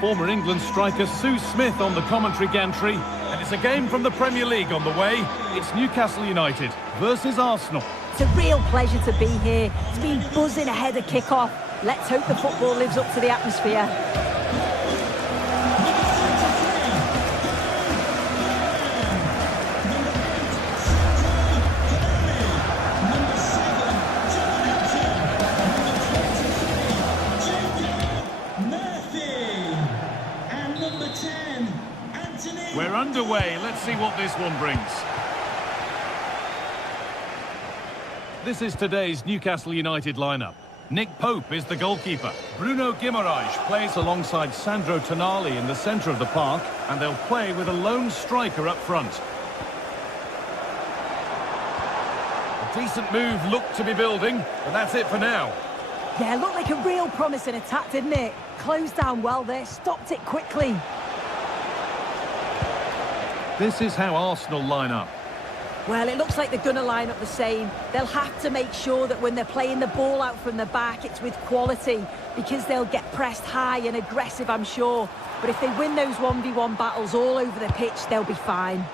Former England striker Sue Smith on the commentary gantry. And it's a game from the Premier League on the way. It's Newcastle United versus Arsenal. It's a real pleasure to be here. It's been buzzing ahead of kick-off. Let's hope the football lives up to the atmosphere. We're underway. Let's see what this one brings. This is today's Newcastle United lineup. Nick Pope is the goalkeeper. Bruno Guimaraes plays alongside Sandro Tonali in the centre of the park, and they'll play with a lone striker up front. A decent move looked to be building, but that's it for now. Yeah, looked like a real promising attack, didn't it? Closed down well there, stopped it quickly. This is how Arsenal line up. Well, it looks like they're going to line up the same. They'll have to make sure that when they're playing the ball out from the back, it's with quality, because they'll get pressed high and aggressive, I'm sure. But if they win those 1v1 battles all over the pitch, they'll be fine.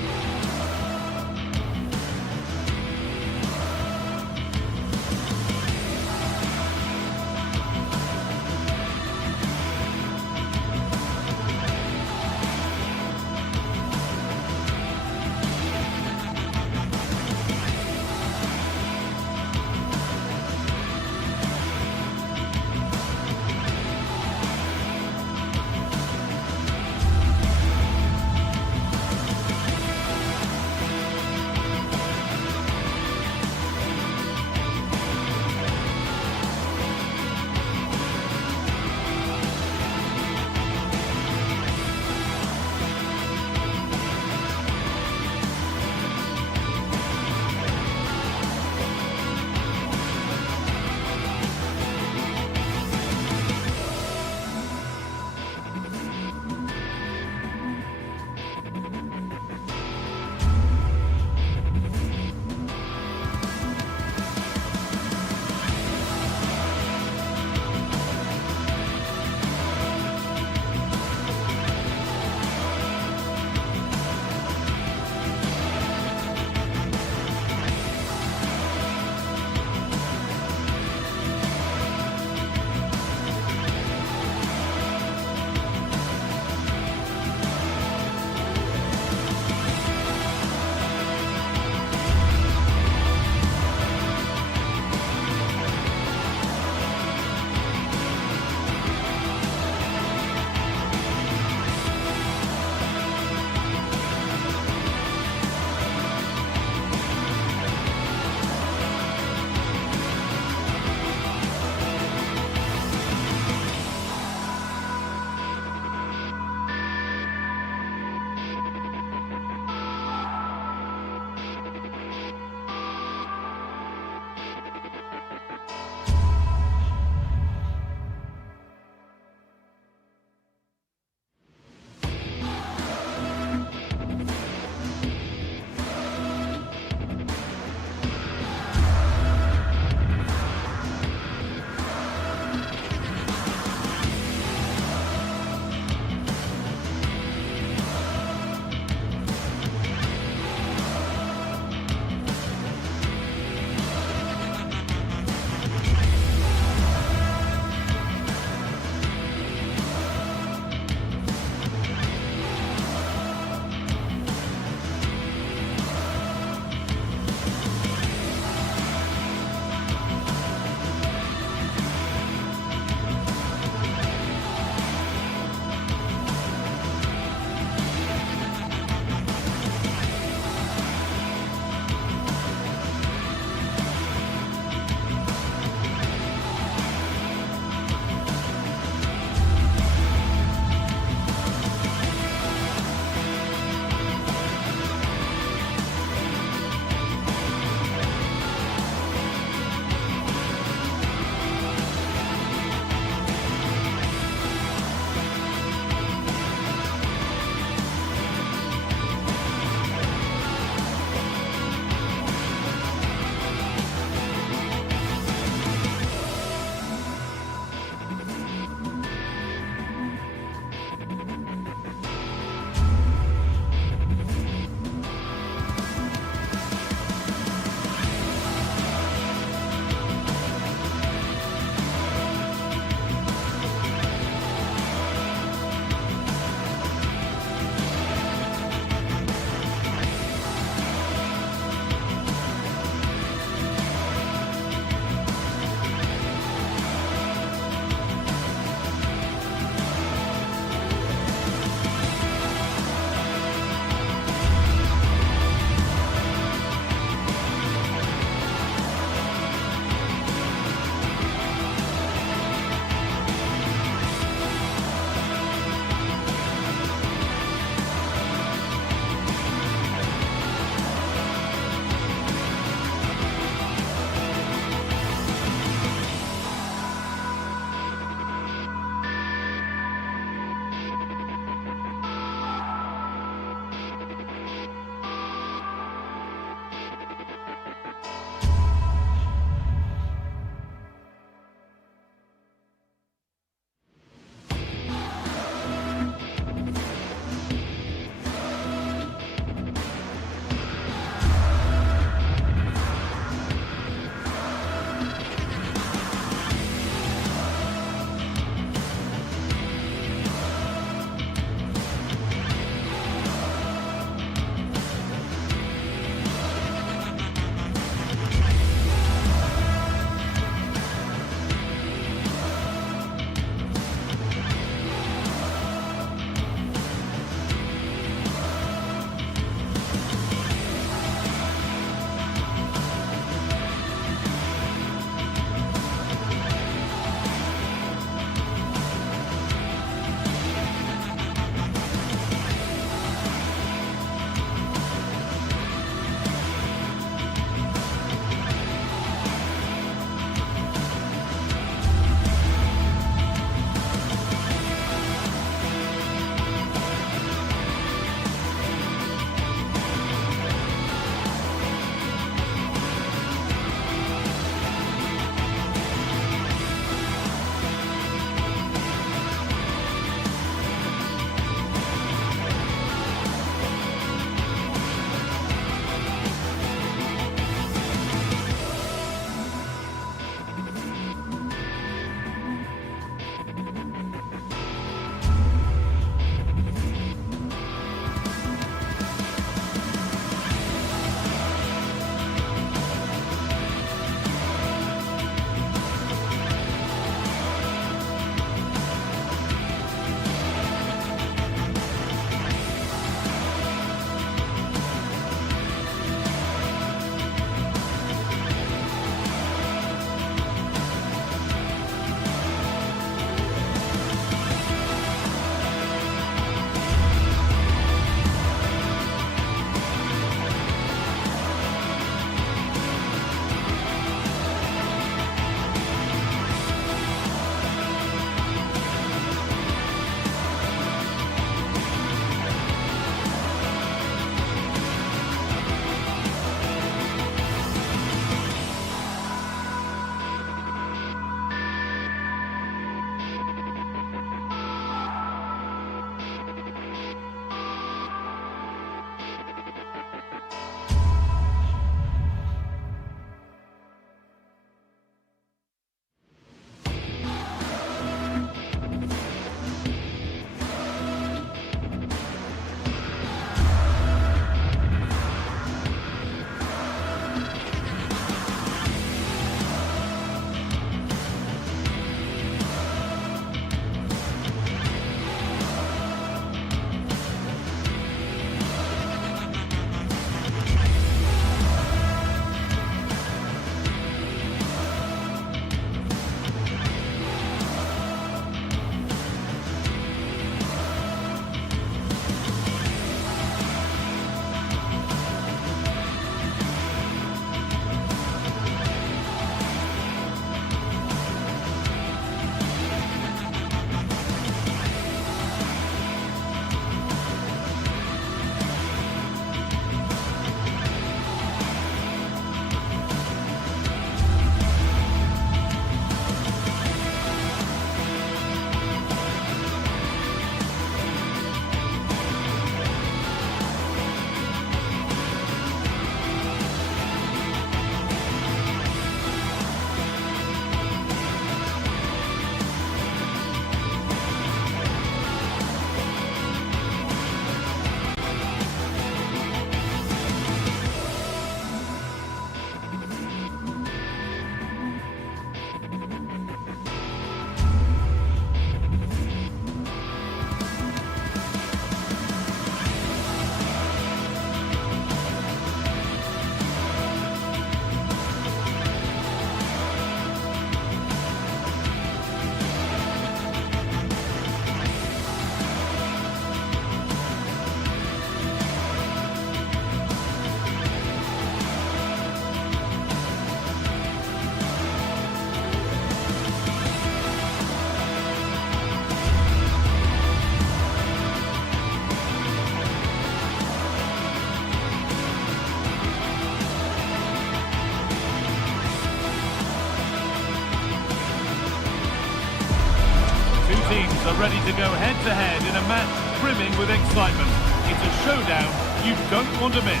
teams are ready to go head-to-head in a match brimming with excitement. It's a showdown you don't want to miss.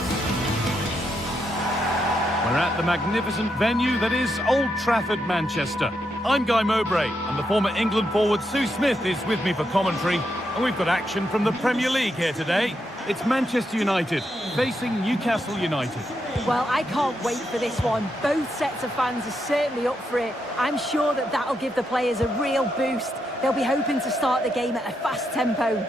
We're at the magnificent venue that is Old Trafford, Manchester. I'm Guy Mowbray, and the former England forward Sue Smith is with me for commentary. And we've got action from the Premier League here today. It's Manchester United facing Newcastle United. Well, I can't wait for this one. Both sets of fans are certainly up for it. I'm sure that that'll give the players a real boost. They'll be hoping to start the game at a fast tempo.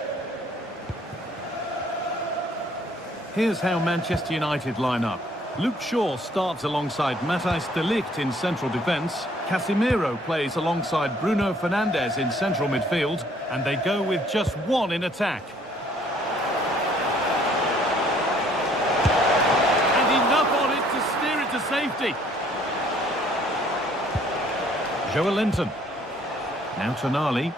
Here's how Manchester United line up. Luke Shaw starts alongside Matthijs de Ligt in central defence. Casemiro plays alongside Bruno Fernandes in central midfield. And they go with just one in attack. And enough on it to steer it to safety. Joelinton. Now Tonali.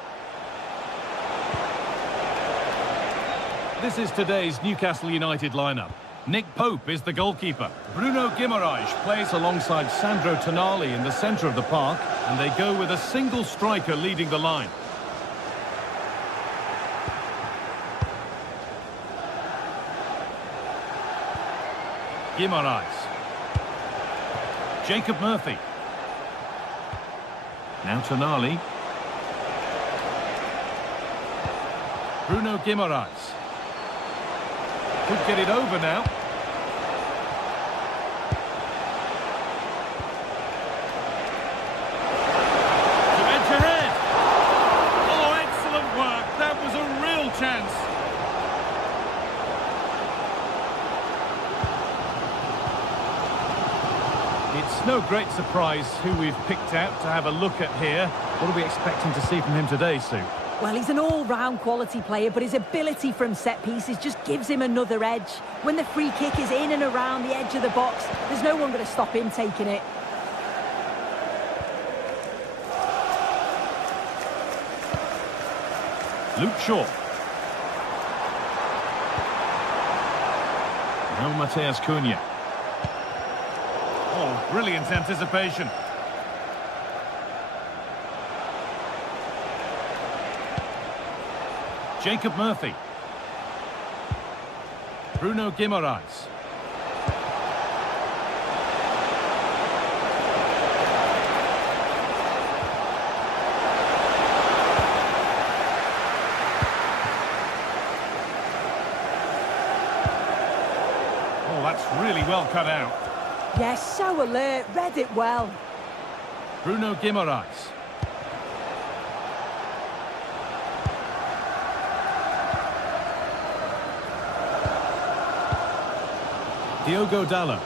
This is today's Newcastle United lineup. Nick Pope is the goalkeeper. Bruno Guimaraes plays alongside Sandro Tonali in the centre of the park, and they go with a single striker leading the line. Guimaraes. Jacob Murphy. Now Tonali. Bruno Guimaraes. Could get it over now. To edge ahead. Oh, excellent work. That was a real chance. It's no great surprise who we've picked out to have a look at here. What are we expecting to see from him today, Sue? Well, he's an all-round quality player, but his ability from set pieces just gives him another edge. When the free kick is in and around the edge of the box, there's no one going to stop him taking it. Luke Shaw. Now Matheus Cunha. Oh, brilliant anticipation. Jacob Murphy. Bruno Guimaraes. Oh, that's really well cut out. Yes, so alert, read it well. Bruno Guimaraes. Diogo Dalot.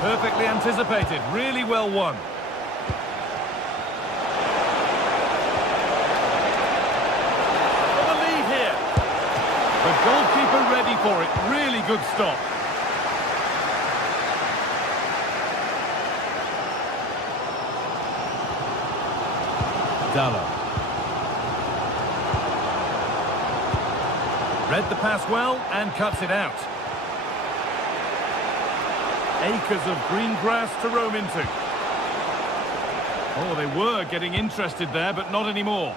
Perfectly anticipated, really well won. For the lead here. The goalkeeper ready for it, really good stop. Dalot. Read the pass well and cuts it out. Acres of green grass to roam into. Oh, they were getting interested there, but not anymore.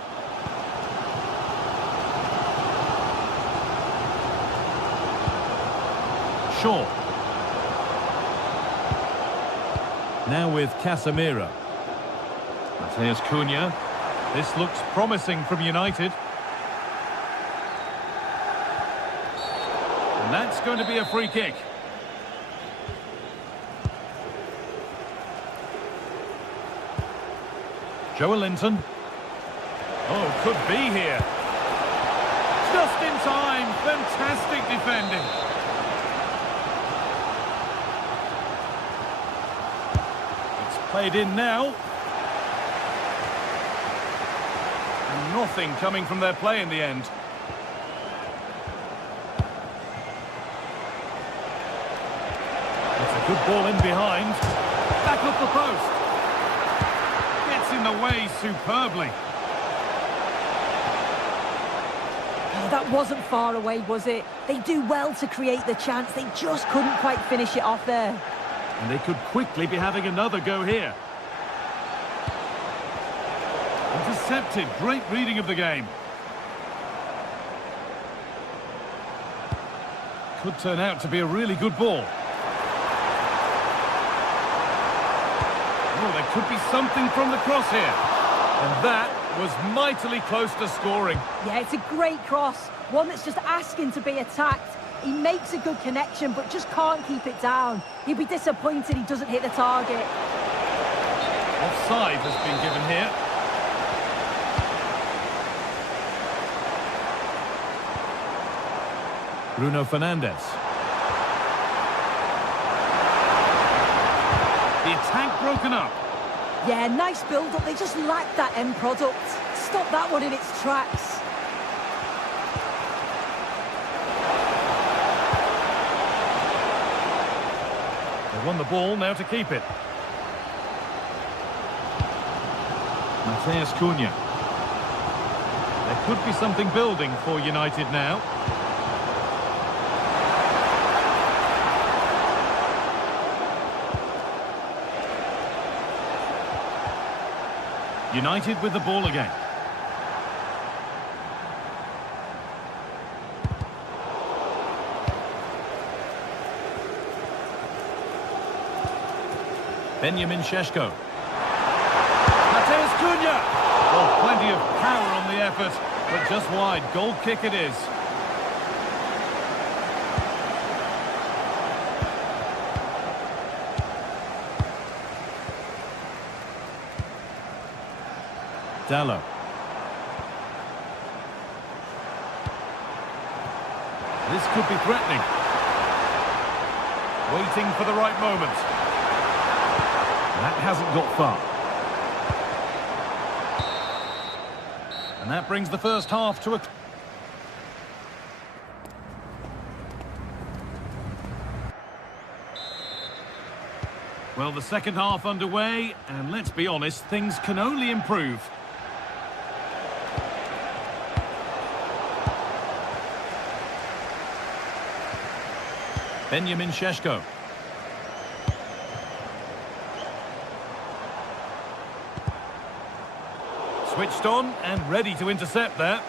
Shaw. Now with Casemiro. Matheus Cunha. This looks promising from United. And that's going to be a free kick. Joelinton. Oh, could be here. Just in time. Fantastic defending. It's played in now. And nothing coming from their play in the end. Good ball in behind. Back up the post. Gets in the way superbly. Oh, that wasn't far away, was it? They do well to create the chance. They just couldn't quite finish it off there. And they could quickly be having another go here. Intercepted. Great reading of the game. Could turn out to be a really good ball. Oh, there could be something from the cross here. And that was mightily close to scoring. Yeah, it's a great cross. One that's just asking to be attacked. He makes a good connection, but just can't keep it down. He'll be disappointed he doesn't hit the target. Offside has been given here. Bruno Fernandes. The attack broken up. Yeah, nice build-up. They just lack that end product. Stop that one in its tracks. They won the ball, now to keep it. Mateus Cunha. There could be something building for United now. United with the ball again. Benjamin Šeško. Mateus Cunha! Oh, plenty of power on the effort, but just wide. Goal kick it is. Dallo. This could be threatening. Waiting for the right moment. That hasn't got far. And that brings the first half to a... Well, the second half underway, and let's be honest, things can only improve. Benjamin Šeško. Switched on and ready to intercept there.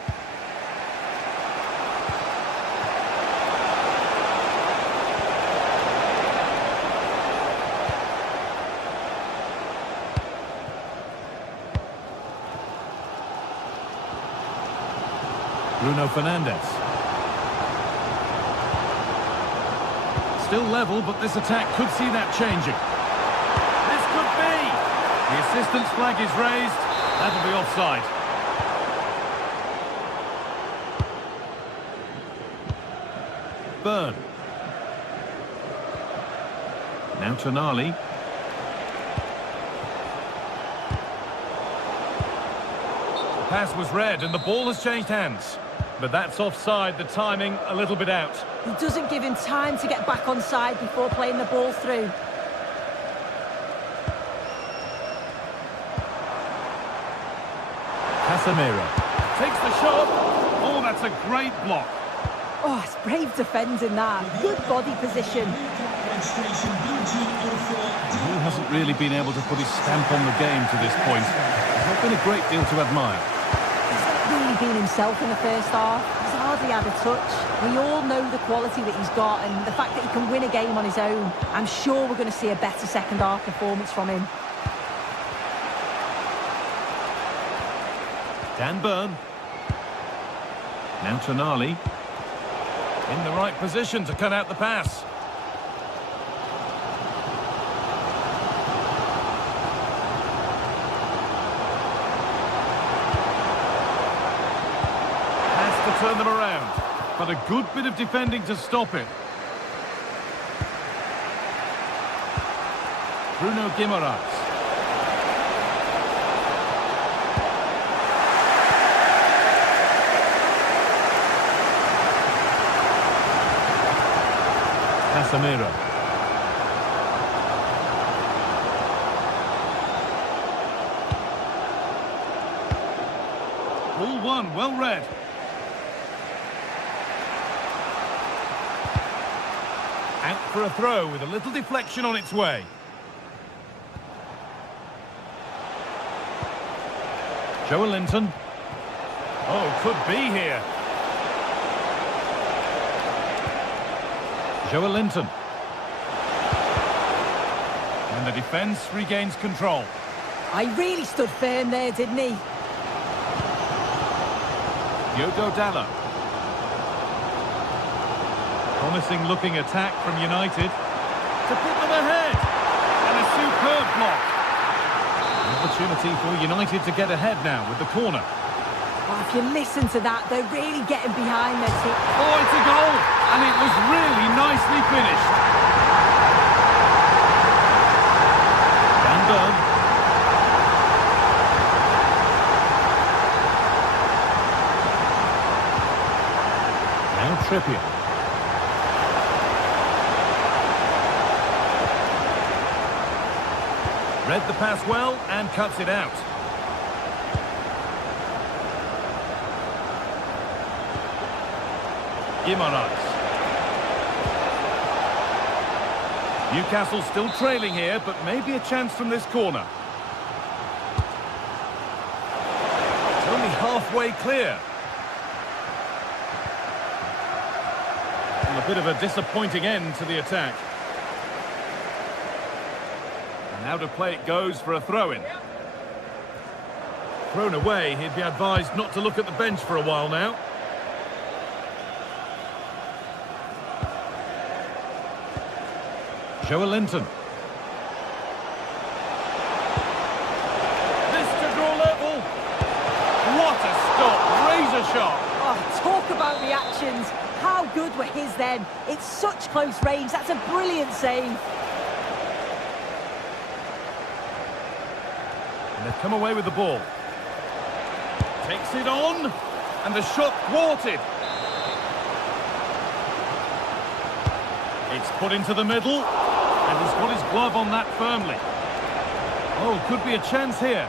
Bruno Fernandes. Still level, but this attack could see that changing. This could be! The assistant's flag is raised. That'll be offside. Burn. Now Tonali. The pass was read and the ball has changed hands. But that's offside, the timing a little bit out. He doesn't give him time to get back on side before playing the ball through. Casemiro takes the shot. Oh, that's a great block. Oh, it's brave defending that. Good body position. He hasn't really been able to put his stamp on the game to this point. There's not been a great deal to admire. He's not really been himself in the first half. He's hardly had a touch. We all know the quality that he's got and the fact that he can win a game on his own. I'm sure we're going to see a better second half performance from him. Dan Burn. Now Tonali. In the right position to cut out the pass. Has to turn them around. But a good bit of defending to stop it. Bruno Guimaraes. Casemiro. Ball one, well read. Out for a throw with a little deflection on its way. Linton. Oh, could be here. Linton. And the defence regains control. I really stood firm there, didn't he? Dallo. Promising looking attack from United. To put them ahead. And a superb block. An opportunity for United to get ahead now with the corner. Oh, if you listen to that, they're really getting behind their team. Oh, it's a goal! And it was really nicely finished. Van Berg. Now Trippier. Read the pass well and cuts it out. Guimaraes. Newcastle still trailing here, but maybe a chance from this corner. It's only halfway clear. And a bit of a disappointing end to the attack. And now to play it goes for a throw-in. Thrown away, he'd be advised not to look at the bench for a while now. Linton. This to draw level. What a stop, razor sharp. Oh, talk about reactions. How good were his then? It's such close range. That's a brilliant save. And they've come away with the ball. Takes it on. And the shot thwarted. It's put into the middle. And he's got his glove on that firmly. Oh, could be a chance here.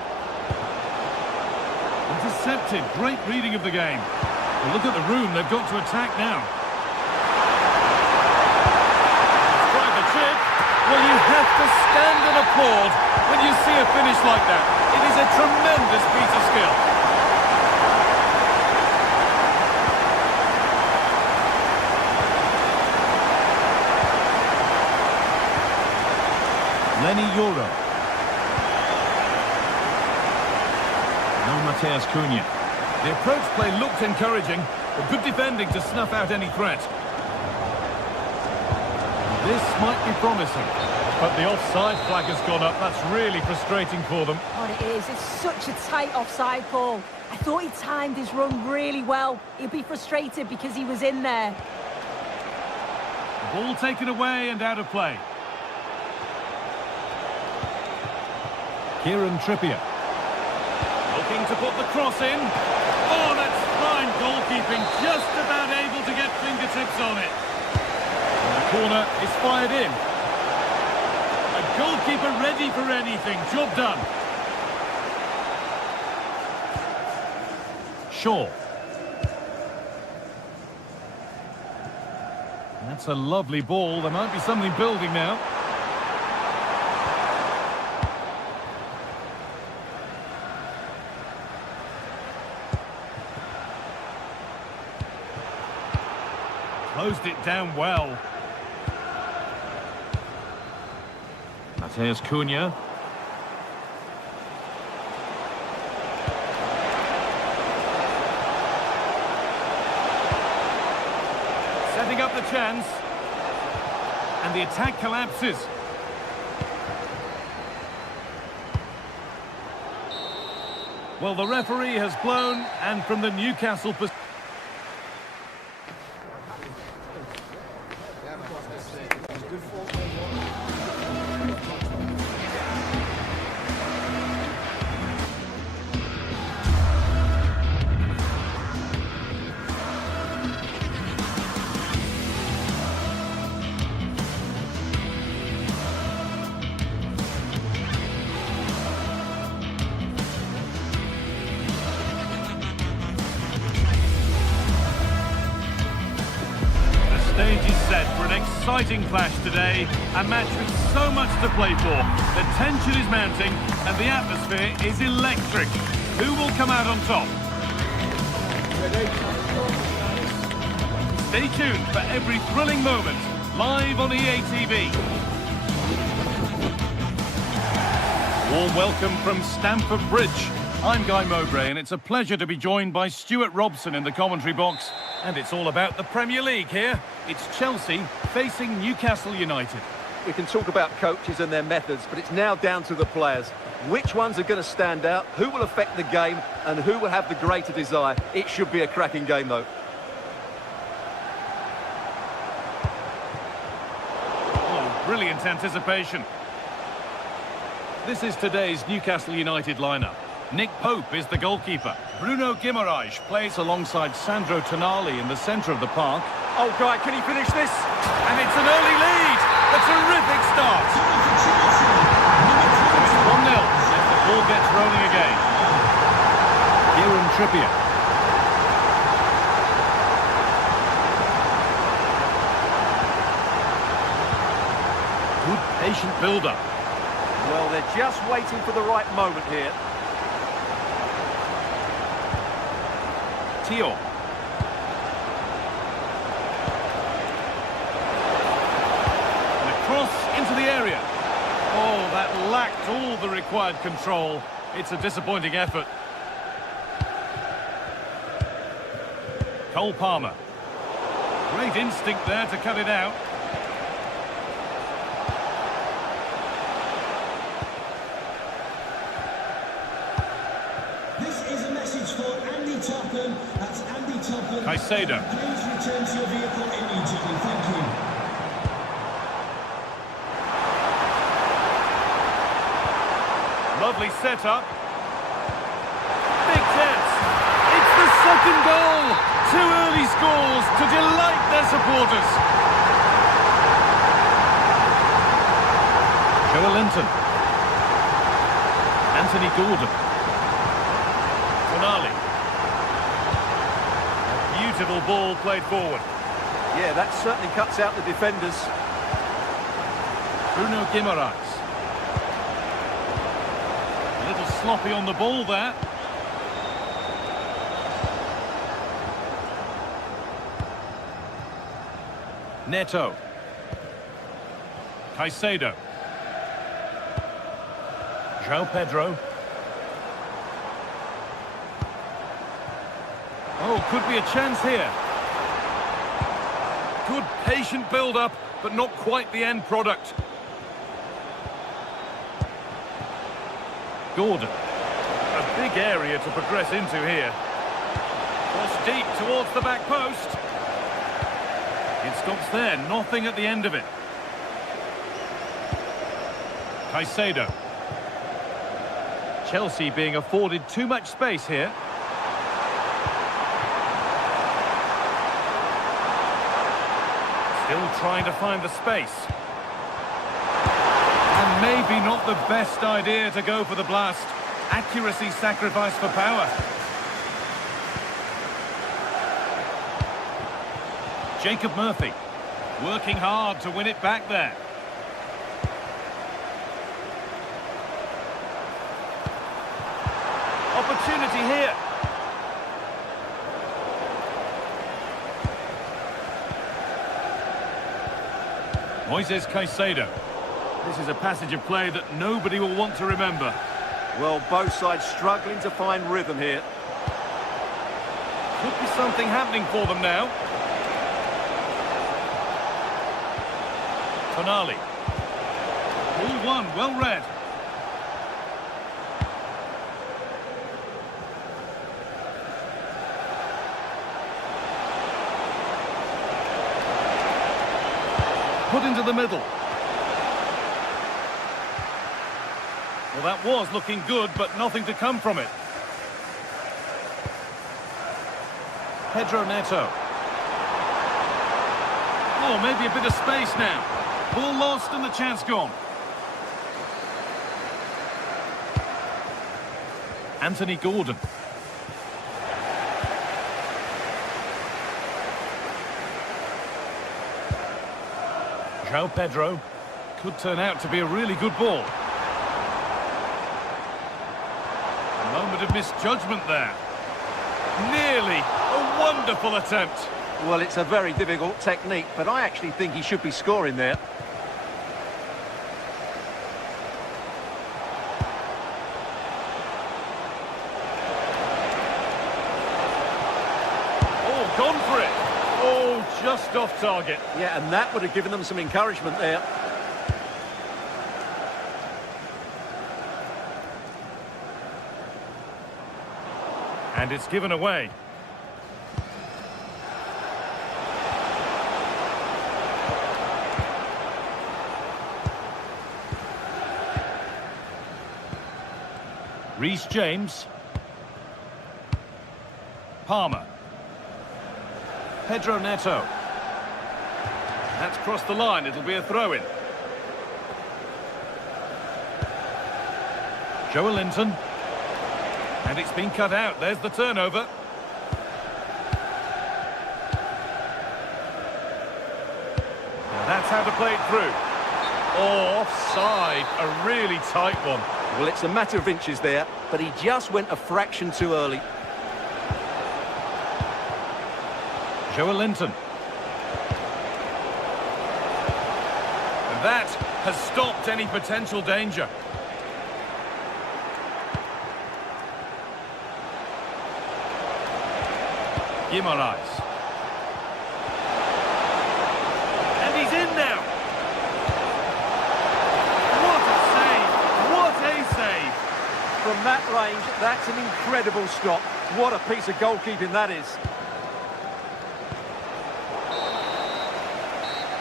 Intercepted. Great reading of the game. Well, look at the room. They've got to attack now. Strike the chip. Well, you have to stand and applaud when you see a finish like that. It is a tremendous piece of skill. Lenny Euro. No Mateus Cunha. The approach play looked encouraging, but good defending to snuff out any threat. This might be promising, but the offside flag has gone up. That's really frustrating for them. Oh, it is. It's such a tight offside call. I thought he timed his run really well. He'll be frustrated because he was in there. The ball taken away and out of play. Kieran Trippier. Looking to put the cross in. Oh, that's fine goalkeeping. Just about able to get fingertips on it. And the corner is fired in. A goalkeeper ready for anything. Job done. Shaw. That's a lovely ball. There might be something building now. Closed it down well. Mateus Cunha. Setting up the chance. And the attack collapses. Well, the referee has blown, and from the Newcastle perspective. Stage is set for an exciting clash today, a match with so much to play for. The tension is mounting and the atmosphere is electric. Who will come out on top? Stay tuned for every thrilling moment, live on EA TV. Warm welcome from Stamford Bridge. I'm Guy Mowbray, and it's a pleasure to be joined by Stuart Robson in the commentary box. And it's all about the Premier League here. It's Chelsea facing Newcastle United. We can talk about coaches and their methods, but it's now down to the players. Which ones are going to stand out, who will affect the game, and who will have the greater desire. It should be a cracking game, though. Oh, brilliant anticipation. This is today's Newcastle United lineup. Nick Pope is the goalkeeper. Bruno Guimaraes plays alongside Sandro Tonali in the centre of the park. Oh, Guy, can he finish this? And it's an early lead! A terrific start! It's 1-0 as the ball gets rolling again. Kieran Trippier. Good patient build-up. Well, they're just waiting for the right moment here. Tio. And a cross into the area. Oh, that lacked all the required control. It's a disappointing effort. Cole Palmer. Great instinct there to cut it out. Caicedo. Please return to your vehicle immediately. Thank you. Lovely setup. Big chance. It's the second goal. 2 early scores to delight their supporters. Joe Linton. Anthony Gordon. Tonali. Beautiful ball played forward. Yeah, that certainly cuts out the defenders. Bruno Guimaraes. A little sloppy on the ball there. Neto. Caicedo. João Pedro. Oh, could be a chance here. Good patient build-up, but not quite the end product. Gordon. A big area to progress into here. Cross deep towards the back post. It stops there, nothing at the end of it. Caicedo. Chelsea being afforded too much space here. Still trying to find the space. And maybe not the best idea to go for the blast. Accuracy sacrificed for power. Jacob Murphy. Working hard to win it back there. Opportunity here. Moises Caicedo. This is a passage of play that nobody will want to remember. Well, both sides struggling to find rhythm here. Could be something happening for them now. Tonali. Ball one, well read. Put into the middle. Well, that was looking good, but nothing to come from it. Pedro Neto. Oh, maybe a bit of space now. Ball lost and the chance gone. Anthony Gordon. João Pedro. Could turn out to be a really good ball. Moment of misjudgment there. Nearly a wonderful attempt. Well, it's a very difficult technique, but I actually think he should be scoring there. Oh, gone for it. Oh, just off target. Yeah, and that would have given them some encouragement there. And it's given away. Reece James. Palmer. Pedro Neto. That's crossed the line. It'll be a throw-in. Joelinton. And it's been cut out. There's the turnover. And that's how to play it through. Oh, offside. A really tight one. Well, it's a matter of inches there, but he just went a fraction too early. Joelinton. And that has stopped any potential danger. Guimaraes. And he's in now. What a save! What a save! From that range, that's an incredible stop. What a piece of goalkeeping that is.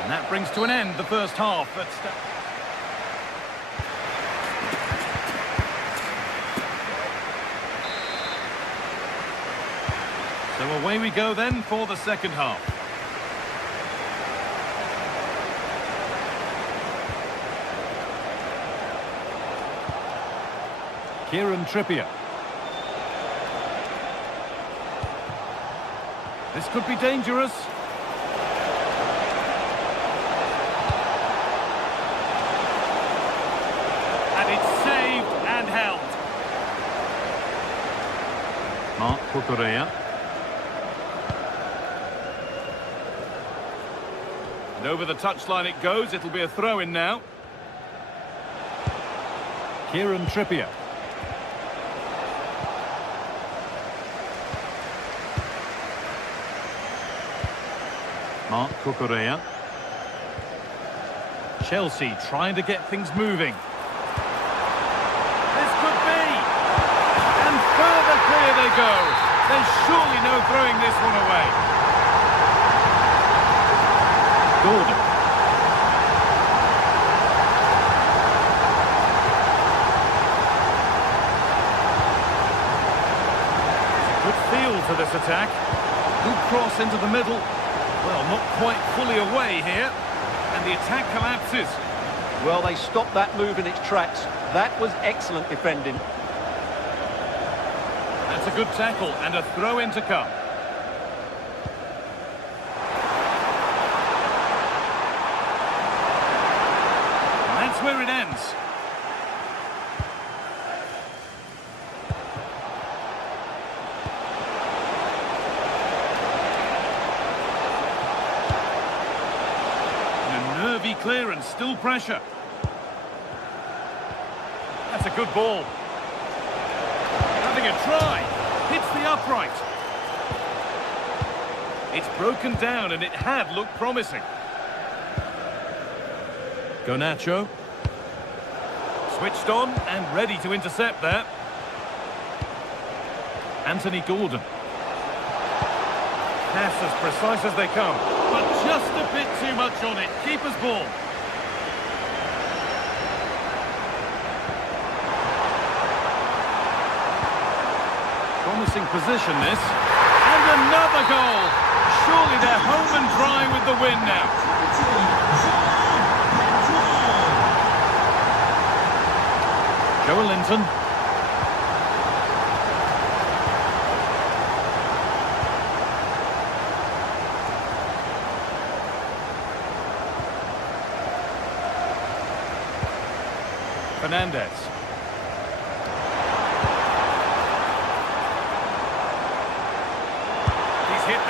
And that brings to an end the first half. So away we go then for the second half. Kieran Trippier. This could be dangerous. And it's saved and held. Marc Cucurella. And over the touchline it goes. It'll be a throw-in now. Kieran Trippier. Marc Cucurella. Chelsea trying to get things moving. This could be. And further clear they go. There's surely no throwing this one away. Gordon. Good feel to this attack. Good cross into the middle. Well, not quite fully away here. And the attack collapses. Well, they stopped that move in its tracks. That was excellent defending. That's a good tackle and a throw-in to come. And that's where it ends. Nervy clearance, still pressure. That's a good ball. Having a try. Hits the upright. It's broken down and it had looked promising. Garnacho. Switched on and ready to intercept there. Anthony Gordon. Pass as precise as they come. But just a bit too much on it. Keeper's ball. Promising position this. And another goal. Surely they're home and dry with the win now. Joelinton. Fernandez.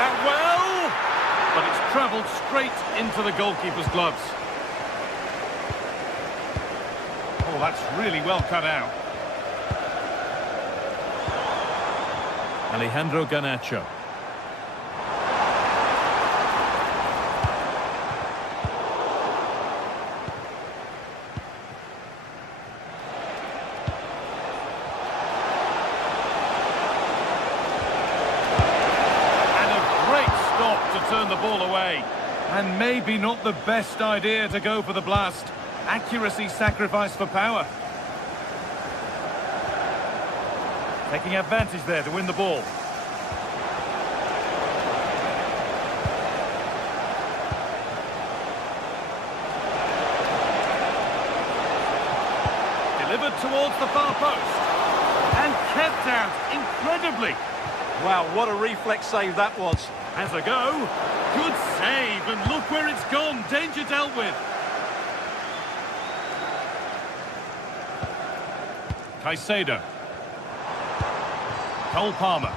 that well, but it's travelled straight into the goalkeeper's gloves. Oh, that's really well cut out. Alejandro Garnacho. Turn the ball away, and maybe not the best idea to go for the blast. Accuracy sacrificed for power. Taking advantage there to win the ball. Delivered towards the far post and kept out incredibly. Wow, what a reflex save that was. Has a go. Good save, and look where it's gone. Danger dealt with. Caicedo. Cole Palmer.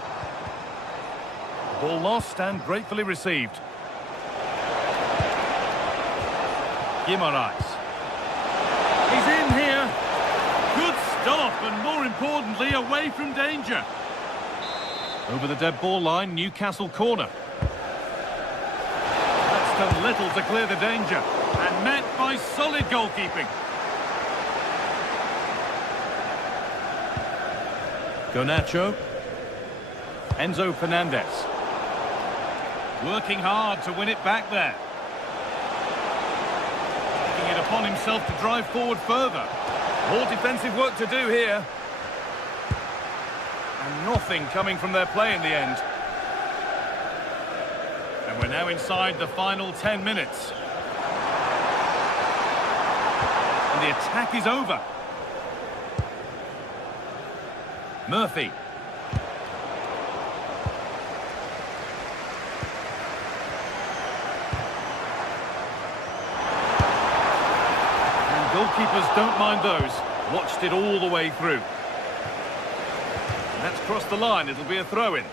Ball lost and gratefully received. Guimaraes. He's in here. Good stop, and more importantly, away from danger. Over the dead ball line, Newcastle corner. That's done little to clear the danger, and met by solid goalkeeping. Garnacho. Enzo Fernandez. Working hard to win it back there. Taking it upon himself to drive forward further. More defensive work to do here. And nothing coming from their play in the end. And we're now inside the final 10 minutes. And the attack is over. Murphy. And goalkeepers don't mind those. Watched it all the way through. And that's crossed the line. It'll be a throw-in.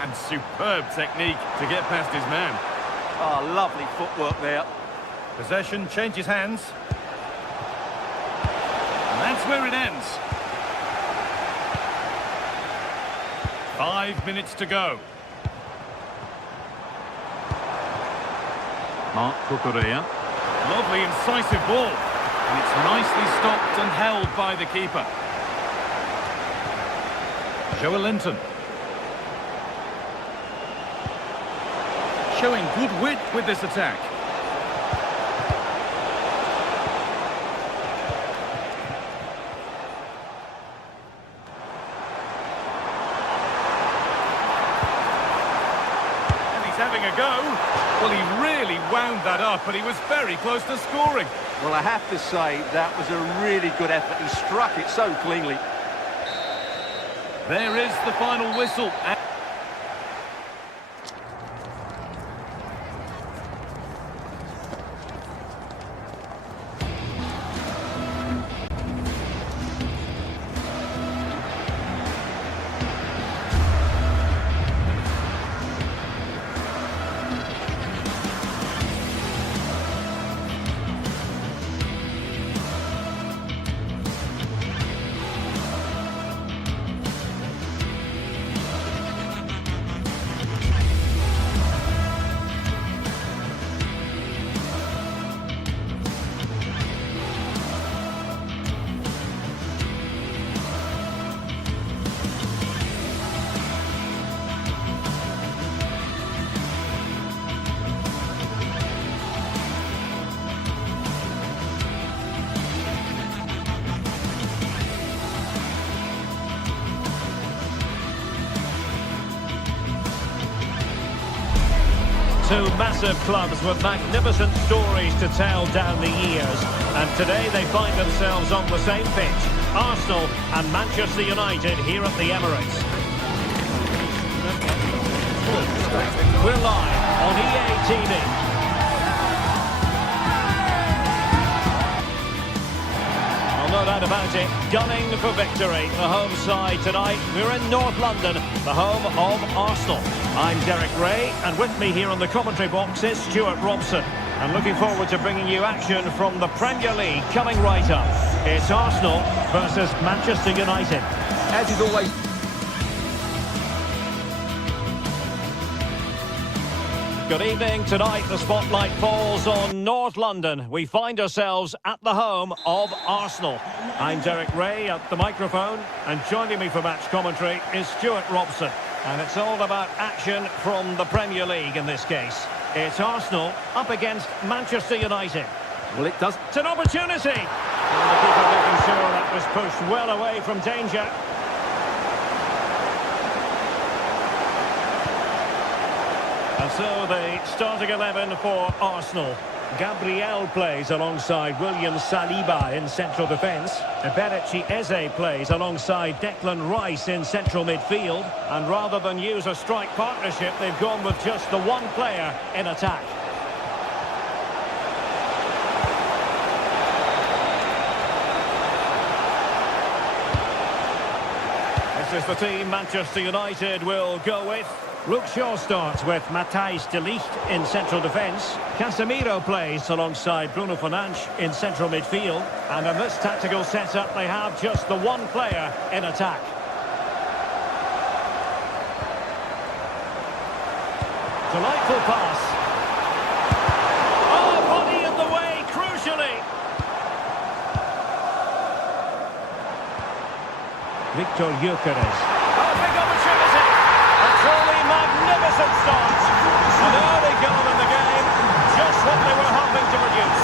And superb technique to get past his man. Oh, lovely footwork there. Possession changes hands. And that's where it ends. 5 minutes to go. Marc Cucurella. Lovely incisive ball. And it's nicely stopped and held by the keeper. Joe Linton. Showing good wit with this attack. And he's having a go. Well, he really wound that up, and he was very close to scoring. Well, I have to say, that was a really good effort. He struck it so cleanly. There is the final whistle. Two massive clubs with magnificent stories to tell down the years. And today they find themselves on the same pitch. Arsenal and Manchester United here at the Emirates. We're live on EA TV. Well, no doubt about about it, gunning for victory. The home side tonight, we're in North London, the home of Arsenal. I'm Derek Ray, and with me here on the commentary box is Stuart Robson. I'm looking forward to bringing you action from the Premier League coming right up. It's Arsenal versus Manchester United. As is always... Good evening. Tonight the spotlight falls on North London. We find ourselves at the home of Arsenal. I'm Derek Ray at the microphone, and joining me for match commentary is Stuart Robson. And it's all about action from the Premier League in this case. It's Arsenal up against Manchester United. Well, it does... It's an opportunity! And the keeper making sure that was pushed well away from danger. And so the starting 11 for Arsenal. Gabriel plays alongside William Saliba in central defence. Eberechi Eze plays alongside Declan Rice in central midfield. And rather than use a strike partnership, they've gone with just the one player in attack. This is the team Manchester United will go with. Luke Shaw starts with Matthijs de Ligt in central defence. Casemiro plays alongside Bruno Fernandes in central midfield. And in this tactical setup, they have just the one player in attack. Delightful pass. Oh, body in the way, crucially. Victor Gyökeres. Oh, big opportunity. A truly magnificent start. An early goal in the game. Just what they were hoping to produce.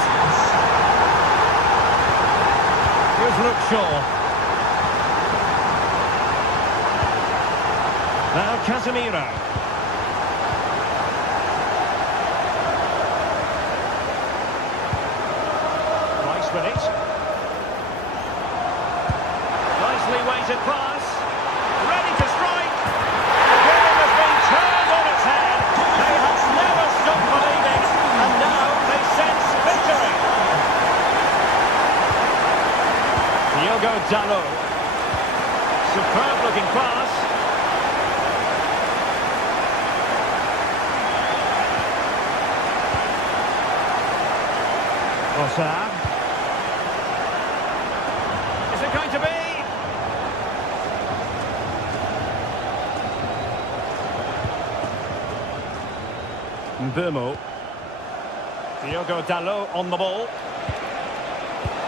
Here's Luke Shaw. Now Casemiro. Rice with it. Nicely weighted pass. Ready to strike. The game has been turned on its head. They have never stopped believing, and now they sense victory. Diogo Dalot. Superb looking pass. Trossard. Is it going to be? Mbeumo. Diogo Dalot on the ball.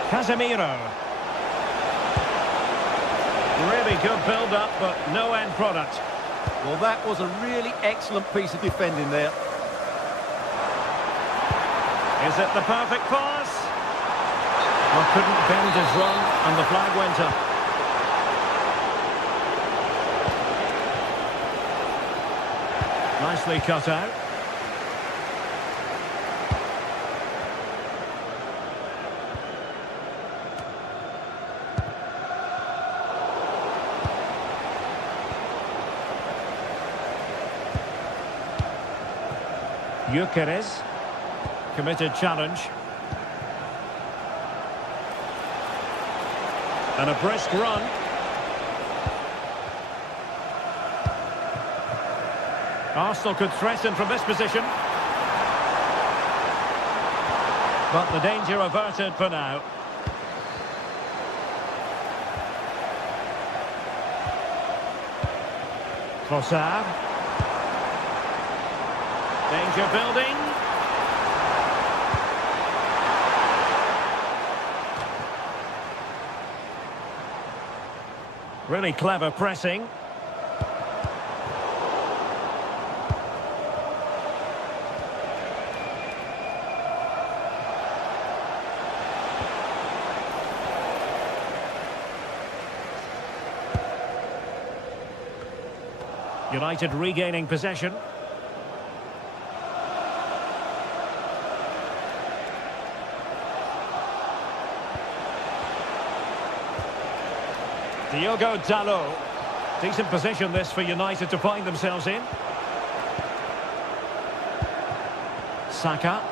Casemiro. Really good build-up, but no end product. Well, that was a really excellent piece of defending there. Is it the perfect pass? Well, couldn't bend his run, and the flag went up. Nicely cut out. Gyökeres. Committed challenge. And a brisk run. Arsenal could threaten from this position. But the danger averted for now. Trossard. Danger building. Really clever pressing. United regaining possession. Diogo Dalot. Decent position this for United to find themselves in. Saka.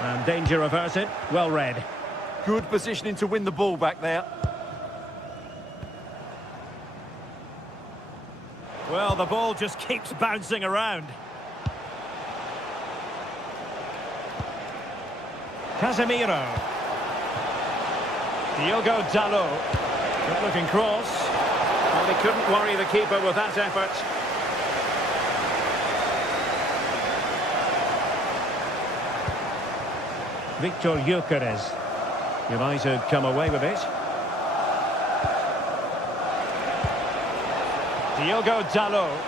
And danger averted. Well read. Good positioning to win the ball back there. Well, the ball just keeps bouncing around. Casemiro. Diogo Dalot. Good looking cross. Well, he couldn't worry the keeper with that effort. Victor Gyökeres. United come away with it. Diogo Dalot.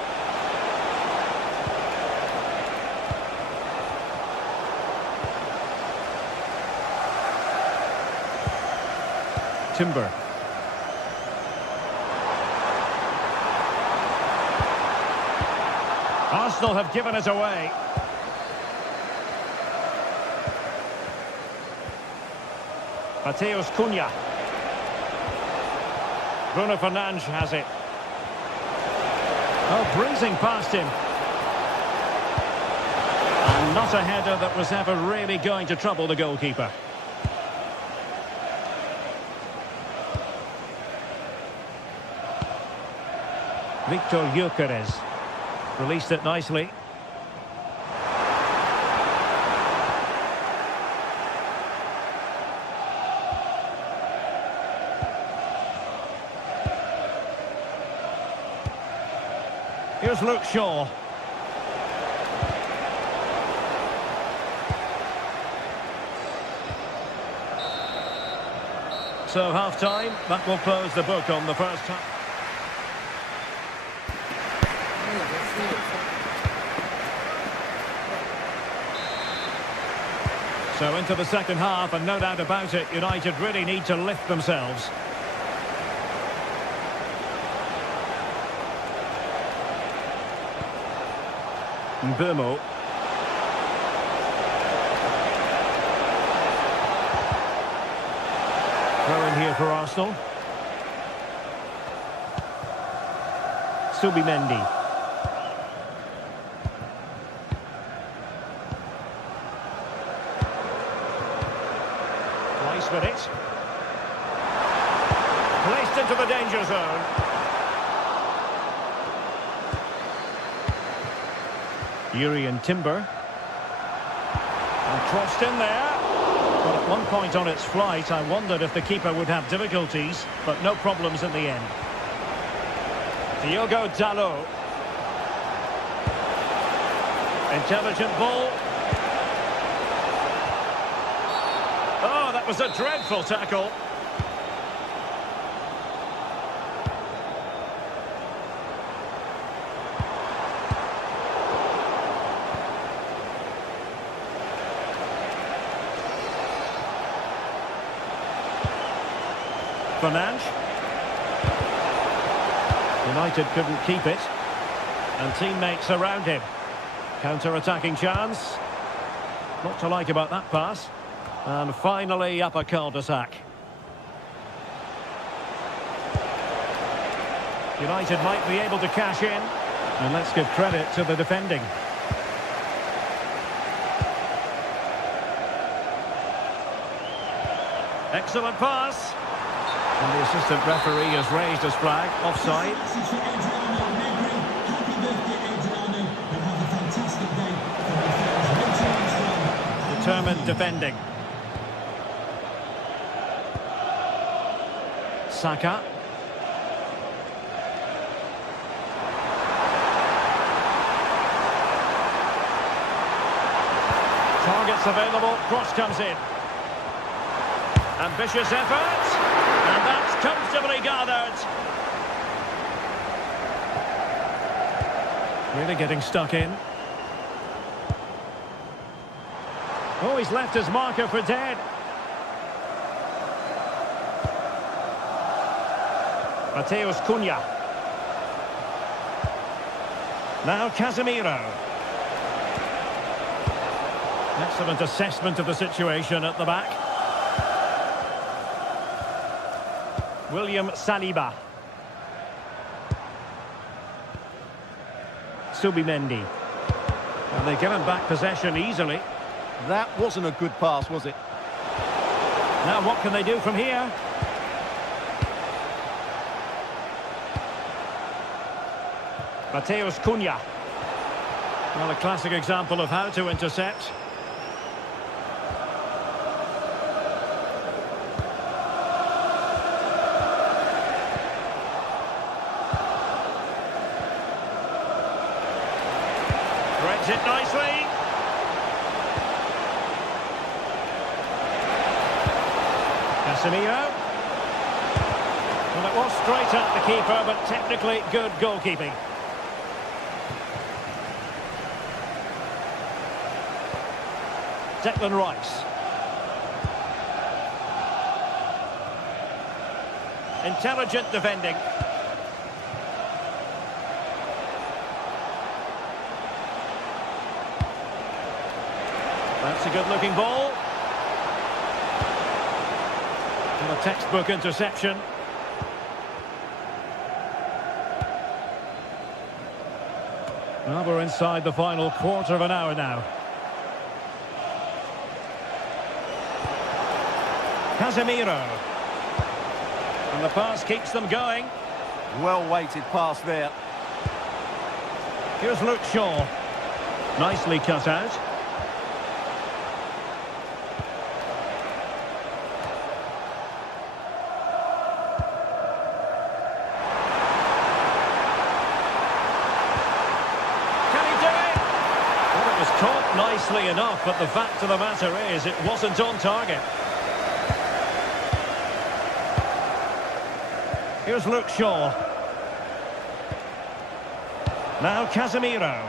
Timber. Arsenal have given it away. Mateus Cunha. Bruno Fernandes has it. Oh, breezing past him. And not a header that was ever really going to trouble the goalkeeper. Victor Gyökeres. Released it nicely. Here's Luke Shaw. So half-time, that will close the book on the first half. So into the second half, and no doubt about it, United really need to lift themselves. Mbeumo. Throw in here for Arsenal. Subimendi. Nice with it. Placed into the danger zone. Urian Timber. And crossed in there. But at one point on its flight, I wondered if the keeper would have difficulties, but no problems in the end. Diogo Dalot. Intelligent ball. Oh, that was a dreadful tackle. Fernandes. United couldn't keep it. And teammates around him. Counter-attacking chance. Not to like about that pass. And finally up a cul-de-sac. United might be able to cash in. And let's give credit to the defending. Excellent pass. And the assistant referee has raised his flag. Offside. Determined defending. Saka. Targets available. Cross comes in. Ambitious effort. And that's comfortably gathered. Really getting stuck in. Oh, he's left his marker for dead. Mateus Cunha. Now Casemiro. Excellent assessment of the situation at the back. William Saliba. Subimendi. And they're given back possession easily. That wasn't a good pass, was it? Now what can they do from here? Mateus Cunha. Well, a classic example of how to intercept. Threads it nicely. Casemiro. Well, it was straight at the keeper, but technically good goalkeeping. Declan Rice. Intelligent defending. That's a good-looking ball. And a textbook interception. Well, we're inside the final quarter of an hour now. Casemiro. And the pass keeps them going. Well-weighted pass there. Here's Luke Shaw. Nicely cut out. Can he do it? Well, it was caught nicely enough, but the fact of the matter is it wasn't on target. Here's Luke Shaw. Now Casemiro.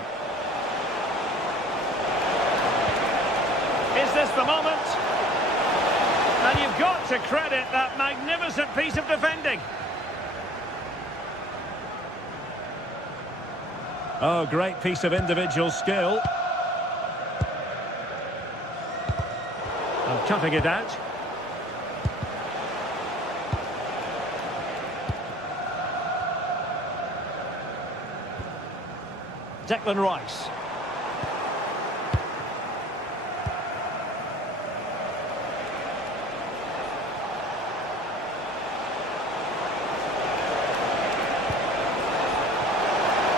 Is this the moment? And you've got to credit that magnificent piece of defending. Oh, great piece of individual skill. And cutting it out. Declan Rice.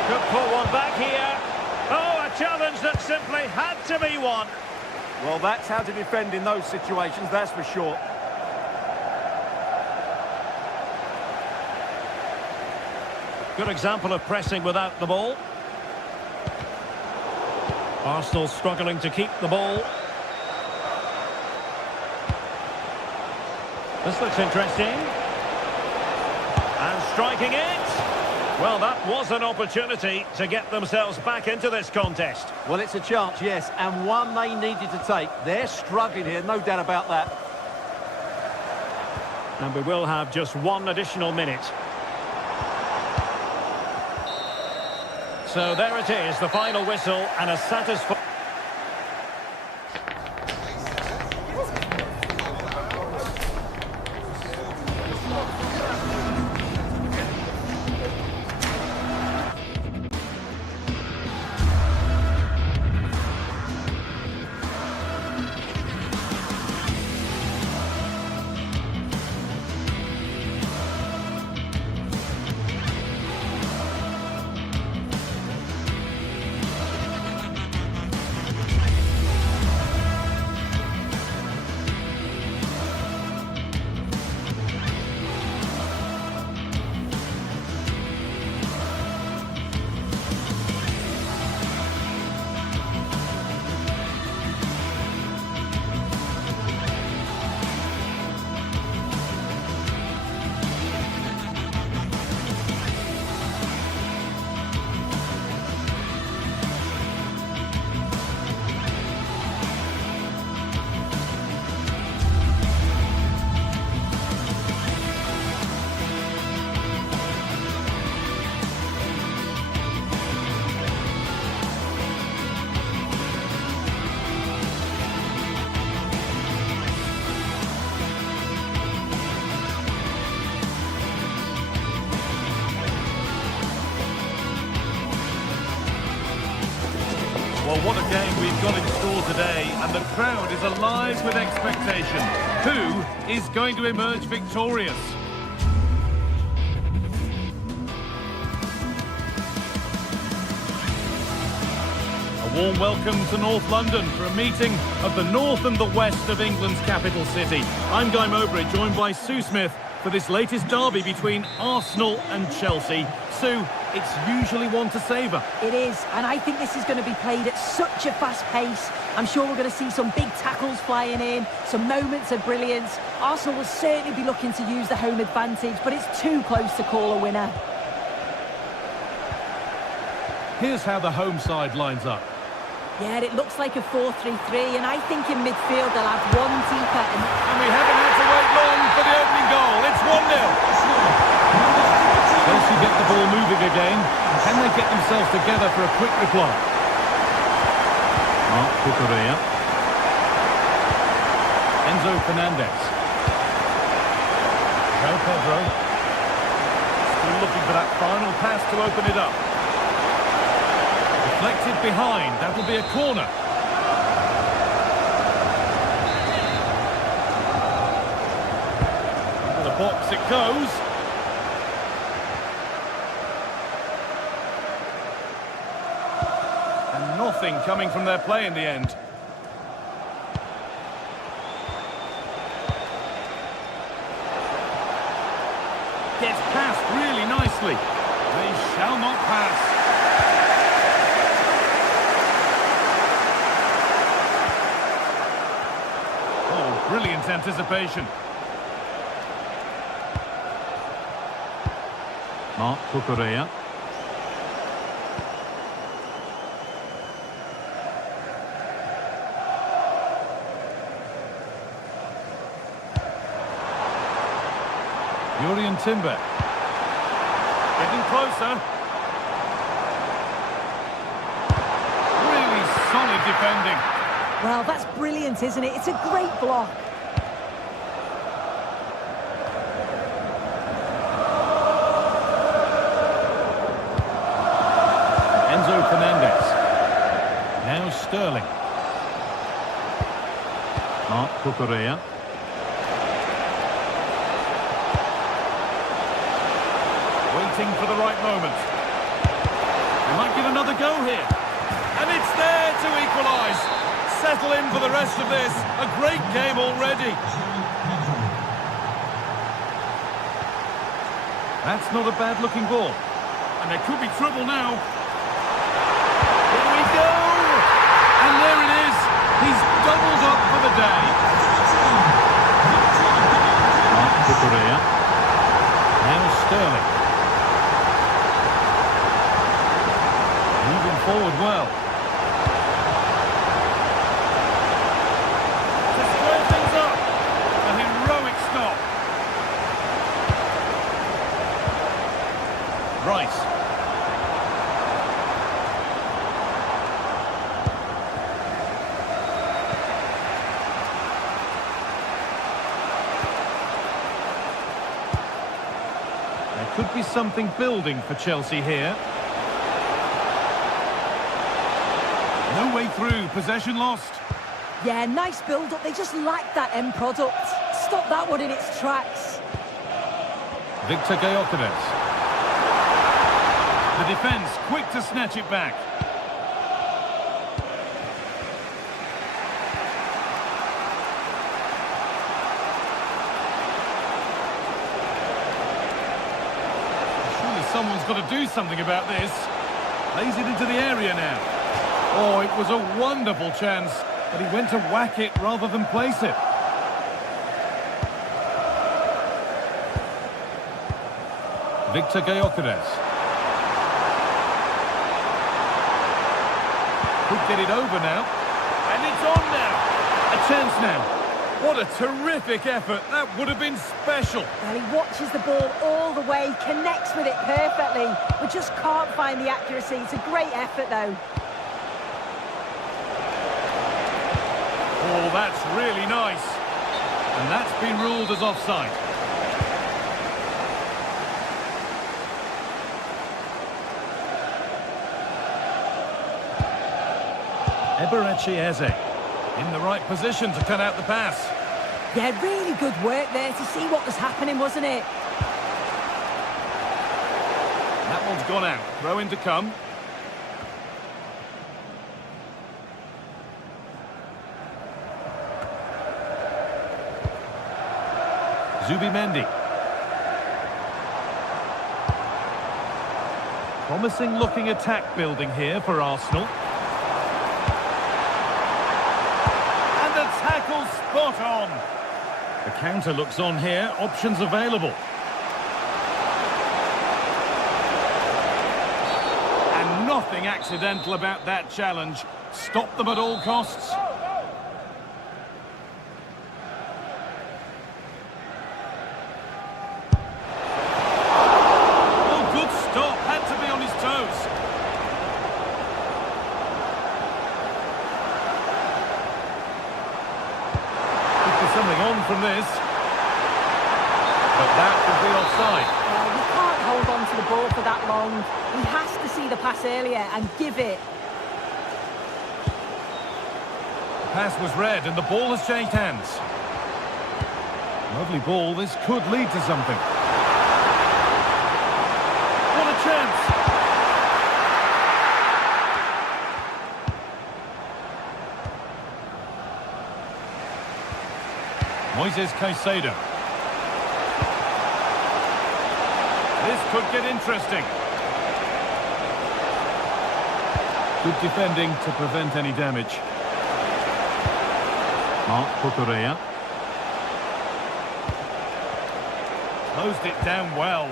Could pull one back here. Oh, a challenge that simply had to be won. Well, that's how to defend in those situations, that's for sure. Good example of pressing without the ball. Arsenal struggling to keep the ball. This looks interesting. And striking it. Well, that was an opportunity to get themselves back into this contest. Well, it's a chance, yes, and one they needed to take. They're struggling here, no doubt about that. And we will have just one additional minute. So there it is, the final whistle, and a satisfying... Well, what a game we've got in store today, and the crowd is alive with expectation. Who is going to emerge victorious? A warm welcome to North London for a meeting of the north and the west of England's capital city. I'm Guy Mowbray, joined by Sue Smith for this latest derby between Arsenal and Chelsea. Sue, it's usually one to savour. It is, and I think this is going to be played at such a fast pace. I'm sure we're going to see some big tackles flying in, some moments of brilliance. Arsenal will certainly be looking to use the home advantage, but it's too close to call a winner. Here's how the home side lines up. Yeah, it looks like a 4-3-3, and I think in midfield they'll have one deeper. And we haven't had to wait long for the opening goal. It's 1-0. Chelsea get the ball moving again. Can they get themselves together for a quick reply? Mark Cucurella. Enzo Fernandez. João Pedro. Still looking for that final pass to open it up. Deflected behind, that will be a corner. Into the box it goes. And nothing coming from their play in the end. Gets past really nicely. They shall not pass. Brilliant anticipation. Mark Cucurella. Jurriën Timber. Getting closer. Really solid defending. Well, that's brilliant, isn't it? It's a great block. Enzo Fernandez. Now Sterling. Mark Cucurella. Waiting for the right moment. They might get another go here. And it's there to equalise. Settle in for the rest of this. A great game already. That's not a bad-looking ball. And there could be trouble now. Here we go! And there it is. He's doubled up for the day. Mark Cucurella. Now Sterling. Moving forward well. Rice. There could be something building for Chelsea here. No way through, possession lost. Yeah, nice build-up. They just lack that end product. Stop that one in its tracks. Victor Gyökeres. The defence quick to snatch it back. Surely someone's got to do something about this. Lays it into the area now. Oh, it was a wonderful chance, but he went to whack it rather than place it. Victor Gyökeres. Could get it over now. And it's on now. A chance now. What a terrific effort. That would have been special. Well, he watches the ball all the way, connects with it perfectly, but just can't find the accuracy. It's a great effort, though. Oh, that's really nice. And that's been ruled as offside. Eze in the right position to cut out the pass. Yeah, really good work there to see what was happening, wasn't it? That one's gone out. Throw in to come. Zubimendi. Promising looking attack building here for Arsenal. And the tackle spot on. The counter looks on here. Options available. And nothing accidental about that challenge. Stop them at all costs. Something on from this, but that would be offside. Well, you can't hold on to the ball for that long. He has to see the pass earlier and give it. The pass was read and the ball has changed hands. Lovely ball, this could lead to something. What a chance! Moises Caicedo. This could get interesting. Good defending to prevent any damage. Marc Cucurella. Closed it down well.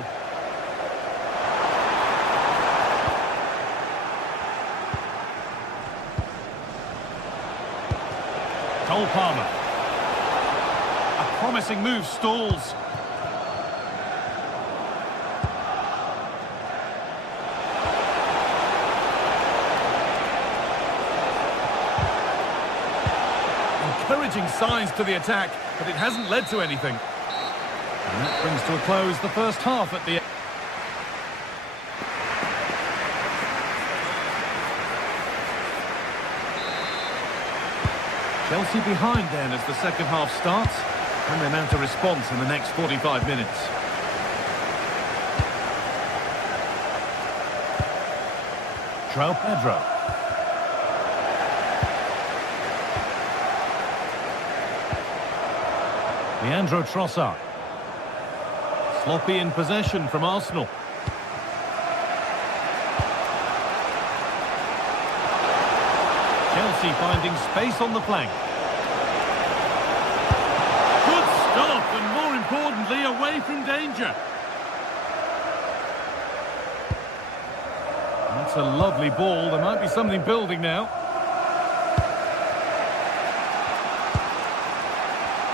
Cole Palmer. Promising move stalls. Encouraging signs to the attack, but it hasn't led to anything. And that brings to a close the first half at the end. Chelsea behind then as the second half starts. Can they mount a response in the next 45 minutes? João Pedro. Leandro Trossard. Sloppy in possession from Arsenal. Chelsea finding space on the flank. And more importantly, away from danger. That's a lovely ball. There might be something building now.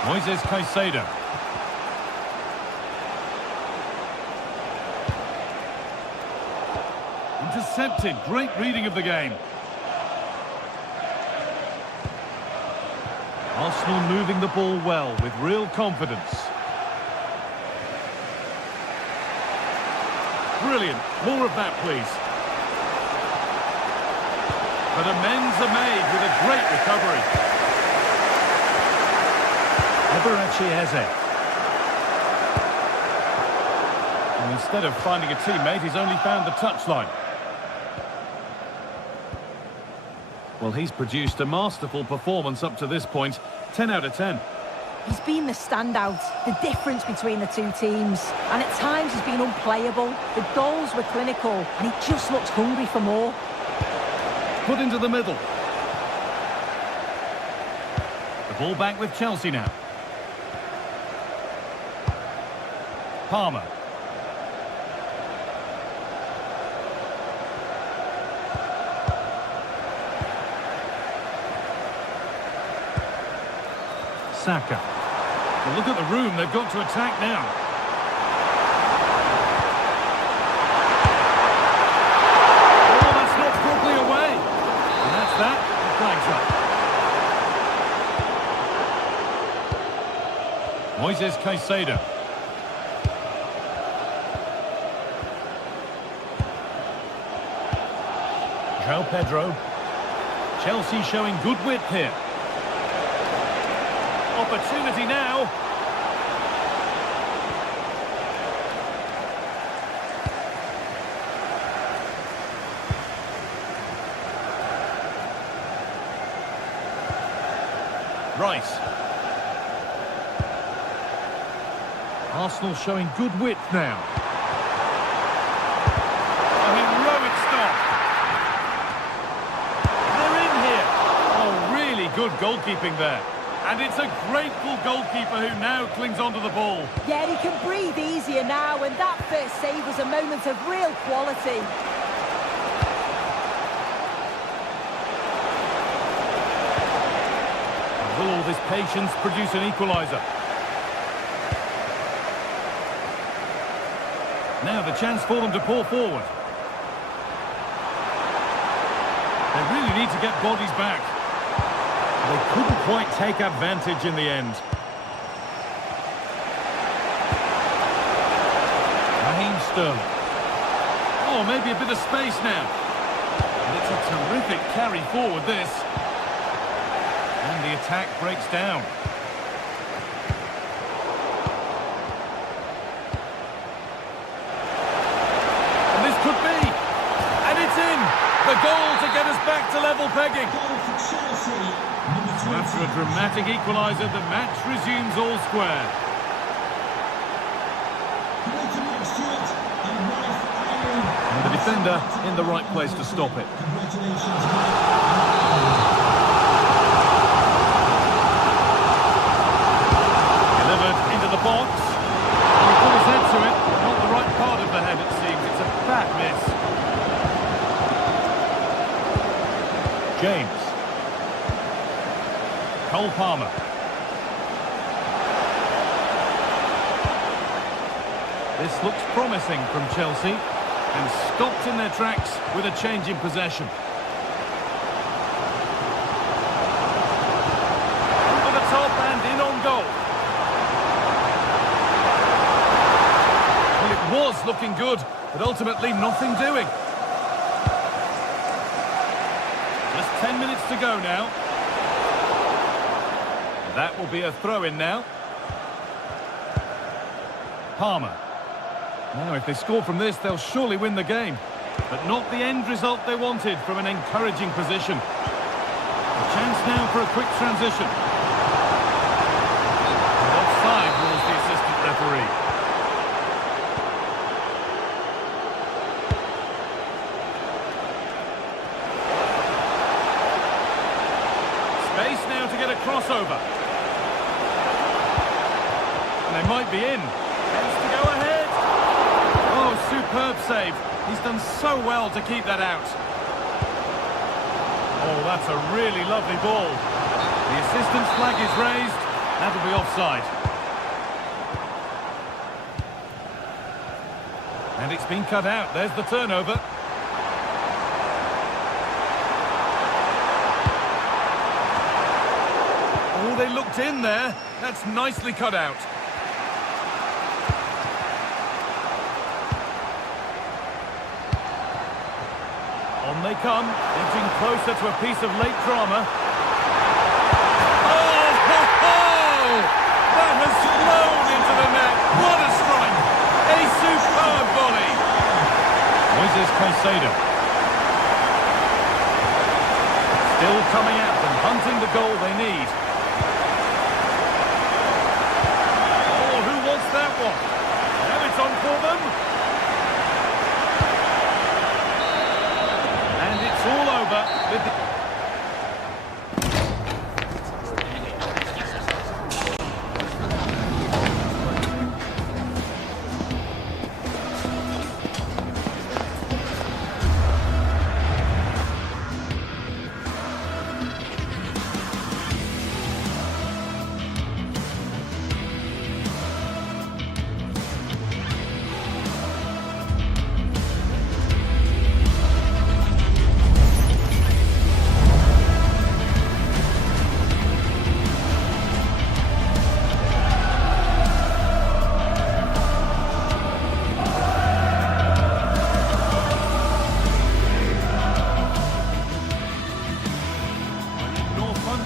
Moises Caicedo. Intercepted. Great reading of the game. Arsenal moving the ball well with real confidence. Brilliant. More of that, please. But amends are made with a great recovery. Eze. And instead of finding a teammate, he's only found the touchline. Well, he's produced a masterful performance up to this point. 10 out of 10. He's been the standout, the difference between the two teams. And at times he's been unplayable. The goals were clinical and he just looks hungry for more. Put into the middle. The ball back with Chelsea now. Palmer. Saka. Well, look at the room they've got to attack now. Oh, that's not properly away. And that's that. The flag's up. Moises Caicedo. João Pedro. Chelsea showing good width here. Opportunity now. Rice. Arsenal showing good width now. A heroic stop. They're in here. Oh, really good goalkeeping there. And it's a grateful goalkeeper who now clings onto the ball. Yeah, he can breathe easier now, and that first save was a moment of real quality. Will all this patience produce an equaliser? Now the chance for them to pour forward. They really need to get bodies back. They couldn't quite take advantage in the end. Raheem Sterling. Oh, maybe a bit of space now. And it's a terrific carry forward, this. And the attack breaks down. And this could be. And it's in. The goal to get us back to level pegging. Goal for Chelsea. So after a dramatic equaliser, the match resumes all square. And the defender in the right place to stop it. Delivered into the box. He put his head to it, not the right part of the head it seems. It's a bad miss. James. Cole Palmer. This looks promising from Chelsea and stopped in their tracks with a change in possession. Over the top and in on goal. Well, it was looking good, but ultimately nothing doing. Just 10 minutes to go now. That will be a throw-in now. Palmer. Now, if they score from this, they'll surely win the game. But not the end result they wanted from an encouraging position. A chance now for a quick transition. And offside rules the assistant referee. Space now to get a crossover. And they might be in. Chance to go ahead. Oh, superb save. He's done so well to keep that out. Oh, that's a really lovely ball. The assistant's flag is raised. That'll be offside. And it's been cut out. There's the turnover. Oh, they looked in there. That's nicely cut out. On they come, edging closer to a piece of late drama. Oh, ho, ho! That has flown into the net. What a strike! A superb volley. Moises Caicedo. Still coming at them, hunting the goal they need. Oh, who wants that one? Now it's on for them. It's all over with the...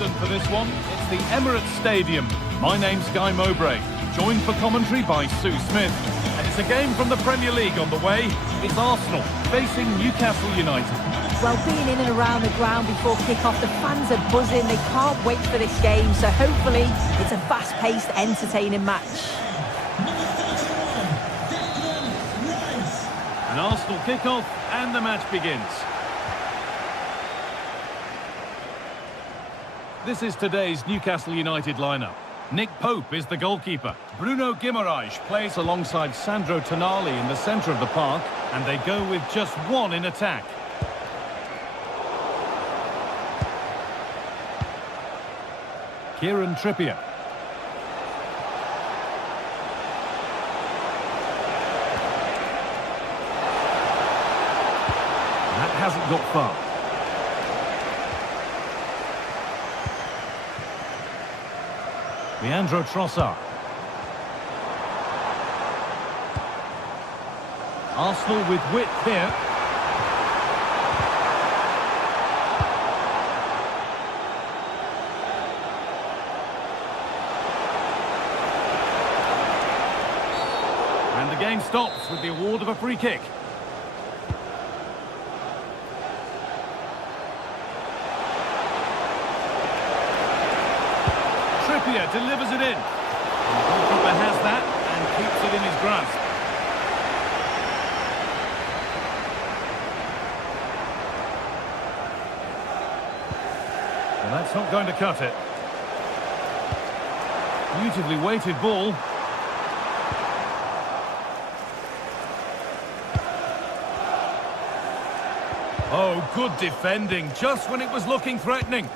London for this one. It's the Emirates Stadium. My name's Guy Mowbray, joined for commentary by Sue Smith. And it's a game from the Premier League on the way. It's Arsenal facing Newcastle United. Well, being in and around the ground before kick-off, the fans are buzzing. They can't wait for this game. So hopefully it's a fast-paced, entertaining match. An Arsenal kick-off and the match begins. This is today's Newcastle United lineup. Nick Pope is the goalkeeper. Bruno Guimaraes plays alongside Sandro Tonali in the centre of the park, and they go with just one in attack. Kieran Trippier. That hasn't got far. Leandro Trossard. Arsenal with width here. And the game stops with the award of a free kick. Trippier delivers it in. And the goalkeeper has that and keeps it in his grasp. And that's not going to cut it. Beautifully weighted ball. Oh, good defending, just when it was looking threatening.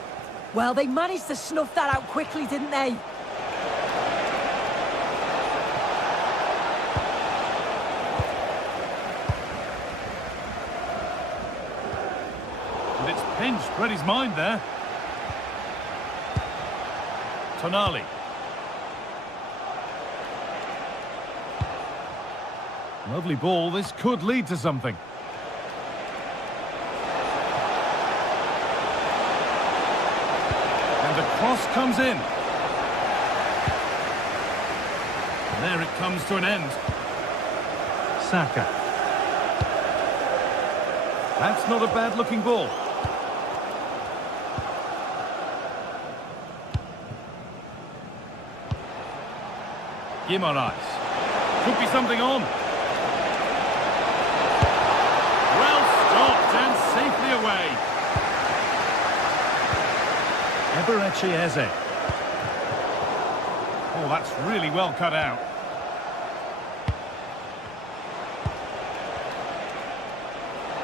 Well, they managed to snuff that out quickly, didn't they? And it's pinched, read his mind there. Tonali. Lovely ball, this could lead to something. And the cross comes in. And there it comes to an end. Saka. That's not a bad looking ball. Guimaraes. Could be something on. Well stopped and safely away. Eberechi Eze. Oh, that's really well cut out.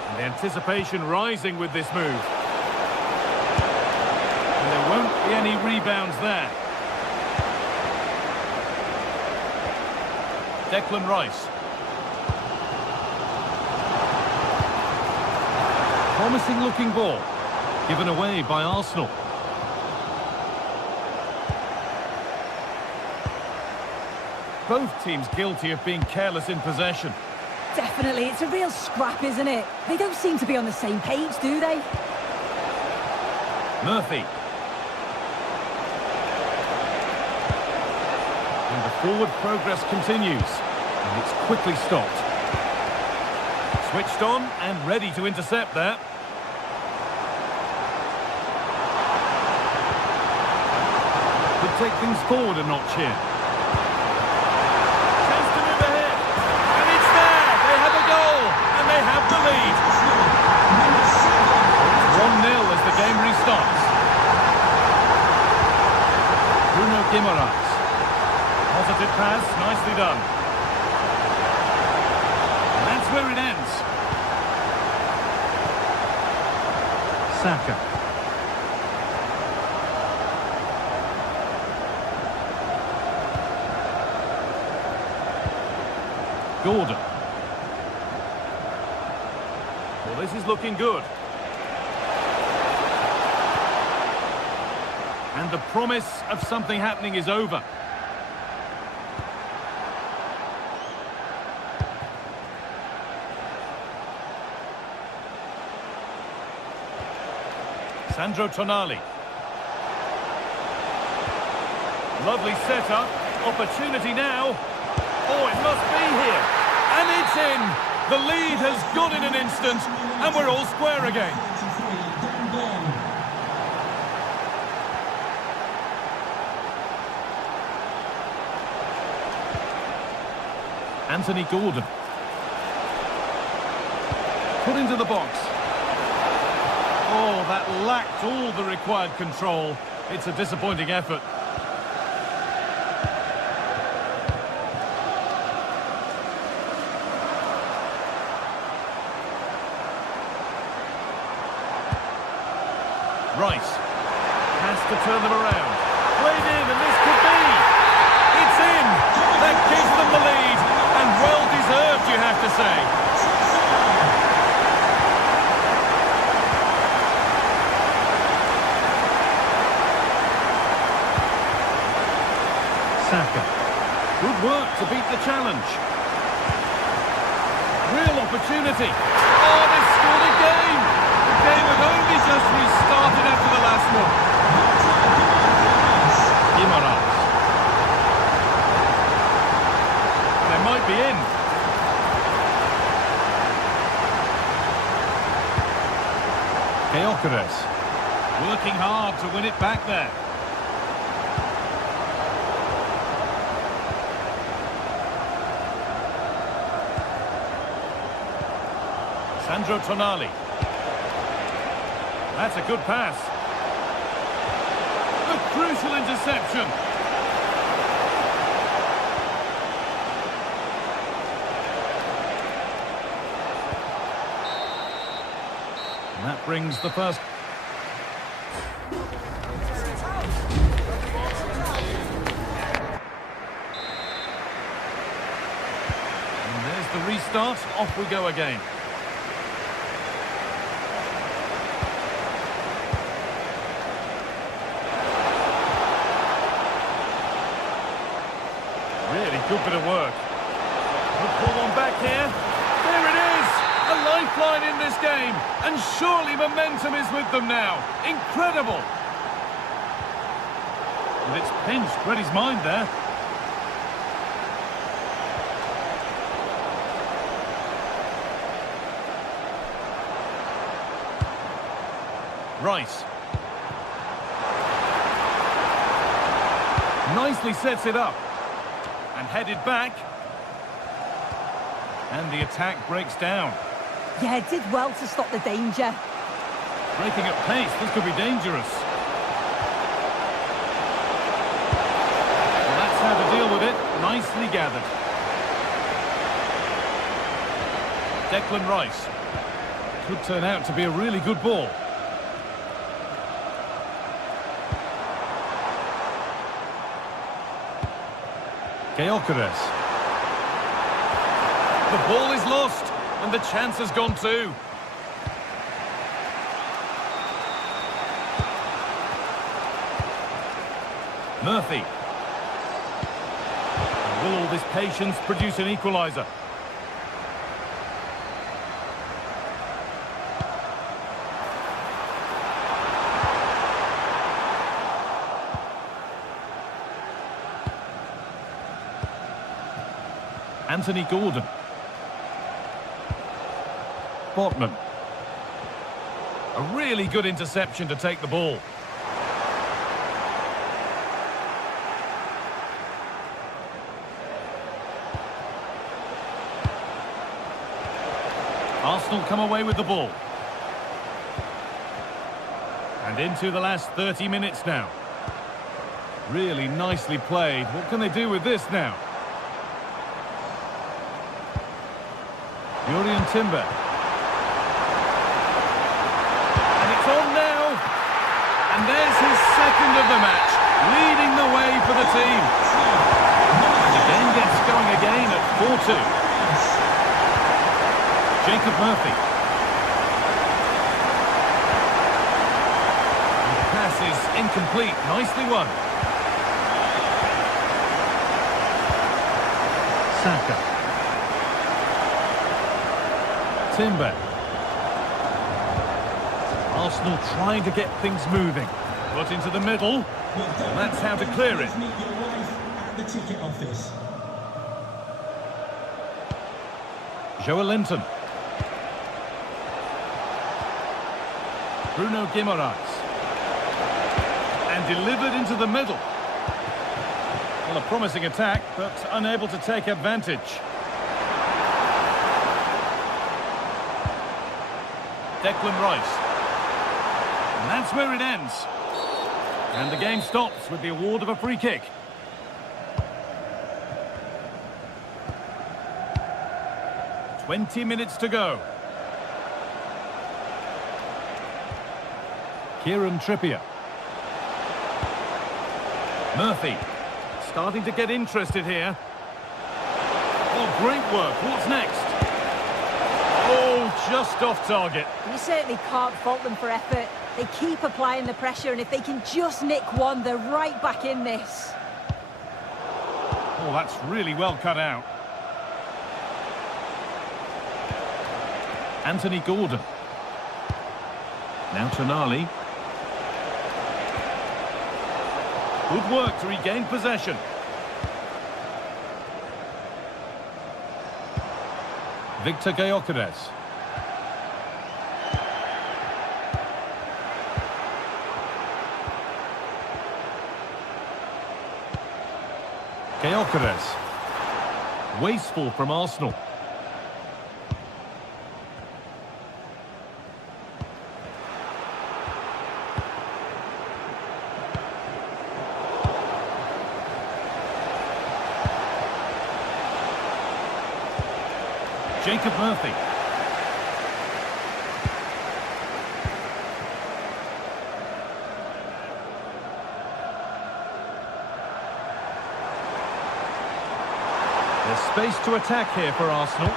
And the anticipation rising with this move. And there won't be any rebounds there. Declan Rice. Promising looking ball. Given away by Arsenal. Both teams guilty of being careless in possession. Definitely, it's a real scrap, isn't it? They don't seem to be on the same page, do they? Murphy. And the forward progress continues. And it's quickly stopped. Switched on and ready to intercept there. Could take things forward a notch here. Chance to move ahead. And it's there! They have a goal! And they have the lead. It's 1-0 as the game restarts. Bruno Guimaraes. Positive pass, nicely done. And that's where it ends. Saka. Gordon. Well, this is looking good. And the promise of something happening is over. Sandro Tonali. Lovely setup. Opportunity now. Oh, it must be here. And it's in. The lead has gone in an instant, and we're all square again. Anthony Gordon. Put into the box. Oh, that lacked all the required control. It's a disappointing effort. Rice has to turn them around. Played in, and this could be. It's in. That gives them the lead, and well deserved, you have to say. Saka. Good work to beat the challenge. Real opportunity. Oh, they scored again. The game had only just restarted after the last one. Guimaraes. They might be in. Gyökeres. Working hard to win it back there. Sandro Tonali. That's a good pass. A crucial interception. And that brings the first. And there's the restart. Off we go again. Really good bit of work. Good pull on back here. There it is! A lifeline in this game. And surely momentum is with them now. Incredible! And it's pinched. Read his mind there. Rice. Nicely sets it up. And headed back. And the attack breaks down. Yeah, it did well to stop the danger. Breaking at pace, this could be dangerous. Well, that's how to deal with it. Nicely gathered. Declan Rice. Could turn out to be a really good ball. Gyökeres. The ball is lost, and the chance has gone too. Murphy. Will all this patience produce an equaliser? Anthony Gordon. Botman. A really good interception to take the ball. Arsenal come away with the ball. And into the last 30 minutes now. Really nicely played. What can they do with this now? Jurrien Timber. And it's on now. And there's his second of the match, leading the way for the team. And the game gets going again at 4-2. Jacob Murphy. And the pass is incomplete. Nicely won. Saka. Timber. Arsenal trying to get things moving. Put into the middle. And that's how to clear it. Meet your wife at the ticket office. Joe Linton. Bruno Guimaraes. And delivered into the middle. Well, a promising attack, but unable to take advantage. Declan Rice. And that's where it ends. And the game stops with the award of a free kick. "20 minutes to go. Kieran Trippier. Murphy. Starting to get interested here. Oh, great work. What's next? Oh, just off target. You certainly can't fault them for effort. They keep applying the pressure, and if they can just nick one, they're right back in this. Oh, that's really well cut out. Anthony Gordon. Now Tonali. Good work to regain possession. Victor Gyökeres. Gyökeres. Wasteful from Arsenal. Jacob Murphy. There's space to attack here for Arsenal.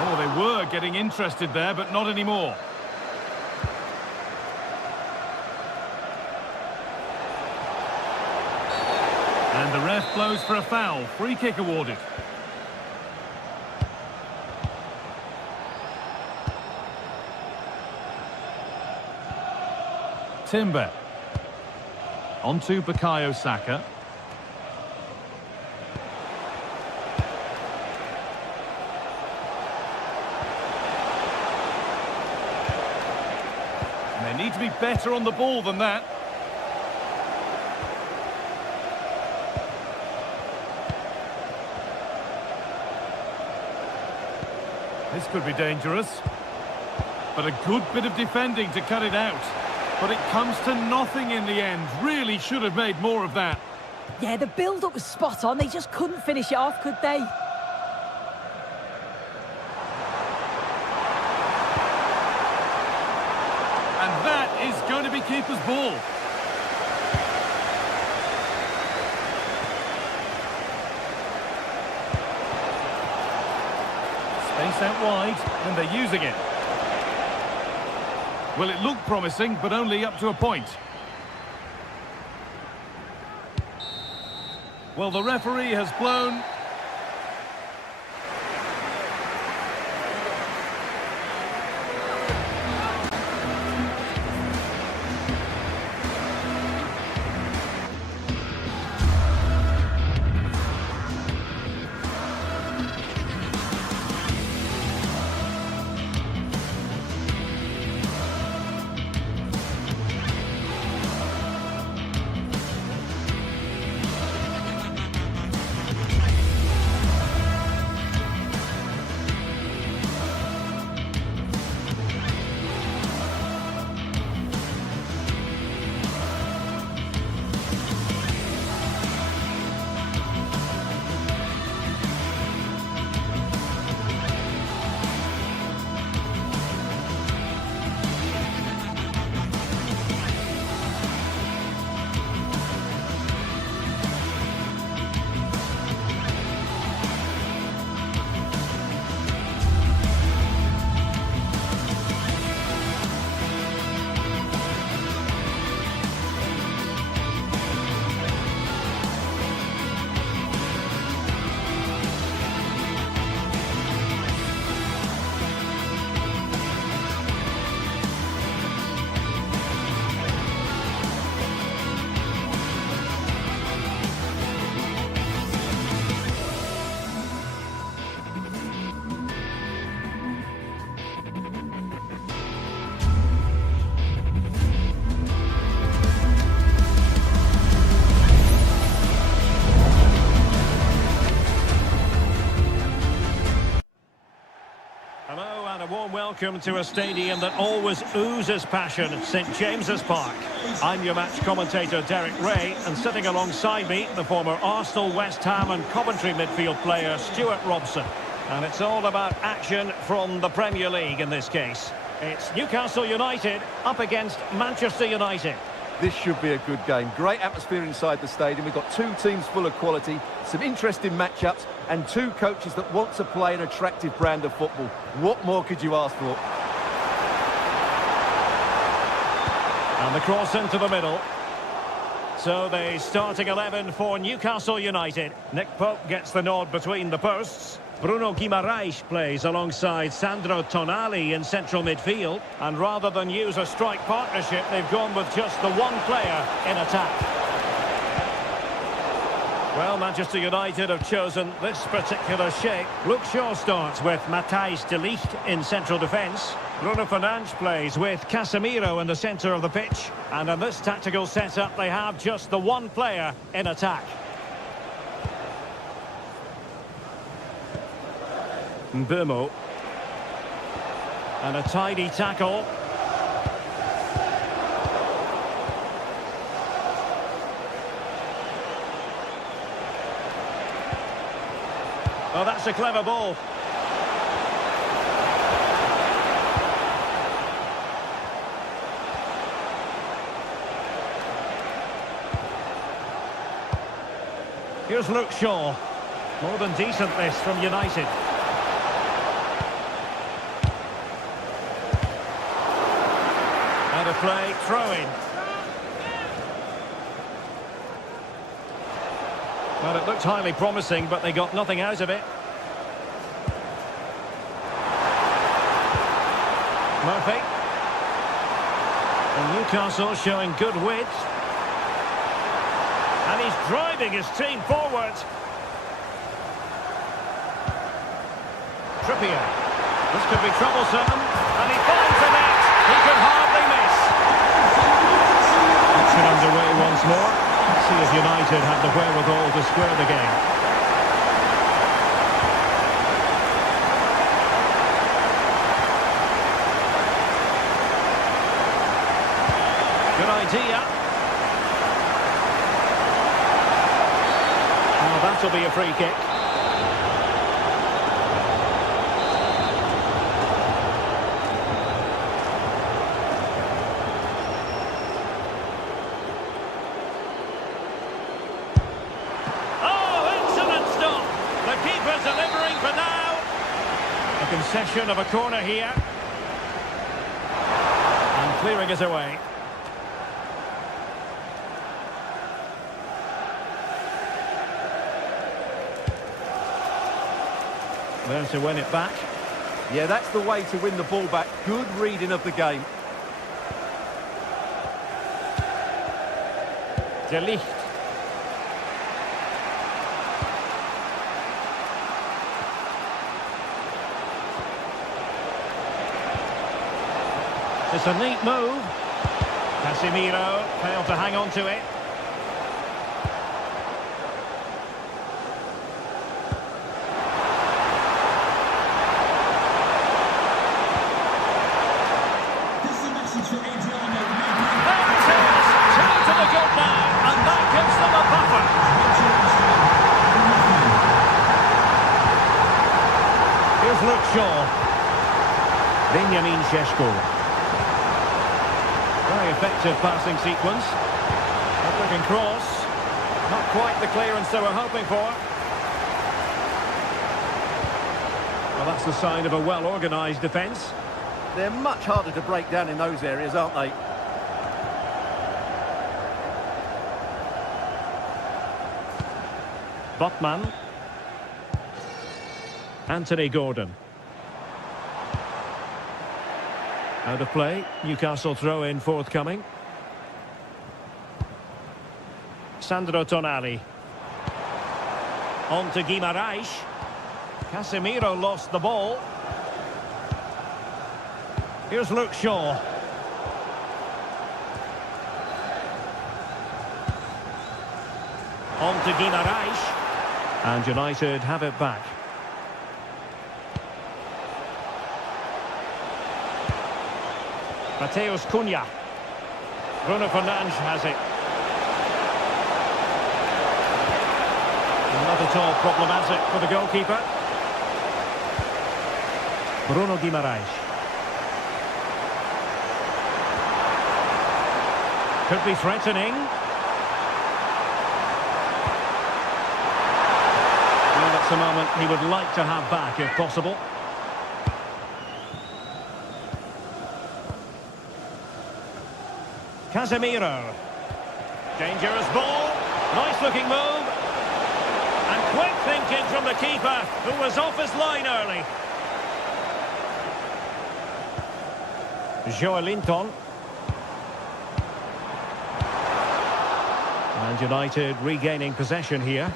Oh, they were getting interested there, but not anymore. And the ref blows for a foul. Free kick awarded. Timber. On to Bukayo Saka. And they need to be better on the ball than that. This could be dangerous. But a good bit of defending to cut it out. But it comes to nothing in the end. Really should have made more of that. Yeah, the build-up was spot on. They just couldn't finish it off, could they? And that is going to be keeper's ball. Space out wide, and they're using it. Well, it looked promising, but only up to a point. Well, the referee has blown. welcome to a stadium that always oozes passion, St James's Park. I'm your match commentator Derek Ray, and sitting alongside me, the former Arsenal, West Ham and Coventry midfield player Stuart Robson. And it's all about action from the Premier League in this case. It's Newcastle United up against Manchester United. This should be a good game. Great atmosphere inside the stadium. We've got two teams full of quality, some interesting matchups, and two coaches that want to play an attractive brand of football. What more could you ask for? And the cross into the middle. So the starting 11 for Newcastle United. Nick Pope gets the nod between the posts. Bruno Guimaraes plays alongside Sandro Tonali in central midfield. And rather than use a strike partnership, they've gone with just the one player in attack. Well, Manchester United have chosen this particular shape. Luke Shaw starts with Matthijs de Ligt in central defence. Bruno Fernandes plays with Casemiro in the centre of the pitch. And in this tactical setup, they have just the one player in attack. Mbeumo. And a tidy tackle. Oh, that's a clever ball. Here's Luke Shaw. More than decent this from United. And a play, throw-in. Well, it looked highly promising, but they got nothing out of it. Murphy. And Newcastle showing good width. And he's driving his team forward. Trippier. This could be troublesome. And he finds the net. He could hardly miss. Action underway once more. Let's see if United have the wherewithal to square the game. Good idea. Well, that'll be a free kick. Delivering for now. A concession of a corner here. And clearing it away. There to win it back. Yeah, that's the way to win the ball back. Good reading of the game. De Ligt. It's a neat move. Casemiro failed to hang on to it. This is a message for Adriano. There it is! Two to the good now, and that gives them a buffer. Here's Luke Shaw. Benjamin Šeško. Very effective passing sequence. Looking cross. Not quite the clearance they were hoping for. Well, that's the sign of a well-organised defence. They're much harder to break down in those areas, aren't they? Botman. Anthony Gordon. Out of play. Newcastle throw-in forthcoming. Sandro Tonali. On to Guimaraes. Casemiro lost the ball. Here's Luke Shaw. On to Guimaraes. And United have it back. Mateus Cunha. Bruno Fernandes has it. Not at all problematic for the goalkeeper. Bruno Guimaraes. Could be threatening. Well, that's a moment he would like to have back if possible. Casemiro. Dangerous ball. Nice looking move. And quick thinking from the keeper, who was off his line early. Joelinton. And United regaining possession here.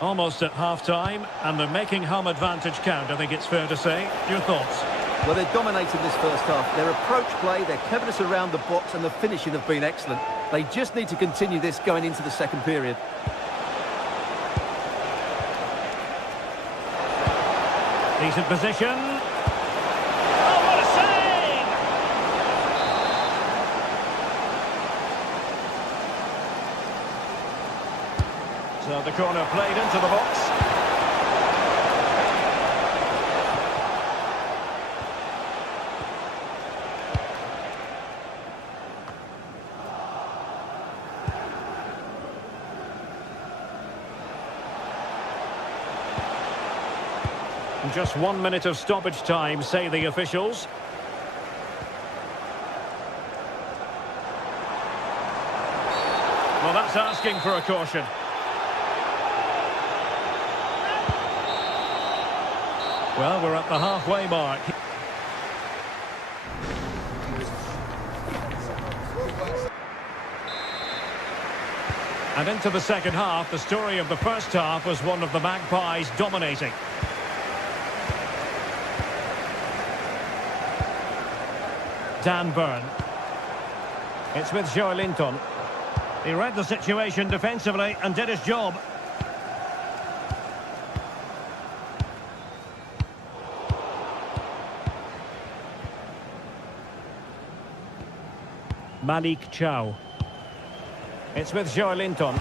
Almost at half-time, and they're making home advantage count, I think it's fair to say. Your thoughts? Well, they're dominating this first half. Their approach play, their cleverness around the box and the finishing have been excellent. They just need to continue this going into the second period. Decent position. Oh, what a save! So the corner played into the box. Just 1 minute of stoppage time, say the officials. Well, that's asking for a caution. Well, we're at the halfway mark. And into the second half, the story of the first half was one of the Magpies dominating. Dan Burn. It's with Joelinton. He read the situation defensively and did his job. Malik Chow. It's with Joelinton.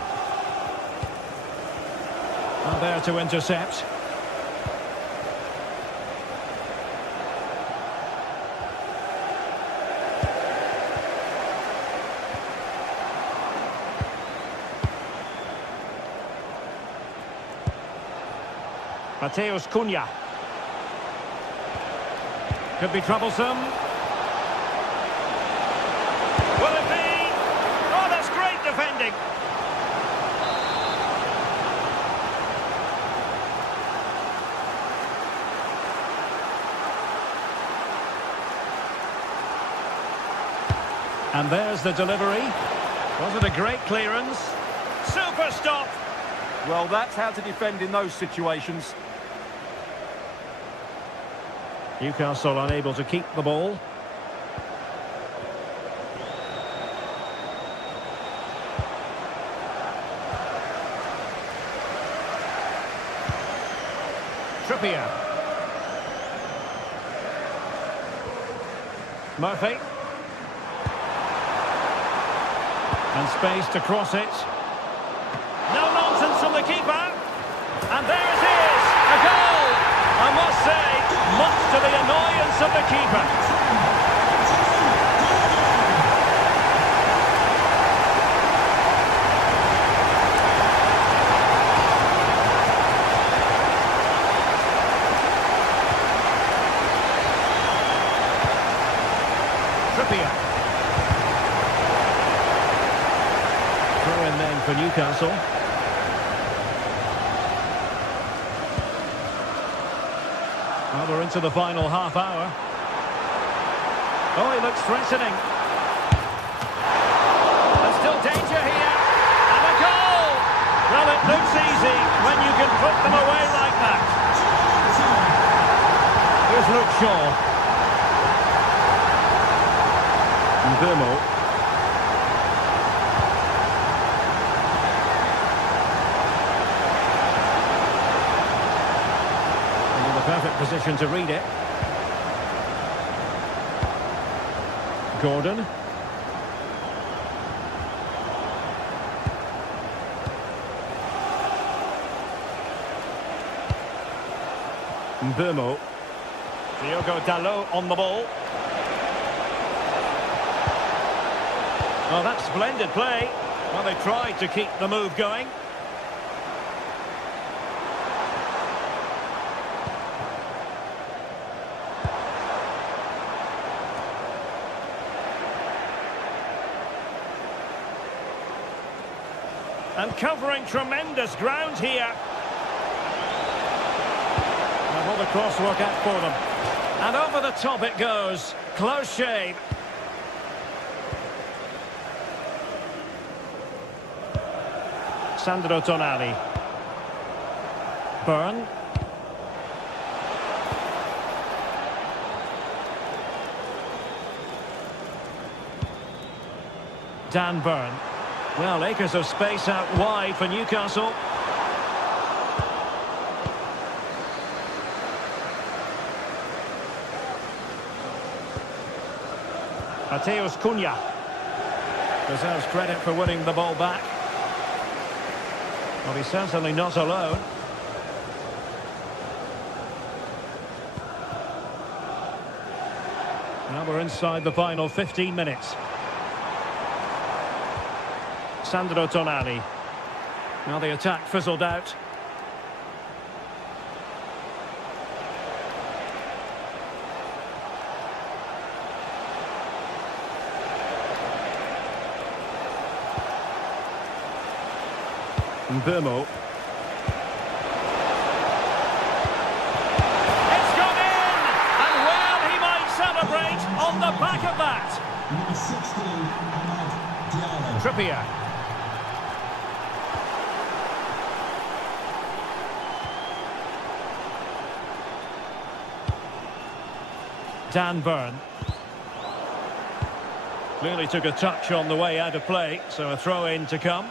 And there to intercept. Mateus Cunha. Could be troublesome. Will it be? Oh, that's great defending. And there's the delivery. Was it a great clearance? Super stop. Well, that's how to defend in those situations. Newcastle unable to keep the ball. Trippier. Murphy. And space to cross it. No nonsense from the keeper. And there it is, a goal. I must say, much to the annoyance of the keeper. Trippier. Throw in then for Newcastle. Well, we're into the final half hour. Oh, he looks threatening. There's still danger here. And a goal! Well, it looks easy when you can put them away like that. Here's Luke Shaw. And Burmo. Perfect position to read it. Gordon. Mbumo. Diogo Dalot on the ball. Oh, that's splendid play. Well, they tried to keep the move going. And covering tremendous ground here. And will the cross work out for them? And over the top it goes. Close shave. Sandro Tonali. Byrne. Dan Byrne. Well, acres of space out wide for Newcastle. Mateus Cunha deserves credit for winning the ball back. Well, he's certainly not alone. Now we're inside the final 15 minutes. Sandro Tonali. Now the attack fizzled out. Mbumo. It's gone in! And well, he might celebrate on the back of that. Number 16, Amad Diallo. Trippier. Dan Byrne. Clearly took a touch on the way out of play, so a throw-in to come.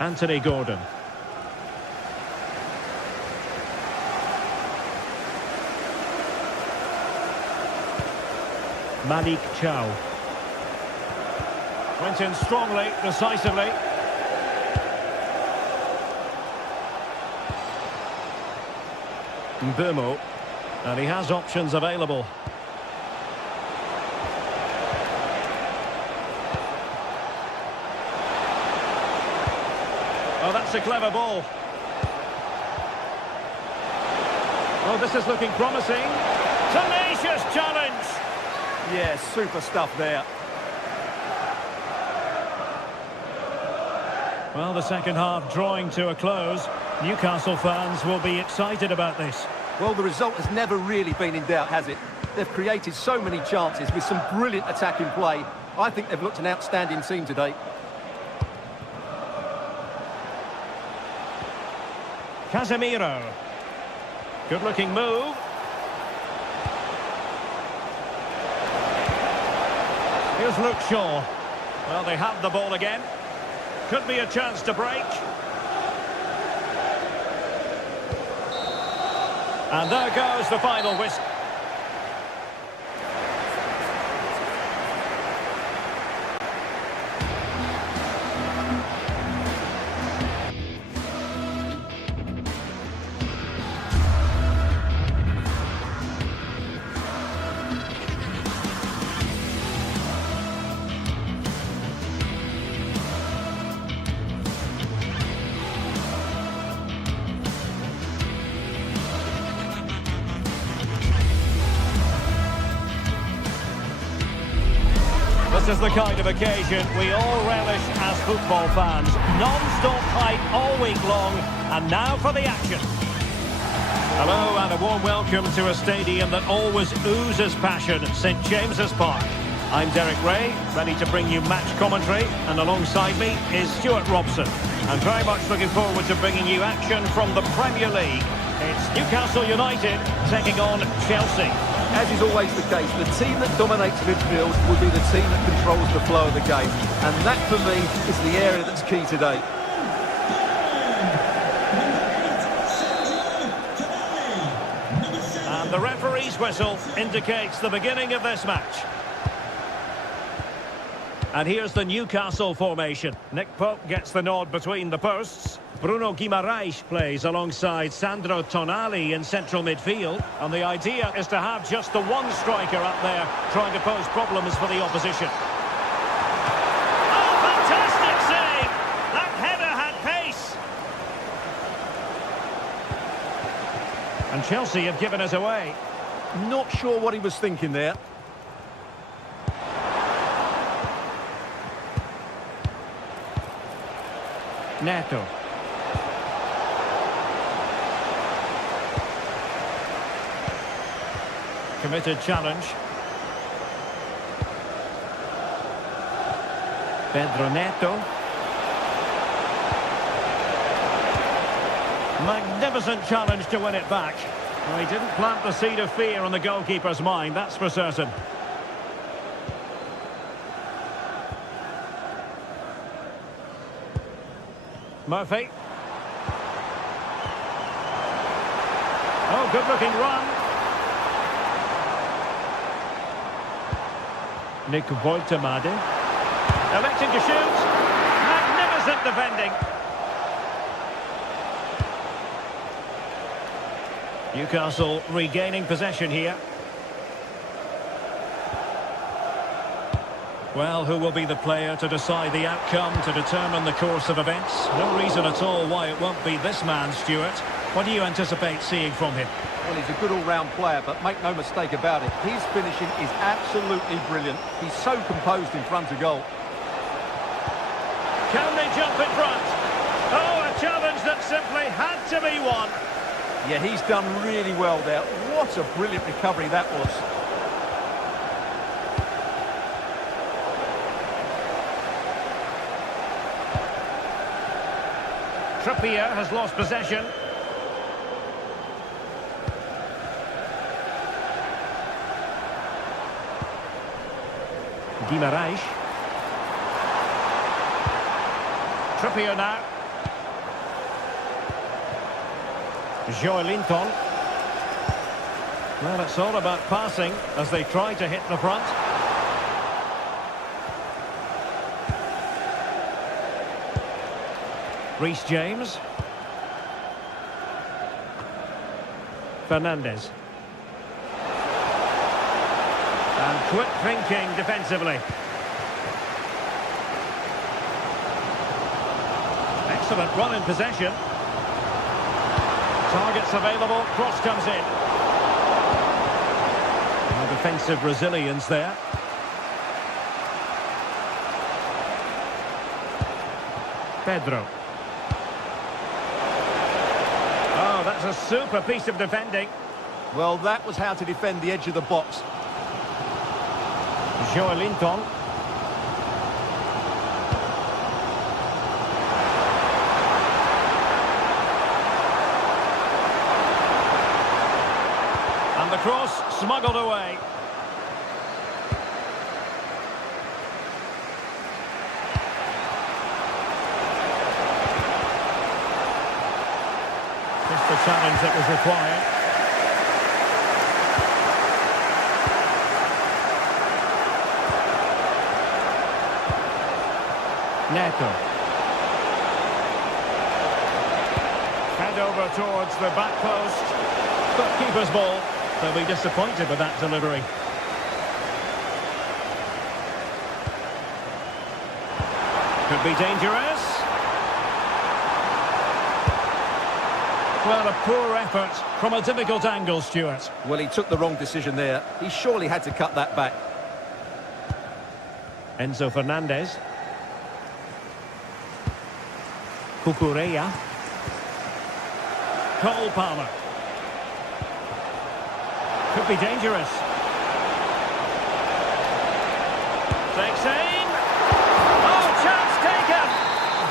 Anthony Gordon. Malik Chow. Went in strongly, decisively. Mbumo. And he has options available. Oh, that's a clever ball. Oh, this is looking promising. Tenacious challenge. Yeah, super stuff there. Well, the second half drawing to a close. Newcastle fans will be excited about this. Well, the result has never really been in doubt, has it? They've created so many chances with some brilliant attacking play. I think they've looked an outstanding team today. Casemiro. Good-looking move. Here's Luke Shaw. Well, they have the ball again. Could be a chance to break. And there goes the final whistle. This is the kind of occasion we all relish as football fans. Non-stop hype all week long, and now for the action. Hello and a warm welcome to a stadium that always oozes passion, St James's Park. I'm Derek Ray, ready to bring you match commentary, and alongside me is Stuart Robson. I'm very much looking forward to bringing you action from the Premier League. It's Newcastle United taking on Chelsea. As is always the case, the team that dominates midfield will be the team that controls the flow of the game. And that, for me, is the area that's key today. And the referee's whistle indicates the beginning of this match. And here's the Newcastle formation. Nick Pope gets the nod between the posts. Bruno Guimaraes plays alongside Sandro Tonali in central midfield. And the idea is to have just the one striker up there trying to pose problems for the opposition. Oh, fantastic save! That header had pace. And Chelsea have given us away. Not sure what he was thinking there. Neto. Committed challenge. Pedro Neto. Magnificent challenge to win it back. Well, he didn't plant the seed of fear on the goalkeeper's mind, that's for certain. Murphy. Oh, good-looking run. Nick Voitemade. Electing to shoot. Magnificent defending. Newcastle regaining possession here. Well, who will be the player to decide the outcome, to determine the course of events? No reason at all why it won't be this man, Stuart. What do you anticipate seeing from him? Well, he's a good all-round player, but make no mistake about it, his finishing is absolutely brilliant. He's so composed in front of goal. Can they jump in front? Oh, a challenge that simply had to be won. Yeah, he's done really well there. What a brilliant recovery that was. Trippier has lost possession. Guimaraes. Trippier now. Joelinton. Well, it's all about passing as they try to hit the front. Reece James. Fernandes. And quick thinking defensively. Excellent run in possession. Targets available, cross comes in. And defensive resilience there. Pedro. Oh, that's a super piece of defending. Well, that was how to defend the edge of the box. Joelinton. And the cross smuggled away. Just the challenge that was required. Neto. Head over towards the back post. But keeper's ball. They'll be disappointed with that delivery. Could be dangerous. Well, a poor effort from a difficult angle, Stuart. Well, he took the wrong decision there. He surely had to cut that back. Enzo Fernandez. Cucurella. Cole Palmer. Could be dangerous. Takes aim. Oh, chance taken.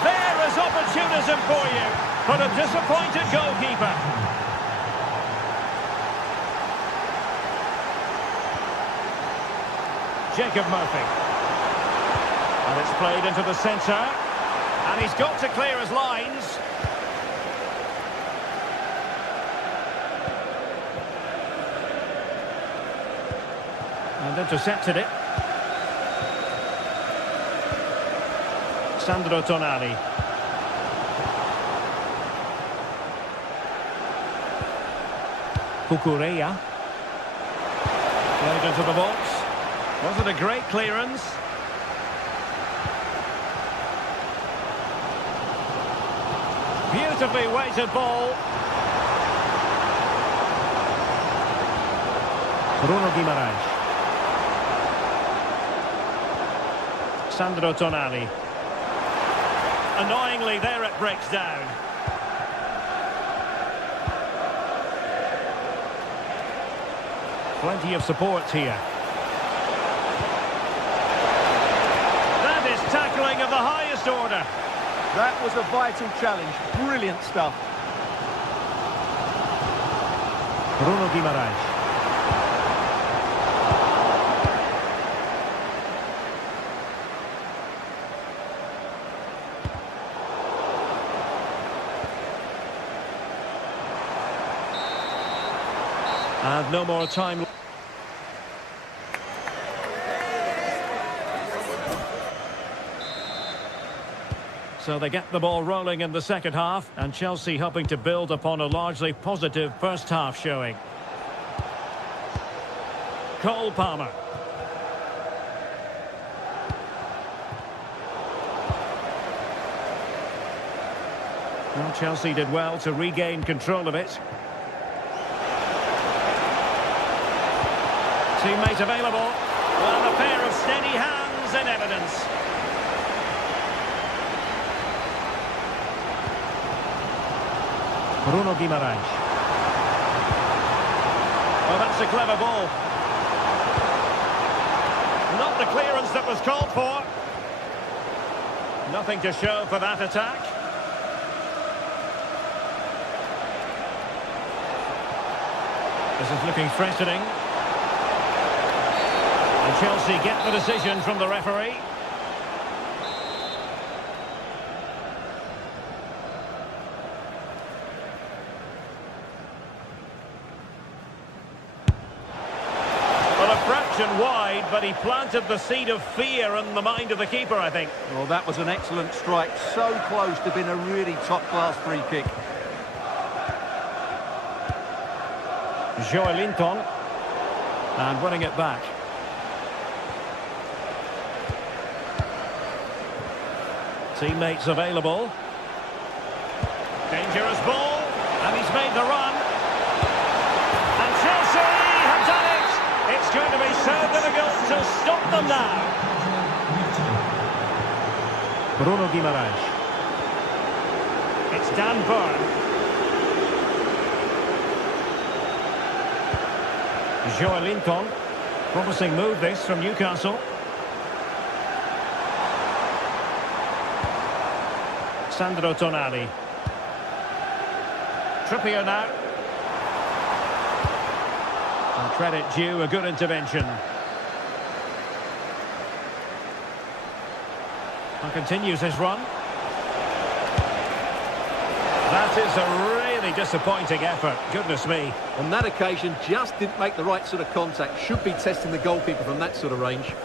There is opportunism for you, but a disappointed goalkeeper. Jacob Murphy. And it's played into the centre. And he's got to clear his lines. And intercepted it. Sandro Tonali. Cucurella. Played into the box. Was it a great clearance? Beautifully weighted ball. Bruno Guimaraes. Sandro Tonali. Annoyingly, there it breaks down. Plenty of support here. That is tackling of the highest order. That was a vital challenge. Brilliant stuff. Bruno Guimaraes. And no more time. So they get the ball rolling in the second half, and Chelsea hoping to build upon a largely positive first half showing. Cole Palmer. Well, Chelsea did well to regain control of it. Teammate available. Well, a pair of steady hands in evidence. Bruno Guimaraes. Well, that's a clever ball. Not the clearance that was called for. Nothing to show for that attack. This is looking threatening. And Chelsea get the decision from the referee. Well, a fraction wide, but he planted the seed of fear in the mind of the keeper, I think. Well, that was an excellent strike. So close to being a really top-class free kick. Joelinton. And winning it back. Teammates available. Dangerous ball. And he's made the run. And Chelsea have done it. It's going to be so difficult to stop them now. Bruno Guimaraes. It's Dan Burn. Joelinton. Promising move this from Newcastle. Sandro Tonali. Trippier now. And credit due, a good intervention. And continues his run. That is a really disappointing effort. Goodness me. On that occasion, just didn't make the right sort of contact. Should be testing the goalkeeper from that sort of range.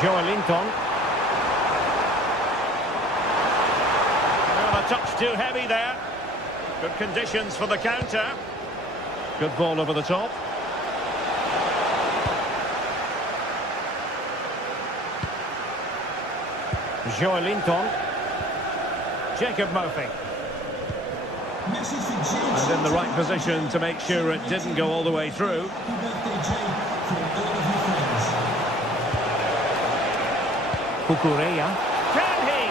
Joelinton. A touch too heavy there. Good conditions for the counter. Good ball over the top. Joelinton. Jacob Murphy. And in the right position to make sure it didn't go all the way through. Cucurella. Can he?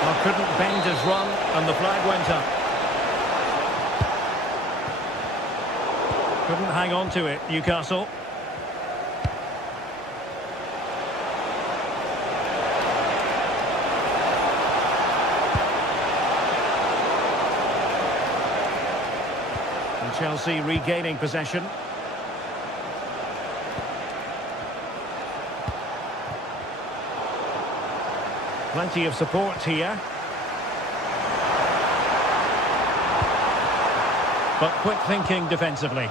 Well, couldn't bend his run, and the flag went up. Couldn't hang on to it, Newcastle. And Chelsea regaining possession. Plenty of support here. But quick thinking defensively.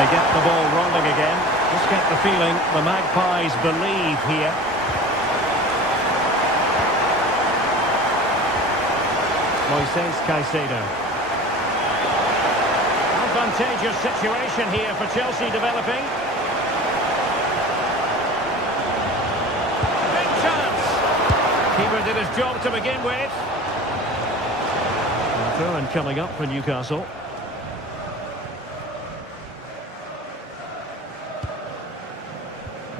They get the ball rolling again. Just get the feeling the Magpies believe here. Moises Caicedo. Advantageous situation here for Chelsea developing. Big chance. Keeper did his job to begin with. And throw in coming up for Newcastle.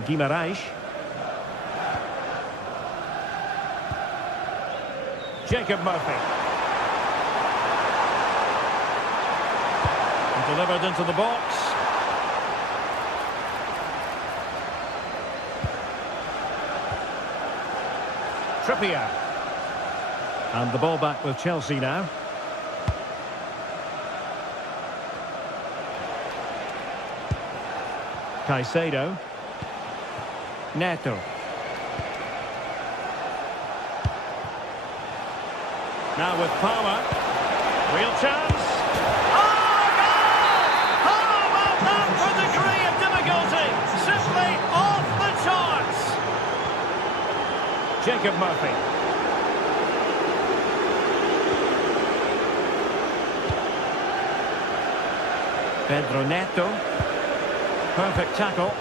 Guimarães. Jacob Murphy. And delivered into the box. Trippier. And the ball back with Chelsea now. Caicedo. Neto. Now with Palmer. Real chance. Oh, goal! How about that for degree of difficulty? Simply off the charts. Jacob Murphy. Pedro Neto. Perfect tackle.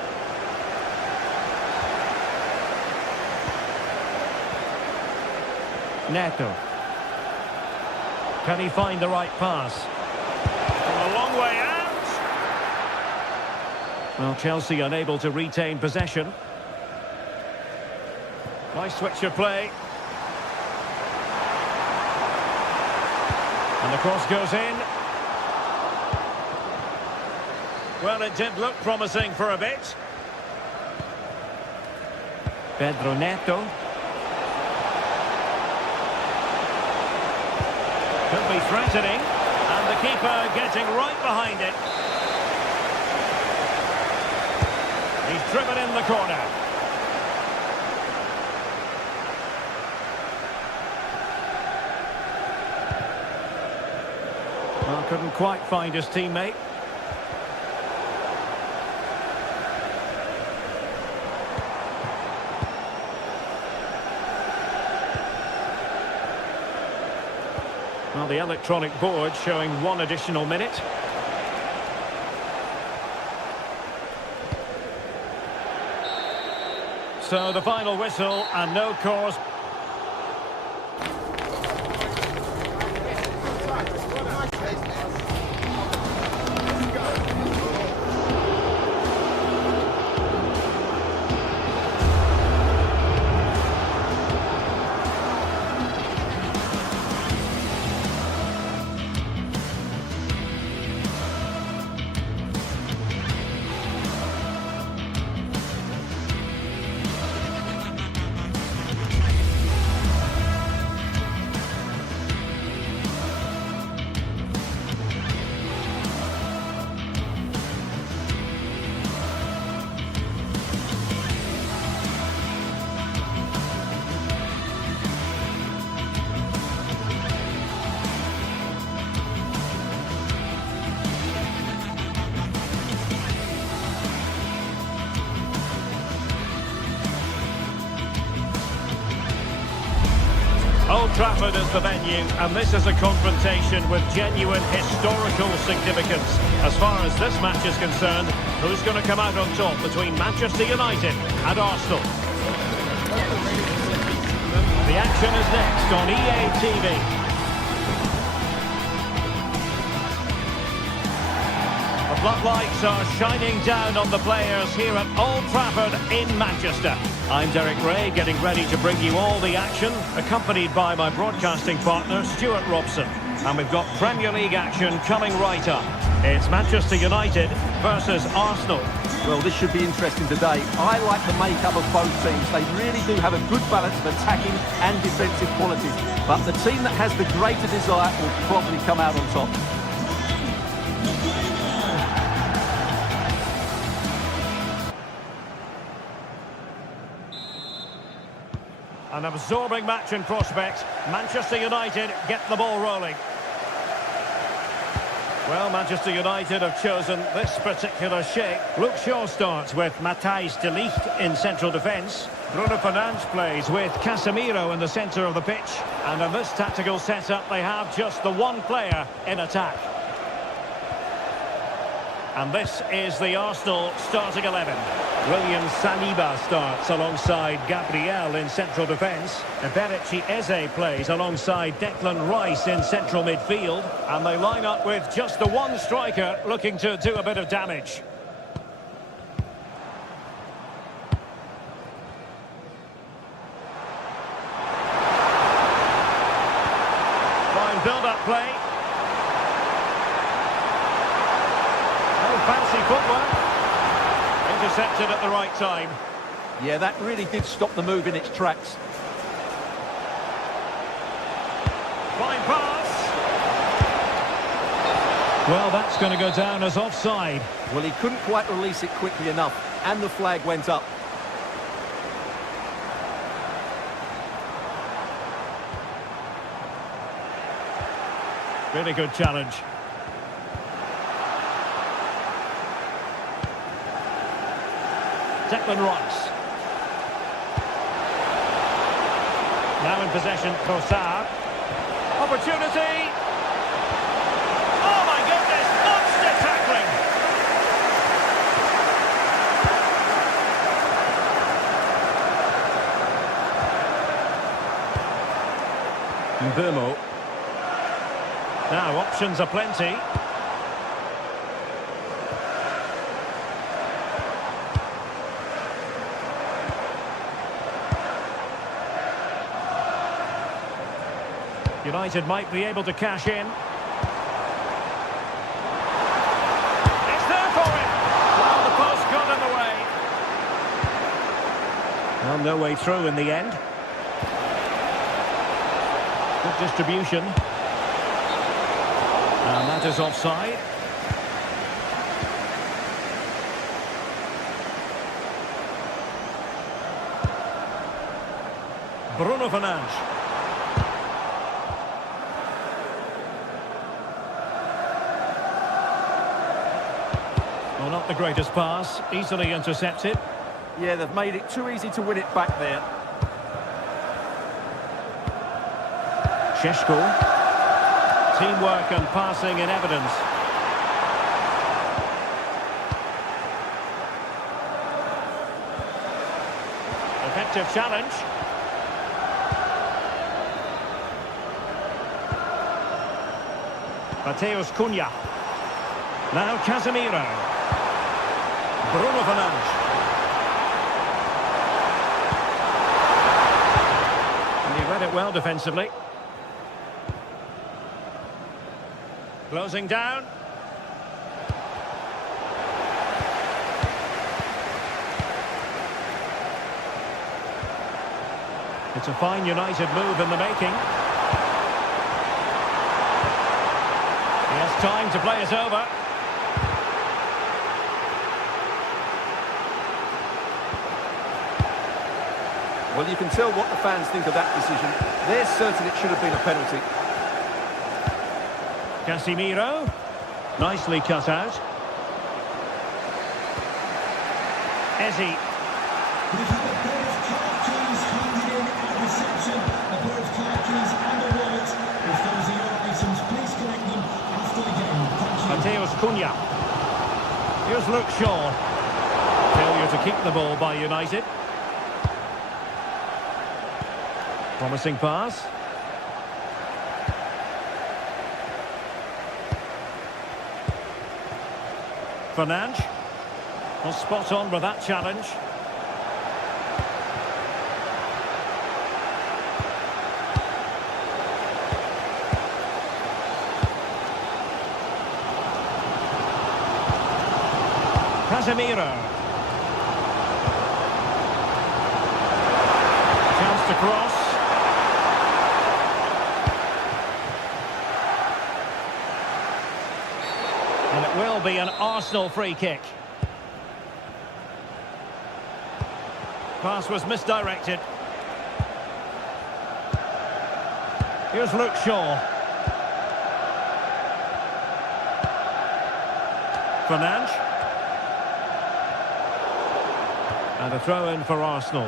Neto. Can he find the right pass? From a long way out. Well, Chelsea unable to retain possession. Nice switch of play. And the cross goes in. Well, it did look promising for a bit. Pedro Neto. Could be threatening, and the keeper getting right behind it. He's driven in the corner. Well, couldn't quite find his teammate. Well, the electronic board showing 1 additional minute. So the final whistle and no cause. Old Trafford is the venue, and this is a confrontation with genuine historical significance. As far as this match is concerned, who's going to come out on top between Manchester United and Arsenal? The action is next on EA TV. The floodlights are shining down on the players here at Old Trafford in Manchester. I'm Derek Ray, getting ready to bring you all the action, accompanied by my broadcasting partner, Stuart Robson. And we've got Premier League action coming right up. It's Manchester United versus Arsenal. Well, this should be interesting today. I like the makeup of both teams. They really do have a good balance of attacking and defensive qualities. But the team that has the greater desire will probably come out on top. An absorbing match in prospect. Manchester United get the ball rolling. Well, Manchester United have chosen this particular shape. Luke Shaw starts with Matthijs de Ligt in central defence. Bruno Fernandes plays with Casemiro in the centre of the pitch. And in this tactical setup, they have just the one player in attack. And this is the Arsenal starting 11. William Saliba starts alongside Gabriel in central defence. Eberechi Eze plays alongside Declan Rice in central midfield. And they line up with just the one striker looking to do a bit of damage. Fine build-up play. Fancy footwork. Intercepted at the right time. Yeah, that really did stop the move in its tracks. Fine pass. Well, that's going to go down as offside. Well, he couldn't quite release it quickly enough, and the flag went up. Really good challenge. Declan Rice. Now in possession, Trossard. Opportunity. Oh my goodness, monster tackling. Mbeumo. Now options are plenty. United might be able to cash in. It's there for him. Well, the post got in the way. Well, no way through in the end. Good distribution. And that is offside. Bruno Fernandes. Well, not the greatest pass, easily intercepted. Yeah, they've made it too easy to win it back there. Šeško. Teamwork and passing in evidence. Effective challenge. Matheus Cunha. Now Casemiro. Bruno Fernandes. And he read it well defensively. Closing down. It's a fine United move in the making. He has time to play it over. Well, you can tell what the fans think of that decision. They're certain it should have been a penalty. Casemiro. Nicely cut out. Eze. We've had a pair of car keys handed in at reception. A pair of car keys and a wallet. If those are your items, please collect them after the game. Thank you. Matheus Cunha. Here's Luke Shaw. Failure to keep the ball by United. Promising pass. Fernandes. Well, spot on with that challenge. Casemiro. Chance to cross. And it will be an Arsenal free kick. Pass was misdirected. Here's Luke Shaw. Fernandes. And a throw in for Arsenal.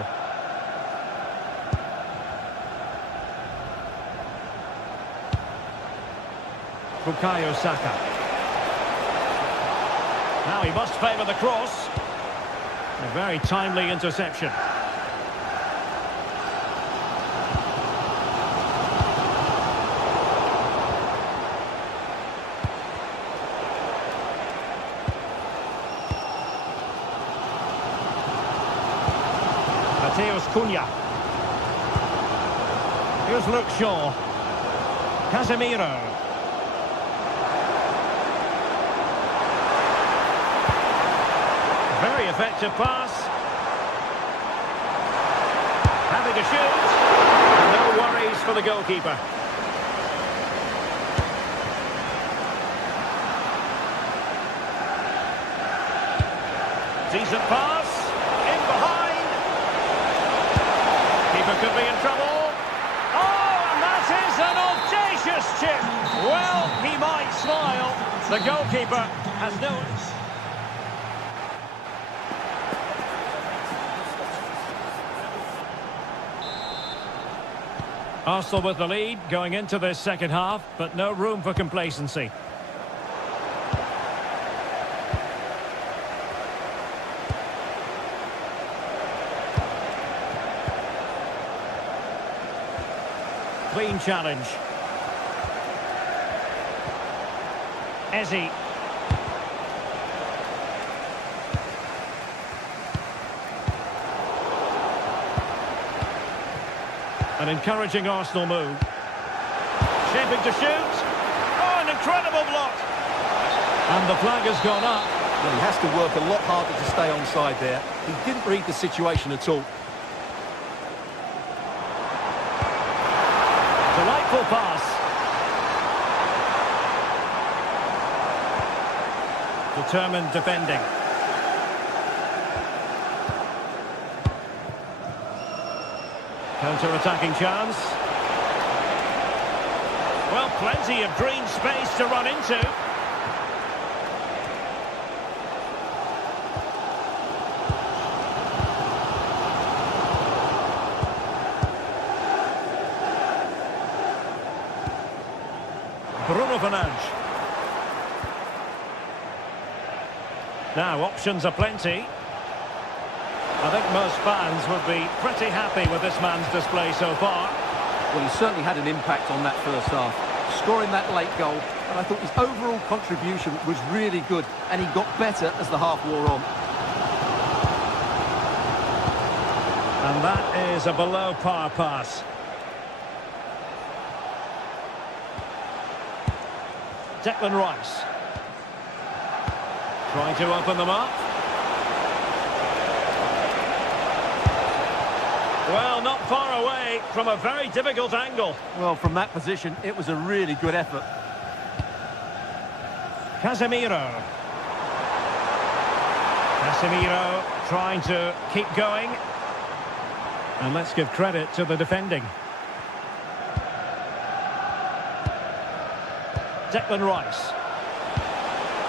Bukayo Saka. Now he must favour the cross. A very timely interception. Cunha. Here's Luke Shaw. Casemiro. Very effective pass. Happy to shoot. No worries for the goalkeeper. Decent pass. In behind. Keeper could be in trouble. Oh, and that is an audacious chip. Well, he might smile. The goalkeeper has no... Arsenal with the lead going into this second half, but no room for complacency. Clean challenge. Eze. An encouraging Arsenal move. Shaping to shoot. Oh, an incredible block. And the flag has gone up. Well, he has to work a lot harder to stay onside there. He didn't read the situation at all. Delightful pass. Determined defending. Counter-attacking chance. Well, plenty of green space to run into. Bruno Fernandes. Now, options are plenty. I think most fans would be pretty happy with this man's display so far. Well, he certainly had an impact on that first half, scoring that late goal, but I thought his overall contribution was really good, and he got better as the half wore on. And that is a below-par pass. Declan Rice. Trying to open them up. Well, not far away from a very difficult angle. Well, from that position, it was a really good effort. Casemiro. Casemiro trying to keep going. And let's give credit to the defending. Declan Rice.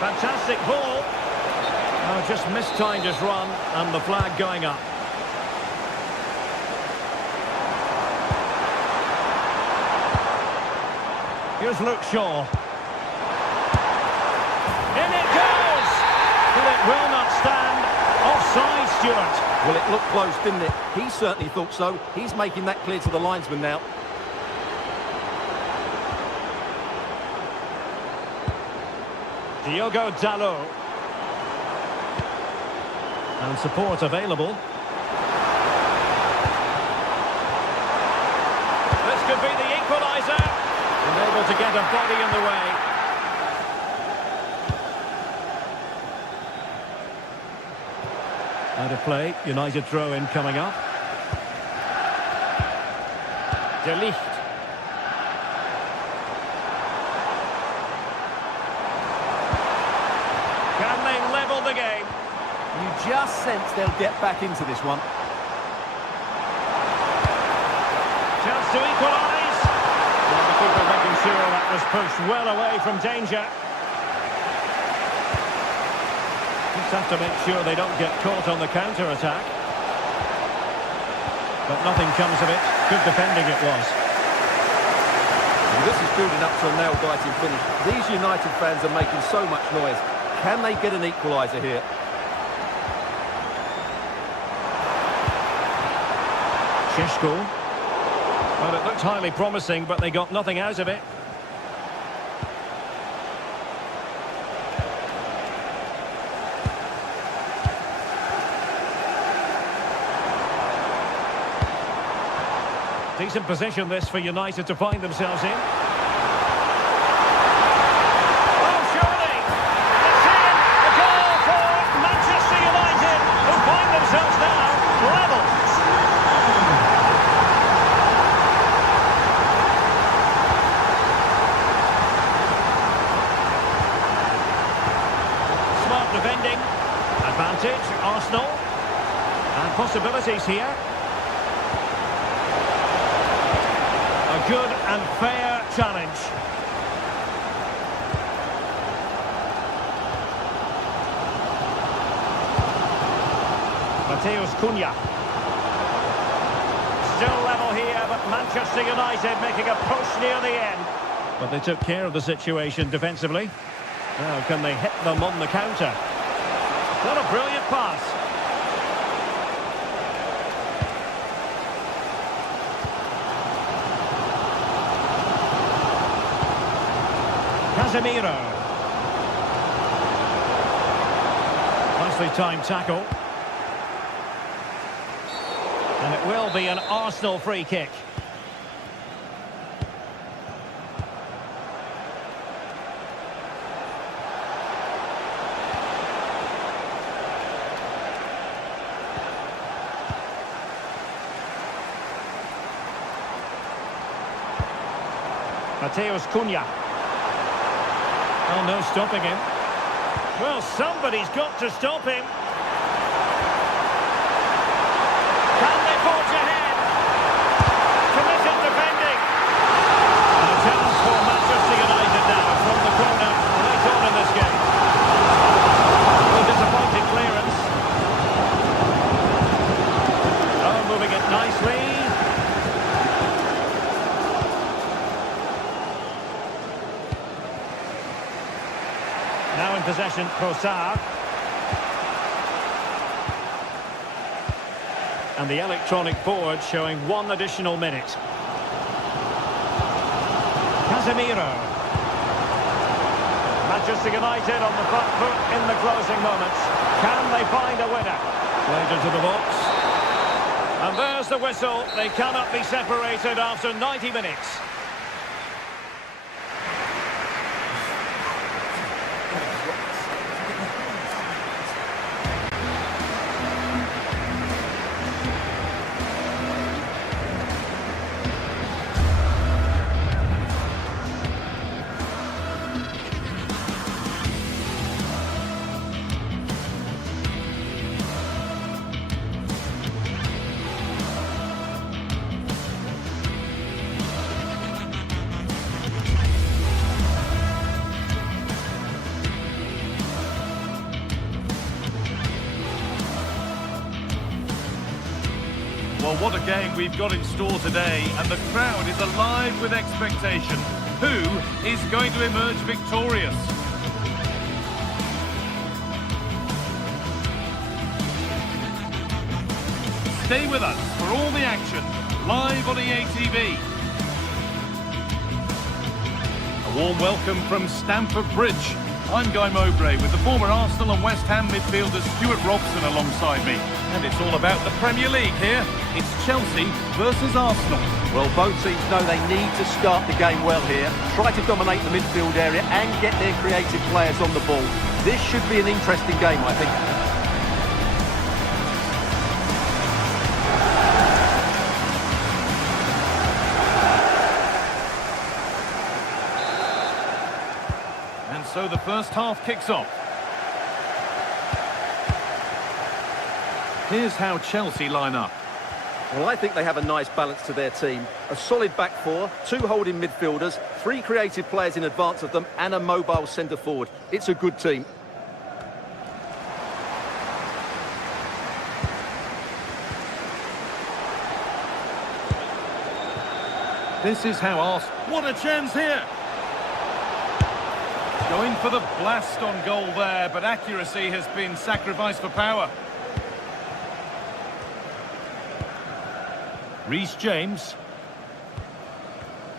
Fantastic ball. Oh, just mistimed his run, and the flag going up. Here's Luke Shaw. In it goes! But it will not stand. Offside, Stuart. Well, it looked close, didn't it? He certainly thought so. He's making that clear to the linesman now. Diogo Dalot. And support available. This could be the equaliser. Unable to get a body in the way. Out of play, United throw-in coming up. De Ligt. Can they level the game? You just sense they'll get back into this one. Chance to equalise. Well, the keeper making sure that was pushed well away from danger. Just have to make sure they don't get caught on the counter-attack. But nothing comes of it. Good defending it was. Well, this is building up to a nail-biting finish. These United fans are making so much noise. Can they get an equaliser here? Sheshko. Well, it looked highly promising, but they got nothing out of it. Decent position this for United to find themselves in. Oh, surely! It's in! A goal for Manchester United, who find themselves now level. Smart defending. Advantage, Arsenal. And possibilities here. A good and fair challenge. Mateus Cunha. Still level here, but Manchester United making a push near the end. But they took care of the situation defensively. Now can they hit them on the counter? What a brilliant pass. Casemiro. Nicely timed tackle. And it will be an Arsenal free kick. Mateus Cunha. Oh, no stopping him. Well, somebody's got to stop him. Can they forge ahead? Committed defending. And a chance for Manchester United now from the corner late on in this game. A disappointing clearance. Oh, moving it nicely. Now in possession, Trossard. And the electronic board showing 1 additional minute. Casemiro. Manchester United on the front foot in the closing moments. Can they find a winner? Played into the box. And there's the whistle. They cannot be separated after 90 minutes. Well, what a game we've got in store today, and the crowd is alive with expectation. Who is going to emerge victorious? Stay with us for all the action, live on EA TV. A warm welcome from Stamford Bridge. I'm Guy Mowbray with the former Arsenal and West Ham midfielder Stuart Robson alongside me. And it's all about the Premier League here. It's Chelsea versus Arsenal. Well, both teams know they need to start the game well here. Try to dominate the midfield area and get their creative players on the ball. This should be an interesting game, I think. And so the first half kicks off. Here's how Chelsea line up. Well, I think they have a nice balance to their team. A solid back four, 2 holding midfielders, 3 creative players in advance of them, and a mobile centre forward. It's a good team. This is how Arsenal... What a chance here! Going for the blast on goal there, but accuracy has been sacrificed for power. Reece James.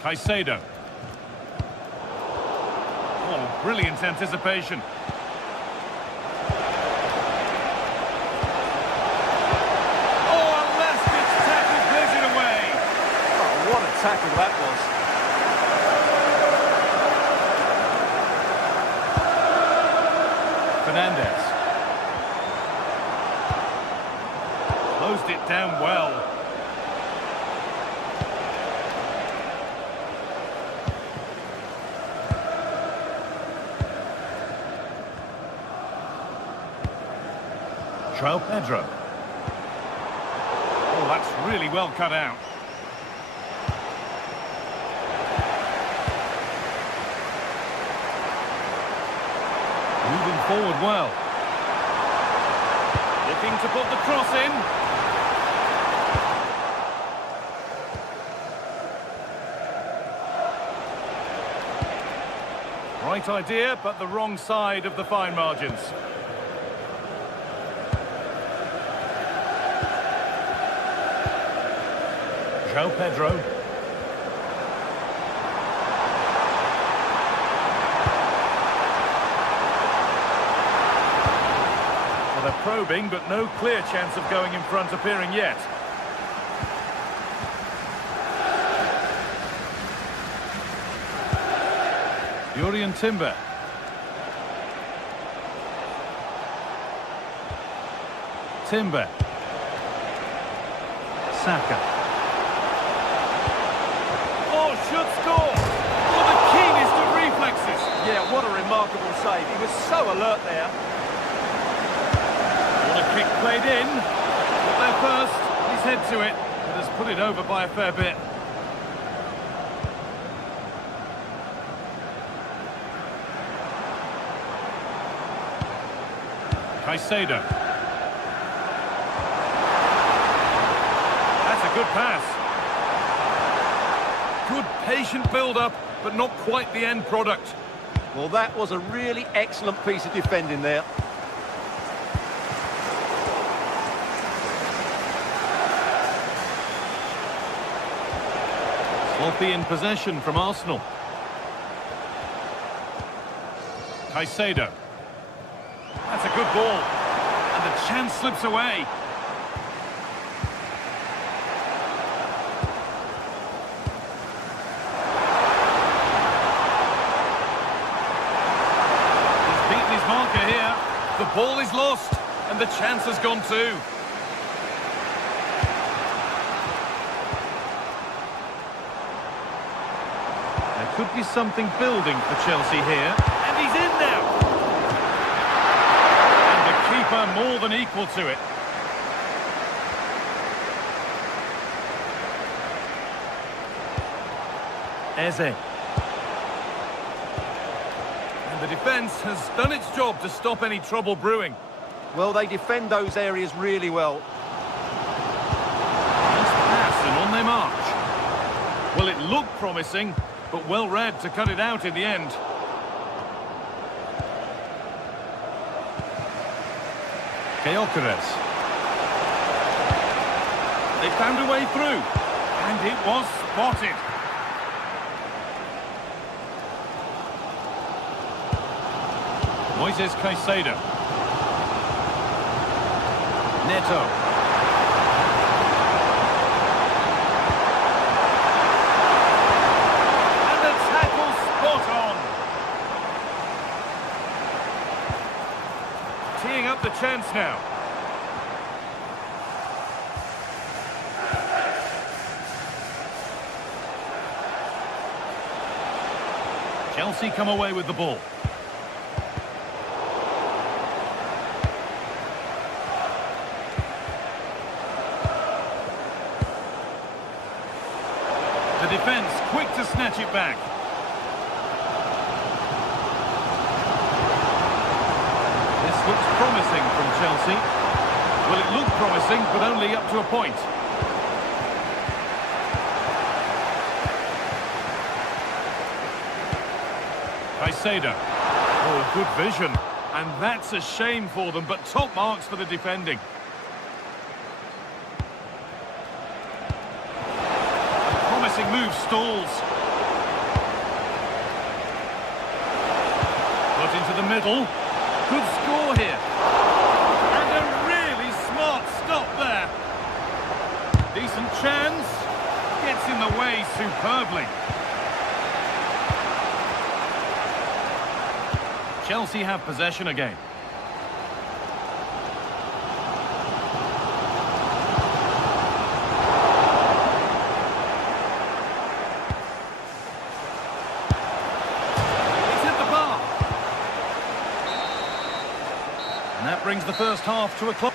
Caicedo. Oh, brilliant anticipation. Oh, a last-ditch tackle clears it away. Oh, what a tackle that was. Fernandez. Closed it down well. João Pedro. Oh, that's really well cut out. Moving forward well. Looking to put the cross in. Right idea, but the wrong side of the fine margins. João Pedro. Well, they're probing, but no clear chance of going in front appearing yet. Jurrien Timber. Timber. Saka. Should score. Oh, the keenest of reflexes. Yeah, what a remarkable save. He was so alert there. What a kick played in. Got there first. He's head to it, but has put it over by a fair bit. Caicedo. That's a good pass. Good patient build-up, but not quite the end product. Well, that was a really excellent piece of defending there. Sloppy in possession from Arsenal. Caicedo. That's a good ball. And the chance slips away. Marker here. The ball is lost and the chance has gone too. There could be something building for Chelsea here, and he's in now. And the keeper more than equal to it. Eze. The defence has done its job to stop any trouble brewing. Well, they defend those areas really well. Nice pass and on they march. Well, it looked promising, but well read to cut it out in the end. Gyökeres. They found a way through, and it was spotted. Moises Caicedo. Neto. And the tackle spot on. Teeing up the chance now. Chelsea come away with the ball. The defence quick to snatch it back. This looks promising from Chelsea. Well, it looked promising, but only up to a point. Caicedo. Oh, good vision. And that's a shame for them, but top marks for the defending. A promising move stalls. Put into the middle. Good score here. And a really smart stop there. Decent chance. Gets in the way superbly. Chelsea have possession again. He's hit the bar. And that brings the first half to a close.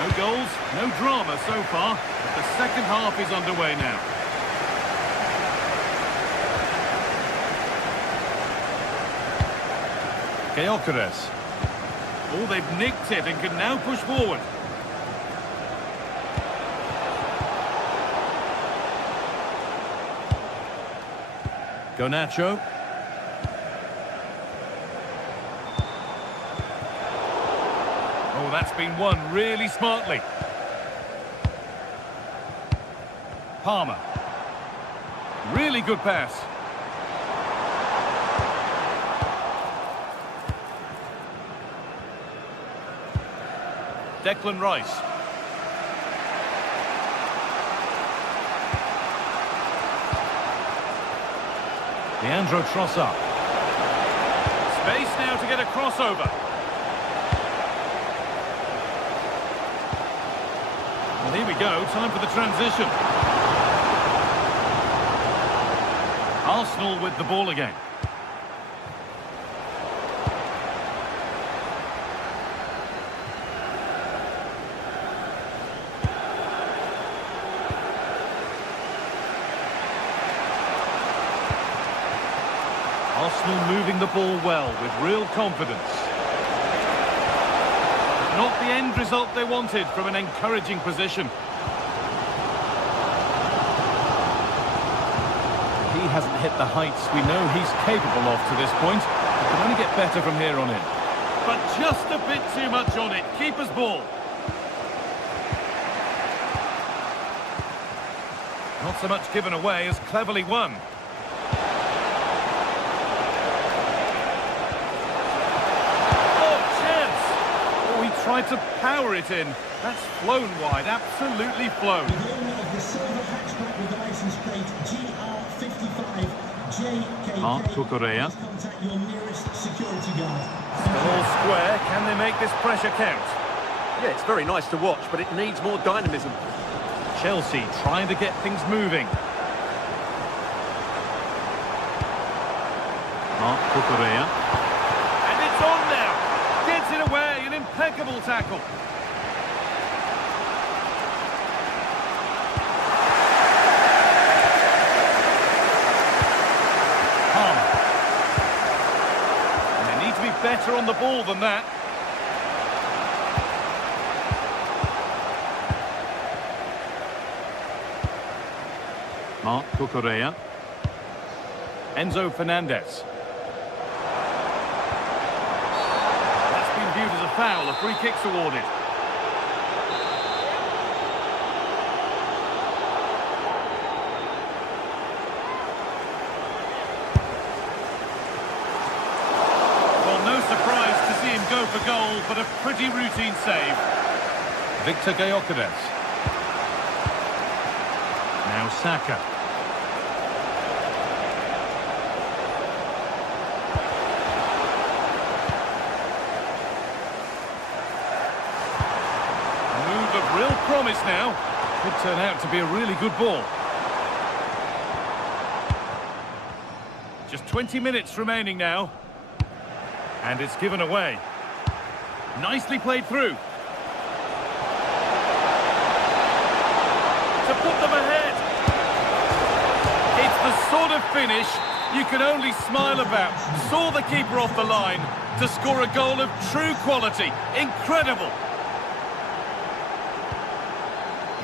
No goals, no drama so far. The second half is underway now. Gyökeres. Oh, they've nicked it and can now push forward. Garnacho. Oh, that's been won really smartly. Palmer. Really good pass. Declan Rice. Leandro Trossard. Space now to get a crossover. Well, here we go. Time for the transition. Arsenal with the ball again. Arsenal moving the ball well with real confidence. Not the end result they wanted from an encouraging position. He hasn't hit the heights we know he's capable of to this point. He can only get better from here on in. But just a bit too much on it. Keeper's ball. Not so much given away as cleverly won. Oh, chance! Oh, he tried to power it in. That's flown wide, absolutely flown. The owner of the silver hatchback with the license plate GR55 JKK. Cucurella. Contact your nearest security guard. The whole square. Can they make this pressure count? Yeah, it's very nice to watch, but it needs more dynamism. Chelsea trying to get things moving. Cucurella. And it's on now. Gets it away. An impeccable tackle. Better on the ball than that. Cucurella. Enzo Fernandez. That's been viewed as a foul. A free kick's awarded. Go for goal, but a pretty routine save. Victor Gyökeres. Now Saka. A move of real promise now. Could turn out to be a really good ball. Just 20 minutes remaining now. And it's given away. Nicely played through. To put them ahead. It's the sort of finish you can only smile about. Saw the keeper off the line to score a goal of true quality. Incredible.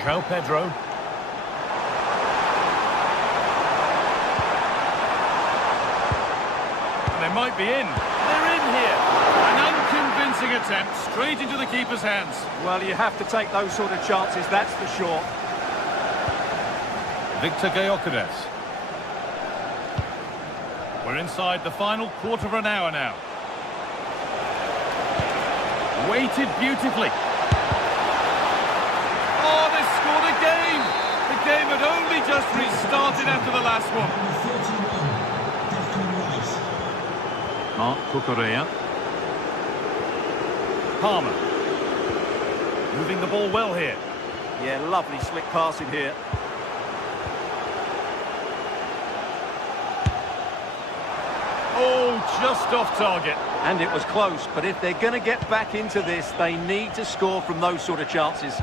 João Pedro. And they might be in. They're in here. An unconvincing attempt straight into the keeper's hands. Well, you have to take those sort of chances, that's for sure. Victor Gyökeres. We're inside the final quarter of an hour now. Weighted beautifully. Oh, they scored again! The game had only just restarted after the last one. Mark Cucurella. Palmer. Moving the ball well here. Yeah, lovely slick passing here. Oh, just off target. And it was close, but if they're going to get back into this, they need to score from those sort of chances.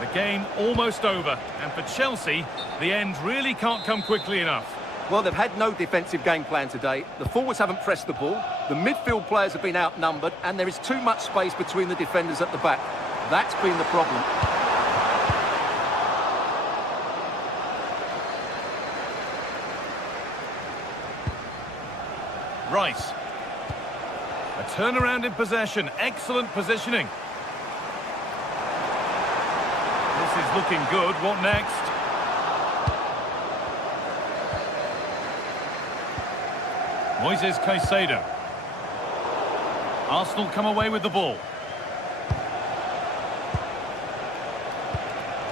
The game almost over, and for Chelsea, the end really can't come quickly enough. Well, they've had no defensive game plan today. The forwards haven't pressed the ball, the midfield players have been outnumbered, and there is too much space between the defenders at the back. That's been the problem. Rice. A turnaround in possession. Excellent positioning. This is looking good. What next? Moises Caicedo. Arsenal come away with the ball.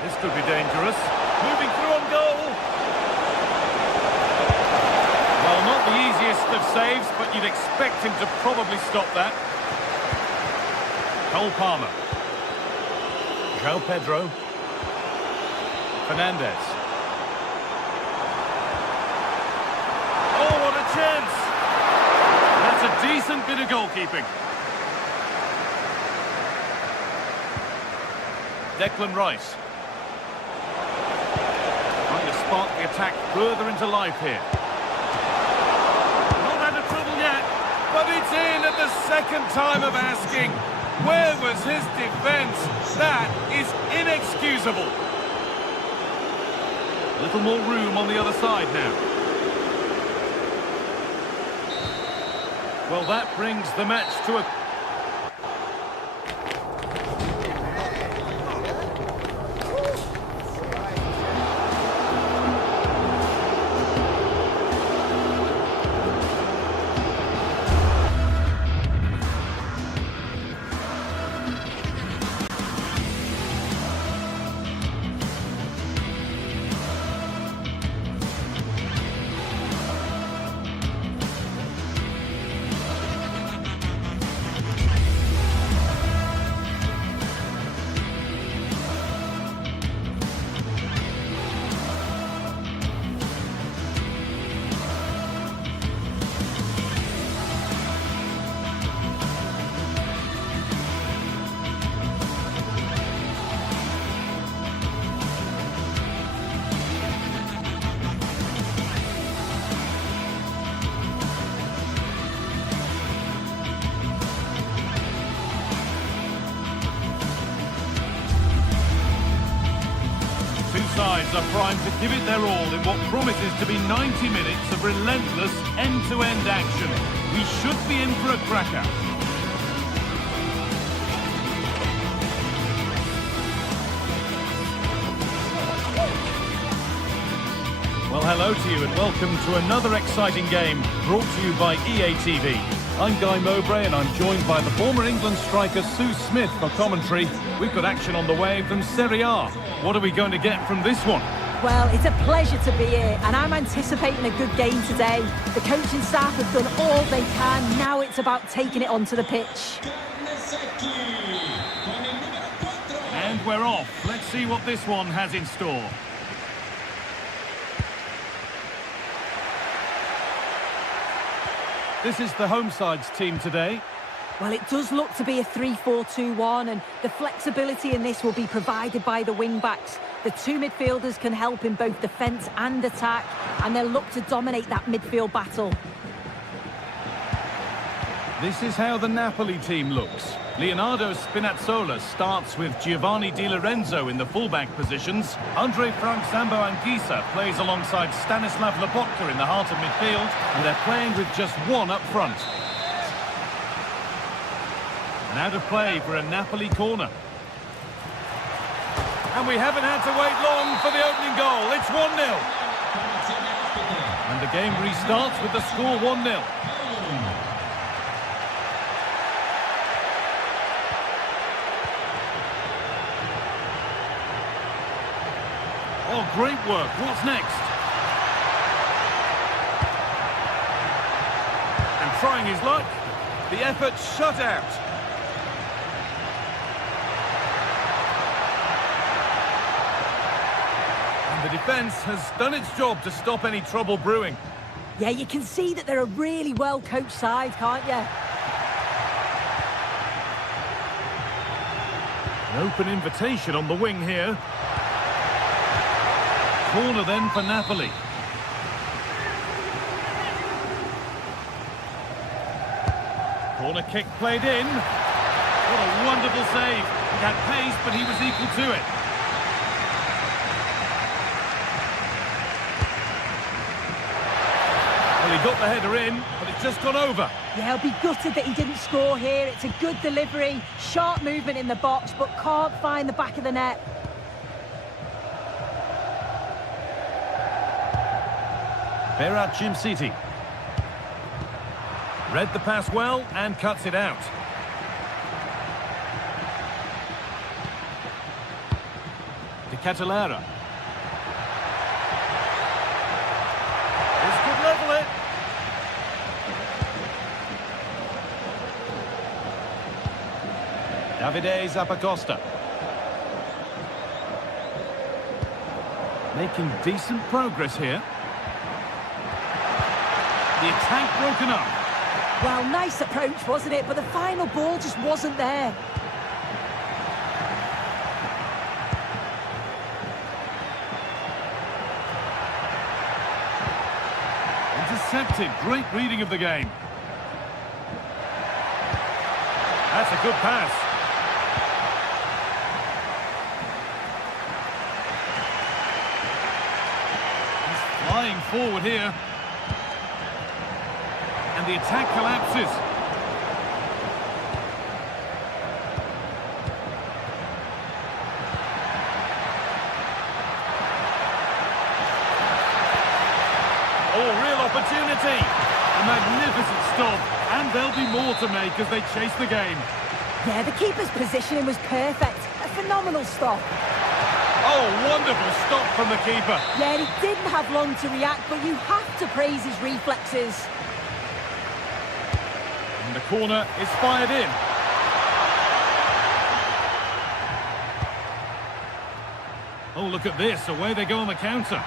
This could be dangerous. Moving through on goal. Well, not the easiest of saves, but you'd expect him to probably stop that. Cole Palmer. João Pedro. Fernandez. Oh, what a chance! That's a decent bit of goalkeeping. Declan Rice. Trying to spark the attack further into life here. But it's in at the second time of asking. Where was his defence? That is inexcusable. A little more room on the other side now. Well, that brings the match to a... Sides are primed to give it their all in what promises to be 90 minutes of relentless end-to-end action. We should be in for a cracker. Well, hello to you and welcome to another exciting game brought to you by EA TV. I'm Guy Mowbray and I'm joined by the former England striker Sue Smith for commentary. We've got action on the way from Serie A. What are we going to get from this one? Well, it's a pleasure to be here, and I'm anticipating a good game today. The coaching staff have done all they can. Now it's about taking it onto the pitch. And we're off. Let's see what this one has in store. This is the home side's team today. Well, it does look to be a 3-4-2-1, and the flexibility in this will be provided by the wing-backs. The two midfielders can help in both defence and attack, and they'll look to dominate that midfield battle. This is how the Napoli team looks. Leonardo Spinazzola starts with Giovanni Di Lorenzo in the fullback positions. Andre Frank Zambo Anguissa plays alongside Stanislav Lobotka in the heart of midfield, and they're playing with just one up front. And out of play for a Napoli corner. And we haven't had to wait long for the opening goal. It's 1-0. And the game restarts with the score 1-0. Oh, great work. What's next? And trying his luck. The effort shut out. And the defence has done its job to stop any trouble brewing. Yeah, you can see that they're a really well-coached side, can't you? An open invitation on the wing here. Corner then for Napoli. Corner kick played in. What a wonderful save. He had pace, but he was equal to it. Well, he got the header in, but it's just gone over. Yeah, he'll be gutted that he didn't score here. It's a good delivery, sharp movement in the box, but can't find the back of the net. Berat City read the pass well and cuts it out. De Catalera. This could level it. Davide Zappacosta. Making decent progress here. The attack broken up. Well, nice approach, wasn't it? But the final ball just wasn't there. Intercepted. Great reading of the game. That's a good pass. He's flying forward here. And the attack collapses. Oh, real opportunity. A magnificent stop. And there'll be more to make as they chase the game. Yeah, the keeper's positioning was perfect. A phenomenal stop. Oh, wonderful stop from the keeper. Yeah, he didn't have long to react, but you have to praise his reflexes. And the corner is fired in. Oh, look at this. Away they go on the counter.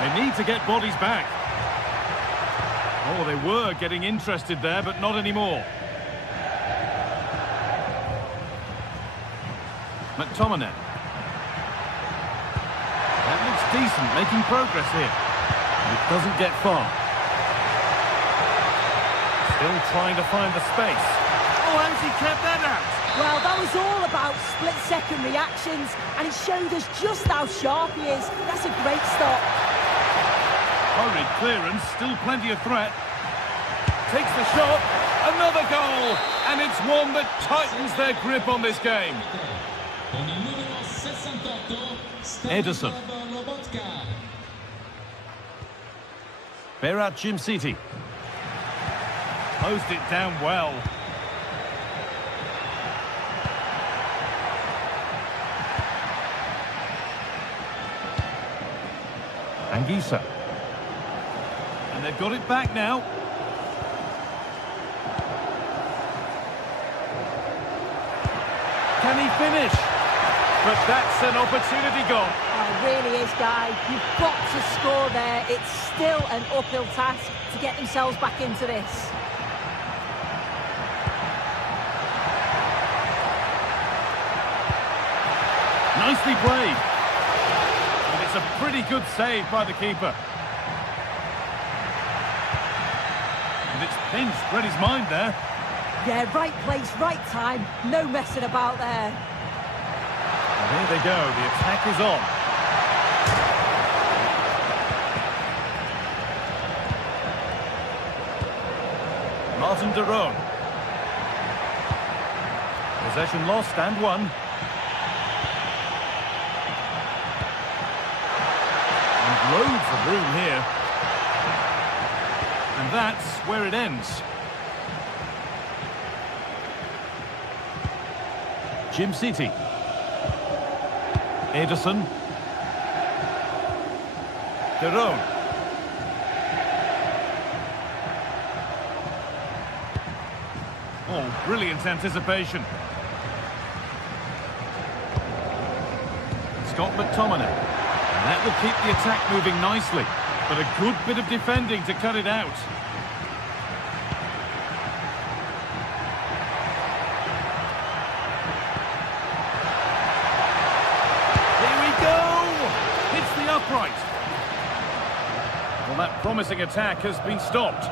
They need to get bodies back. Oh, they were getting interested there, but not anymore. McTominay. That looks decent, making progress here. It doesn't get far. Still trying to find the space. Oh, how's he kept that out? Well, that was all about split-second reactions, and it showed us just how sharp he is. That's a great stop. Hurried clearance, still plenty of threat. Takes the shot, another goal, and it's one that tightens their grip on this game. Ederson. Berat City. Closed it down well. Anguissa. And they've got it back now. Can he finish? But that's an opportunity gone. Oh, it really is, Guy. You've got to score there. It's still an uphill task to get themselves back into this. Nicely played. And it's a pretty good save by the keeper. And it's pinched, read his mind there. Yeah, right place, right time. No messing about there. And here they go, the attack is on. Martin de Roon. Possession lost and won. And loads of room here. And that's where it ends. Jim City. Ederson. De Roon. Oh, brilliant anticipation. Scott McTominay. And that will keep the attack moving nicely. But a good bit of defending to cut it out. Here we go! Hits the upright. Well, that promising attack has been stopped.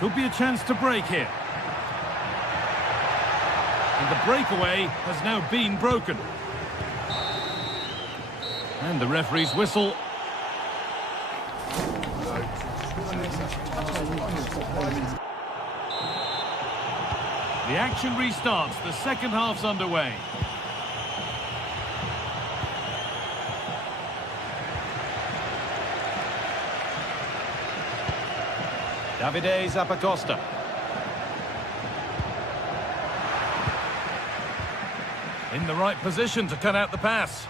Could be a chance to break here. And the breakaway has now been broken. And the referee's whistle. The action restarts. The second half's underway. Davide Zappacosta. In the right position to cut out the pass.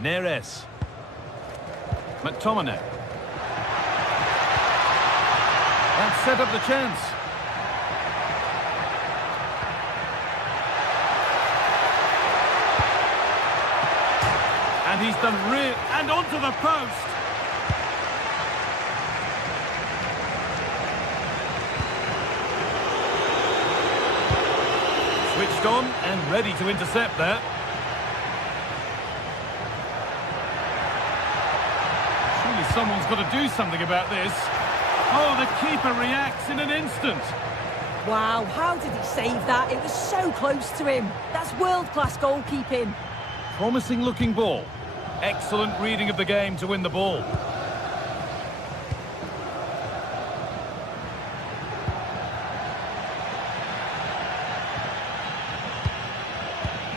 Neres. McTominay. That set up the chance. And he's done and onto the post. Switched on and ready to intercept there. Surely someone's got to do something about this. Oh, the keeper reacts in an instant. Wow, how did he save that? It was so close to him. That's world-class goalkeeping. Promising looking ball. Excellent reading of the game to win the ball.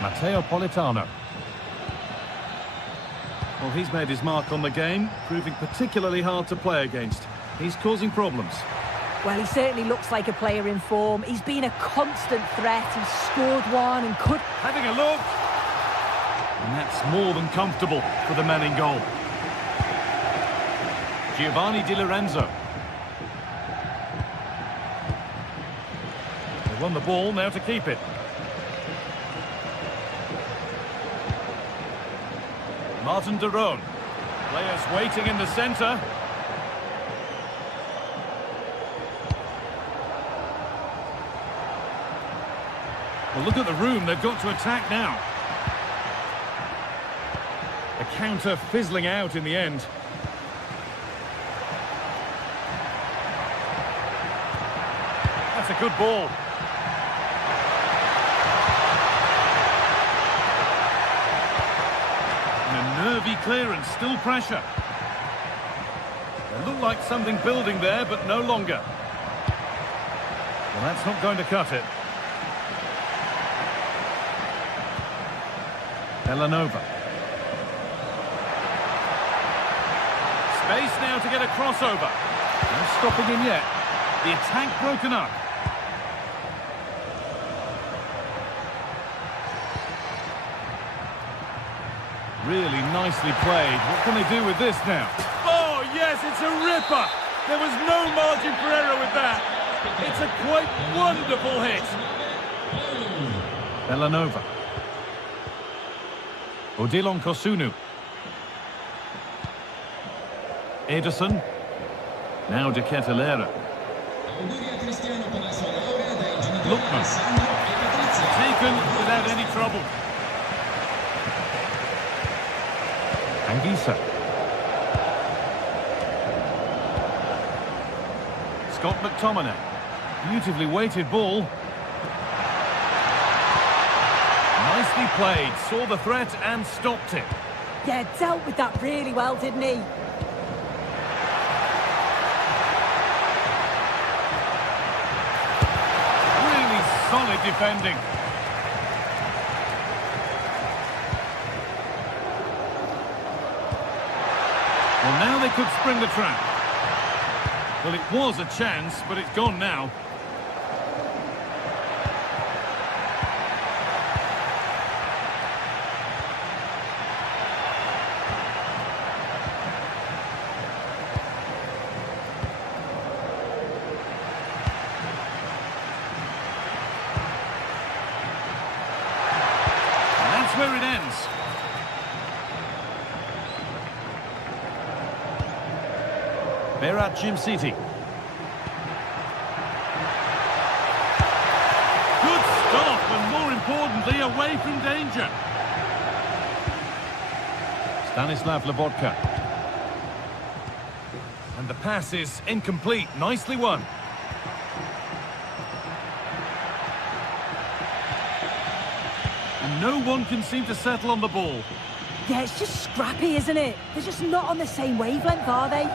Matteo Politano. Well, he's made his mark on the game, proving particularly hard to play against. He's causing problems. Well, he certainly looks like a player in form. He's been a constant threat. He's scored one and could... Having a look. And that's more than comfortable for the man in goal. Giovanni Di Lorenzo. They won the ball, now to keep it. Martin de Roon. Players waiting in the centre. Well, look at the room they've got to attack now. The counter fizzling out in the end. That's a good ball. Nervy clearance, still pressure. They look like something building there, but no longer. Well, that's not going to cut it. Villanova. Space now to get a crossover. No stopping him yet. The attack broken up. Really nicely played. What can they do with this now? Oh, yes, it's a ripper. There was no margin for error with that. It's a quite wonderful hit. Villanova. Odilon Kosunu. Ederson. Now De Ketelaere. Lookman. Taken without any trouble. Anguissa. Scott McTominay. Beautifully weighted ball. Nicely played. Saw the threat and stopped it. Yeah, dealt with that really well, didn't he? Really solid defending. Well, now they could spring the trap. Well, it was a chance, but it's gone now. And that's where it ends. Berat Jim City. Good stop, and more importantly, away from danger. Stanislav Lobotka. And the pass is incomplete. Nicely won. And no one can seem to settle on the ball. Yeah, it's just scrappy, isn't it? They're just not on the same wavelength, are they?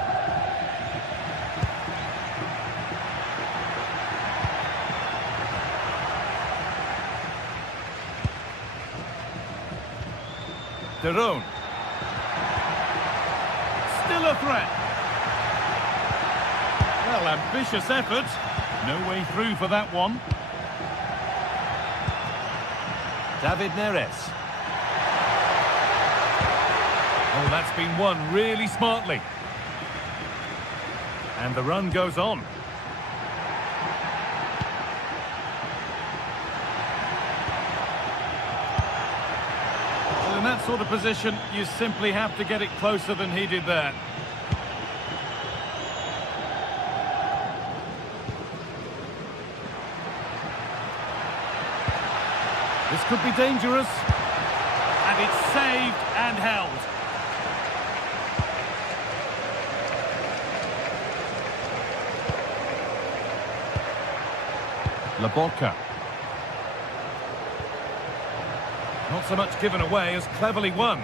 Derone. Still a threat. Well, ambitious effort. No way through for that one. David Neres. Oh, that's been won really smartly. And the run goes on. In that sort of position, you simply have to get it closer than he did there. This could be dangerous. And it's saved and held. Lobotka. Not so much given away as cleverly won.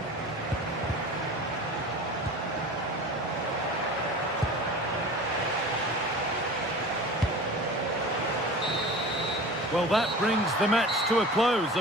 Well, that brings the match to a close.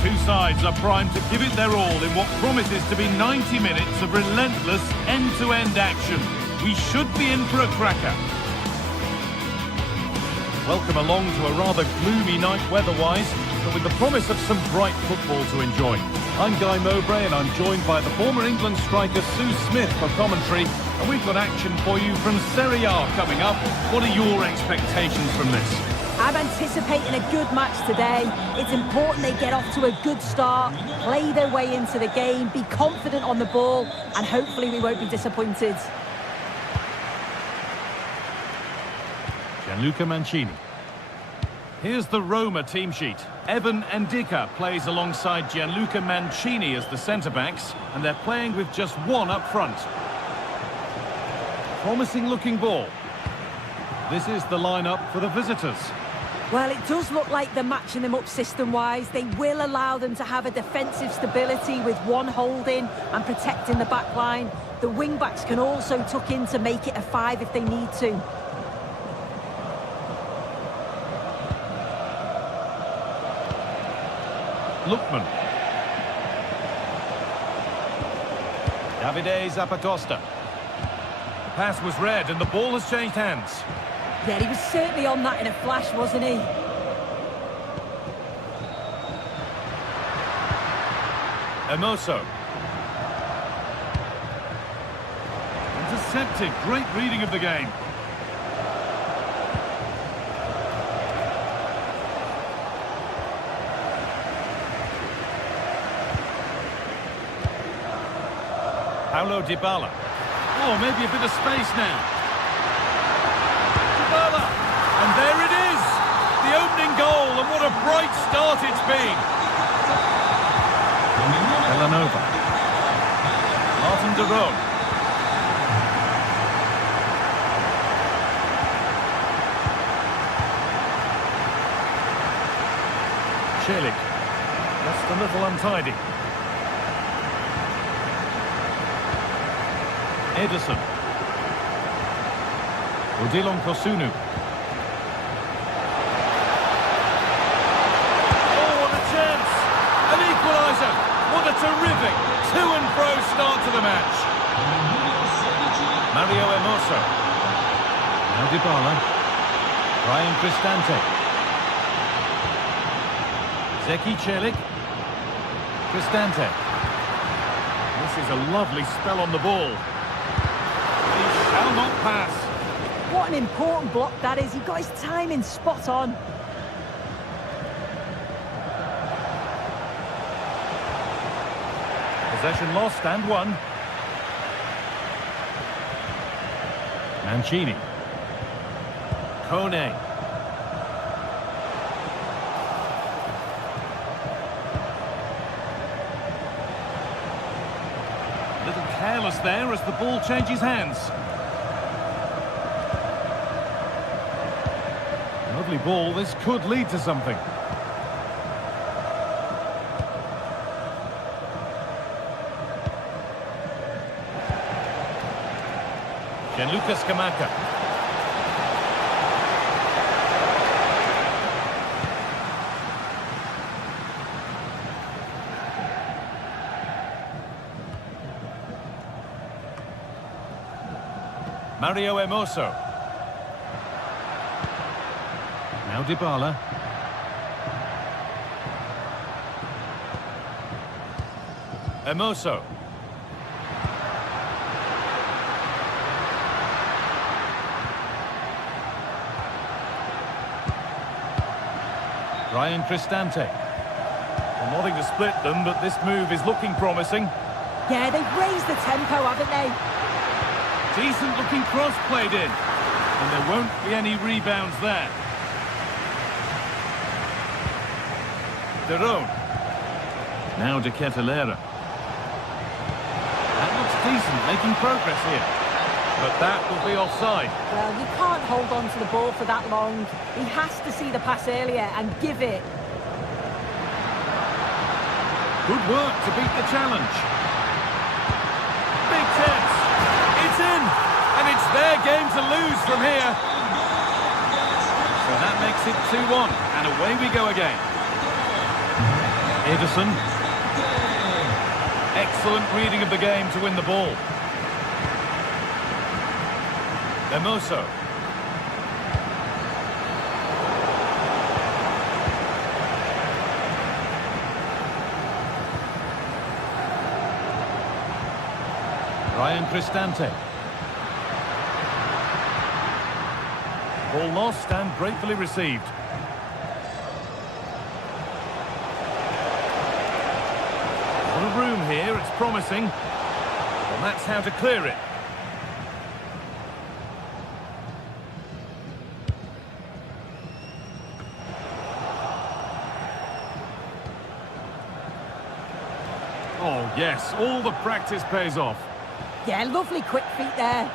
Two sides are primed to give it their all in what promises to be 90 minutes of relentless end-to-end action. We should be in for a cracker. Welcome along to a rather gloomy night weather-wise, but with the promise of some bright football to enjoy. I'm Guy Mowbray and I'm joined by the former England striker Sue Smith for commentary, and we've got action for you from Serie A coming up. What are your expectations from this? I'm anticipating a good match today. It's important they get off to a good start, play their way into the game, be confident on the ball, and hopefully we won't be disappointed. Gianluca Mancini. Here's the Roma team sheet. Evan Ndika plays alongside Gianluca Mancini as the centre-backs, and they're playing with just one up front. Promising looking ball. This is the lineup for the visitors. Well, it does look like they're matching them up system-wise. They will allow them to have a defensive stability with one holding and protecting the back line. The wing-backs can also tuck in to make it a 5 if they need to. Lookman. Davide Zapatosta. The pass was read and the ball has changed hands. Yeah, he was certainly on that in a flash, wasn't he? Hermoso. Intercepted. Great reading of the game. Paulo Dybala. Oh, maybe a bit of space now. Dybala. And there it is. The opening goal, and what a bright start it's been. Villanova. Martin de Roon. Celik. Just a little untidy. Ederson. Odilon Kosunu. Oh, what a chance! An equaliser! What a terrific to-and-fro start to the match. Mario Hermoso. Now Dybala. Ryan Cristante. Zeki Celik. Cristante. This is a lovely spell on the ball. He shall not pass. What an important block that is. He got his timing spot on. Possession lost and won. Mancini. Kone. A little careless there as the ball changes hands. Lovely ball. This could lead to something. Gianluca Scamacca. Mario Hermoso. Now Dybala. Hermoso. Ryan Cristante. Well, nothing to split them, but this move is looking promising. Yeah, they've raised the tempo, haven't they? Decent looking cross played in. And there won't be any rebounds there. De Roon. Now De Ketelaere. That looks decent, making progress here. But that will be offside. Well, you can't hold on to the ball for that long. He has to see the pass earlier and give it. Good work to beat the challenge. Big chance. It's in. And it's their game to lose from here. So that makes it 2-1. And away we go again. Ederson. Excellent reading of the game to win the ball. Hermoso. Ryan Cristante. Ball lost and gratefully received. A lot of room here, it's promising. And that's how to clear it. Oh, yes, all the practice pays off. Yeah, lovely quick feet there.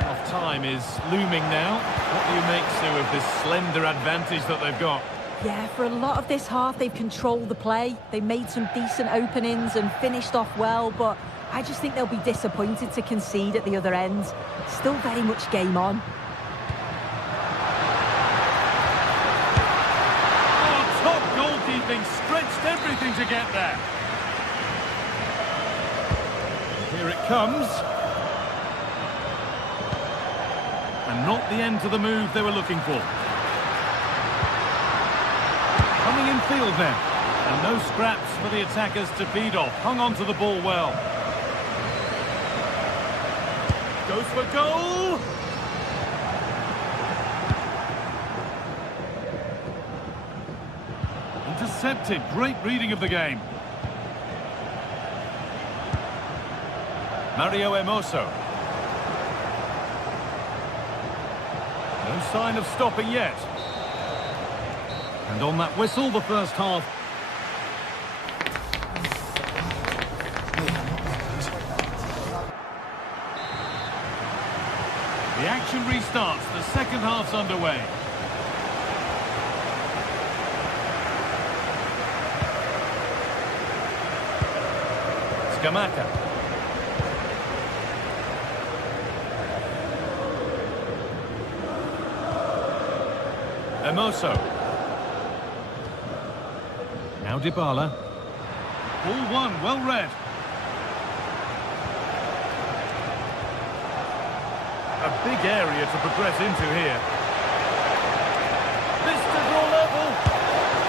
Half-time is looming now. What do you make, Sue, of this slender advantage that they've got? Yeah, for a lot of this half, they've controlled the play. They made some decent openings and finished off well, but I just think they'll be disappointed to concede at the other end. Still very much game on. Oh, top goalkeeping, stretched everything to get there. Here it comes. And not the end to the move they were looking for. Coming in field then. And no scraps for the attackers to feed off. Hung on to the ball well. Goes for goal! Intercepted. Great reading of the game. Mario Hermoso. No sign of stopping yet. And on that whistle, the first half. The action restarts. The second half's underway. Scamacca. Hermoso. Now Dybala. Ball one, well read. A big area to progress into here. This to draw level.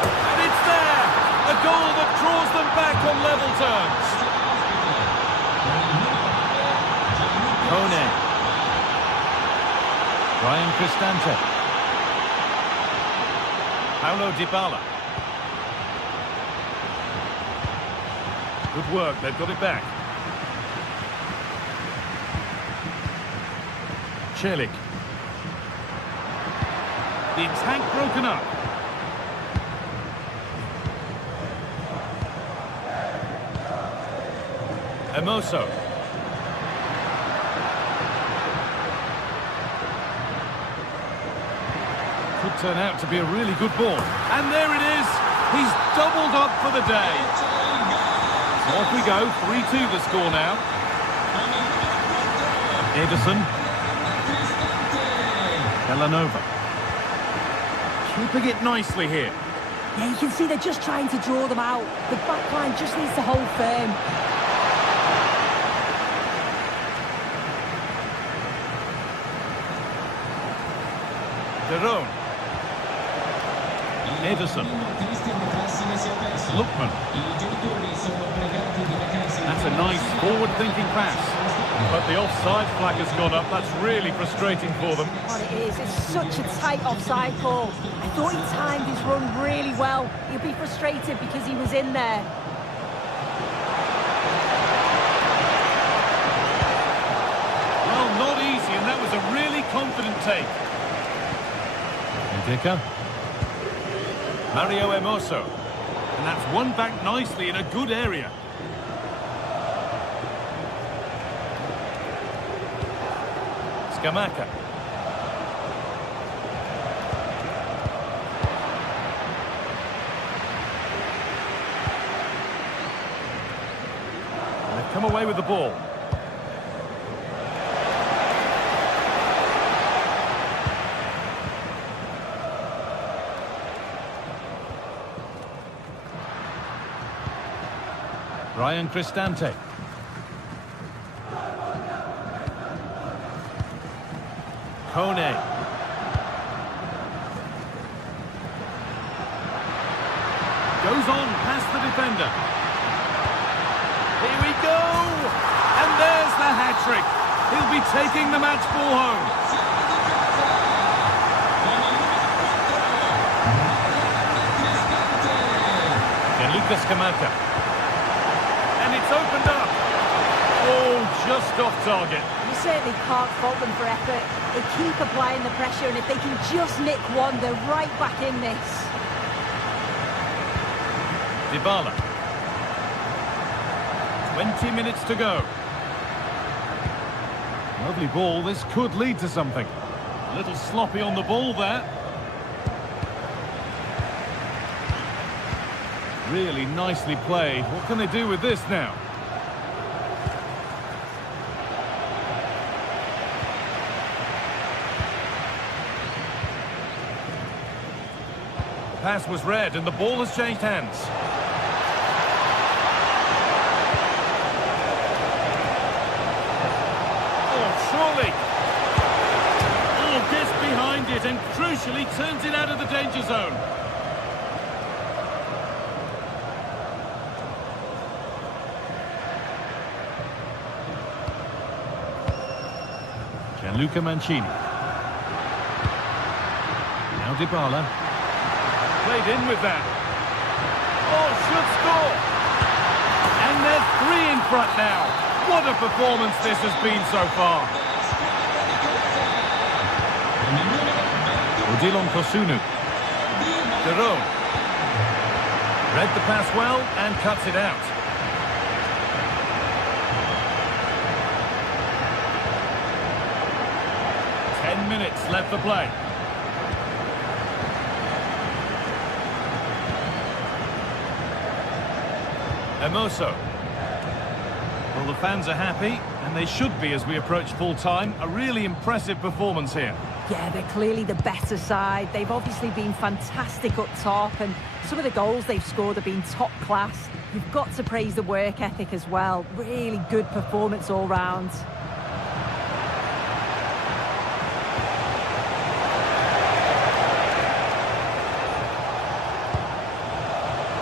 And it's there! A goal that draws them back on level terms. Kone. Ryan Cristante. Paulo Dybala. Good work, they've got it back. Celik. The attack broken up. Hermoso. Could turn out to be a really good ball. And there it is. He's doubled up for the day. So off we go. 3-2 the score now. Ederson. Villanova. Keeping it nicely here. Yeah, you can see they're just trying to draw them out. The back line just needs to hold firm. Derone. Ederson. Lookman. That's a nice forward-thinking pass. But the offside flag has gone up. That's really frustrating for them. What it is, it's such a tight offside call. I thought he timed his run really well. He'll be frustrated because he was in there. Well, not easy, and that was a really confident take. Ndika. Mario Hermoso. And that's won back nicely in a good area. Scamacca. They've come away with the ball. Ryan Cristante. Kone. Goes on past the defender. Here we go! And there's the hat-trick. He'll be taking the match ball home. Gianluca Scamacca. And it's opened up. Oh, just off target. You certainly can't fault them for effort. They keep applying the pressure, and if they can just nick one, they're right back in this. Dybala. 20 minutes to go. Lovely ball, this could lead to something. A little sloppy on the ball there. Really nicely played. What can they do with this now? The pass was read and the ball has changed hands. Surely. Oh, gets behind it and crucially turns it out of the danger zone. Gianluca Mancini. Now Dybala. Played in with that. Oh, should score. And they're 3 in front now. What a performance this has been so far. Odilon Kosunu. Jerome. Read the pass well and cuts it out. Minutes left to play. Hermoso. Well, the fans are happy, and they should be as we approach full time. A really impressive performance here. Yeah, they're clearly the better side. They've obviously been fantastic up top, and some of the goals they've scored have been top class. You've got to praise the work ethic as well. Really good performance all round.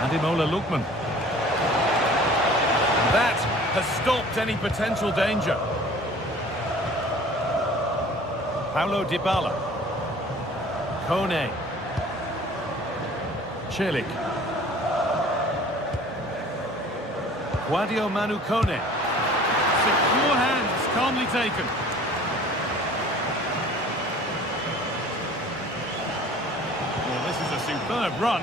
Ademola Lookman. And that has stopped any potential danger. Paulo Dybala. Kone. Celik. Guadio Manu Kone. Secure hands, calmly taken. Well, this is a superb run.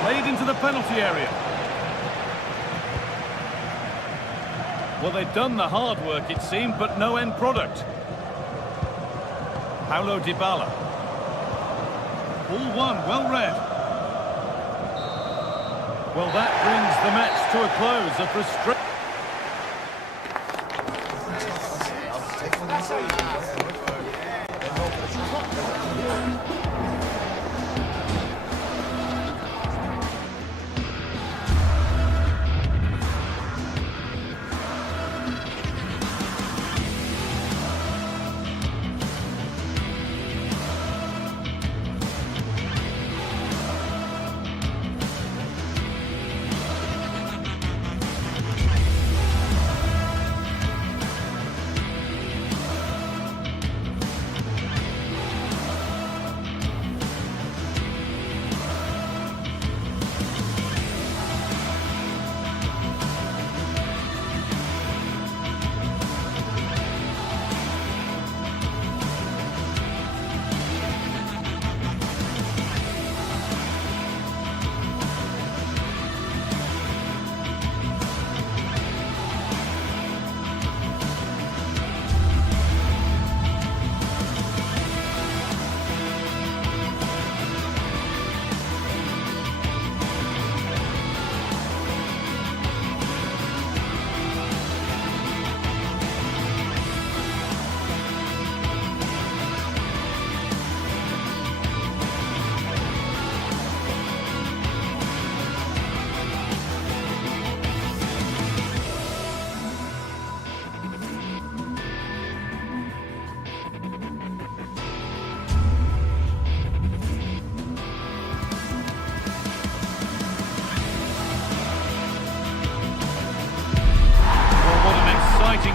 Played into the penalty area. Well, they've done the hard work, it seemed, but no end product. Paulo Dybala. Ball one, well read. Well, that brings the match to a close. A frustrating...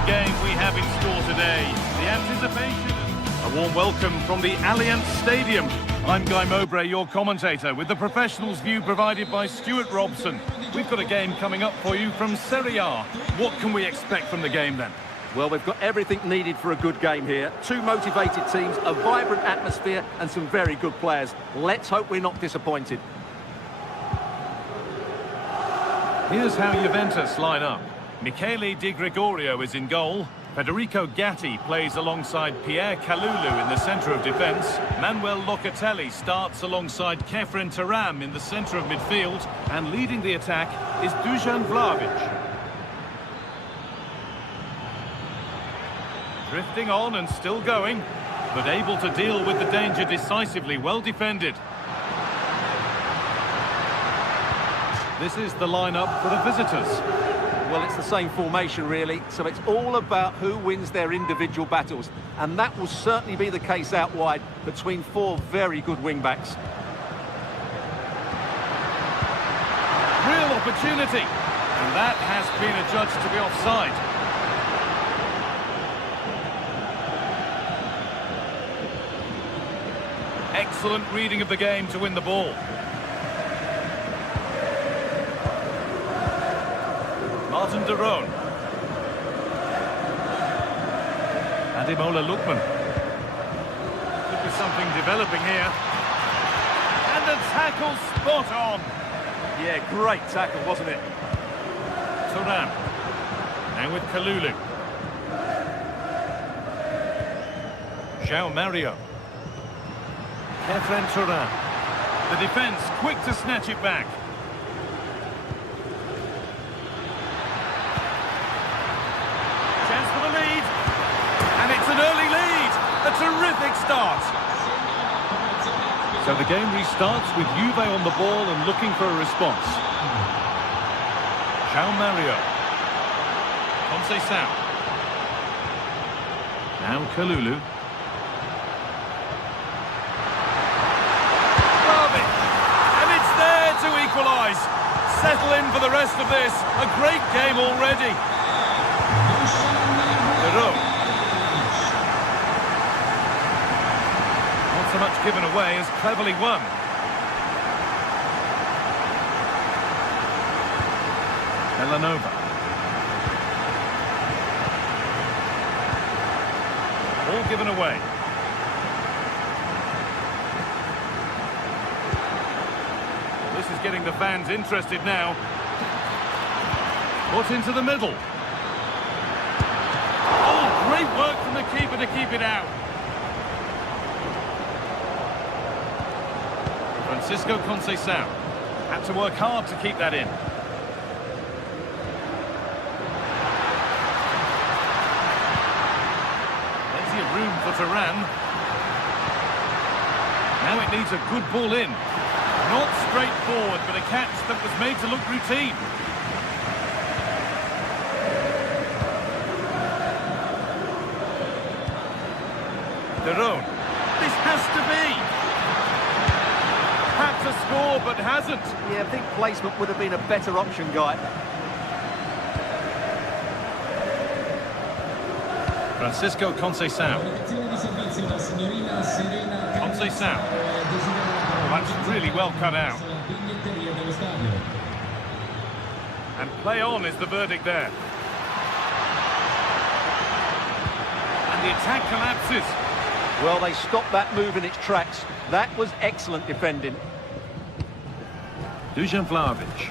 game we have in store today. The anticipation. A warm welcome from the Allianz Stadium. I'm Guy Mowbray, your commentator, with the professionals' view provided by Stuart Robson. We've got a game coming up for you from Serie A. What can we expect from the game then? Well, we've got everything needed for a good game here. Two motivated teams, a vibrant atmosphere and some very good players. Let's hope we're not disappointed. Here's how Juventus line up. Michele Di Gregorio is in goal. Federico Gatti plays alongside Pierre Kalulu in the centre of defence. Manuel Locatelli starts alongside Kefren Turam in the centre of midfield. And leading the attack is Dusan Vlahovic. Drifting on and still going, but able to deal with the danger decisively. Well defended. This is the lineup for the visitors. Well, it's the same formation, really, so it's all about who wins their individual battles, and that will certainly be the case out wide between four very good wing-backs. Real opportunity, and that has been adjudged to be offside. Excellent reading of the game to win the ball. Martin de Roon. Ademola Lookman. Could be something developing here. And the tackle spot on. Yeah, great tackle, wasn't it? Turam. Now with Kalulu. João Mario. Kefren Turam. The defence quick to snatch it back. Chance for the lead. And it's an early lead. A terrific start. So the game restarts with Juve on the ball and looking for a response. João Mario. Conceição. Now Kalulu. To equalise. Settle in for the rest of this. A great game already. Not so much given away as cleverly won. Villanova. All given away. This is getting the fans interested now. Put into the middle. Oh, great work from the keeper to keep it out. Francisco Conceição had to work hard to keep that in. Plenty of room for Turam. Now it needs a good ball in. Not straightforward, but a catch that was made to look routine. De Roon. This has to be. Had to score, but hasn't. Yeah, I think placement would have been a better option, Guy. Francisco Conceição. Conceição. That's really well cut out. And play on is the verdict there. And the attack collapses. Well, they stopped that move in its tracks. That was excellent defending. Dusan Vlahovic.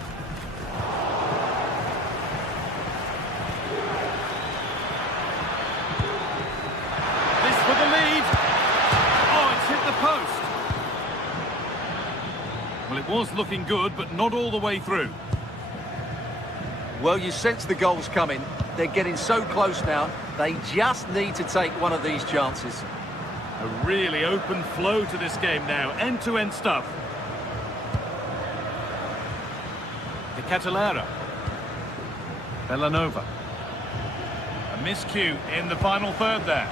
This for the lead. Oh, it's hit the post. Well, it was looking good, but not all the way through. Well, you sense the goals coming. They're getting so close now. They just need to take one of these chances. A really open flow to this game now. End-to-end stuff. De Catalera. Villanova. A miscue in the final third there.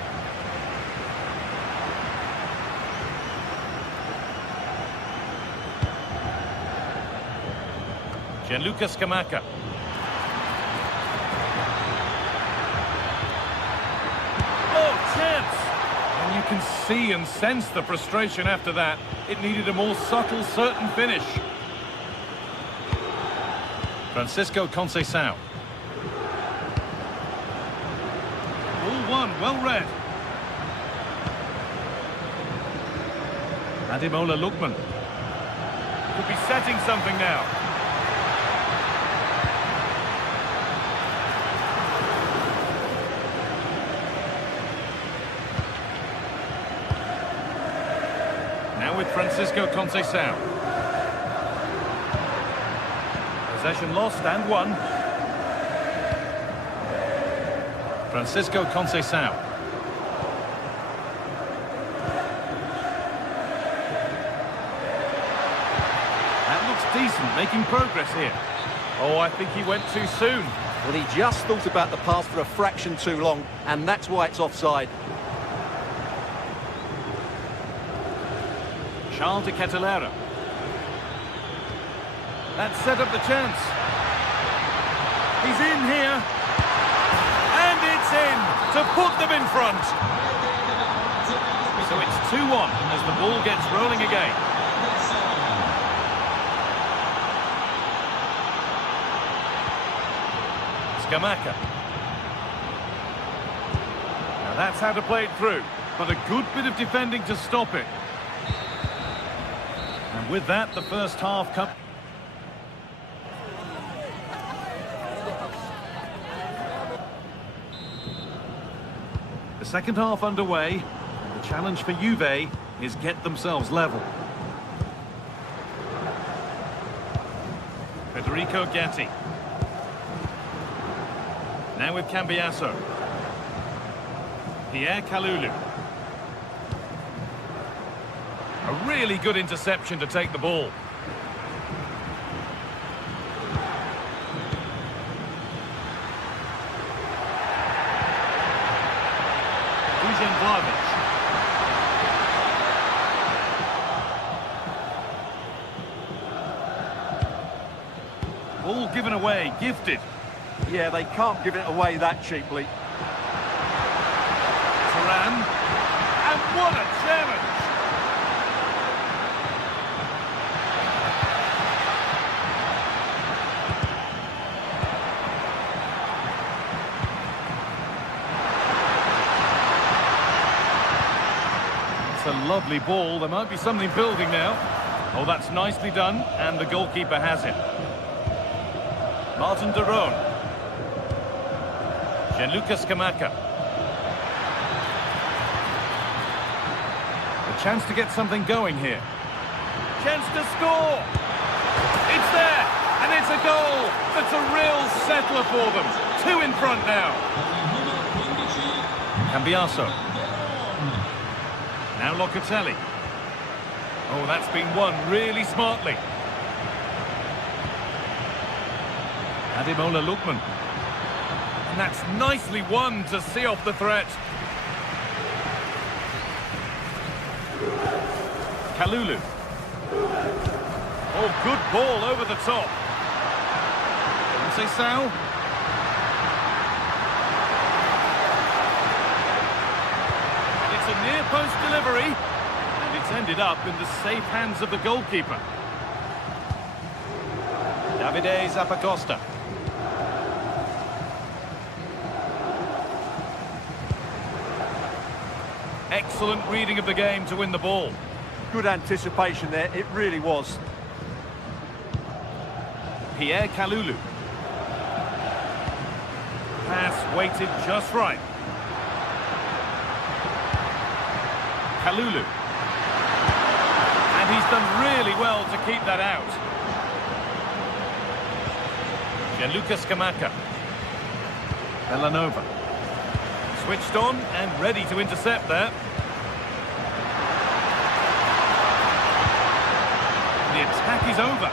Gianluca Scamacca. Oh, chance! And you can see and sense the frustration after that. It needed a more subtle, certain finish. Francisco Conceição. All one, well read. Ademola Lookman. Could be setting something now. with Francisco Conceição. Possession lost and won. Francisco Conceição. That looks decent, making progress here. Oh, I think he went too soon. Well, he just thought about the pass for a fraction too long, and that's why it's offside. Charles de Ketelera. That set up the chance. He's in here. And it's in to put them in front. So it's 2-1 as the ball gets rolling again. Scamacca. Now that's how to play it through, but a good bit of defending to stop it. And with that, the first half comes. The second half underway. The challenge for Juve is get themselves level. Federico Gatti. Now with Cambiasso. Pierre Kalulu. A really good interception to take the ball. Dusan Vlahovic. Ball given away, gifted. Yeah, they can't give it away that cheaply. Turan. And what a challenge! It's a lovely ball. There might be something building now. Oh, that's nicely done, and the goalkeeper has it. Martin de Roon. Gianluca Scamacca. A chance to get something going here. Chance to score! It's there! And it's a goal! That's a real settler for them. 2 in front now. Cambiasso. Now Locatelli. Oh, that's been won really smartly. Ademola Lookman. And that's nicely won to see off the threat. Kalulu. Oh, good ball over the top. Conceição. And it's a near-post delivery. And it's ended up in the safe hands of the goalkeeper. Davide Zappacosta. Excellent reading of the game to win the ball. Good anticipation there, it really was. Pierre Kalulu. Pass weighted just right. Kalulu. And he's done really well to keep that out. Gianluca Scamacca. Villanova. Switched on and ready to intercept there. The attack is over.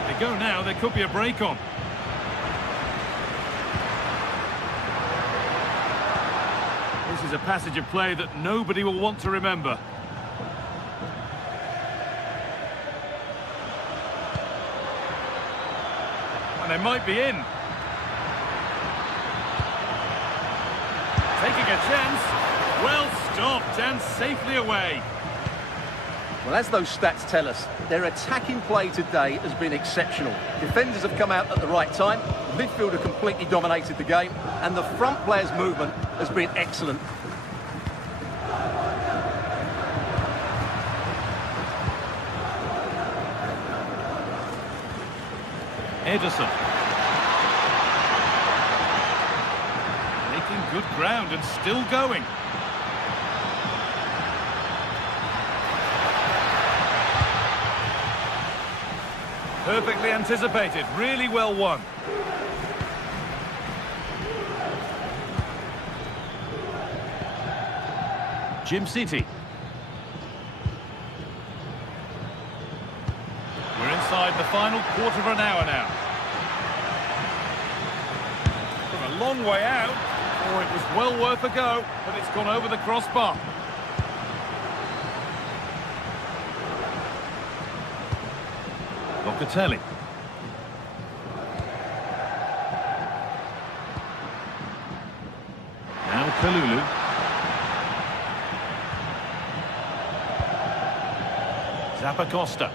If they go now, there could be a break on. This is a passage of play that nobody will want to remember. And they might be in. Taking a chance. Well stopped and safely away. Well, as those stats tell us, their attacking play today has been exceptional. Defenders have come out at the right time, midfield have completely dominated the game, and the front players' movement has been excellent. Ederson. Making good ground and still going. Perfectly anticipated, really well won. Jim City. We're inside the final quarter of an hour now. From a long way out. Oh, it was well worth a go, but it's gone over the crossbar. Locatelli. Now Kalulu. Zappacosta.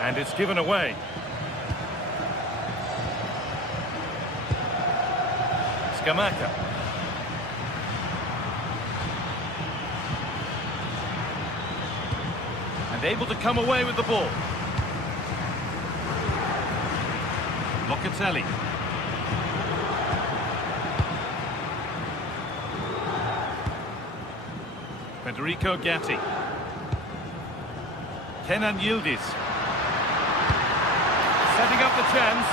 And it's given away. Scamacca. And able to come away with the ball. Locatelli. Federico Gatti. Kenan Yildiz. Setting up the chance.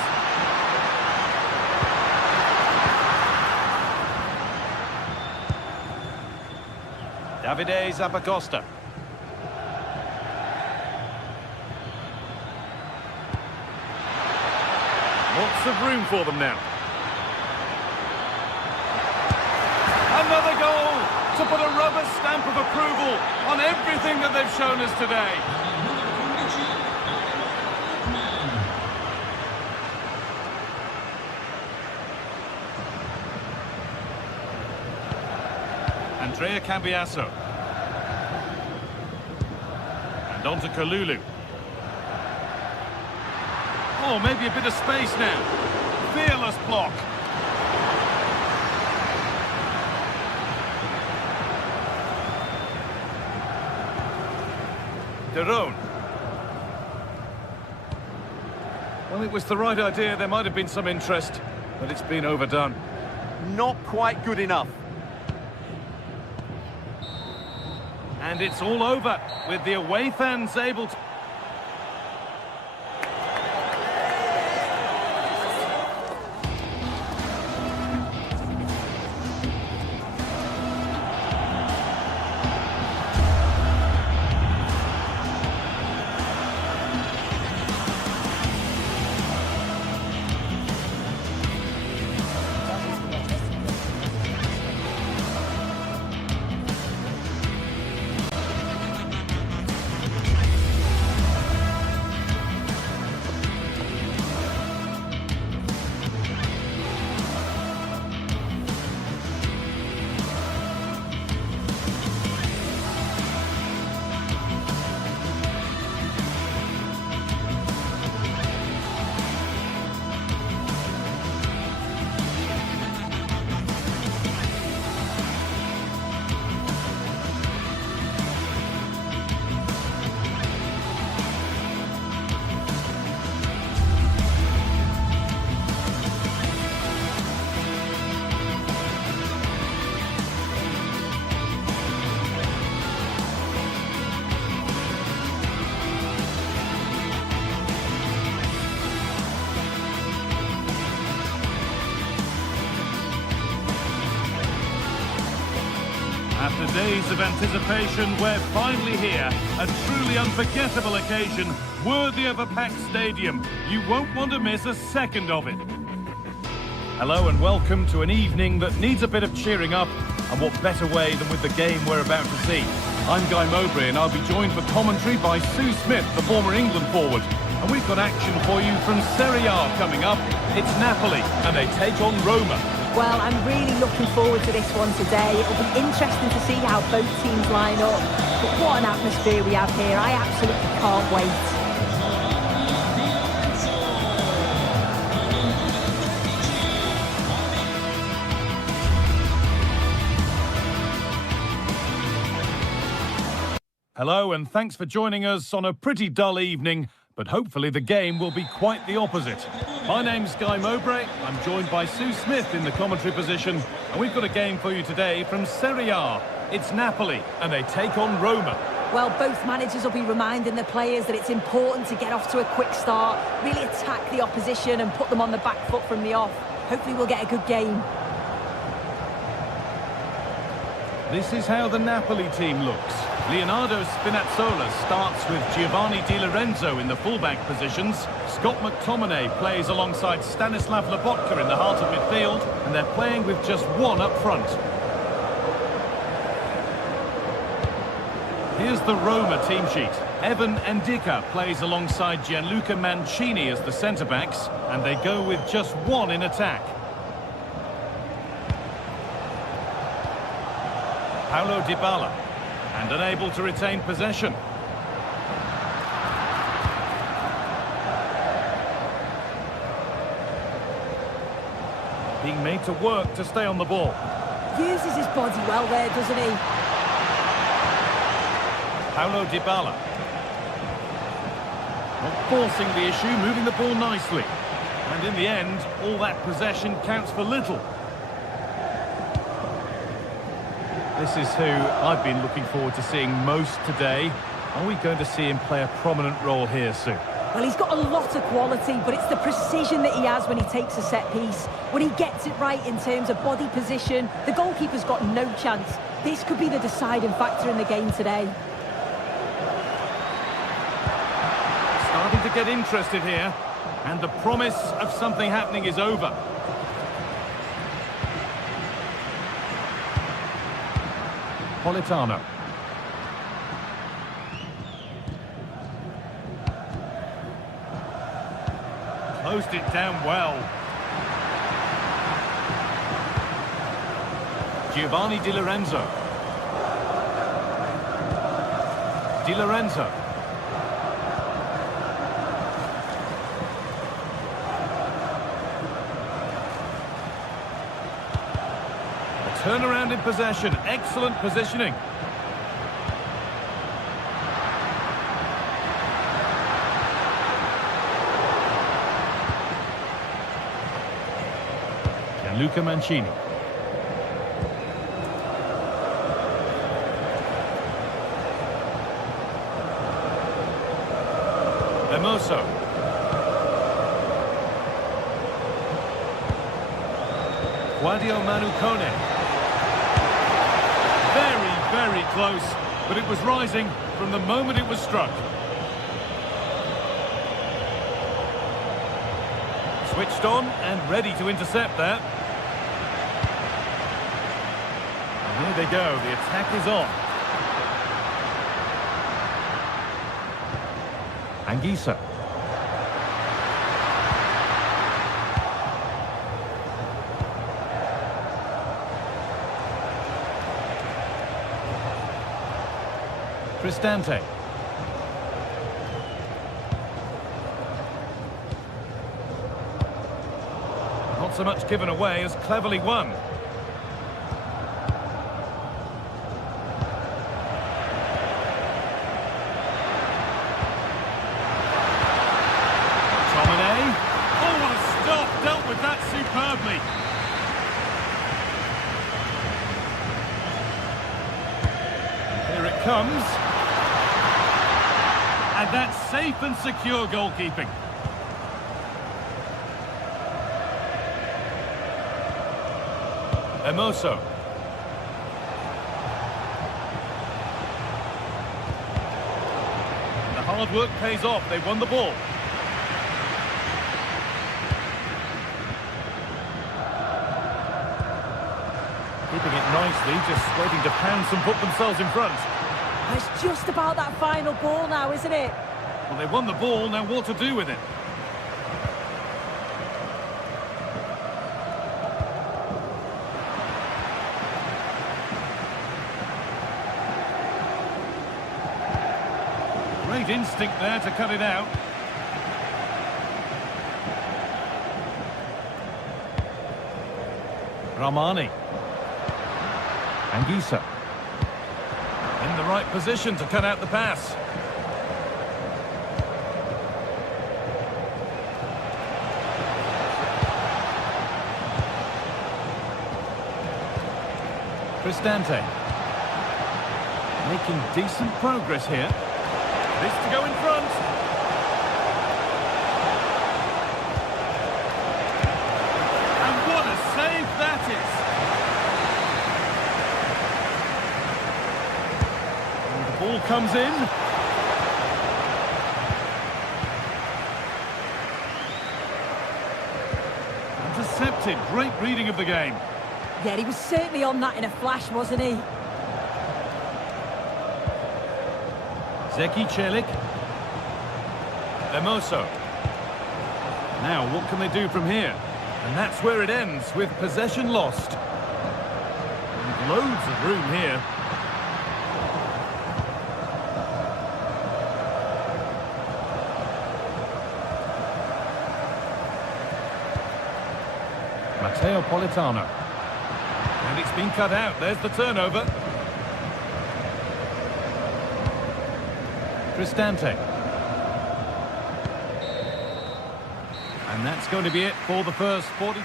Davide Zappacosta. Lots of room for them now. Another goal to put a rubber stamp of approval on everything that they've shown us today. Andrea Cambiasso. And on to Kalulu. Oh, maybe a bit of space now. Fearless block. Derone. Well, it was the right idea. There might have been some interest, but it's been overdone. Not quite good enough. And it's all over with the away fans able to... After days of anticipation, we're finally here. A truly unforgettable occasion, worthy of a packed stadium. You won't want to miss a second of it. Hello and welcome to an evening that needs a bit of cheering up, and what better way than with the game we're about to see. I'm Guy Mowbray and I'll be joined for commentary by Sue Smith, the former England forward. And we've got action for you from Serie A coming up. It's Napoli and they take on Roma. Well, I'm really looking forward to this one today. It'll be interesting to see how both teams line up. But what an atmosphere we have here. I absolutely can't wait. Hello and thanks for joining us on a pretty dull evening, but hopefully the game will be quite the opposite. My name's Guy Mowbray, I'm joined by Sue Smith in the commentary position, and we've got a game for you today from Serie A. It's Napoli, and they take on Roma. Well, both managers will be reminding the players that it's important to get off to a quick start, really attack the opposition and put them on the back foot from the off. Hopefully we'll get a good game. This is how the Napoli team looks. Leonardo Spinazzola starts with Giovanni Di Lorenzo in the fullback positions. Scott McTominay plays alongside Stanislav Lobotka in the heart of midfield, and they're playing with just one up front. Here's the Roma team sheet. Evan Ndicka plays alongside Gianluca Mancini as the centre-backs, and they go with just one in attack. Paulo Dybala, and unable to retain possession. Being made to work to stay on the ball. Uses his body well there, doesn't he? Paulo Dybala. Not forcing the issue, moving the ball nicely. And in the end, all that possession counts for little. This is who I've been looking forward to seeing most today. Are we going to see him play a prominent role here soon? Well, he's got a lot of quality, but it's the precision that he has when he takes a set piece. When he gets it right in terms of body position, the goalkeeper's got no chance. This could be the deciding factor in the game today. Starting to get interested here, and the promise of something happening is over. Politano. Closed it down well. Giovanni Di Lorenzo. Di Lorenzo. Turnaround in possession, excellent positioning. Gianluca Mancini. Hermoso. Guadio Manucone. Very close, but it was rising from the moment it was struck. Switched on and ready to intercept that. And here they go, the attack is on. Anguissa. Cristante. Not so much given away as cleverly won. McTominay. Oh, what a stop! Dealt with that superbly. Here it comes. And that's safe and secure goalkeeping. Hermoso. And the hard work pays off. They won the ball. Keeping it nicely, just waiting to pounce and put themselves in front. It's just about that final ball now, isn't it? Well, they won the ball, now what to do with it? Great instinct there to cut it out. Ramani. Anguissa. In the right position to cut out the pass. Cristante. Making decent progress here. This to go in front. And what a save that is. And the ball comes in. Intercepted. Great reading of the game. Yeah, he was certainly on that in a flash, wasn't he? Zeki Celik. Emoso. Now, what can they do from here? And that's where it ends, with possession lost. And loads of room here. Matteo Politano. And it's been cut out. There's the turnover. Cristante. And that's going to be it for the first 40.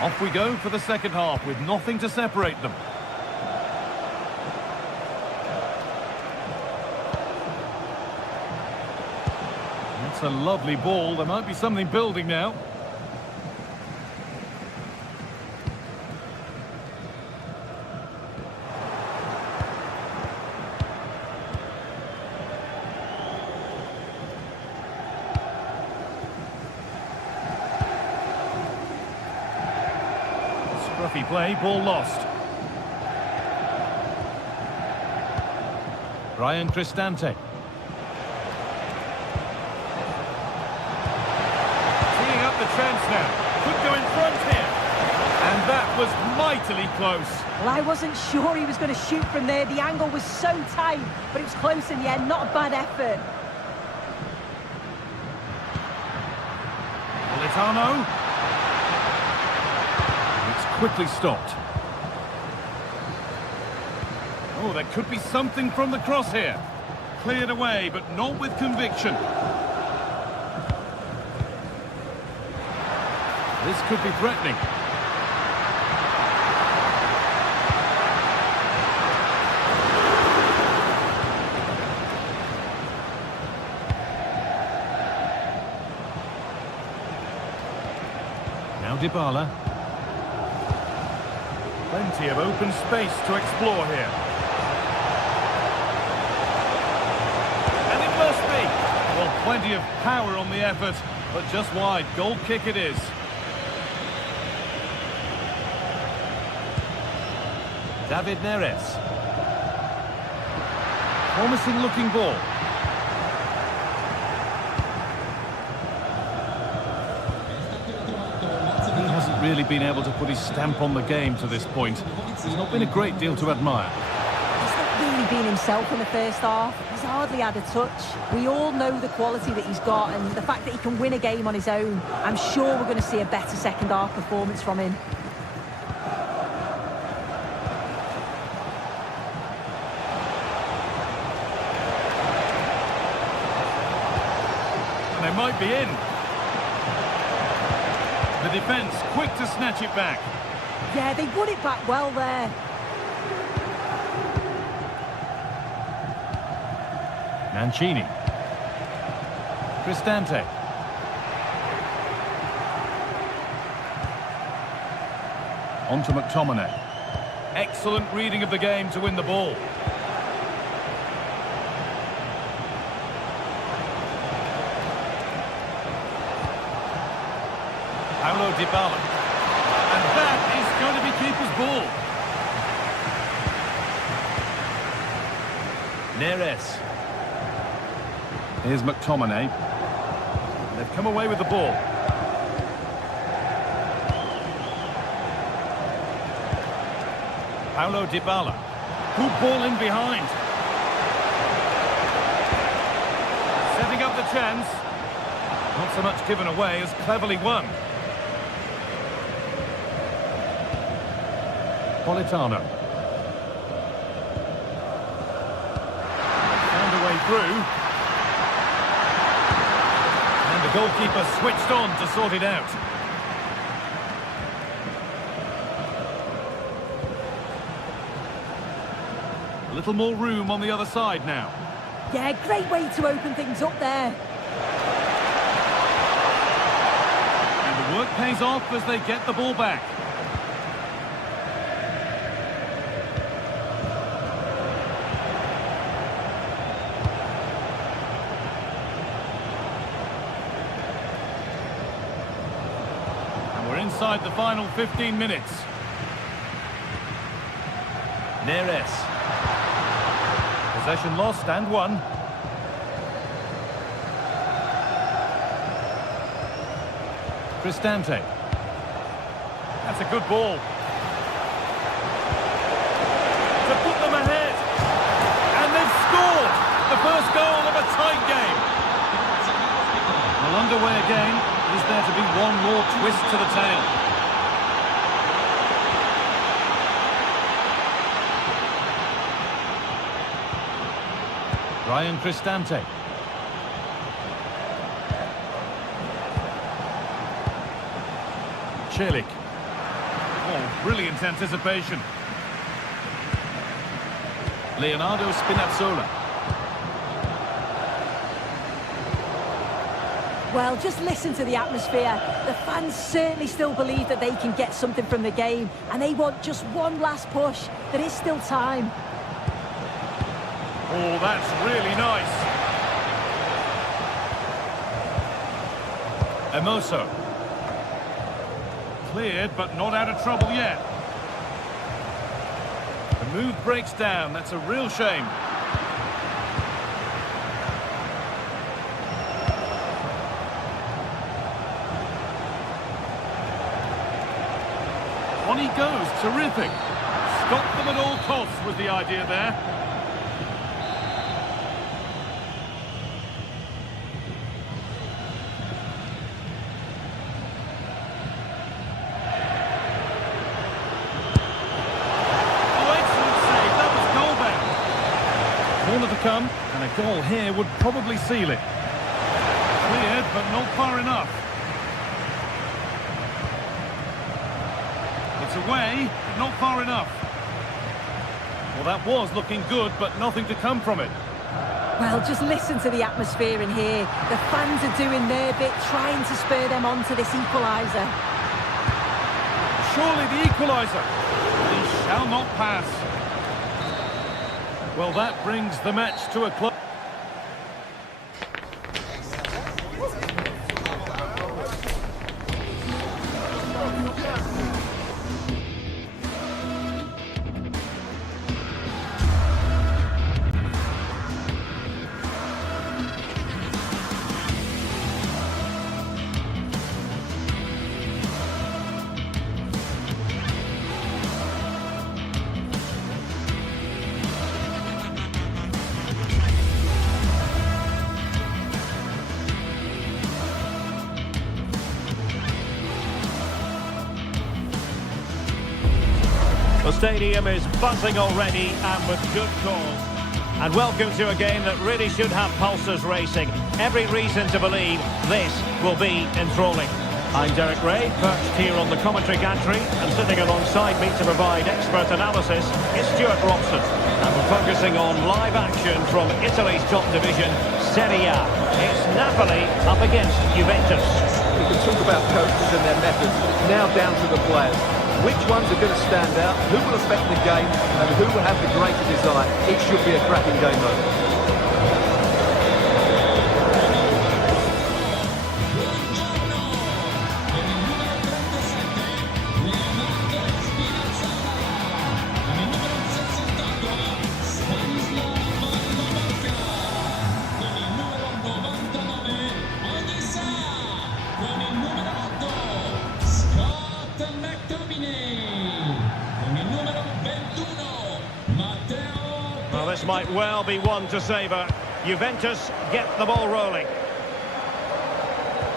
Off we go for the second half with nothing to separate them. That's a lovely ball. There might be something building now. Scruffy play, ball lost. Ryan Cristante. Teeing up the chance now. Could go in front here. And that was mightily close. Well, I wasn't sure he was going to shoot from there. The angle was so tight, but it was close in the end. Not a bad effort. Politano. Quickly stopped. Oh, there could be something from the cross here. Cleared away, but not with conviction. This could be threatening. Now Dybala. Plenty of open space to explore here. And it must be. Well, plenty of power on the effort, but just wide. Goal kick it is. David Neres. Promising looking ball. Really been able to put his stamp on the game to this point. There's not been a great deal to admire. He's not really been himself in the first half. He's hardly had a touch. We all know the quality that he's got and the fact that he can win a game on his own. I'm sure we're going to see a better second half performance from him. And they might be in. The defence quick to snatch it back. Yeah, they won it back well there. Mancini. Cristante. On to McTominay. Excellent reading of the game to win the ball. Paulo Dybala. And that is going to be keeper's ball. Neres. Here's McTominay. They've come away with the ball. Paulo Dybala. Good ball in behind. Setting up the chance. Not so much given away as cleverly won. Politano. Found a way through. And a The goalkeeper switched on to sort it out. A little more room on the other side now. Yeah, great way to open things up there. And the work pays off as they get the ball back. And we're inside the final 15 minutes. Neres. Possession lost and won. Cristante. That's a good ball. To put them ahead. And they've scored! The first goal of a tight game. Well, underway again. Is there to be one more twist to the tale? Ryan Cristante. Celik. Oh, brilliant anticipation. Leonardo Spinazzola. Well, just listen to the atmosphere. The fans certainly still believe that they can get something from the game, and they want just one last push. There is still time. Oh, that's really nice. Emoso. Cleared, but not out of trouble yet. The move breaks down. That's a real shame. On he goes. Terrific. Stop them at all costs was the idea there. Corner to come, and a goal here would probably seal it. Cleared, but not far enough. It's away, but not far enough. Well, that was looking good, but nothing to come from it. Well, just listen to the atmosphere in here. The fans are doing their bit, trying to spur them on to this equaliser. Surely the equaliser. He shall not pass. Well, that brings the match to a close. The stadium is buzzing already and with good cause. And welcome to a game that really should have pulses racing. Every reason to believe this will be enthralling. I'm Derek Ray, perched here on the commentary gantry, and sitting alongside me to provide expert analysis is Stuart Robson. And we're focusing on live action from Italy's top division, Serie A. It's Napoli up against Juventus. We can talk about coaches and their methods. It's now down to the players. Which ones are going to stand out, who will affect the game, and who will have the greater desire. It should be a cracking game, though. Well, this might well be one to savour. Juventus get the ball rolling.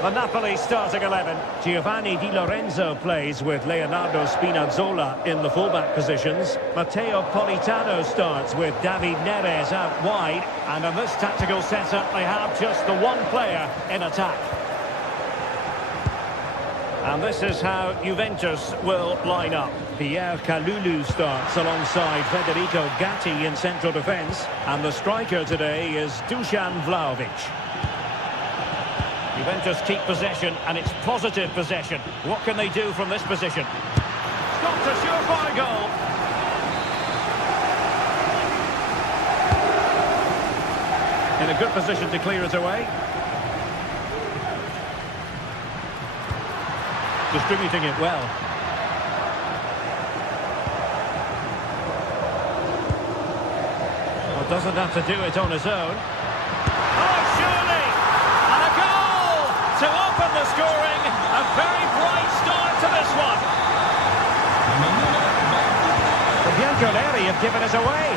The Napoli starting 11. Giovanni Di Lorenzo plays with Leonardo Spinazzola in the fullback positions. Matteo Politano starts with David Neres out wide. And in this tactical setup, they have just the one player in attack. And this is how Juventus will line up. Pierre Kalulu starts alongside Federico Gatti in central defence. And the striker today is Dusan Vlahovic. Juventus keep possession, and it's positive possession. What can they do from this position? Stopped a surefire goal. In a good position to clear it away. Distributing it well. Well, doesn't have to do it on his own. Oh, surely! And a goal to open the scoring. A very bright start to this one. The Bianconeri have given us away.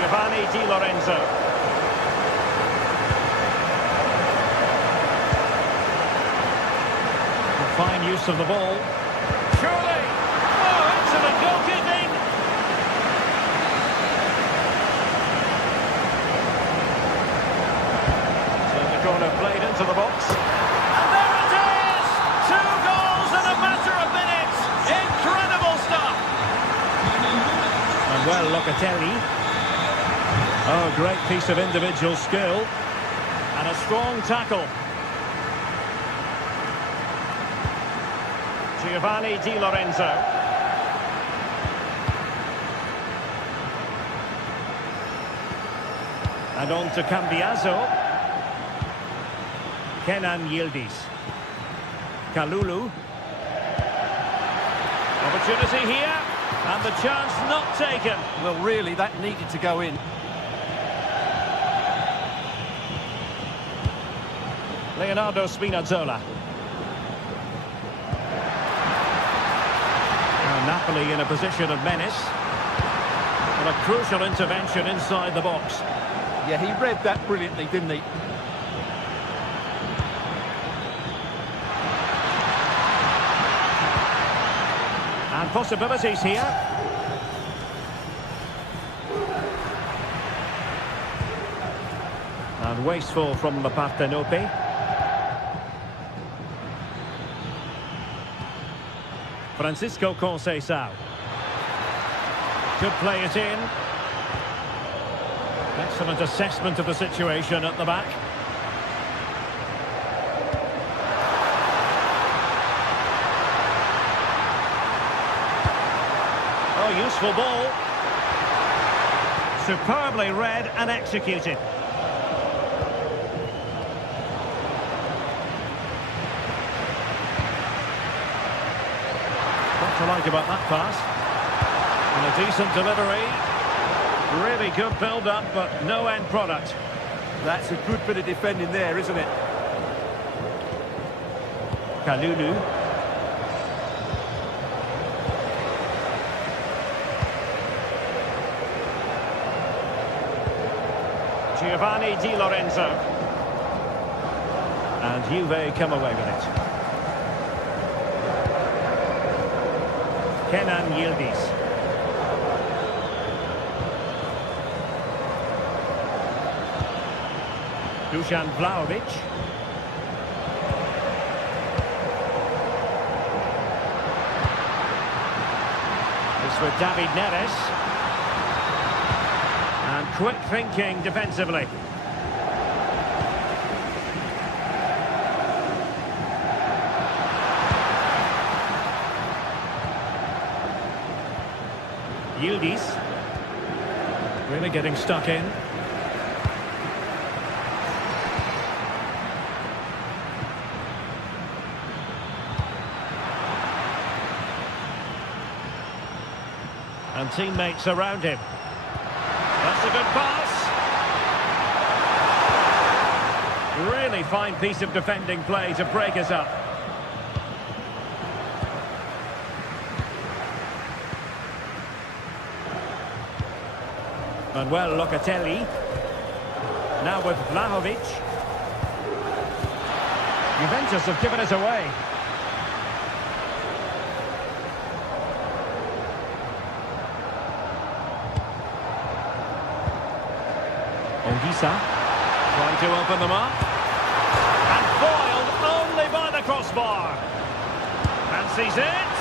Giovanni Di Lorenzo. Fine use of the ball. Surely! Oh, excellent goalkeeping! So the corner played into the box. And there it is! 2 goals in a matter of minutes! Incredible stuff! And well, Locatelli. Oh, great piece of individual skill. And a strong tackle. Giovanni Di Lorenzo. And on to Cambiaso. Kenan Yildiz. Kalulu. Opportunity here. And the chance not taken. Well, really, that needed to go in. Leonardo Spinazzola. Napoli in a position of menace. And a crucial intervention inside the box. Yeah, he read that brilliantly, didn't he? And possibilities here. And wasteful from the Partenope. Francisco Conceição. Could play it in. Excellent assessment of the situation at the back. Oh, useful ball. Superbly read and executed. What to like about that pass? And a decent delivery. Really good build-up, but no end product. That's a good bit of defending there, isn't it? Kalulu. Giovanni Di Lorenzo. And Juve come away with it. Kenan Yildiz. Dusan Vlahovic. This with David Neres. And quick thinking defensively. Yildiz. Really getting stuck in. And teammates around him. That's a good pass. Really fine piece of defending play to break us up. Manuel Locatelli. Now with Vlahovic. Juventus have given us away. Ondisa. Trying to open them up. And foiled only by the crossbar. Fancies it.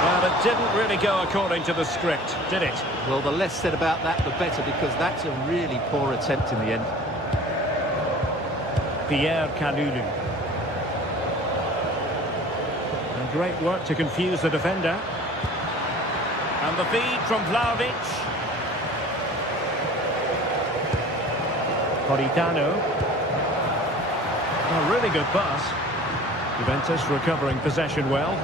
Well, it didn't really go according to the script, did it? Well, the less said about that, the better, because that's a really poor attempt in the end. Pierre Kalulu. And great work to confuse the defender. And the feed from Vlahovic. Politano. A really good pass. Juventus recovering possession well.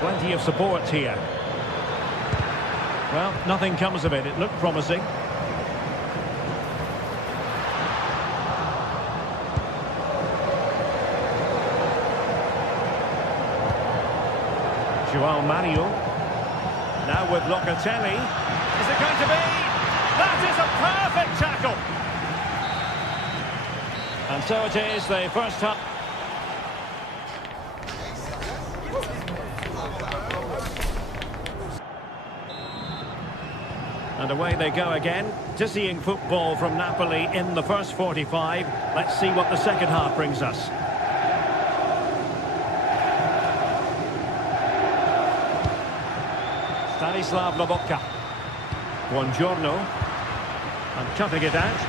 Plenty of support here. Well, nothing comes of it. It looked promising. João Mario. Now with Locatelli. Is it going to be? That is a perfect tackle. And so it is, the first half. And away they go again. Dizzying football from Napoli in the first 45. Let's see what the second half brings us. Stanislav Lobotka. Buongiorno. And cutting it out.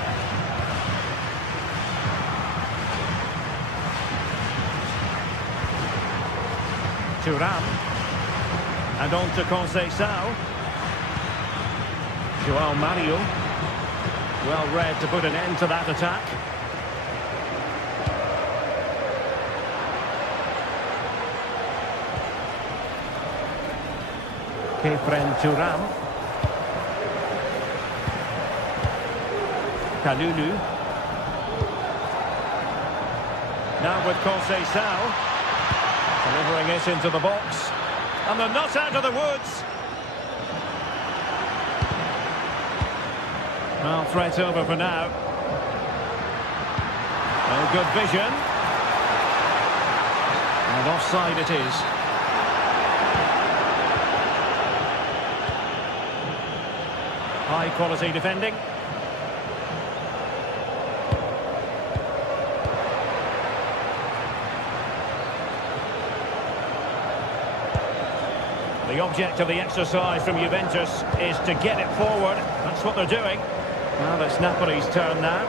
Thuram. And on to Conceição. João Mario. Well read to put an end to that attack. Kefren Thuram. Kalulu. Now with Conceição. Delivering it into the box. And they're not out of the woods. Well, threat over for now. Well, good vision. And offside it is. High quality defending. The object of the exercise from Juventus is to get it forward. That's what they're doing. Well, it's Napoli's turn now.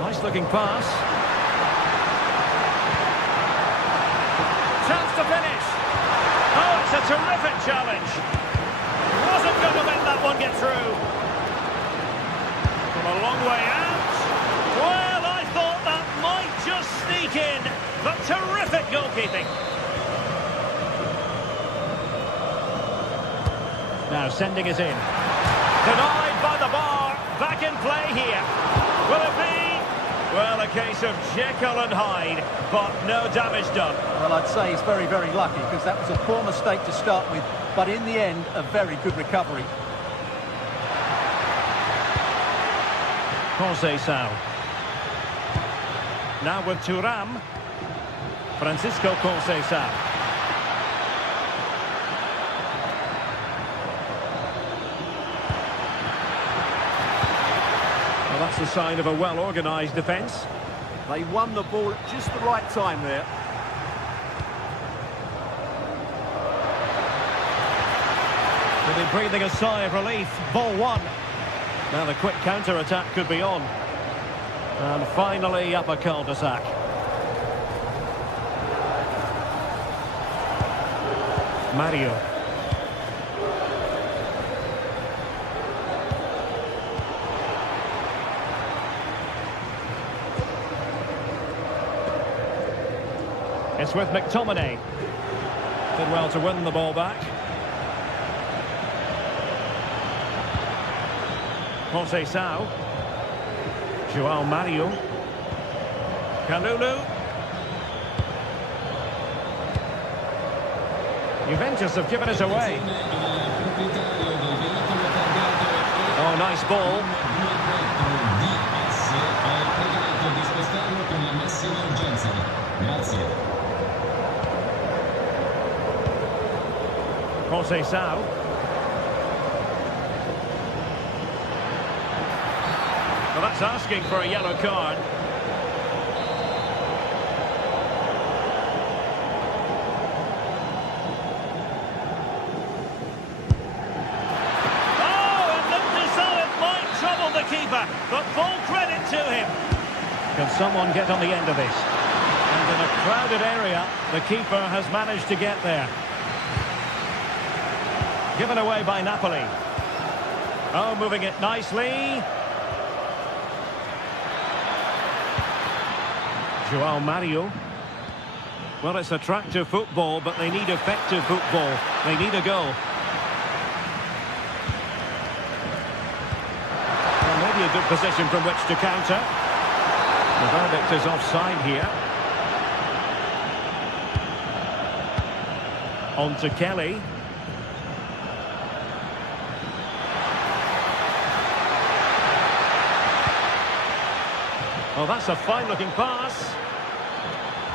Nice looking pass. Chance to finish. Oh, it's a terrific challenge. Wasn't going to let that one get through. From a long way out. Well, I thought that might just sneak in. But terrific goalkeeping. Now sending it in. Denied by the bar. Back in play here. Will it be? Well, a case of Jekyll and Hyde, but no damage done. Well, I'd say he's very, very lucky, because that was a poor mistake to start with, but in the end, a very good recovery. Conceição. Now with Thuram. Francisco Conceição. Well, that's a sign of a well-organised defence. They won the ball at just the right time there. They'll be breathing a sigh of relief. Ball one. Now the quick counter-attack could be on. And finally up a cul-de-sac. Mario. It's with McTominay. Did well to win the ball back. Conceição. João Mario. Kalulu. Juventus have given it away. Oh, nice ball. Conceição. Well, that's asking for a yellow card. The keeper, but full credit to him. Can someone get on the end of this? And in a crowded area, the keeper has managed to get there. Given away by Napoli. Oh, moving it nicely. Joao Mario. Well, it's attractive football, but they need effective football. They need a goal. A good position from which to counter. The verdict is offside here. On to Kelly. Oh, that's a fine-looking pass.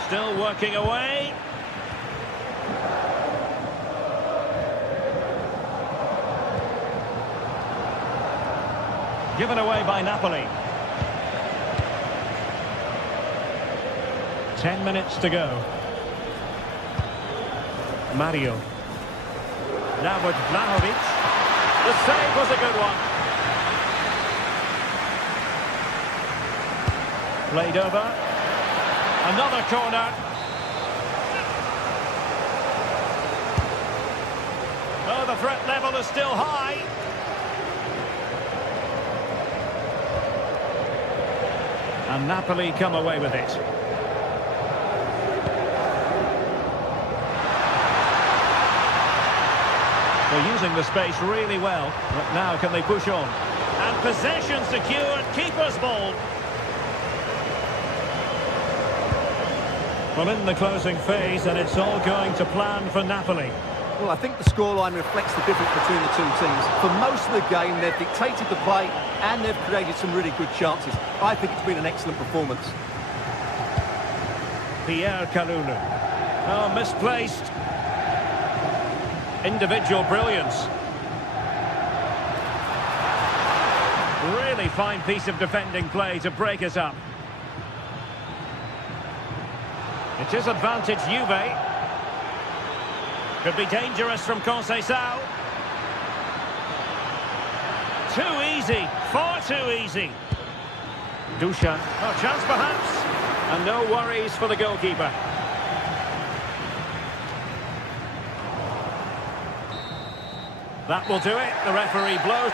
Still working away. Given away by Napoli. 10 minutes to go. Mario. Now with Vlahovic. The save was a good one. Played over. Another corner. Oh, the threat level is still high. And Napoli come away with it. They're using the space really well, but now can they push on? And possession secured, keeper's ball. Well, in the closing phase, and it's all going to plan for Napoli. Well, I think the scoreline reflects the difference between the two teams. For most of the game, they've dictated the play and they've created some really good chances. I think it's been an excellent performance. Pierre Kalulu. Oh, misplaced. Individual brilliance. Really fine piece of defending play to break us up. It is advantage Juve. Could be dangerous from Conceição. Too easy, far too easy. Dushan. Oh, chance perhaps. And no worries for the goalkeeper. That will do it. The referee blows.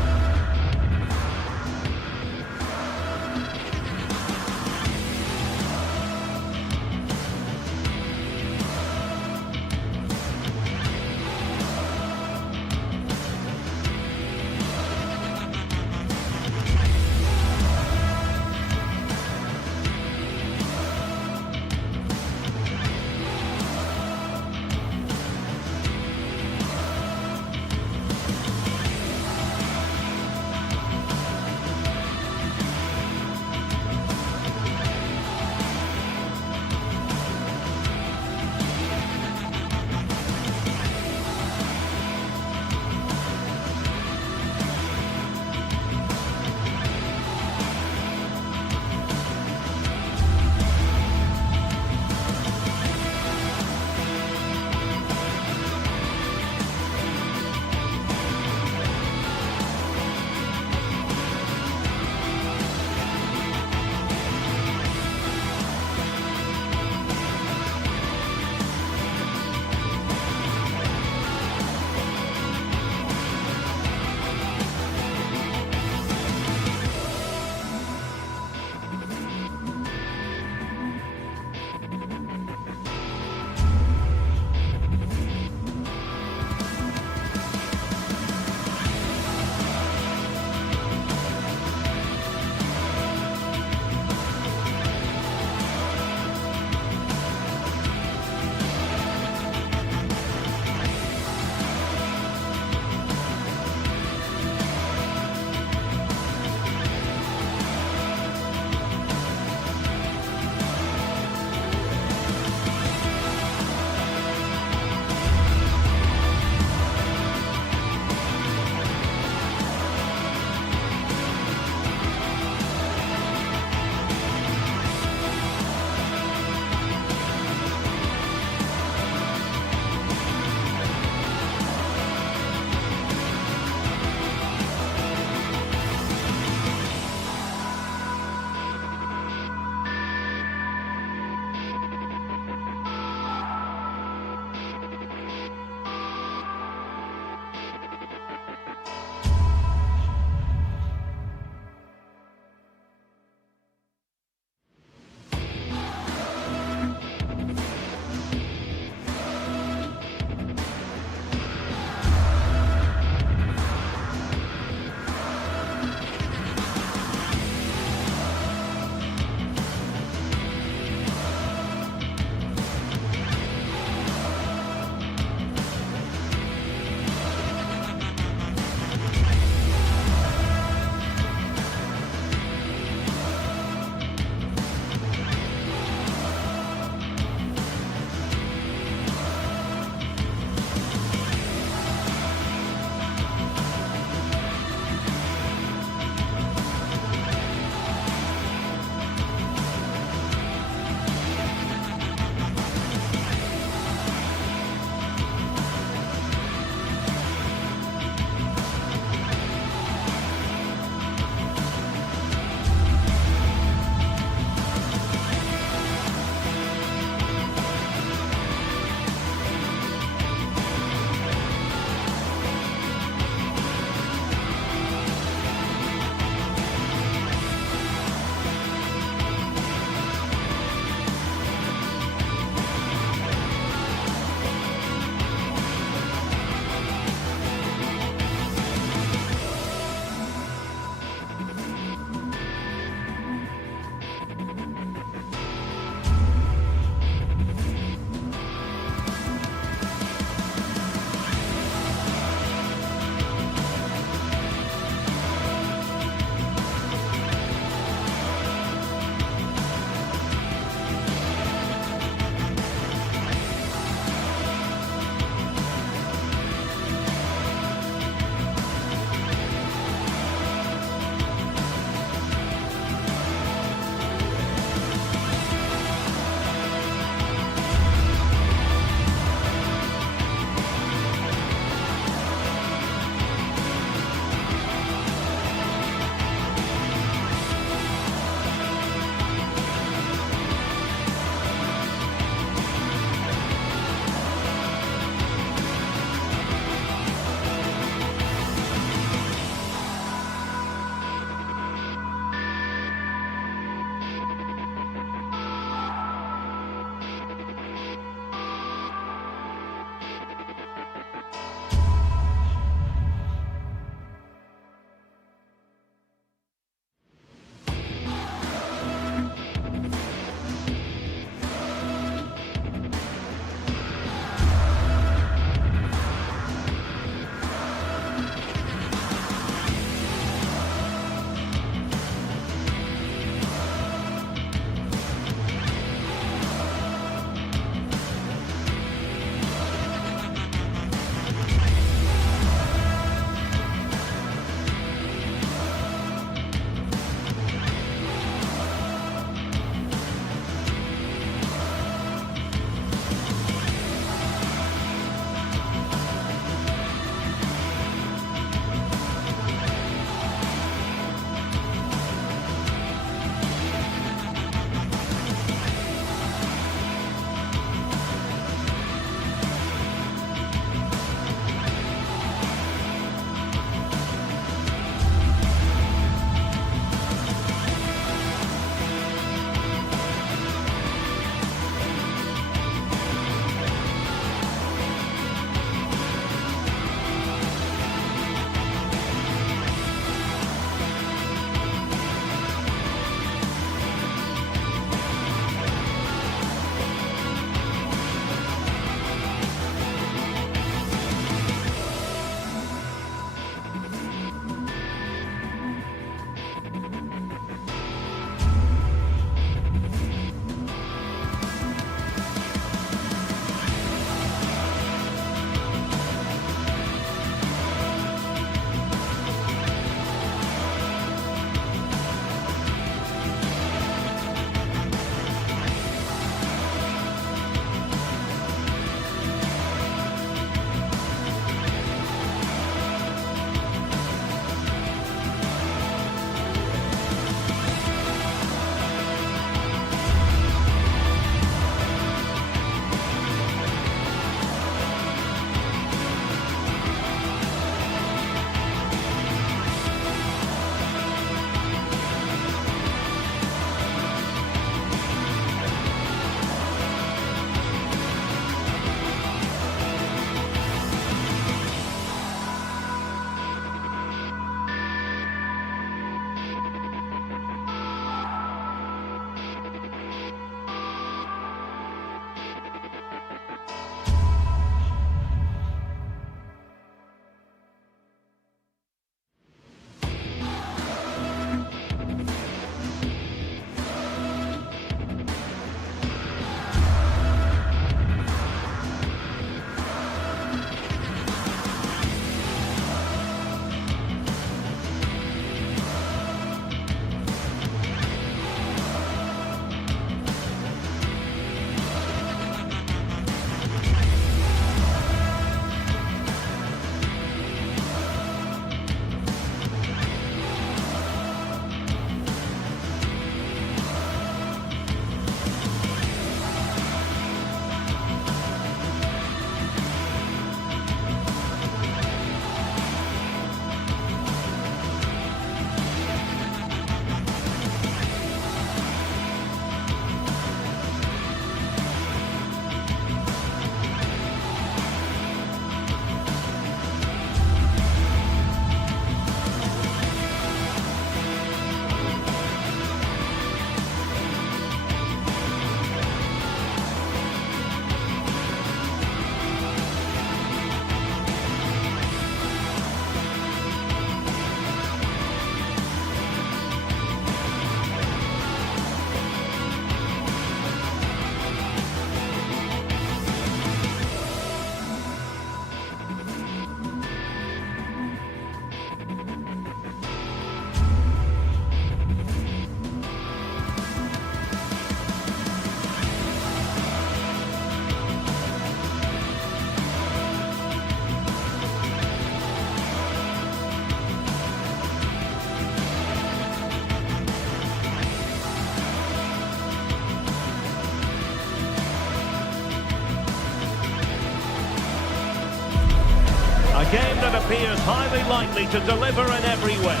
appears highly likely to deliver in every way.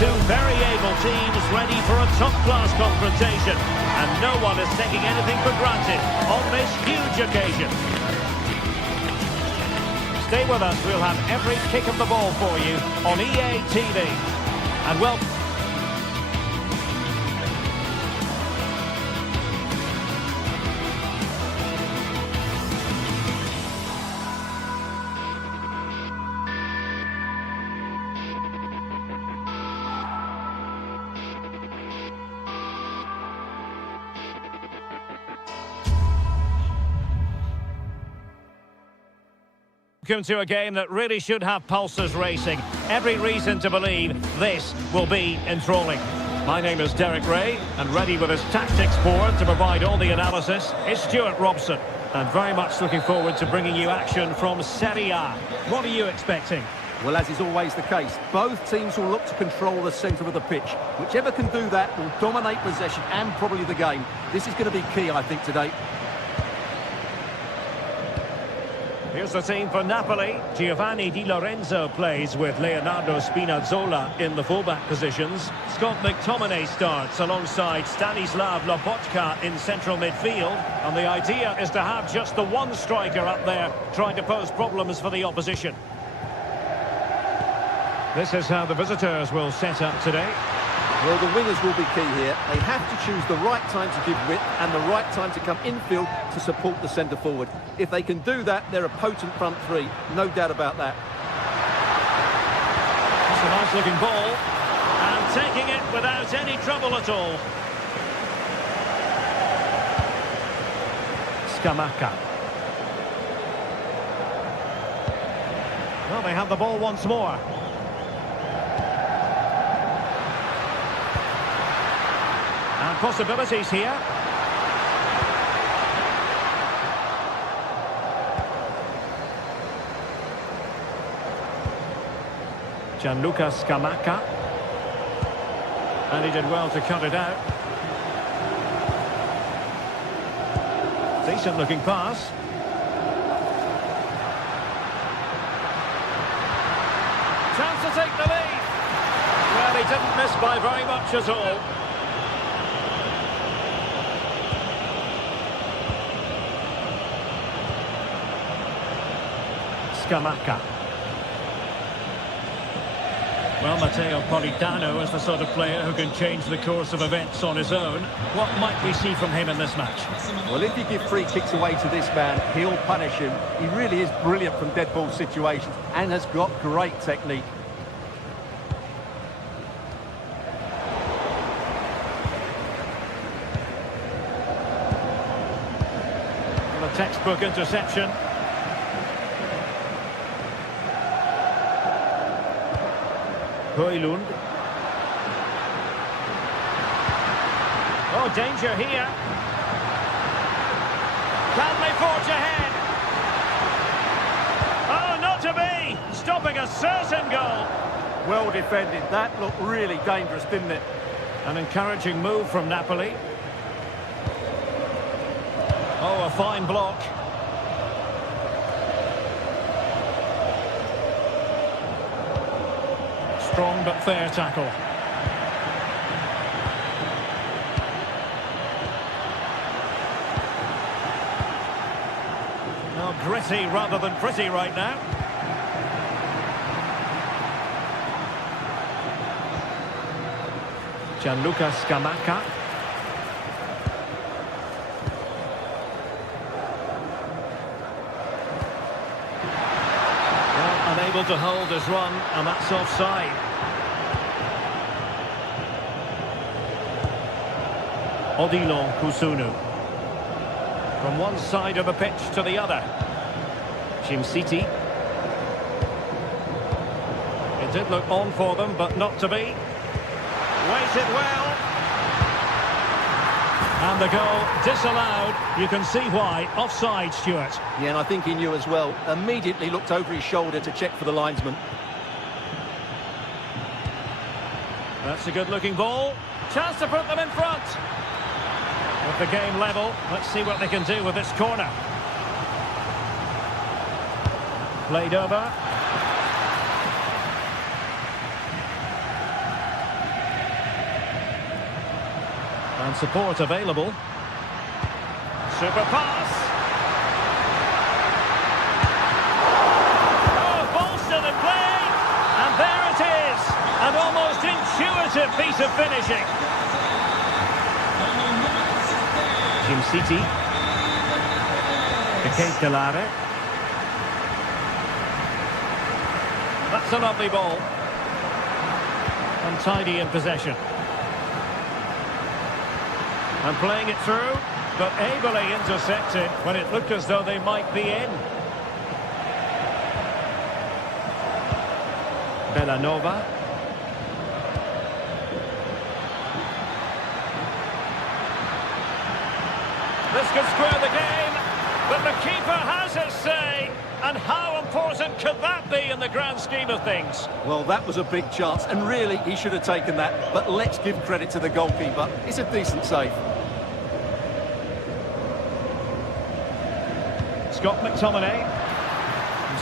Two very able teams ready for a top-class confrontation. And no one is taking anything for granted on this huge occasion. Stay with us, we'll have every kick of the ball for you on EA TV. And well... Welcome to a game that really should have pulses racing. Every reason to believe this will be enthralling. My name is Derek Ray, and ready with his tactics board to provide all the analysis is Stuart Robson. And very much looking forward to bringing you action from Serie A. What are you expecting? Well, as is always the case, both teams will look to control the centre of the pitch. Whichever can do that will dominate possession and probably the game. This is going to be key, I think, today. Here's the team for Napoli. Giovanni Di Lorenzo plays with Leonardo Spinazzola in the fullback positions. Scott McTominay starts alongside Stanislav Lobotka in central midfield. And the idea is to have just the one striker up there trying to pose problems for the opposition. This is how the visitors will set up today. Well, the wingers will be key here. They have to choose the right time to give width and the right time to come infield to support the centre forward. If they can do that, they're a potent front three. No doubt about that. It's a nice-looking ball. And taking it without any trouble at all. Scamacca. Well, they have the ball once more. And possibilities here. Gianluca Scamacca. And he did well to cut it out. Decent looking pass. Chance to take the lead. Well, he didn't miss by very much at all. Scamacca. Well, Matteo Politano is the sort of player who can change the course of events on his own. What might we see from him in this match? Well, if you give free kicks away to this man, he'll punish him. He really is brilliant from dead ball situations and has got great technique. Well, a textbook interception. Højlund. Oh, danger here. Can they forge ahead? Oh, not to be! Stopping a certain goal. Well defended. That looked really dangerous, didn't it? An encouraging move from Napoli. Oh, a fine block. Strong but fair tackle. Well, gritty rather than pretty right now. Gianluca Scamacca. Well, unable to hold his run, and that's offside. Odilon Kusunu. From one side of the pitch to the other. City. It did look on for them, but not to be. Waited well. And the goal disallowed. You can see why. Offside, Stuart. Yeah, and I think he knew as well. Immediately looked over his shoulder to check for the linesman. That's a good-looking ball. Chance to put them in front. With the game level, let's see what they can do with this corner. Played over. And support available. Super pass. Oh, ball still in play. And there it is. An almost intuitive piece of finishing. Jim City. Kate Delare. That's a lovely ball. Untidy in possession. And playing it through, but ably intercepted when it looked as though they might be in. Bellanova. This could square the game, but the keeper has his say. And how important could that be in the grand scheme of things? Well, that was a big chance, and really, he should have taken that. But let's give credit to the goalkeeper. It's a decent save. Scott McTominay.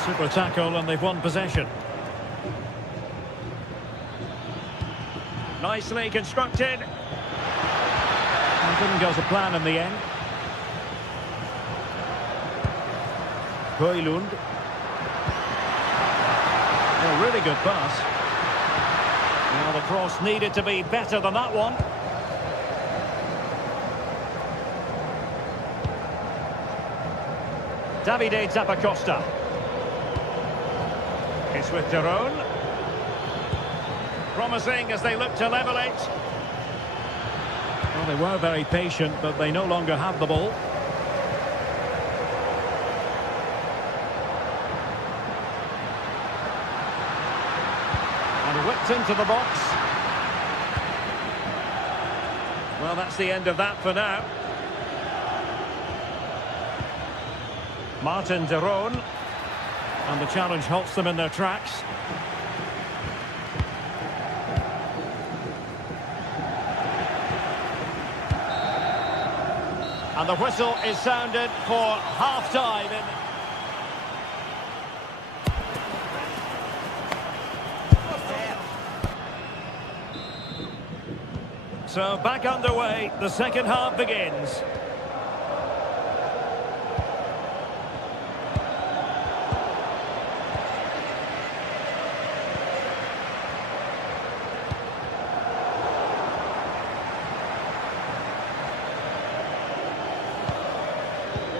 Super tackle, and they've won possession. Nicely constructed. And didn't go to plan in the end. Højlund. A really good pass. Now the cross needed to be better than that one. Davide Zappacosta. It's with Daron. Promising as they look to level it. Well, they were very patient, but they no longer have the ball. Whipped into the box. Well, that's the end of that for now. Martin Daron. And the challenge halts them in their tracks. And the whistle is sounded for half-time in... So back underway, the second half begins.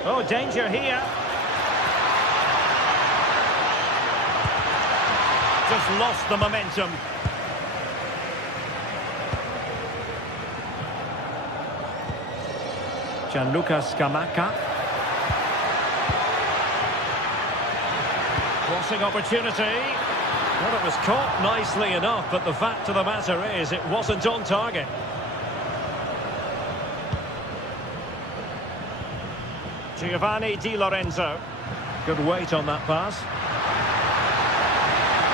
Oh, danger here. Just lost the momentum. Gianluca Scamacca. Crossing opportunity. Well, it was caught nicely enough, but the fact of the matter is it wasn't on target. Giovanni Di Lorenzo. Good weight on that pass.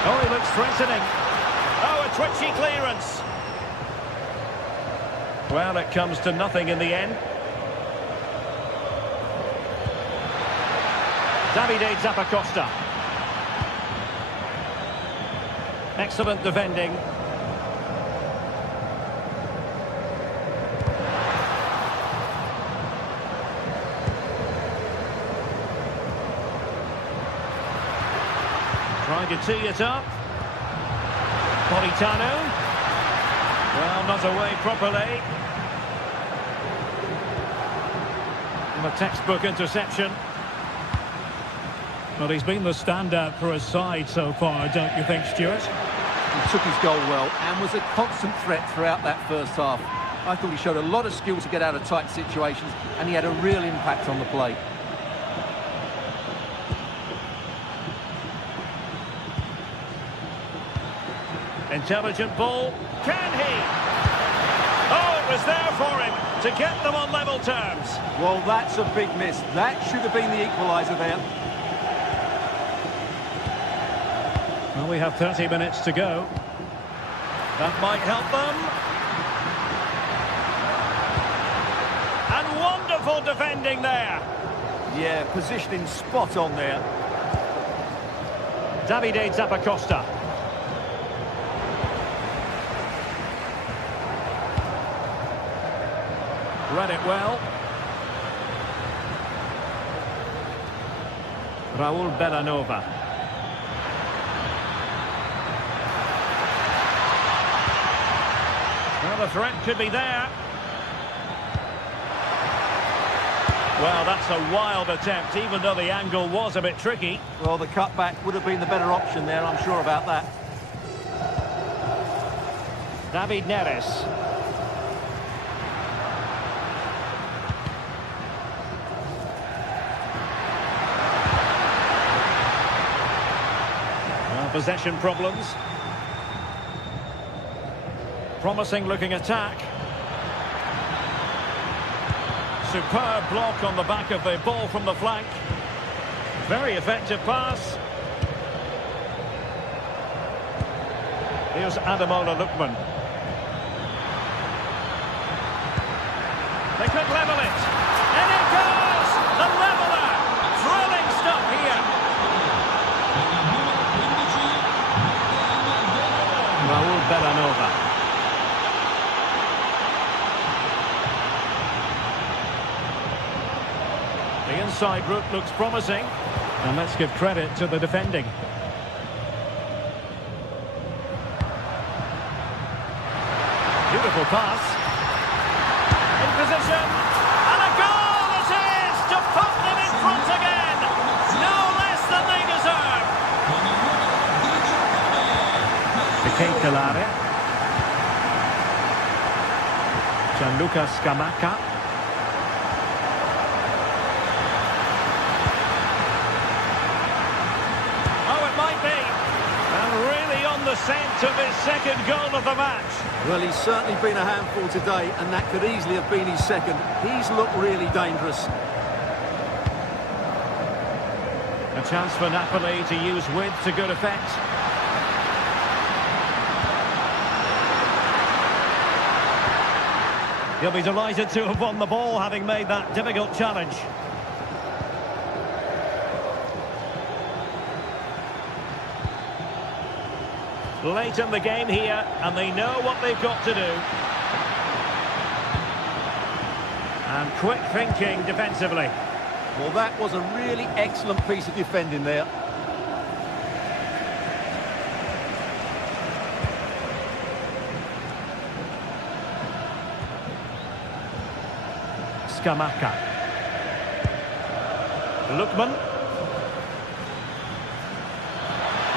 Oh, he looks threatening. Oh, a twitchy clearance. Well, it comes to nothing in the end. Davide Zappacosta. Excellent defending. Trying to tee it up. Politano. Well, not away properly. And a textbook interception. Well, he's been the standout for his side so far, don't you think, Stuart? He took his goal well and was a constant threat throughout that first half. I thought he showed a lot of skill to get out of tight situations, and he had a real impact on the play. Intelligent ball. Can he? Oh, it was there for him to get them on level terms. Well, that's a big miss. That should have been the equaliser there. Well, we have 30 minutes to go. That might help them. And wonderful defending there. Yeah, positioning spot on there. Davide Zappacosta. read it well. Raul Bellanova. Well, the threat could be there. Well, that's a wild attempt, even though the angle was a bit tricky. Well, the cutback would have been the better option there, I'm sure about that. David Neres. Well, possession problems. Promising looking attack. Superb block on the back of the ball from the flank. Very effective pass. Here's Ademola Lookman. They could level it. And it goes! The leveller! Thrilling stuff here. Raul Bellanova. The inside route looks promising. And let's give credit to the defending. Beautiful pass. In position. And a goal it is to put them in front again. No less than they deserve. Piqué Calare. Gianluca Scamacca. The scent of his second goal of the match. Well, he's certainly been a handful today, and that could easily have been his second. He's looked really dangerous. A chance for Napoli to use width to good effect. He'll be delighted to have won the ball, having made that difficult challenge. Late in the game here, and they know what they've got to do. And quick thinking defensively. Well, that was a really excellent piece of defending there. Scamacca. Lookman.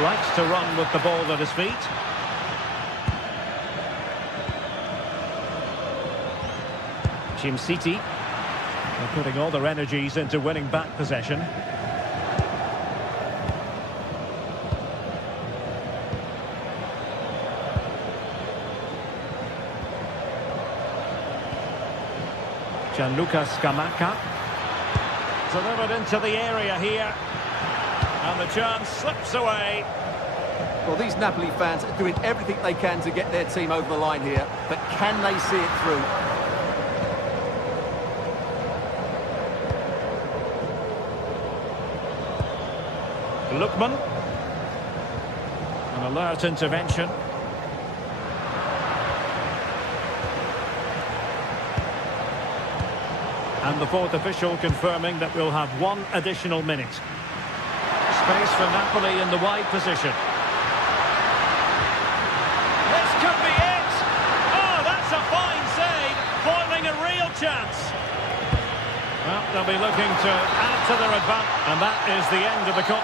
Likes to run with the ball at his feet. City. They're putting all their energies into winning back possession. Gianluca Scamacca. Delivered into the area here. And the chance slips away. Well, these Napoli fans are doing everything they can to get their team over the line here, but can they see it through? Lookman. An alert intervention. And the fourth official confirming that we'll have one additional minute. Space for Napoli in the wide position. This could be it! Oh, that's a fine save, foiling a real chance. Well, they'll be looking to add to their advantage, and that is the end of the cup.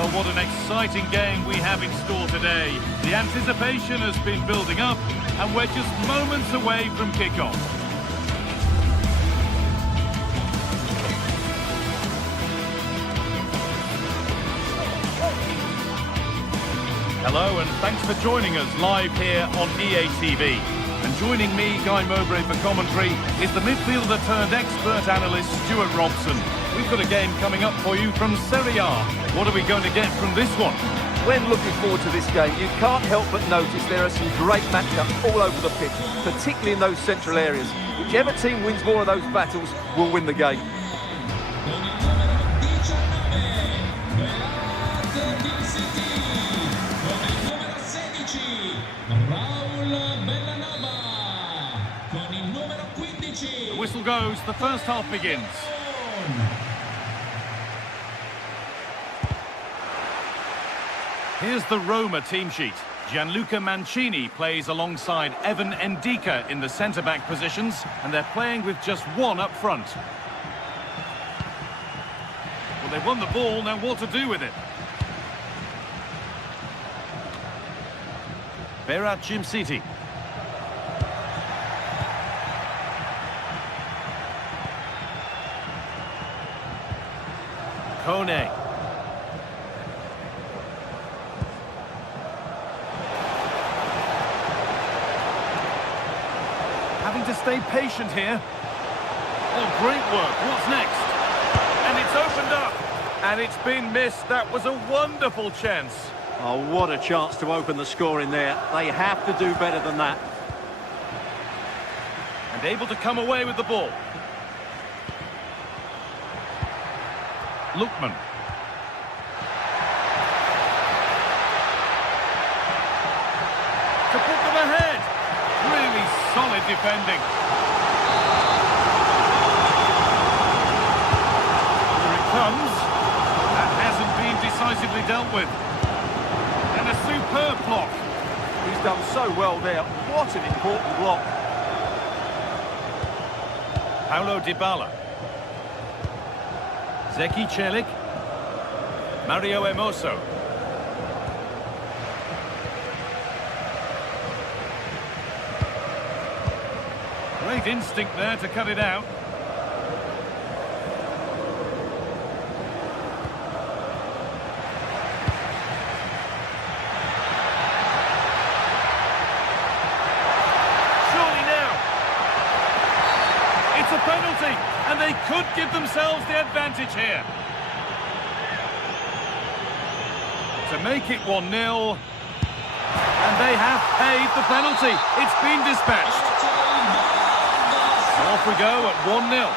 Well, what an exciting game we have in store today. The anticipation has been building up, and we're just moments away from kickoff. Hello, and thanks for joining us live here on EA TV. And joining me, Guy Mowbray, for commentary is the midfielder turned expert analyst Stuart Robson. We've got a game coming up for you from Serie A. What are we going to get from this one? When looking forward to this game, you can't help but notice there are some great matchups all over the pitch, particularly in those central areas. Whichever team wins more of those battles will win the game. The whistle goes, the first half begins. Here's the Roma team sheet. Gianluca Mancini plays alongside Evan Ndika in the centre-back positions, and they're playing with just one up front. Well, they've won the ball, now what to do with it? Berat City. Kone. Having to stay patient here. Oh, great work. What's next? And it's opened up. And it's been missed. That was a wonderful chance. Oh, what a chance to open the score in there. They have to do better than that. And able to come away with the ball. Lookman. To put them ahead. Really solid defending. Here it comes. That hasn't been decisively dealt with. And a superb block. He's done so well there. What an important block. Paulo Dybala. Zeki Celik. Mario Hermoso. Great instinct there to cut it out. Surely now. It's a penalty, and they could give themselves the advantage here. To make it 1-0. And they have paid the penalty. It's been dispatched. So off we go at 1-0.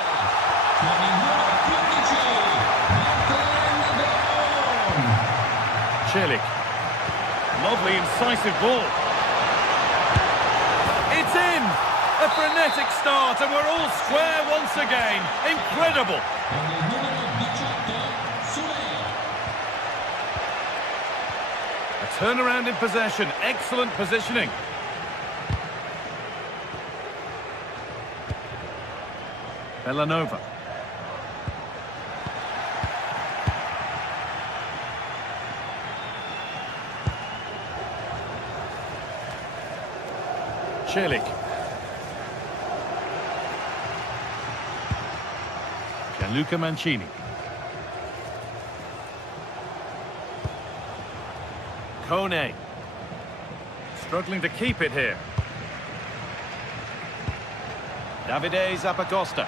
Celik. Lovely incisive ball. It's in! A frenetic start, and we're all square once again. Incredible! A turnaround in possession. Excellent positioning. Bellanova. Celik. Gianluca Mancini. Kone. Struggling to keep it here. Davide Zappacosta.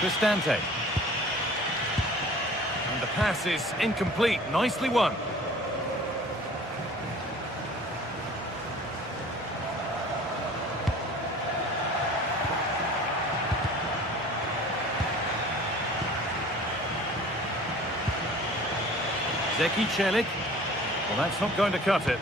Cristante. And the pass is incomplete. Nicely won. Zeki Celik. Well, that's not going to cut it.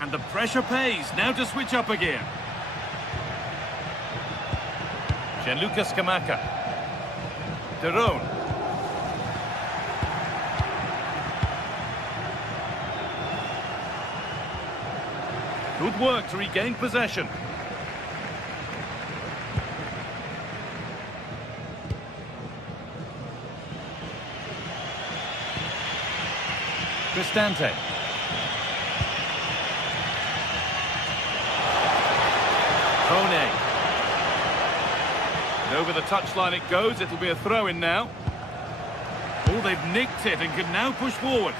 And the pressure pays. Now to switch up again. Gianluca Scamacca. De Roon. Good work to regain possession. Cristante. Kone. And over the touchline it goes. It'll be a throw-in now. Oh, they've nicked it and can now push forward.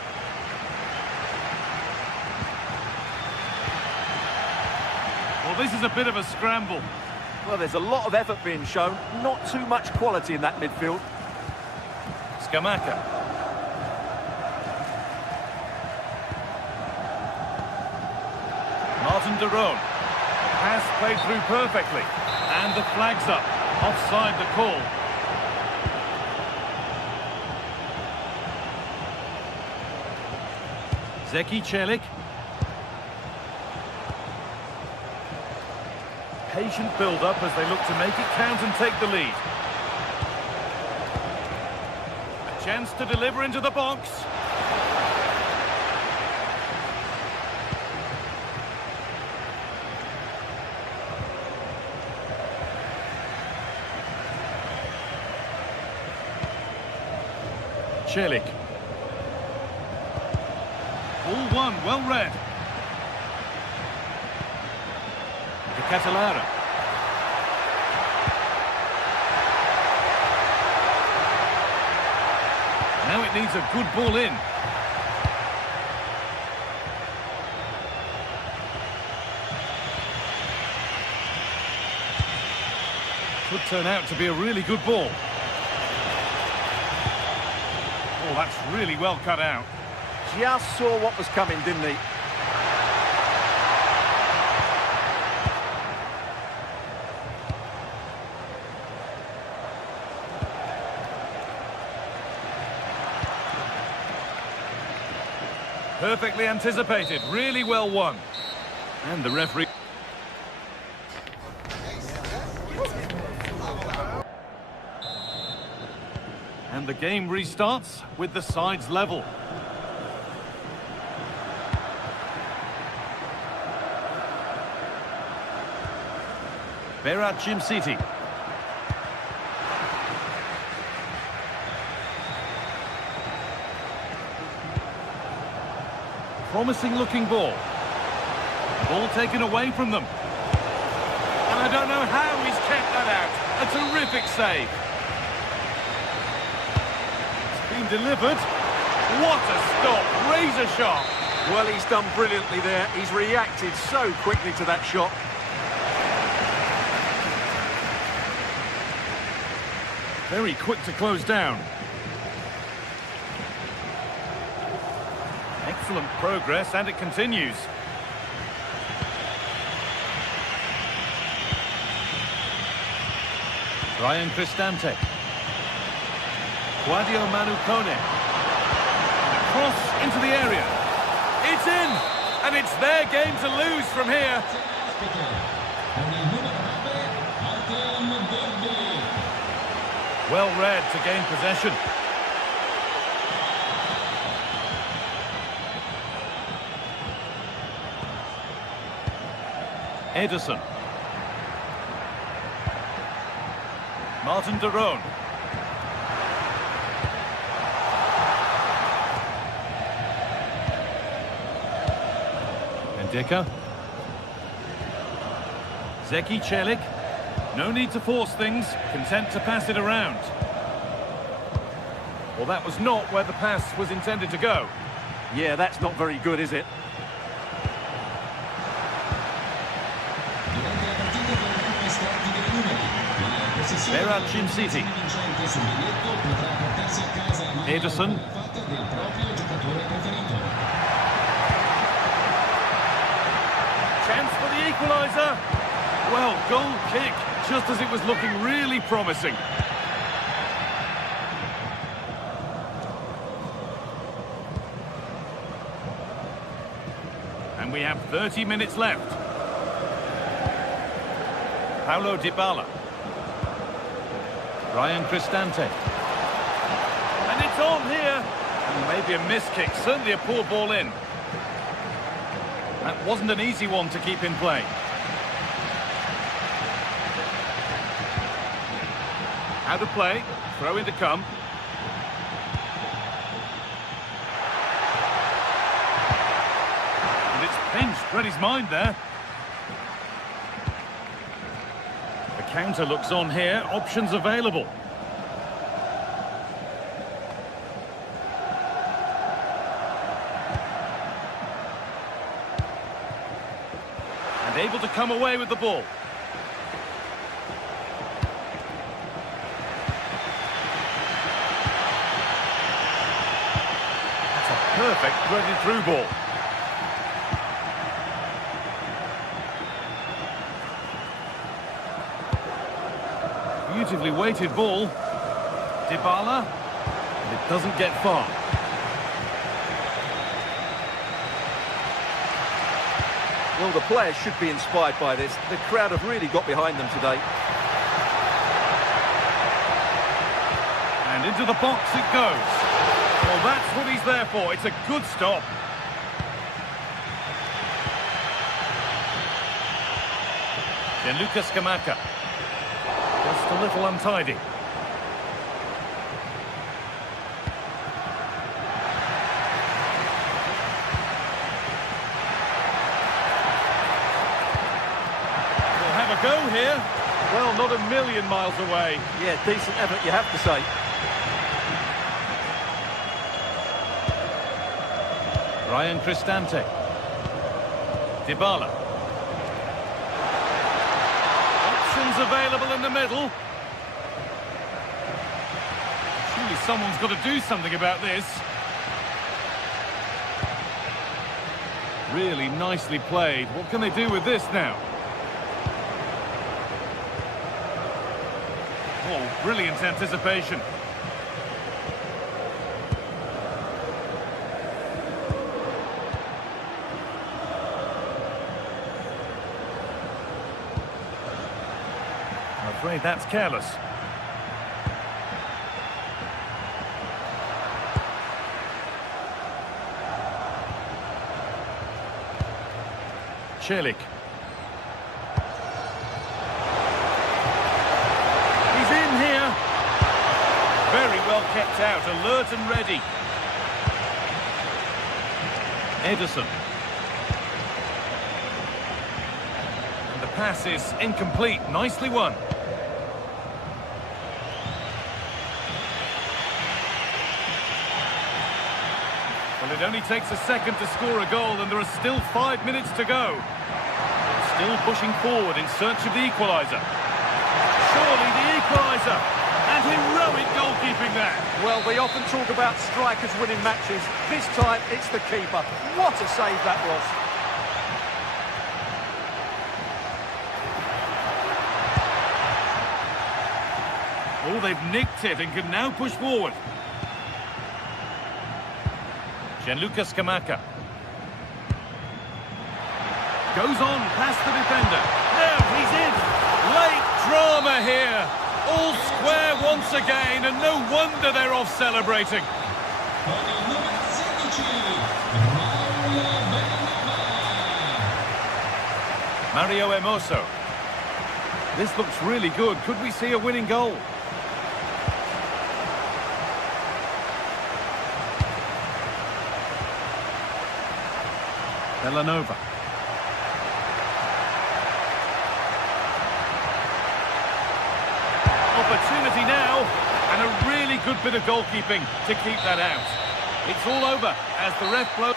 Well, this is a bit of a scramble. Well, there's a lot of effort being shown. Not too much quality in that midfield. Scamacca. Martin de Roon. Pass played through perfectly. And the flag's up. Offside the call. Zeki Celik. Patient build-up as they look to make it count and take the lead. A chance to deliver into the box. Celik. All one, well read. De Catalara. Now it needs a good ball in. Could turn out to be a really good ball. Oh, that's really well cut out. Just saw what was coming, didn't he? Perfectly anticipated, really well won. And the referee... And the game restarts with the sides level. Berat Jim City. Promising looking ball. Ball taken away from them. And I don't know how he's kept that out. A terrific save. It's been delivered. What a stop. Razor sharp. Well, he's done brilliantly there. He's reacted so quickly to that shot. Very quick to close down. Excellent progress, and it continues. Ryan Cristante. Guadio Manu Kone. Cross into the area. It's in! And it's their game to lose from here. Well read to gain possession. Ederson. Martin de Roon. Ndeka. Zeki Celik. No need to force things, content to pass it around. Well, that was not where the pass was intended to go. Yeah, that's not very good, is it? Berat Jim City. Ederson. Chance for the equaliser. Well, goal kick, just as it was looking really promising. And we have 30 minutes left. Paulo Dybala. Ryan Cristante. And it's on here. And maybe a miss kick, certainly a poor ball in. That wasn't an easy one to keep in play. Out of play, throw in to come. And it's pinched, read his mind there. The counter looks on here, options available. And able to come away with the ball. That's a perfect threaded through ball. Beautifully weighted ball. Dybala. And it doesn't get far. Well, the players should be inspired by this. The crowd have really got behind them today. And into the box it goes. Well, that's what he's there for. It's a good stop. Gianluca Scamacca. Just a little untidy. We'll have a go here. Well, not a million miles away. Yeah, decent effort, you have to say. Ryan Cristante. Dybala. Options available in the middle. Surely someone's got to do something about this. Really nicely played. What can they do with this now? Oh, brilliant anticipation. I'm afraid that's careless. Celik. He's in here. Very well kept out, alert and ready. Ederson. And the pass is incomplete, nicely won. Well, it only takes a second to score a goal and there are still 5 minutes to go. Still pushing forward in search of the equaliser. Surely the equaliser. And heroic goalkeeping there. Well, we often talk about strikers winning matches. This time, it's the keeper. What a save that was. Oh, they've nicked it and can now push forward. Gianluca Scamacca. Goes on past the defender. Now he's in. Late drama here. All square once again, and no wonder they're off celebrating. Mario Hermoso. This looks really good. Could we see a winning goal? Villanova. Opportunity now, and a really good bit of goalkeeping to keep that out. It's all over as the ref blows.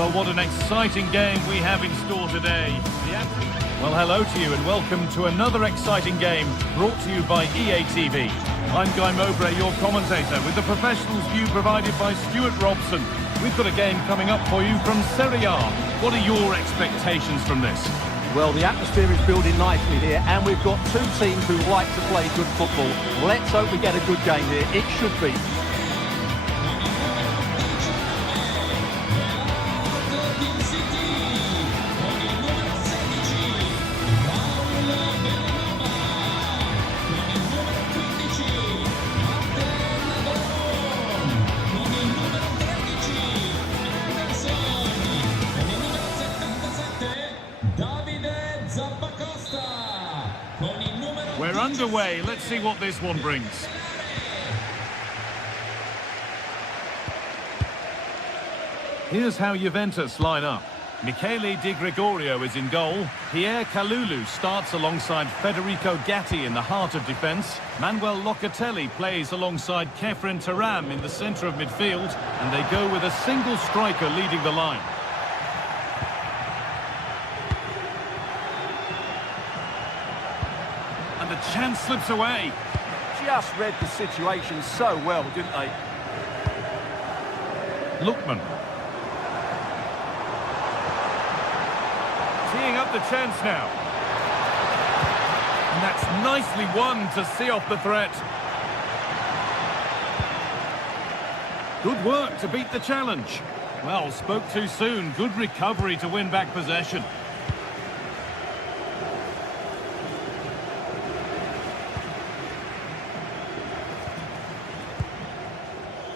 Well, what an exciting game we have in store today. Well, hello to you and welcome to another exciting game brought to you by EA TV. I'm Guy Mowbray, your commentator, with the professionals view provided by Stuart Robson. We've got a game coming up for you from Serie A. What are your expectations from this? Well, the atmosphere is building nicely here, and we've got two teams who like to play good football. Let's hope we get a good game here. It should be. We're underway. Let's see what this one brings. Here's how Juventus line up. Michele Di Gregorio is in goal. Pierre Kalulu starts alongside Federico Gatti in the heart of defence. Manuel Locatelli plays alongside Kefren Turam in the centre of midfield. And they go with a single striker leading the line. And the chance slips away. Just read the situation so well, didn't they? Lookman. Teeing up the chance now. And that's nicely won to see off the threat. Good work to beat the challenge. Well, spoke too soon. Good recovery to win back possession.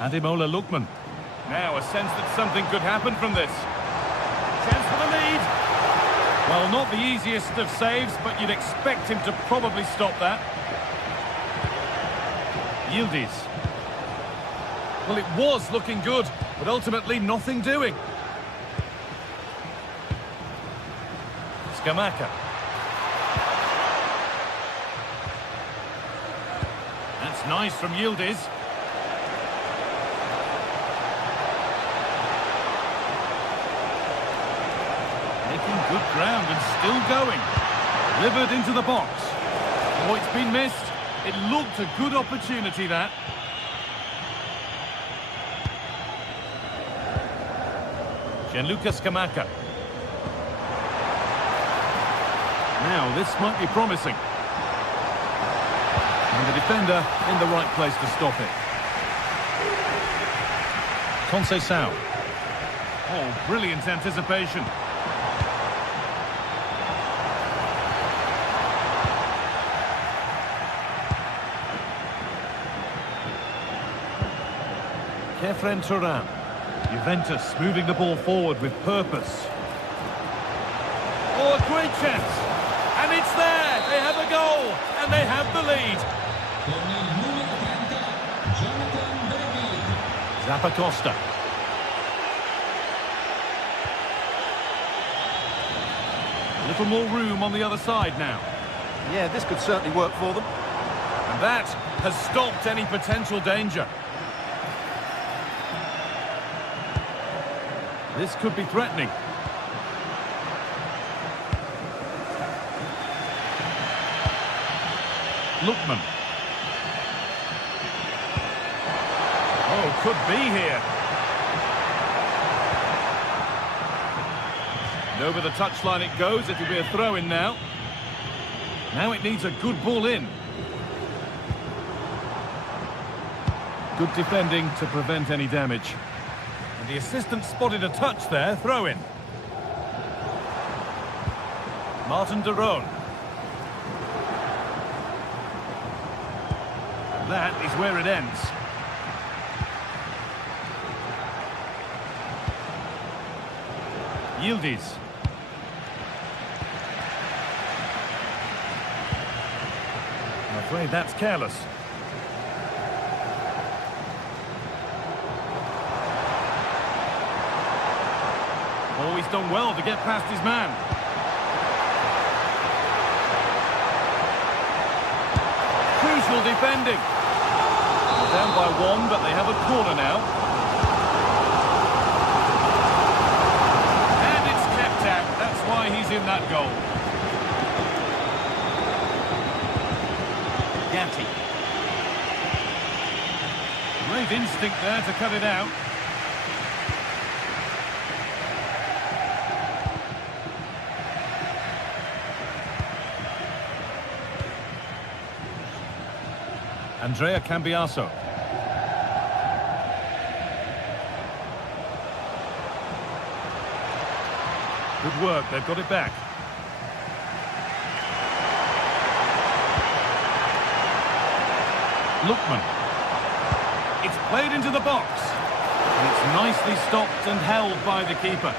Ademola Lookman. Now a sense that something could happen from this. Chance for the lead. Well, not the easiest of saves, but you'd expect him to probably stop that. Yildiz. Well, it was looking good, but ultimately nothing doing. Scamacca. That's nice from Yildiz. Making good ground and still going. Delivered into the box. Oh, it's been missed. It looked a good opportunity, that. Gianluca Scamacca. Now, this might be promising. And the defender in the right place to stop it. Conceição. Oh, brilliant anticipation. Kefren Turam. Juventus moving the ball forward with purpose. Oh, a great chance. And it's there. They have a goal. And they have the lead. Zappacosta. A little more room on the other side now. Yeah, this could certainly work for them. And that has stopped any potential danger. This could be threatening. Lookman. Oh, could be here. And over the touchline it goes. It'll be a throw-in now. Now it needs a good ball in. Good defending to prevent any damage. And the assistant spotted a touch there, throw in. Martin de Roon. That is where it ends. Yildiz. I'm afraid that's careless. Oh, he's done well to get past his man. Crucial defending. They're down by one, but they have a corner now. why he's in that goal. Gatti. Great instinct there to cut it out. Andrea Cambiaso. Good work, they've got it back. Lookman. It's played into the box. And it's nicely stopped and held by the keeper.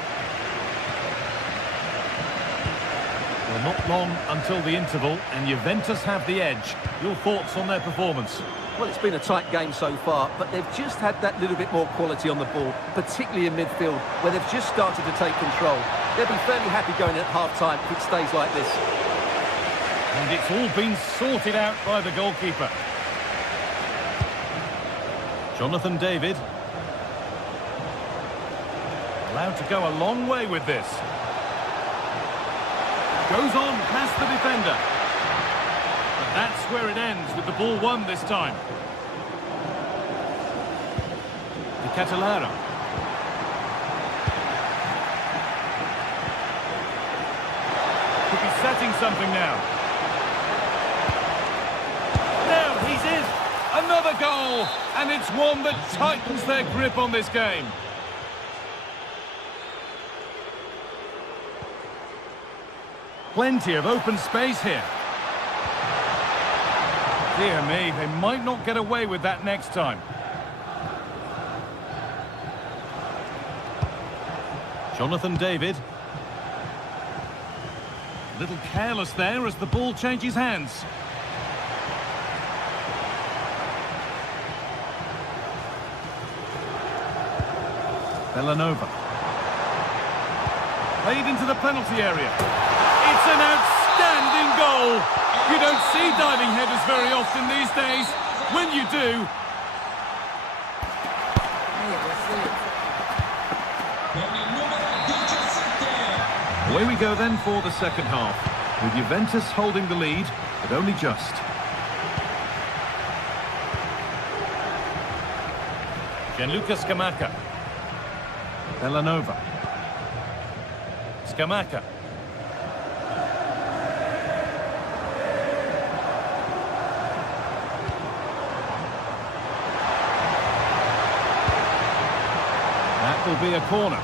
Well, not long until the interval, and Juventus have the edge. Your thoughts on their performance? Well, it's been a tight game so far, but they've just had that little bit more quality on the ball, particularly in midfield, where they've just started to take control. They'll be fairly happy going at half-time if it stays like this. And it's all been sorted out by the goalkeeper. Jonathan David. Allowed to go a long way with this. Goes on past the defender. But that's where it ends, with the ball won this time. Di Catalaro. Could be setting something now. Now he's in. Another goal, and it's one that tightens their grip on this game. Plenty of open space here. Dear me, they might not get away with that next time. Jonathan David. A little careless there as the ball changes hands. Villanova. Played into the penalty area. It's an outstanding goal. You don't see diving headers very often these days. When you do... Away we go then for the second half, with Juventus holding the lead, but only just. Gianluca Scamacca. Villanova. Scamacca. That will be a corner.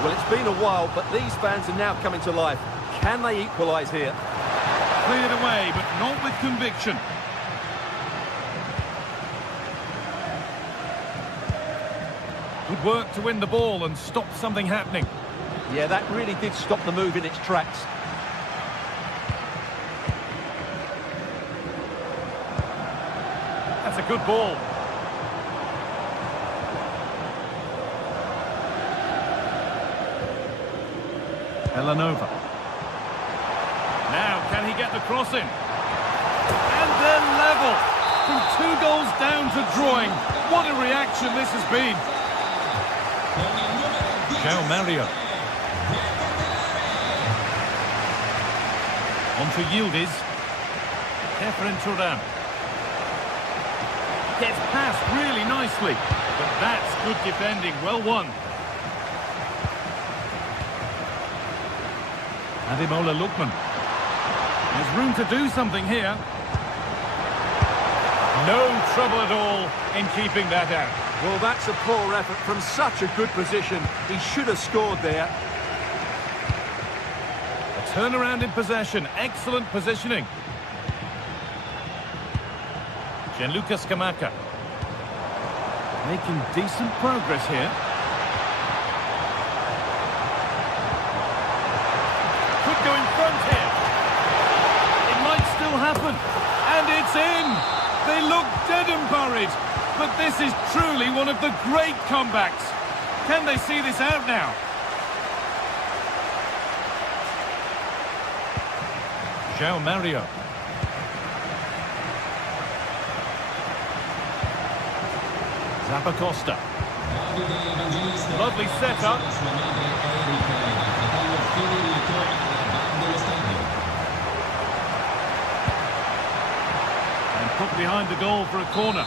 Well, it's been a while, but these fans are now coming to life. Can they equalise here? Cleared away, but not with conviction. Good work to win the ball and stop something happening. Yeah, that really did stop the move in its tracks. That's a good ball. Villanova. Now, can he get the cross in? And they're level. From 2 goals down to drawing. What a reaction this has been. João Mario. On to Yildiz. Efren Turan. Gets past really nicely. But that's good defending. Well won. Ademola Lookman. There's room to do something here. No trouble at all in keeping that out. Well, that's a poor effort from such a good position. He should have scored there. A turnaround in possession. Excellent positioning. Gianluca Scamacca. Making decent progress here. Could go in front here. It might still happen. And it's in. They look dead and buried. But this is truly one of the great comebacks. Can they see this out now? João Mario. Zappacosta. Lovely setup. Put behind the goal for a corner.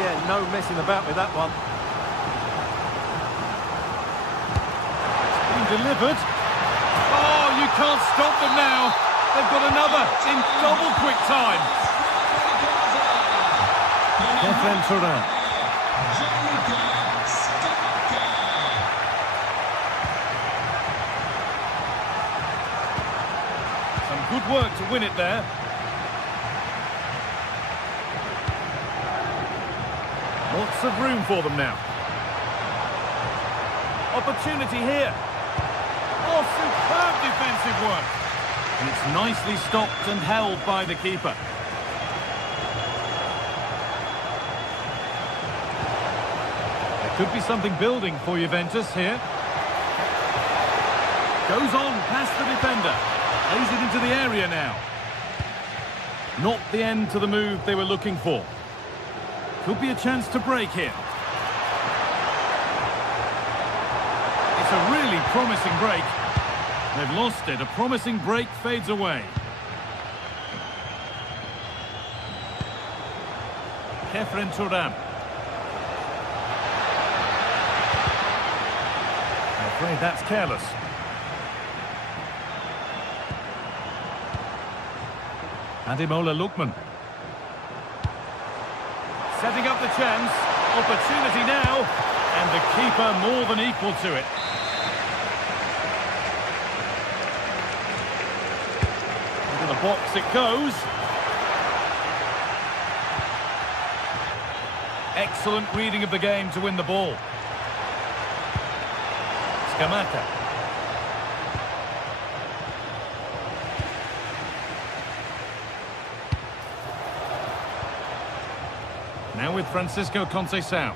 Yeah, no messing about with that one. Being delivered. Oh, you can't stop them now. They've got another in double quick time. Kefren Turan. Some good work to win it there. Lots of room for them now. Opportunity here. Oh, superb defensive work. And it's nicely stopped and held by the keeper. There could be something building for Juventus here. Goes on past the defender. Plays it into the area now. Not the end to the move they were looking for. Could be a chance to break here. It's a really promising break. They've lost it. A promising break fades away. Kefren Turan. I'm afraid that's careless. Ademola Lookman. Setting up the chance. Opportunity now. And the keeper more than equal to it. Into the box it goes. Excellent reading of the game to win the ball. Scamacca. Now with Francisco Conceição.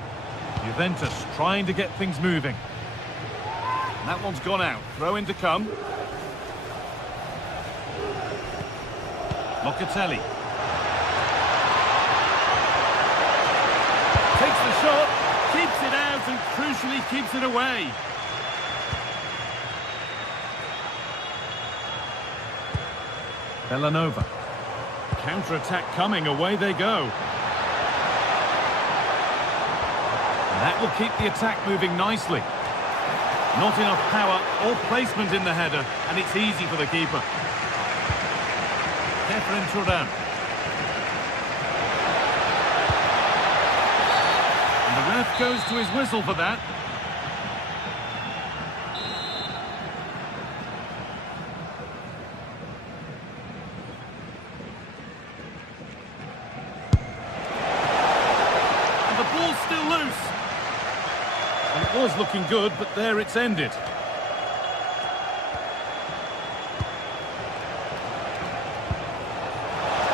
Juventus trying to get things moving. And that one's gone out. Throw in to come. Locatelli. Takes the shot, keeps it out and crucially keeps it away. Bellanova. Counter-attack coming, away they go. That will keep the attack moving nicely. Not enough power or placement in the header, and it's easy for the keeper. Kefren Turan. And the ref goes to his whistle for that. And the ball's still loose. And it was looking good, but there it's ended.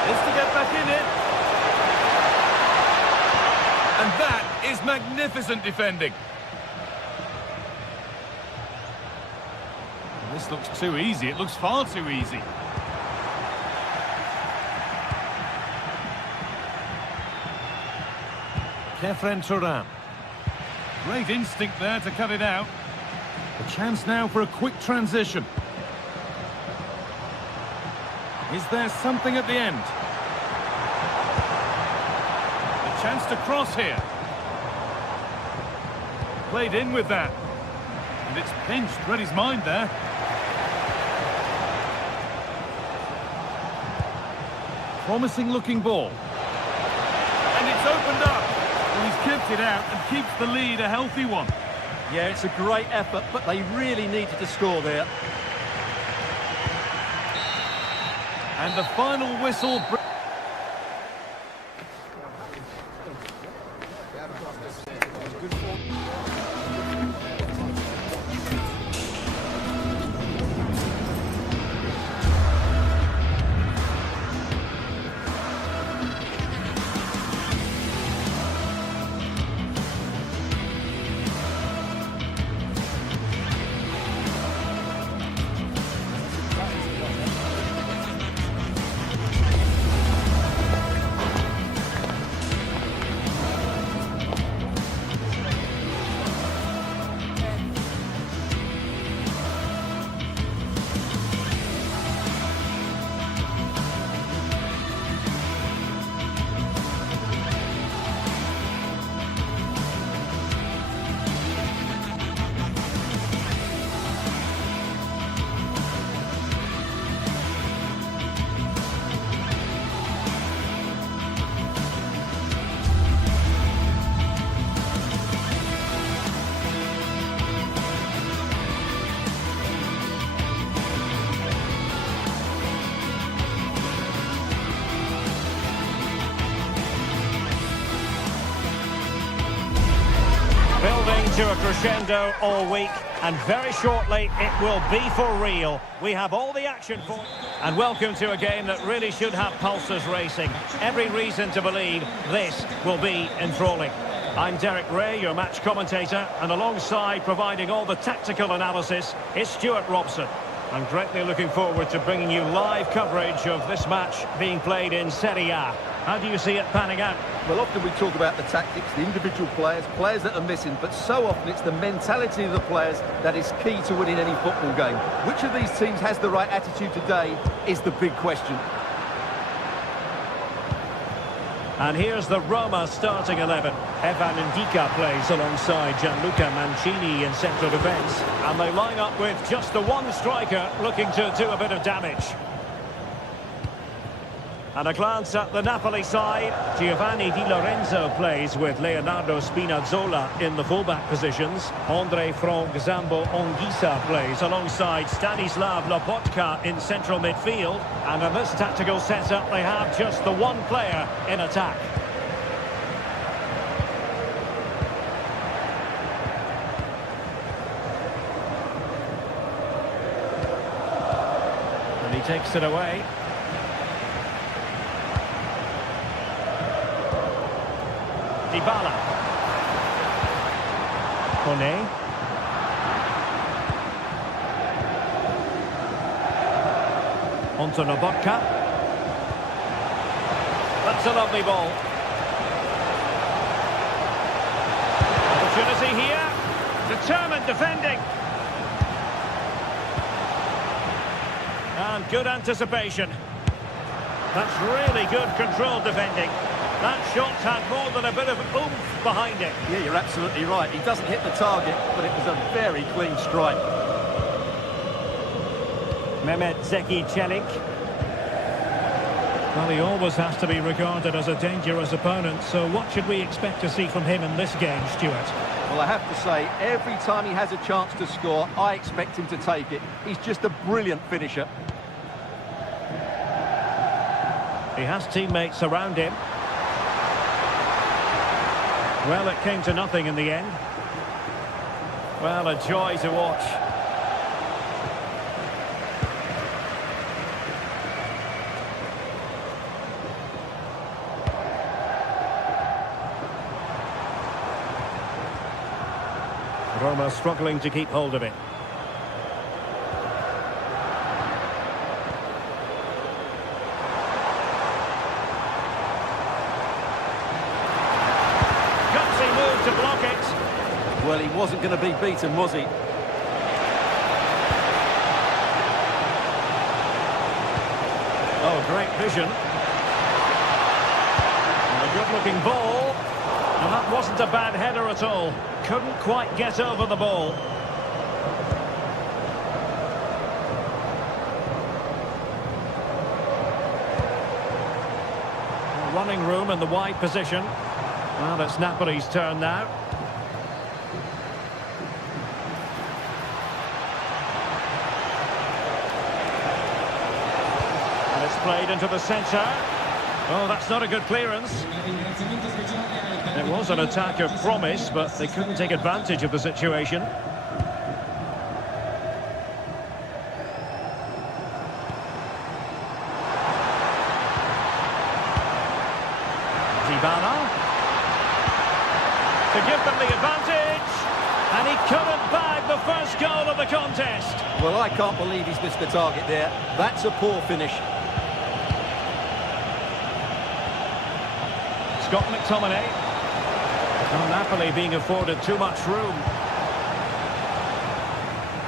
Is to get back in it. And that is magnificent defending. This looks too easy. It looks far too easy. Kefren Turan. Great instinct there to cut it out. A chance now for a quick transition. Is there something at the end? A chance to cross here. Played in with that. And it's pinched, read his mind there. Promising looking ball. And it's opened up. And he's kept it out and keeps the lead a healthy one. Yeah, it's a great effort, but they really needed to score there. And the final whistle... Building to a crescendo all week, and very shortly it will be for real. We have all the action for... And welcome to a game that really should have pulses racing. Every reason to believe this will be enthralling. I'm Derek Ray, your match commentator, and alongside providing all the tactical analysis is Stuart Robson. I'm greatly looking forward to bringing you live coverage of this match being played in Serie A. How do you see it panning out? Well, often we talk about the tactics, the individual players that are missing, but so often it's the mentality of the players that is key to winning any football game. Which of these teams has the right attitude today is the big question. And here's the Roma starting 11. Evan Ndika plays alongside Gianluca Mancini in central defence. And they line up with just the one striker looking to do a bit of damage. And a glance at the Napoli side. Giovanni Di Lorenzo plays with Leonardo Spinazzola in the fullback positions. Andre Frank Zambo Anguissa plays alongside Stanislav Lobotka in central midfield. And in this tactical setup, they have just the one player in attack. And he takes it away. Dybala. Kone. Onto Lobotka. That's a lovely ball. Opportunity here. Determined defending. And good anticipation. That's really good controlled defending. That shot had more than a bit of oomph behind it. Yeah, you're absolutely right. He doesn't hit the target, but it was a very clean strike. Mehmet Zeki Çelik. Well, he always has to be regarded as a dangerous opponent, so what should we expect to see from him in this game, Stuart? Well, I have to say, every time he has a chance to score, I expect him to take it. He's just a brilliant finisher. He has teammates around him. Well, it came to nothing in the end. Well, a joy to watch. Roma struggling to keep hold of it. To block it. Well, he wasn't going to be beaten, was he? Oh, great vision. And a good-looking ball. And that wasn't a bad header at all. Couldn't quite get over the ball. Running room in the wide position. Well, it's Napoli's turn now. And it's played into the centre. Oh, that's not a good clearance. It was an attack of promise, but they couldn't take advantage of the situation. Dybala. To give them the advantage, and he couldn't bag the first goal of the contest. Well, I can't believe he's missed the target there. That's a poor finish. Scott McTominay. Well, Napoli being afforded too much room.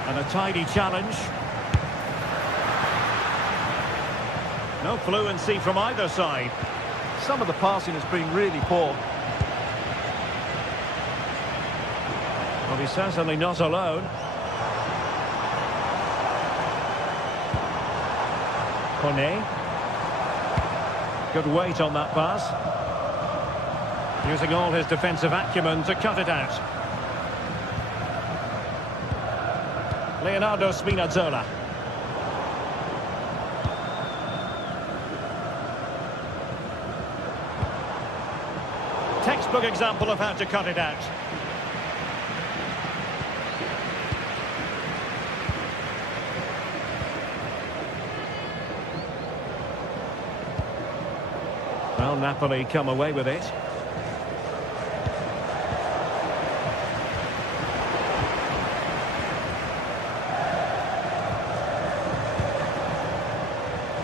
And a tidy challenge. No fluency from either side. Some of the passing has been really poor. Well, he's certainly not alone. Kone. Good weight on that pass. Using all his defensive acumen to cut it out. Leonardo Spinazzola. Textbook example of how to cut it out. Well, Napoli come away with it.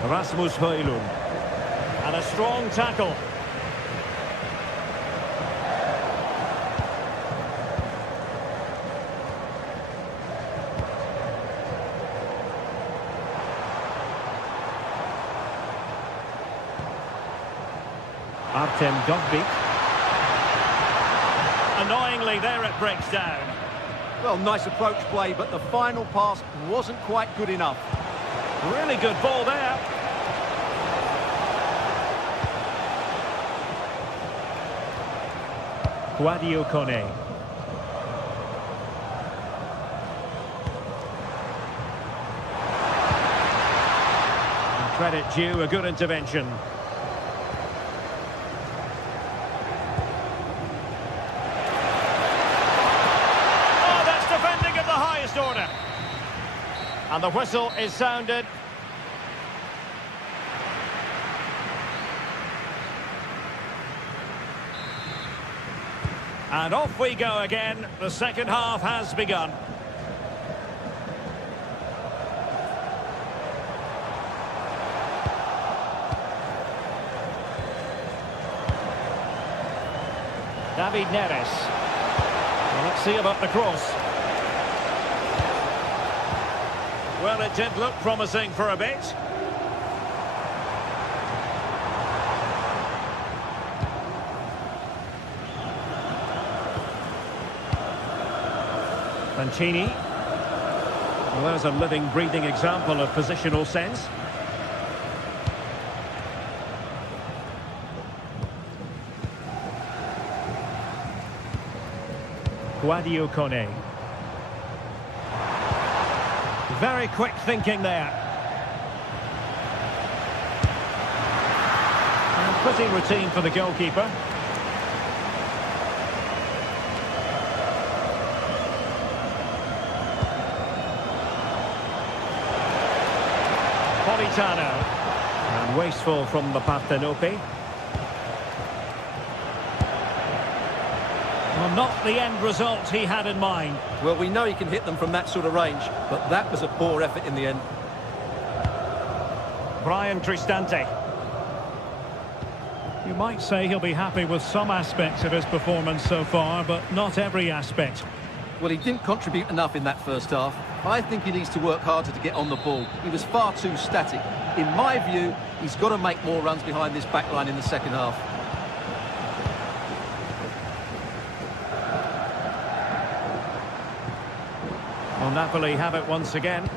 Rasmus Højlund. And a strong tackle. Artem Dovbyk. Annoyingly, there it breaks down. Well, nice approach play, but the final pass wasn't quite good enough. Really good ball there. Guadio Kone. Credit due, a good intervention. Oh, that's defending at the highest order. And the whistle is sounded. And off we go again. The second half has begun. David Neres. Well, let's see about the cross. Well, it did look promising for a bit. Mancini. Well, there's a living, breathing example of positional sense. Guadio Kone. Very quick thinking there. And pretty routine for the goalkeeper. Politano. And wasteful from the Parthenope. Well, not the end result he had in mind. Well, we know he can hit them from that sort of range, but that was a poor effort in the end. Brian Cristante. You might say he'll be happy with some aspects of his performance so far, but not every aspect. Well, he didn't contribute enough in that first half. I think he needs to work harder to get on the ball. He was far too static. In my view, he's got to make more runs behind this back line in the second half. Well, Napoli have it once again.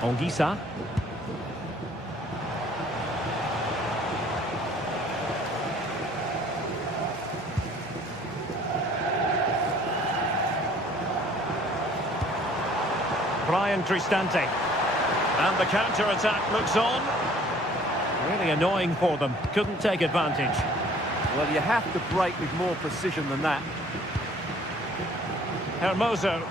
Anguissa. Brian Cristante. And the counter-attack looks on. Really annoying for them. Couldn't take advantage. Well, you have to break with more precision than that. Hermoso.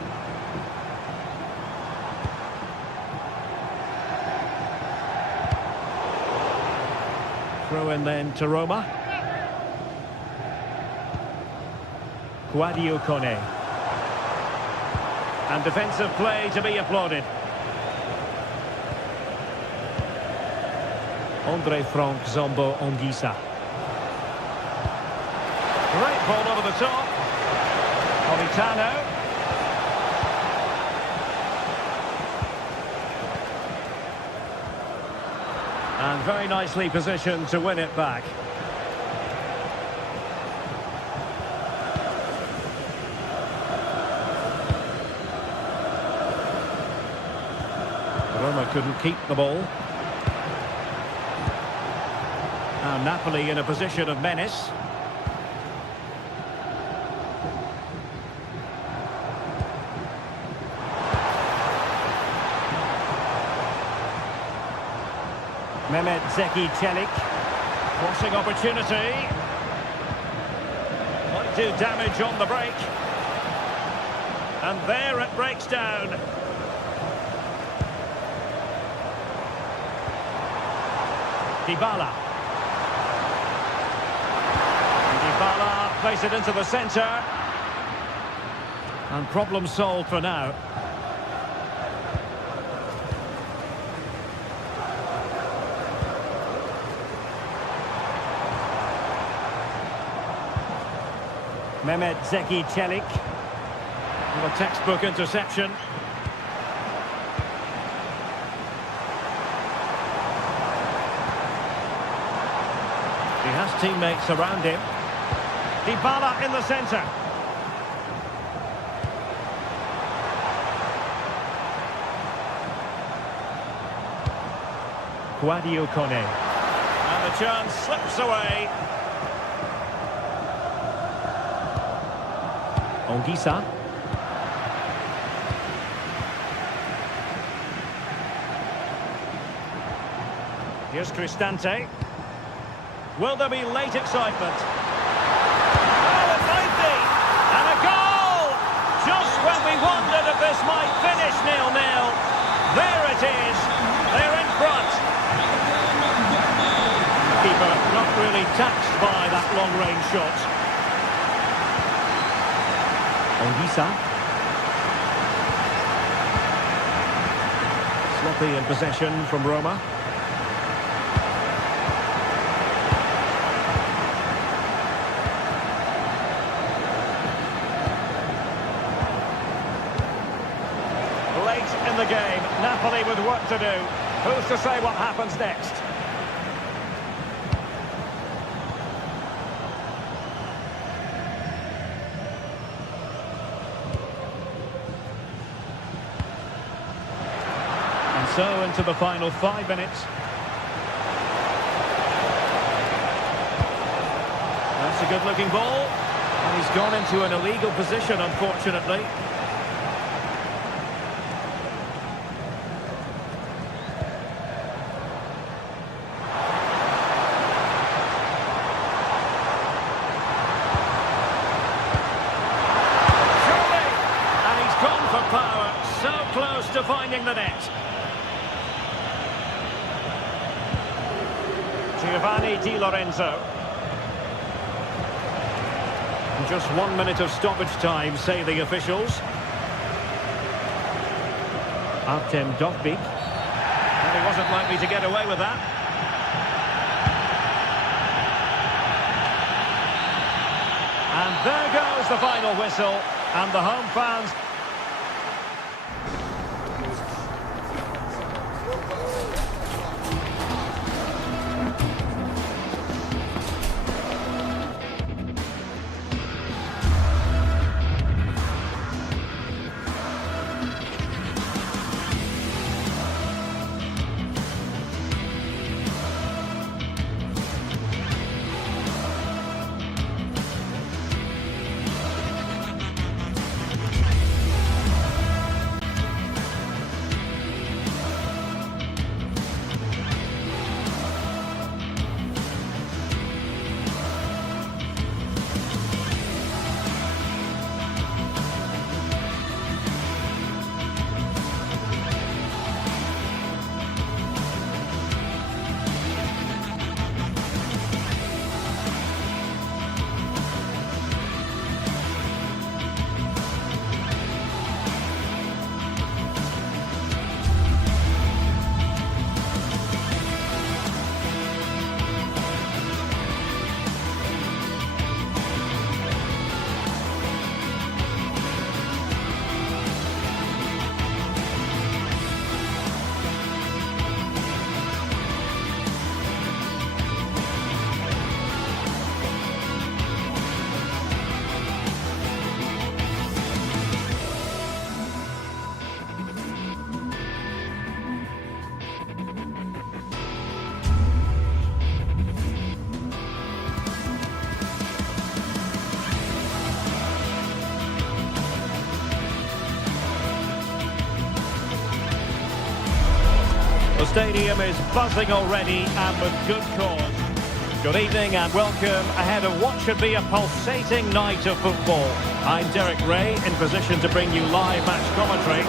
Throw in then to Roma. Guadio Kone. And defensive play to be applauded. Andre Frank Zombo Anguissa. Great ball over the top. Politano. And very nicely positioned to win it back. Roma couldn't keep the ball. Now Napoli in a position of menace. Mehmet Zeki Çelik. Crossing opportunity. Might do damage on the break. And there it breaks down. Dybala. Dybala plays it into the centre. And problem solved for now. Mehmet Zeki Çelik. A textbook interception. He has teammates around him. Dybala in the centre. Guadio Kone. And the chance slips away. Ongisa. Here's Cristante. Will there be late excitement? Oh, it might be! And a goal! Just when we wondered if this might finish 0-0. There it is. They're in front. Keeper not really taxed by that long-range shot. Ongisa. Sloppy in possession from Roma. Late in the game, Napoli with work to do. Who's to say what happens next? So into the final 5 minutes. That's a good-looking ball. And he's gone into an illegal position, unfortunately. Surely! And he's gone for power. So close to finding the net. Giovanni Di Lorenzo. Just 1 minute of stoppage time, say the officials. Artem Dovbyk. And he wasn't likely to get away with that. And there goes the final whistle. And the home fans... The stadium is buzzing already, and with good cause. Good evening and welcome ahead of what should be a pulsating night of football. I'm Derek Ray, in position to bring you live match commentary.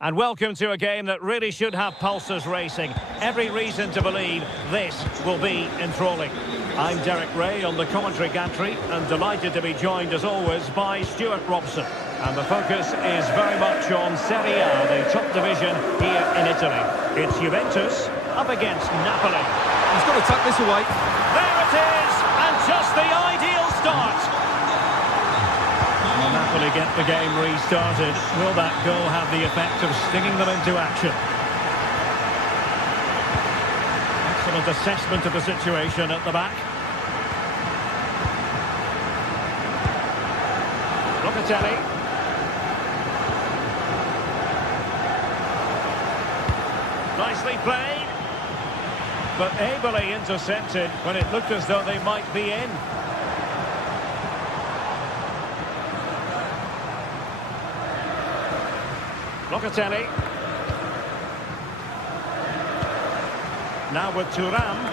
And welcome to a game that really should have pulses racing. Every reason to believe this will be enthralling. I'm Derek Ray on the commentary gantry and delighted to be joined as always by Stuart Robson. And the focus is very much on Serie A, the top division here in Italy. It's Juventus up against Napoli. He's got to tuck this away. There it is, and just the ideal start. Will Napoli get the game restarted? Will that goal have the effect of stinging them into action? Excellent assessment of the situation at the back. Locatelli. Nicely played, but ably intercepted when it looked as though they might be in. Locatelli. Now with Thuram.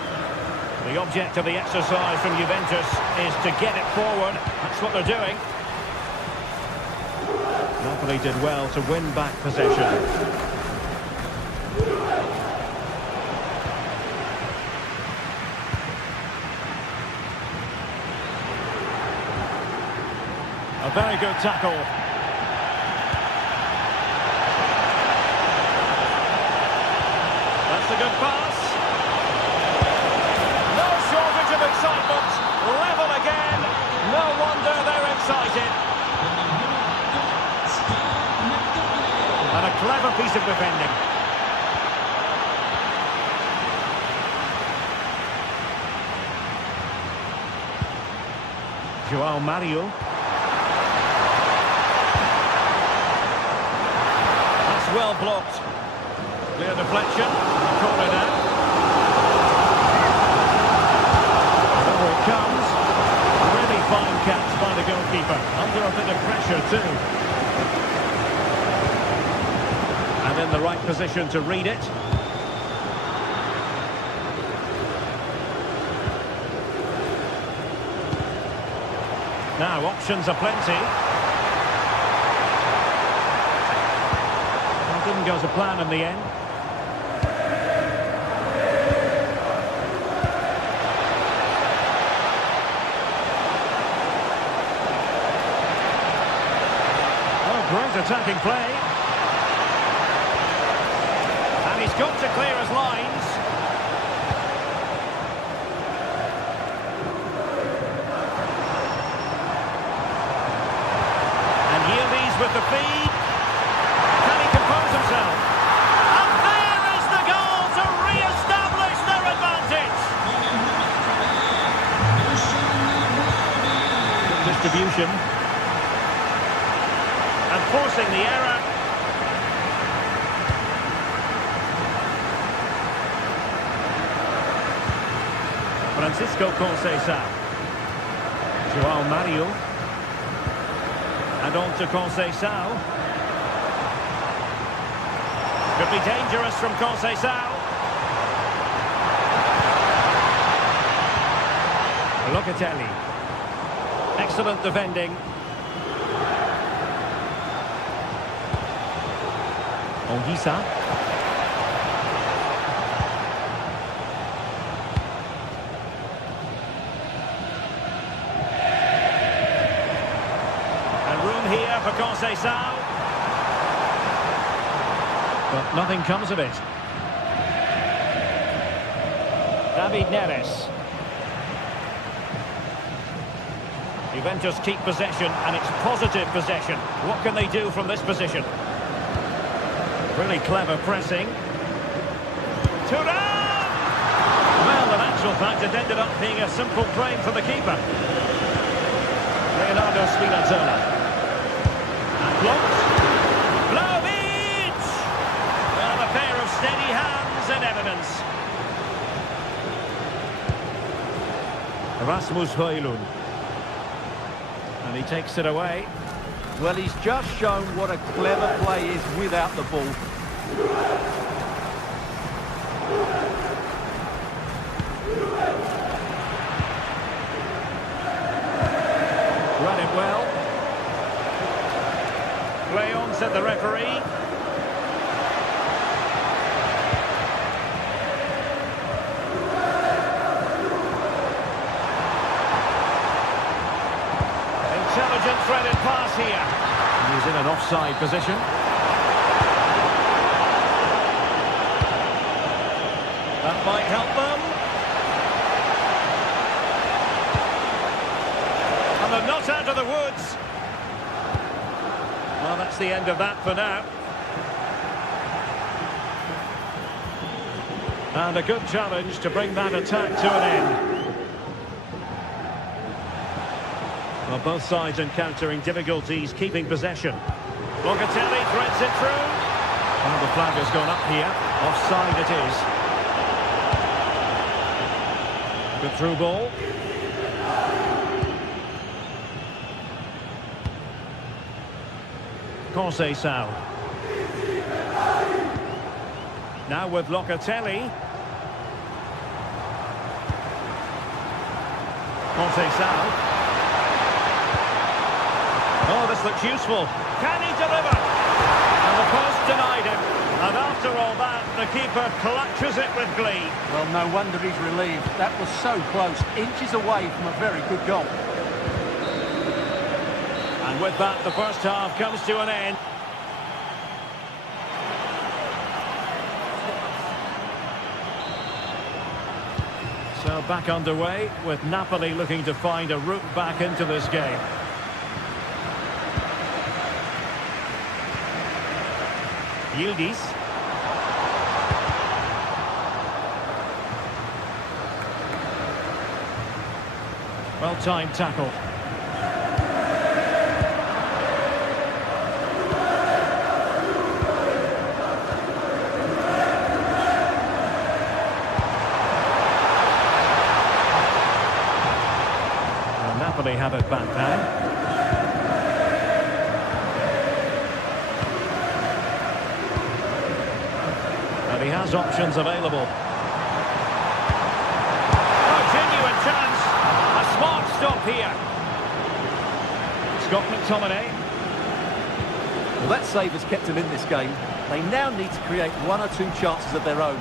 The object of the exercise from Juventus is to get it forward. That's what they're doing. Napoli did well to win back possession. A very good tackle. That's a good pass. No shortage of excitement. Level again. No wonder they're excited. And a clever piece of defending. João Mario. Well blocked. Clear deflection. Corner now. Over it comes. Really fine catch by the goalkeeper. Under a bit of pressure too. And in the right position to read it. Now options are plenty. Didn't go to plan in the end. Oh, great attacking play. And he's got to clear his lines. And Yildiz with the feed. Himself. And there is the goal to re-establish their advantage. Good distribution. And forcing the error. Francisco Conceição. João Mario. And on to Conceição. Could be dangerous from Conceição. Locatelli. Excellent defending. Onguissa. And room here for Conceição. But nothing comes of it. David Neres. Juventus keep possession, and it's positive possession. What can they do from this position? Really clever pressing. Thuram! Well, in actual fact, it ended up being a simple claim for the keeper. Leonardo Spinazzola. Blocked. Steady hands and evidence. Rasmus Højlund. And he takes it away. Well, he's just shown what a clever play is without the ball. Run it well. Play on, said the referee. here. He's in an offside position. That might help them. And they're not out of the woods. Well, that's the end of that for now. And a good challenge to bring that attack to an end. Well, both sides encountering difficulties keeping possession. Locatelli threads it through. Well, the flag has gone up here. Offside it is. Good through ball. Conceição. Now with Locatelli. Conceição. Oh, this looks useful. Can he deliver? And the post denied him. And after all that, the keeper clutches it with glee. Well, no wonder he's relieved. That was so close, inches away from a very good goal. And with that, the first half comes to an end. So back underway, with Napoli looking to find a route back into this game. Yildiz. Well-timed tackle. Well, Napoli have it back now. He has options available. Oh, genuine chance. A smart stop here. Scott McTominay. Well, that save has kept them in this game. They now need to create one or two chances of their own.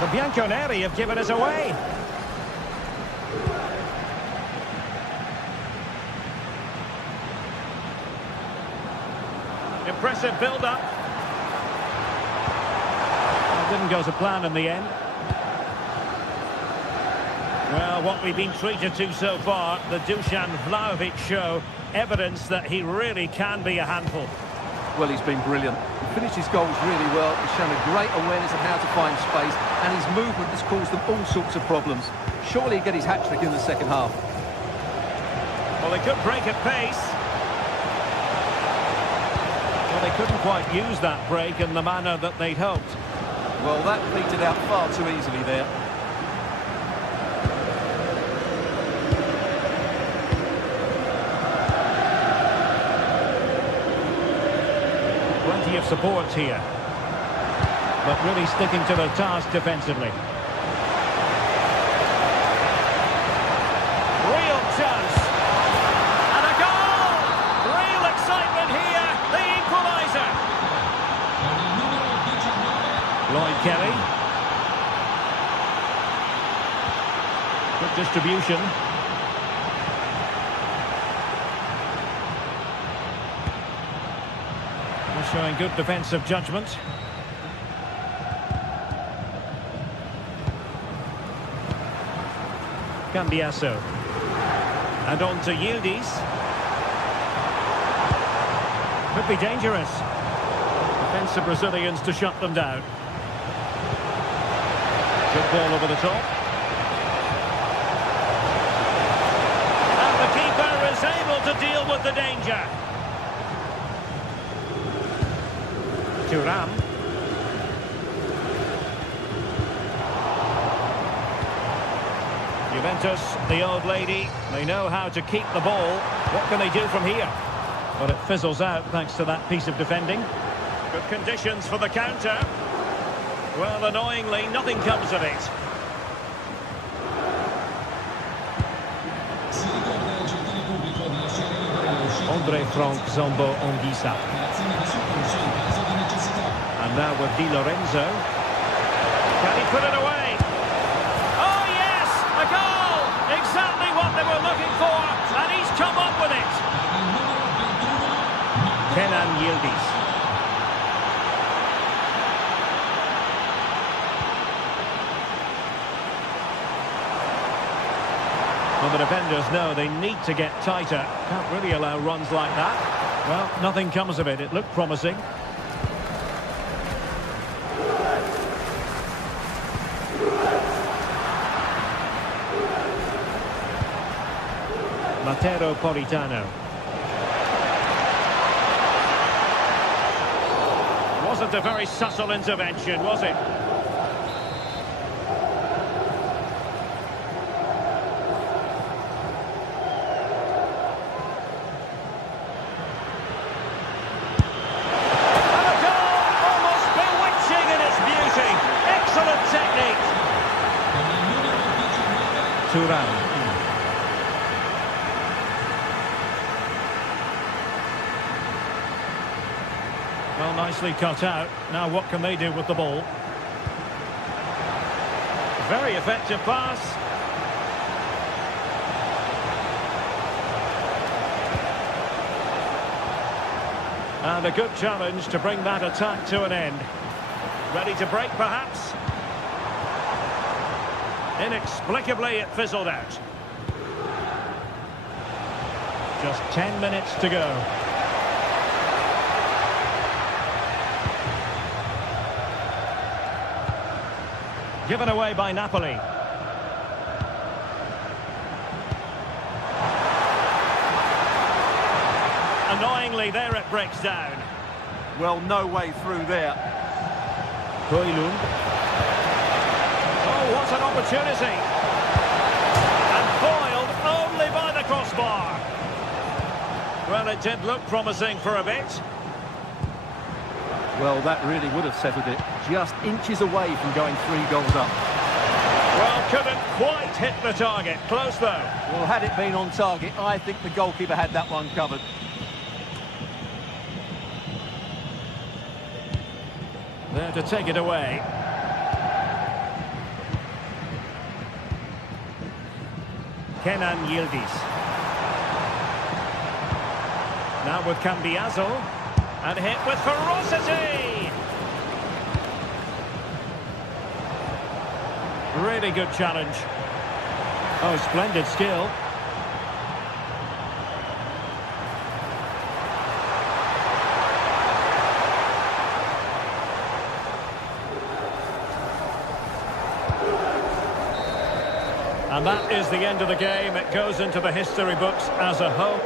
The Bianconeri have given us away. Impressive build-up. Didn't go to plan in the end. Well, what we've been treated to so far, the Dusan Vlahovic show, evidence that he really can be a handful. Well, he's been brilliant. He finished his goals really well. He's shown a great awareness of how to find space, and his movement has caused them all sorts of problems. Surely he'll get his hat-trick in the second half. Well, they could break at pace. Well, they couldn't quite use that break in the manner that they'd hoped. Well, that petered out far too easily there. Plenty of support here. But really sticking to their task defensively. Real chance. And a goal! Real excitement here. The equaliser. Lloyd Kelly. Good distribution. They're showing good defensive judgment. Cambiasso. And on to Yildiz. Could be dangerous. Defensive Brazilians to shut them down. Good ball over the top. And the keeper is able to deal with the danger. Thuram. Juventus, the old lady, they know how to keep the ball. What can they do from here? But it fizzles out thanks to that piece of defending. Good conditions for the counter. Well, annoyingly, nothing comes of it. Andre Frank Zombo Onguissa. And now with Di Lorenzo. Can he put it away? Oh yes, a goal! the defenders know they need to get tighter. Can't really allow runs like that. Well, nothing comes of it. It looked promising. Matteo Politano. Wasn't a very subtle intervention, was it? Well, nicely cut out. Now what can they do with the ball? Very effective pass. And a good challenge to bring that attack to an end. Ready to break, perhaps? Inexplicably, it fizzled out. Just 10 minutes to go. Given away by Napoli. Annoyingly, there it breaks down. Well, no way through there. Koilun. Oh, what an opportunity. And foiled only by the crossbar. Well, it did look promising for a bit. Well, that really would have settled it. Just inches away from going 3 goals up. Well, couldn't quite hit the target. Close, though. Well, had it been on target, I think the goalkeeper had that one covered. There to take it away. Kenan Yildiz. Now with Cambiaso. And hit with ferocity! Really good challenge. Oh, splendid skill. And that is the end of the game. It goes into the history books as a whole.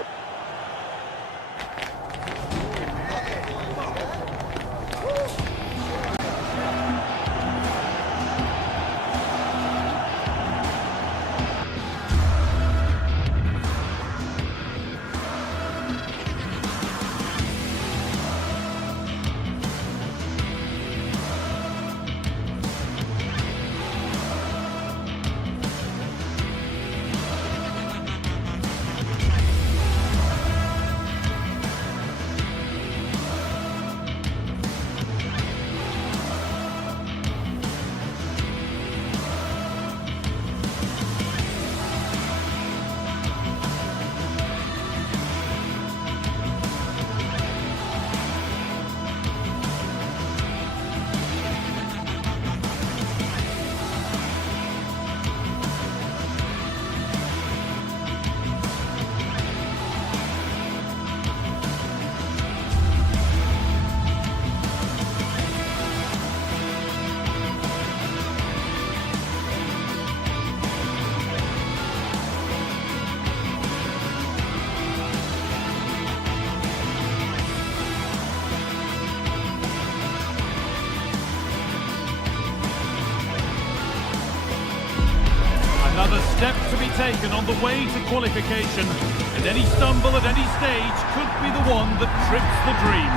Another step to be taken on the way to qualification, and any stumble at any stage could be the one that trips the dream.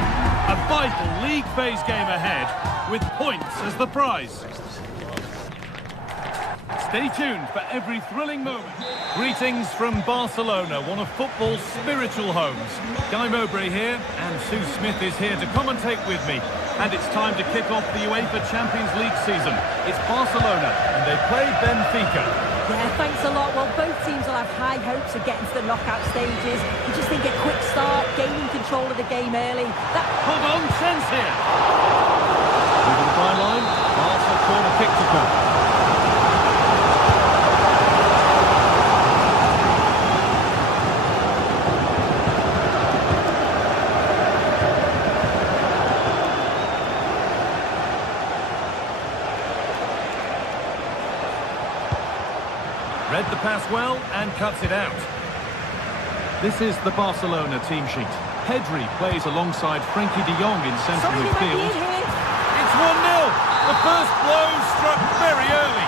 A vital league phase game ahead, with points as the prize. Stay tuned for every thrilling moment. Greetings from Barcelona, one of football's spiritual homes. Guy Mowbray here, and Sue Smith is here to commentate with me. And it's time to kick off the UEFA Champions League season. It's Barcelona, and they play Benfica. Yeah, thanks a lot. Well, both teams will have high hopes of getting to the knockout stages. You just think a quick start, gaining control of the game early. Hold on, sense here. Over the byline, Arsenal corner kick to come. pass well and cuts it out. This is the Barcelona team sheet. Pedri plays alongside Frenkie de Jong in central Somebody might be midfield. in here. It's 1-0. The first blow struck very early.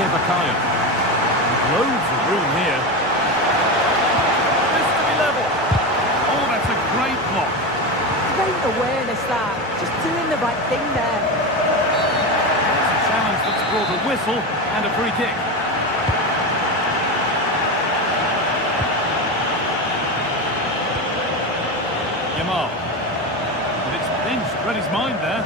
Bakayo. Loads of room here. This to be level. Oh, that's a great block. Great awareness that. Just doing the right thing there. It's a challenge that's brought a whistle and a free kick. Yamal. But it's pinched, read his mind there.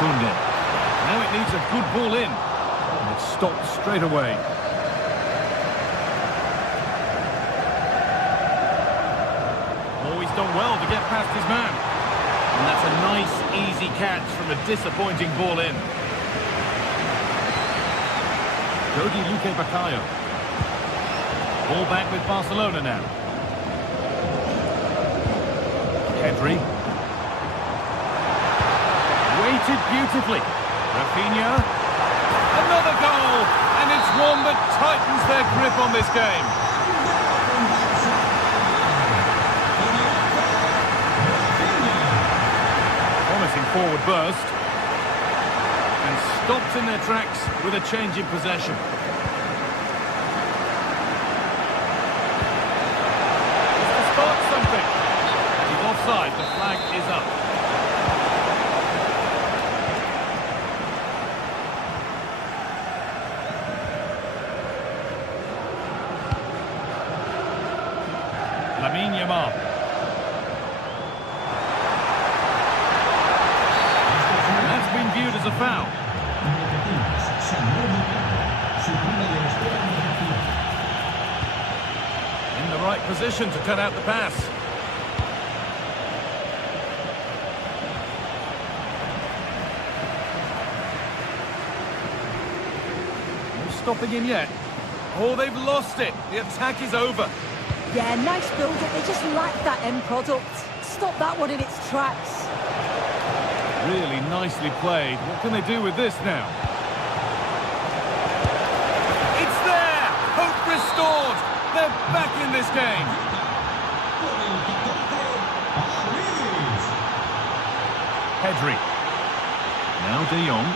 Koundé. Now it needs a good ball in. And it's stopped straight away. Oh, he's done well to get past his man. And that's a nice, easy catch from a disappointing ball in. Luke Bakayo. Ball back with Barcelona now. Pedri. Weighted beautifully. Rafinha. Another goal! And it's one that tightens their grip on this game. Promising forward burst. And stopped in their tracks with a change in possession. Just to spark something. He's offside. The flag is up. Yamal. And that's been viewed as a foul. In the right position to cut out the pass. No stopping him yet. Oh, they've lost it. The attack is over. Yeah, nice build-up. They just lack that end product. Stop that one in its tracks. Really nicely played. What can they do with this now? It's there! Hope restored! They're back in this game! Pedri. Now De Jong.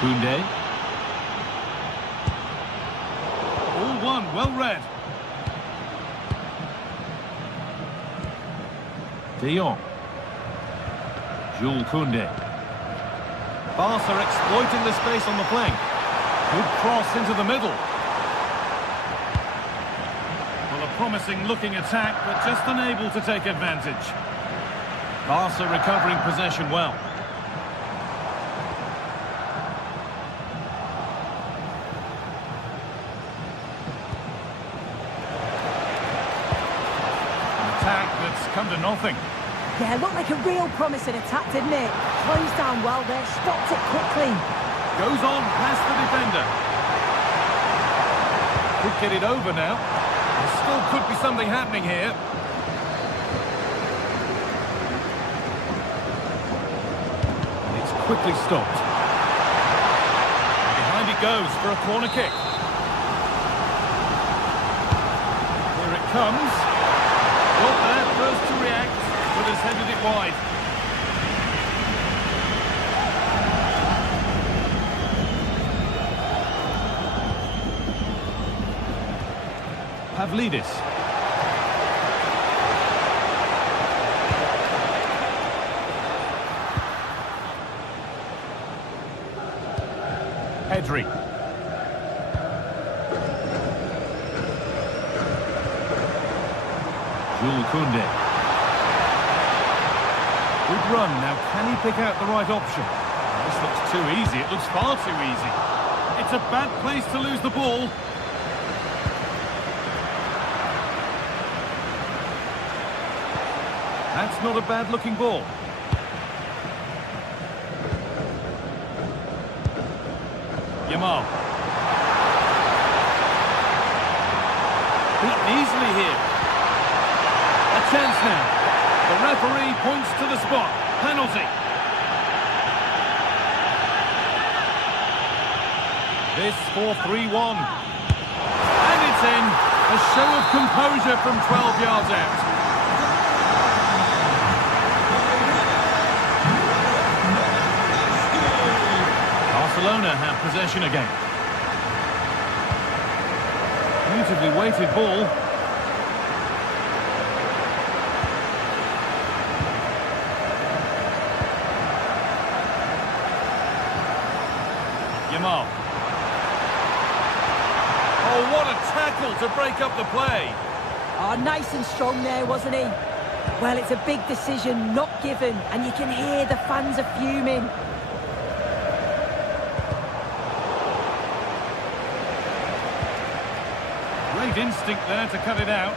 Koundé. All one, well read. De Jong. Jules Koundé. Barca exploiting the space on the flank. Good cross into the middle. Well, a promising looking attack, but just unable to take advantage. Barca recovering possession well. Come to nothing. Yeah, looked like a real promising attack, didn't it? Closed down well there, stopped it quickly. Goes on past the defender. Could get it over now. There still could be something happening here. And it's quickly stopped. Behind it goes for a corner kick. Here it comes. Got there first to react, but has headed it wide. Pavlidis. Pedri. Jules Koundé. Good run. Now, can he pick out the right option? This looks too easy. It looks far too easy. It's a bad place to lose the ball. That's not a bad-looking ball. Yamal. Beaten easily here. chance now. The referee points to the spot. Penalty. This for 3-1. And it's in. A show of composure from 12 yards out. Barcelona have possession again. Beautifully weighted ball. Yamal. Oh, what a tackle to break up the play. Oh, nice and strong there, wasn't he? Well, it's a big decision, not given, and you can hear the fans are fuming. Great instinct there to cut it out.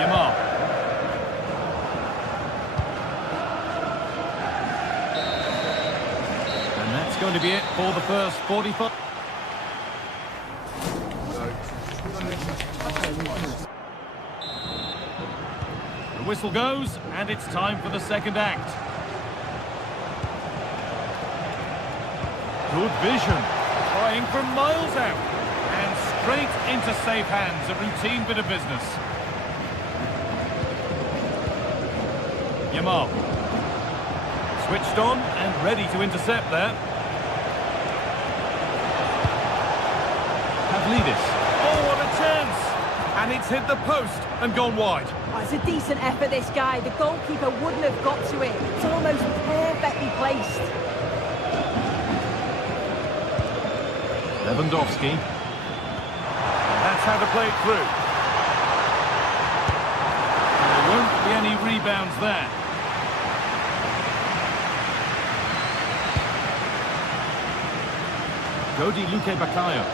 Yamal. And that's going to be it for the first 45. The whistle goes, and it's time for the second act. Good vision. Trying from miles out. And straight into safe hands. A routine bit of business. Yamal. Switched on and ready to intercept there. Pavlidis. Oh, what a chance! And it's hit the post and gone wide. Oh, it's a decent effort, this guy. The goalkeeper wouldn't have got to it. It's almost perfectly placed. Lewandowski. That's how to play it through. There won't be any rebounds there. Dodi Luque Baccaio.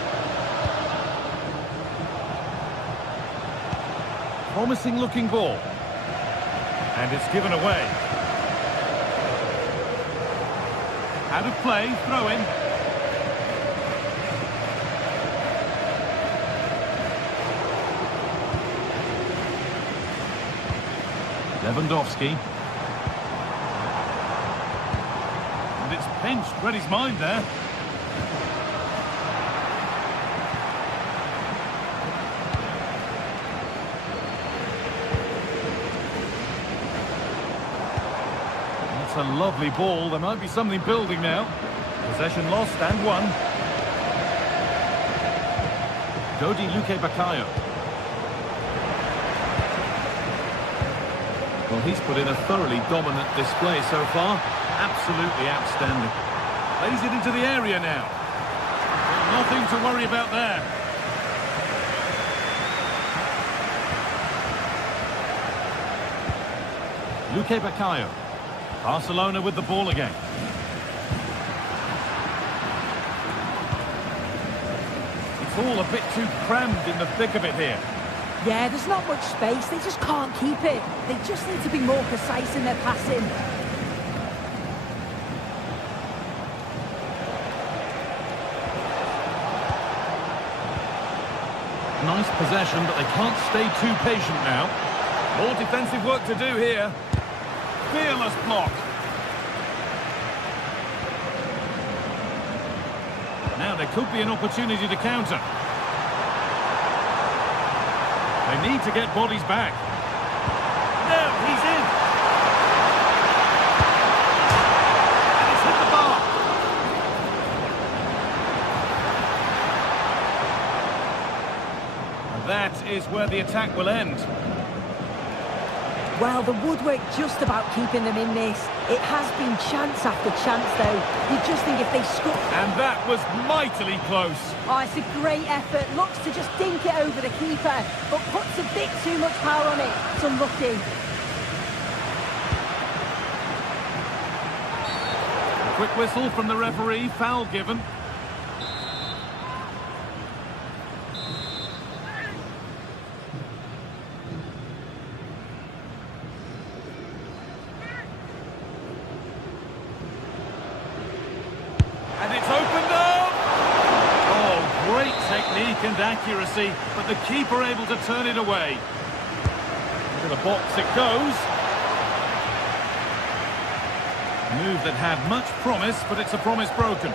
Promising looking ball. And it's given away. Out of play, throw in. Lewandowski. And it's pinched, read his mind there. That's a lovely ball. There might be something building now. Possession lost and won. Dodi Luque Baccaio. Well, he's put in a thoroughly dominant display so far. Absolutely outstanding. Plays it into the area now. Well, nothing to worry about there. Luque Baccaio. Barcelona with the ball again. It's all a bit too crammed in the thick of it here. Yeah, there's not much space. They just can't keep it. They just need to be more precise in their passing. Nice possession, but they can't stay too patient now. More defensive work to do here. Fearless block. Now there could be an opportunity to counter. They need to get bodies back. No, he's in. And it's hit the bar. And that is where the attack will end. Well, the woodwork just about keeping them in this. It has been chance after chance, though. You just think if they score... And that was mightily close. Oh, it's a great effort. Looks to just dink it over the keeper, but puts a bit too much power on it. It's unlucky. A quick whistle from the referee. Foul given. And it's opened up! Oh, great technique and accuracy, but the keeper able to turn it away. Into the box it goes. Move that had much promise, but it's a promise broken.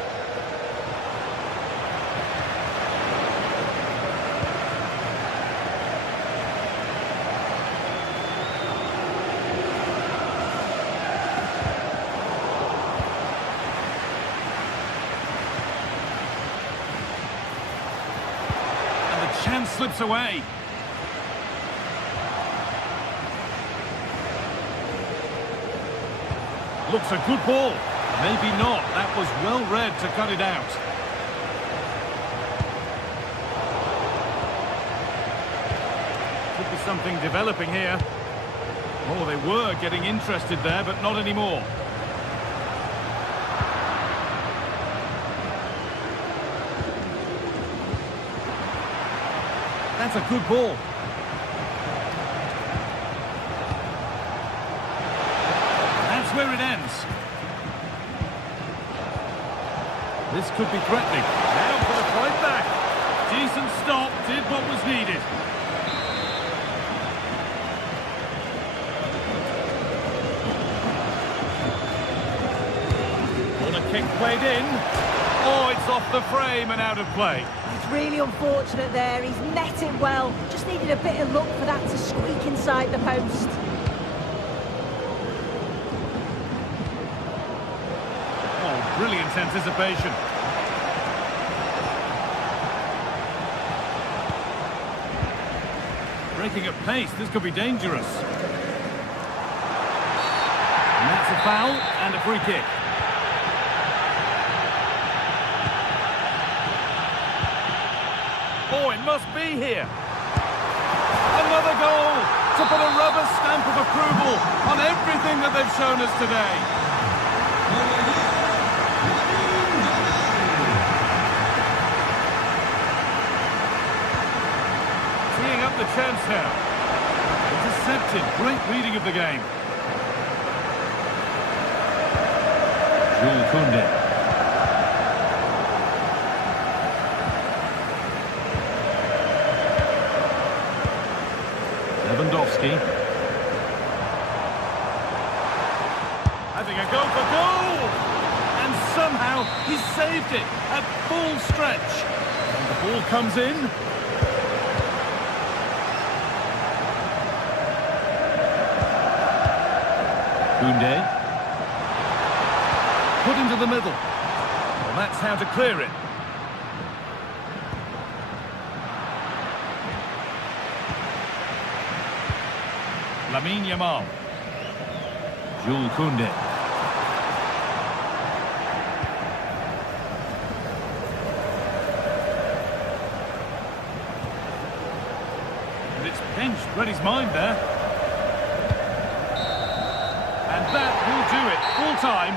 Chance slips away. Looks a good ball. Maybe not. That was well read to cut it out. Could be something developing here. Oh, they were getting interested there, but not anymore. That's a good ball. That's where it ends. This could be threatening. Now for the fight back. Decent stop, did what was needed. Corner kick played in. Oh, it's off the frame and out of play. Really unfortunate there. He's met it well. Just needed a bit of luck for that to squeak inside the post. Oh, brilliant anticipation. Breaking at pace, this could be dangerous. And that's a foul and a free kick. Oh, it must be here. Another goal to put a rubber stamp of approval on everything that they've shown us today. Teeing up the chance now. Intercepted. Great reading of the game. Jules Koundé. Lewandowski. Having a go for goal! And somehow he saved it at full stretch. And the ball comes in. Koundé. Put into the middle. Well, that's how to clear it. Lamine Yamal. Jules Koundé. And it's pinched, read his mind there. And that will do it, full time.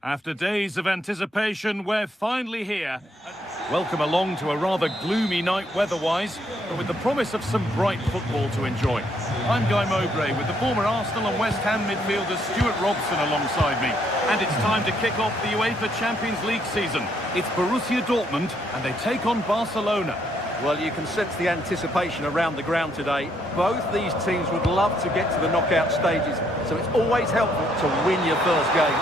After days of anticipation, we're finally here. Welcome along to a rather gloomy night weather-wise, but with the promise of some bright football to enjoy. I'm Guy Mowbray with the former Arsenal and West Ham midfielder Stuart Robson alongside me. And it's time to kick off the UEFA Champions League season. It's Borussia Dortmund and they take on Barcelona. Well, you can sense the anticipation around the ground today. Both these teams would love to get to the knockout stages, so it's always helpful to win your first game.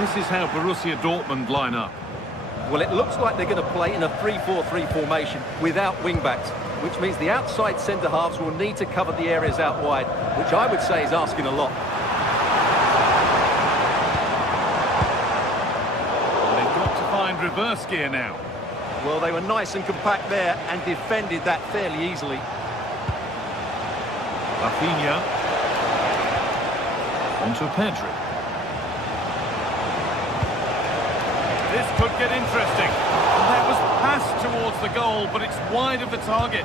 This is how Borussia Dortmund line up. Well, it looks like they're going to play in a 3-4-3 formation without wing-backs, which means the outside centre-halves will need to cover the areas out wide, which I would say is asking a lot. They've got to find reverse gear now. Well, they were nice and compact there and defended that fairly easily. Rafinha. Onto Pedri. This could get interesting. That was passed towards the goal, but it's wide of the target.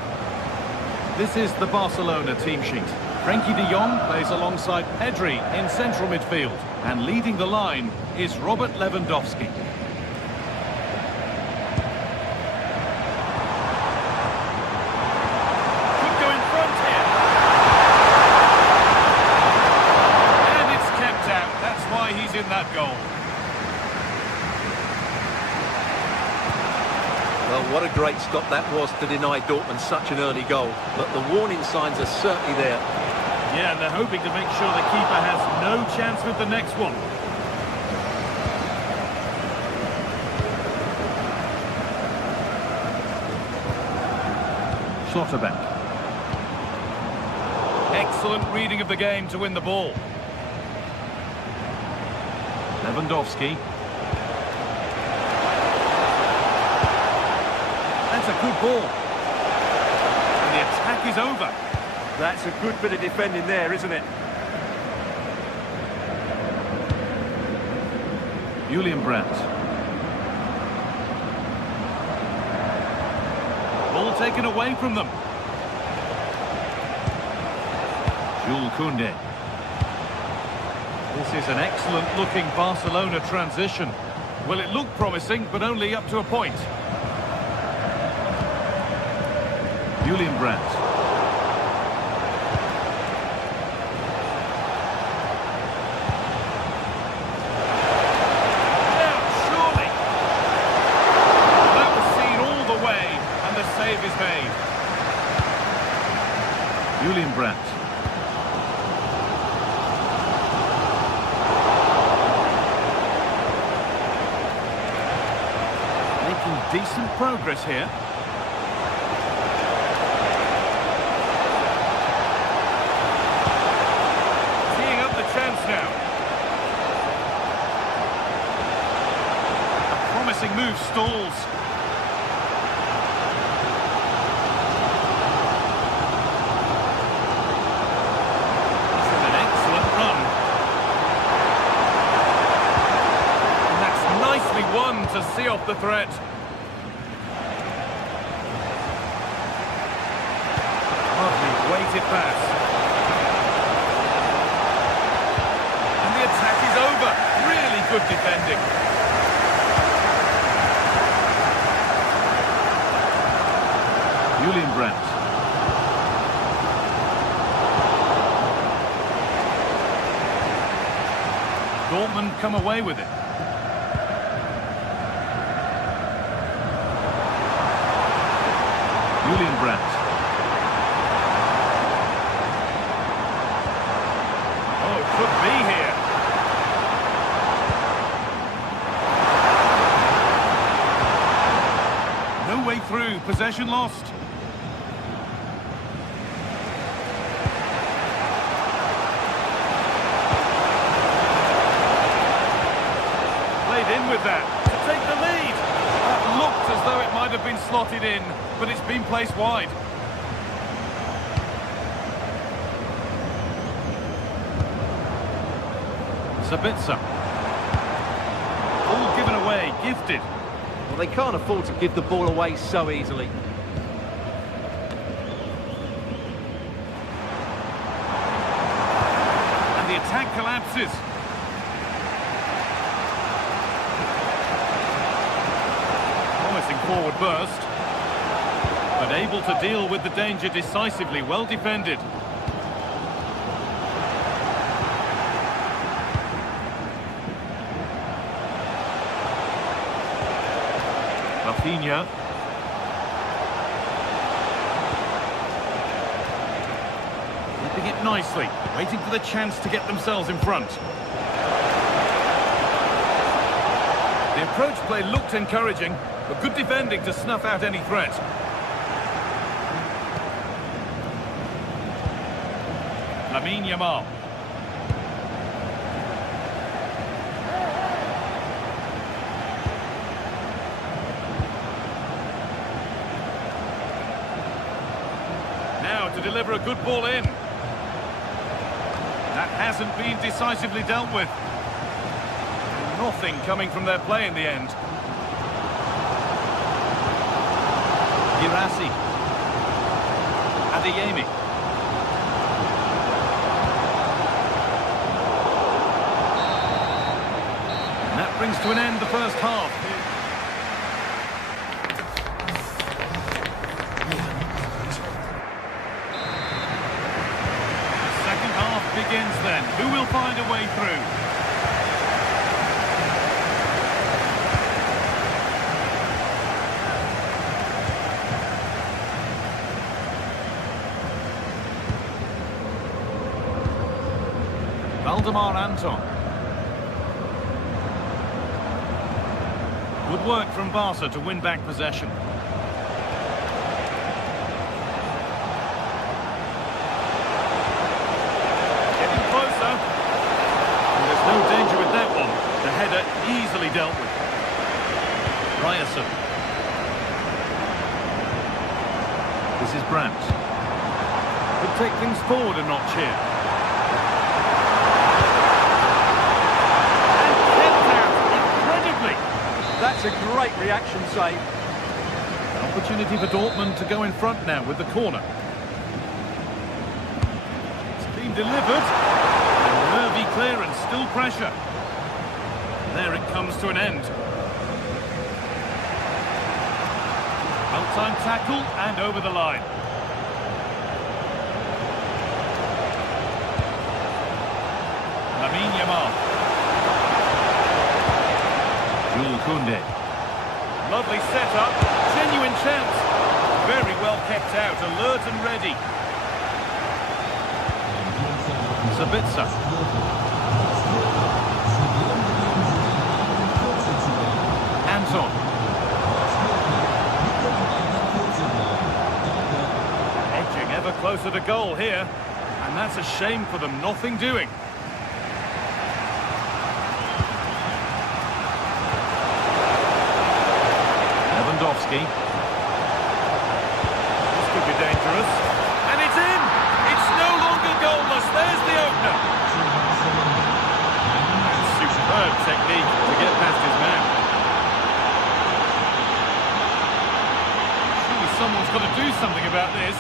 This is the Barcelona team sheet. Frenkie de Jong plays alongside Pedri in central midfield. And leading the line is Robert Lewandowski. Could go in front here. And it's kept out. That's why he's in that goal. Well, what a great stop that was to deny Dortmund such an early goal. But the warning signs are certainly there. Yeah, and they're hoping to make sure the keeper has no chance with the next one. Schlotterbeck. Excellent reading of the game to win the ball. Lewandowski. That's a good ball. And the attack is over. That's a good bit of defending there, isn't it? Julian Brandt. Ball taken away from them. Jules Koundé. This is an excellent looking Barcelona transition. Well, it looked promising, but only up to a point. Julian Brandt. Now, surely. That was seen all the way, and the save is made. Julian Brandt. Making decent progress here. Move stalls. It's an excellent run. And that's nicely won to see off the threat. Lovely weighted pass. And the attack is over. Really good defending. Julian Brandt. Dortmund come away with it. Julian Brandt. Oh, it could be here. No way through. Possession lost. In with that to take the lead. That looked as though it might have been slotted in, but it's been placed wide. Sabitzer. All given away, gifted. Well, they can't afford to give the ball away so easily. And the attack collapses. Forward burst, but able to deal with the danger decisively. Well defended. Rafinha. Keeping it nicely, waiting for the chance to get themselves in front. The approach play looked encouraging, but good defending to snuff out any threat. Lamine Yamal. Now to deliver a good ball in. That hasn't been decisively dealt with. Nothing coming from their play in the end. Girassi. Adeyemi. And that brings to an end the first half. The second half begins then. Who will find a way through? Valdemar Anton. Good work from Barca to win back possession. Getting closer. And there's no danger with that one. The header easily dealt with. Ryerson. This is Brandt. Could take things forward a notch here. That's a great reaction save. An opportunity for Dortmund to go in front now with the corner. It's been delivered. And nervy clearance, still pressure. There it comes to an end. Well-timed tackle and over the line. Lamine Yamal. Koundé. Lovely setup, genuine chance. Very well kept out, alert and ready. Sabitzer. Anton. Edging ever closer to goal here. And that's a shame for them, nothing doing. This could be dangerous. And it's in! It's no longer goalless. There's the opener. Superb technique to get past his man. Surely someone's got to do something about this.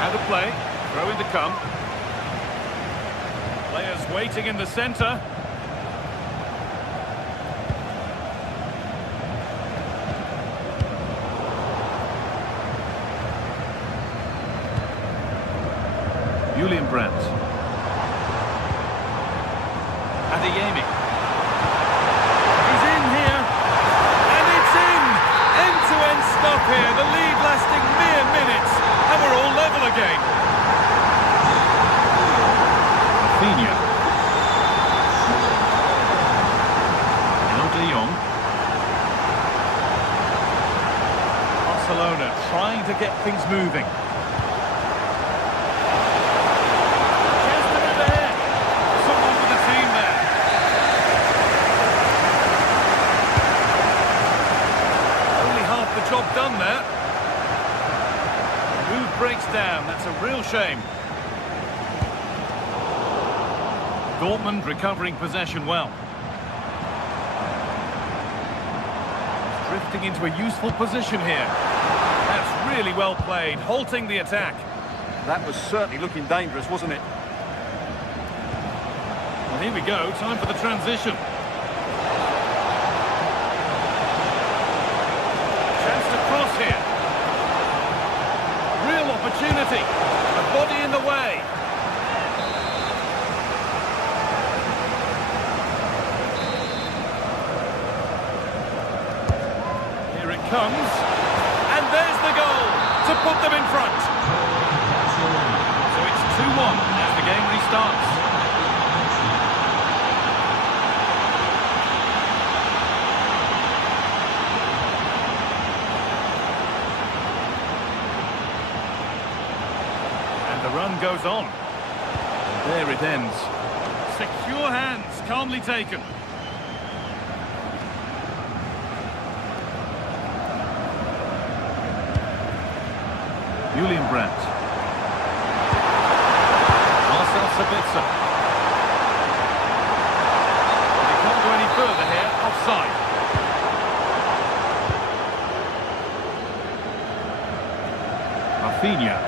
Out of play. Throw in to come. Players waiting in the centre. Julian Brandt. Adeyemi. He's in here. And it's in! End-to-end stuff here. The lead lasting mere minutes. And we're all level again. Rafinha. Now De Jong. Barcelona trying to get things moving. Job done there. The move breaks down. That's a real shame. Dortmund recovering possession well. Drifting into a useful position here. That's really well played, halting the attack. That was certainly looking dangerous, wasn't it? Well, here we go. Time for the transition. Cross here. Real opportunity. A body in the way. The run goes on. And there it ends. Secure hands, calmly taken. Julian Brandt. Marcel Sabitzer. They can't go any further here. Offside. Rafinha.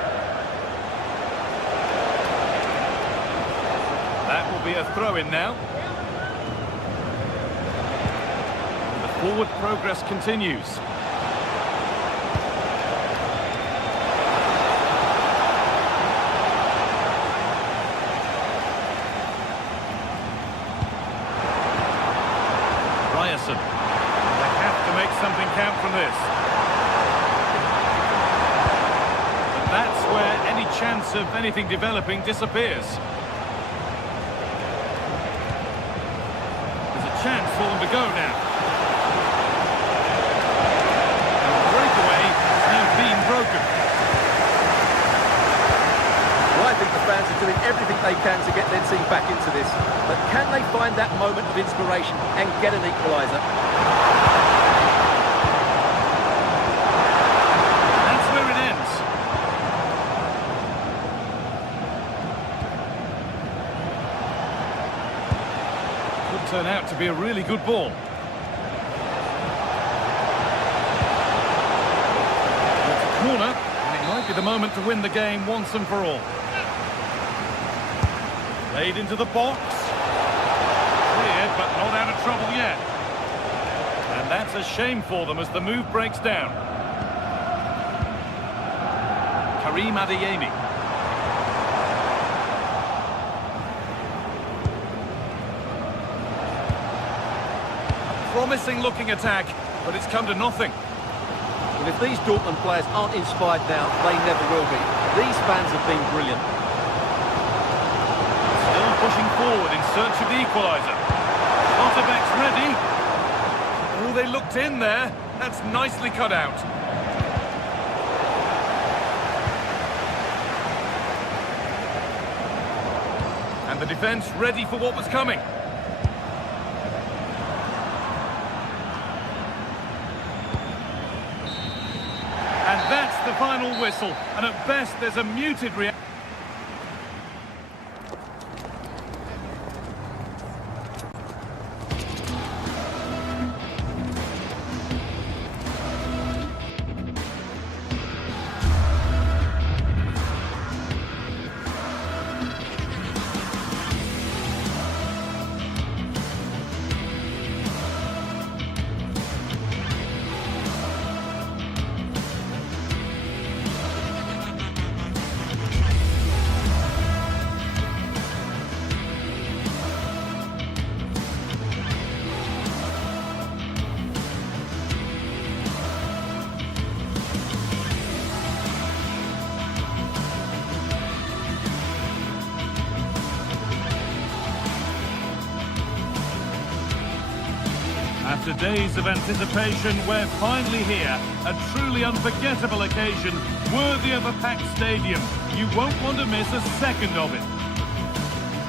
That will be a throw-in now. The forward progress continues. Ryerson. They have to make something count from this. And that's where any chance of anything developing disappears. There's a chance for them to go now. And the breakaway has now been broken. Well, I think the fans are doing everything they can to get their team back into this. But can they find that moment of inspiration and get an equaliser? That's where it ends. Could turn out to be a really good ball. It's a corner, and it might be the moment to win the game once and for all. Played into the box. Cleared, but not out of trouble yet. And that's a shame for them as the move breaks down. Karim Adeyemi. Promising looking attack, but it's come to nothing. And if these Dortmund players aren't inspired now, they never will be. These fans have been brilliant. Pushing forward in search of the equaliser. Otterbeck's ready. Oh, they looked in there. That's nicely cut out. And the defence ready for what was coming. And that's the final whistle. And at best, there's a muted reaction. After days of anticipation, we're finally here. A truly unforgettable occasion, worthy of a packed stadium. You won't want to miss a second of it.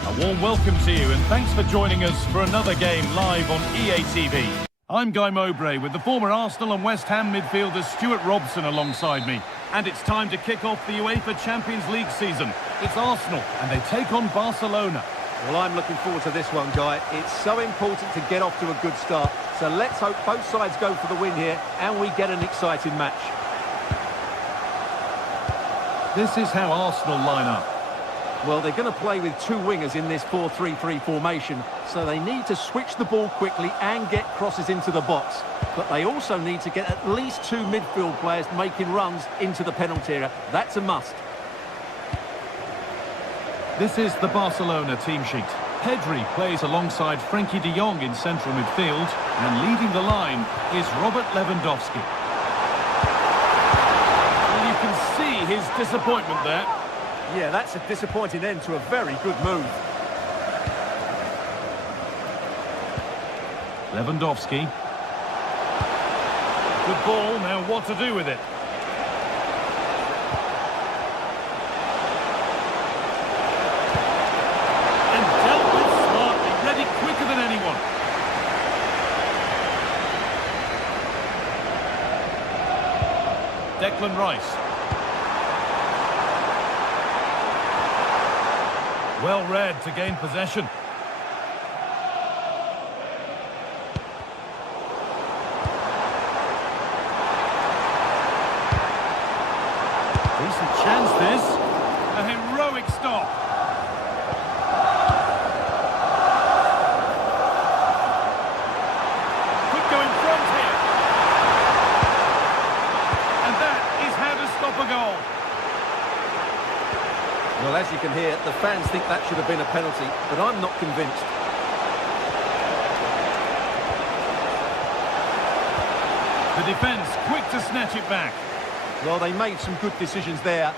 A warm welcome to you and thanks for joining us for another game live on EA TV. I'm Guy Mowbray with the former Arsenal and West Ham midfielder Stuart Robson alongside me. And it's time to kick off the UEFA Champions League season. It's Arsenal and they take on Barcelona. Well, I'm looking forward to this one, Guy. It's so important to get off to a good start. So let's hope both sides go for the win here and we get an exciting match. This is how Arsenal line up. Well, they're going to play with two wingers in this 4-3-3 formation, so they need to switch the ball quickly and get crosses into the box. But they also need to get at least two midfield players making runs into the penalty area. That's a must. This is the Barcelona team sheet. Pedri plays alongside Frenkie de Jong in central midfield, and leading the line is Robert Lewandowski. Well, you can see his disappointment there. Yeah, that's a disappointing end to a very good move. Lewandowski. Good ball, now what to do with it? Declan Rice. Well read to gain possession. Decent chance this. A heroic stop. Could go in front here. And that is how to stop a goal. Well, as you can hear, the fans think that should have been a penalty, but I'm not convinced. The defence quick to snatch it back. Well, they made some good decisions there.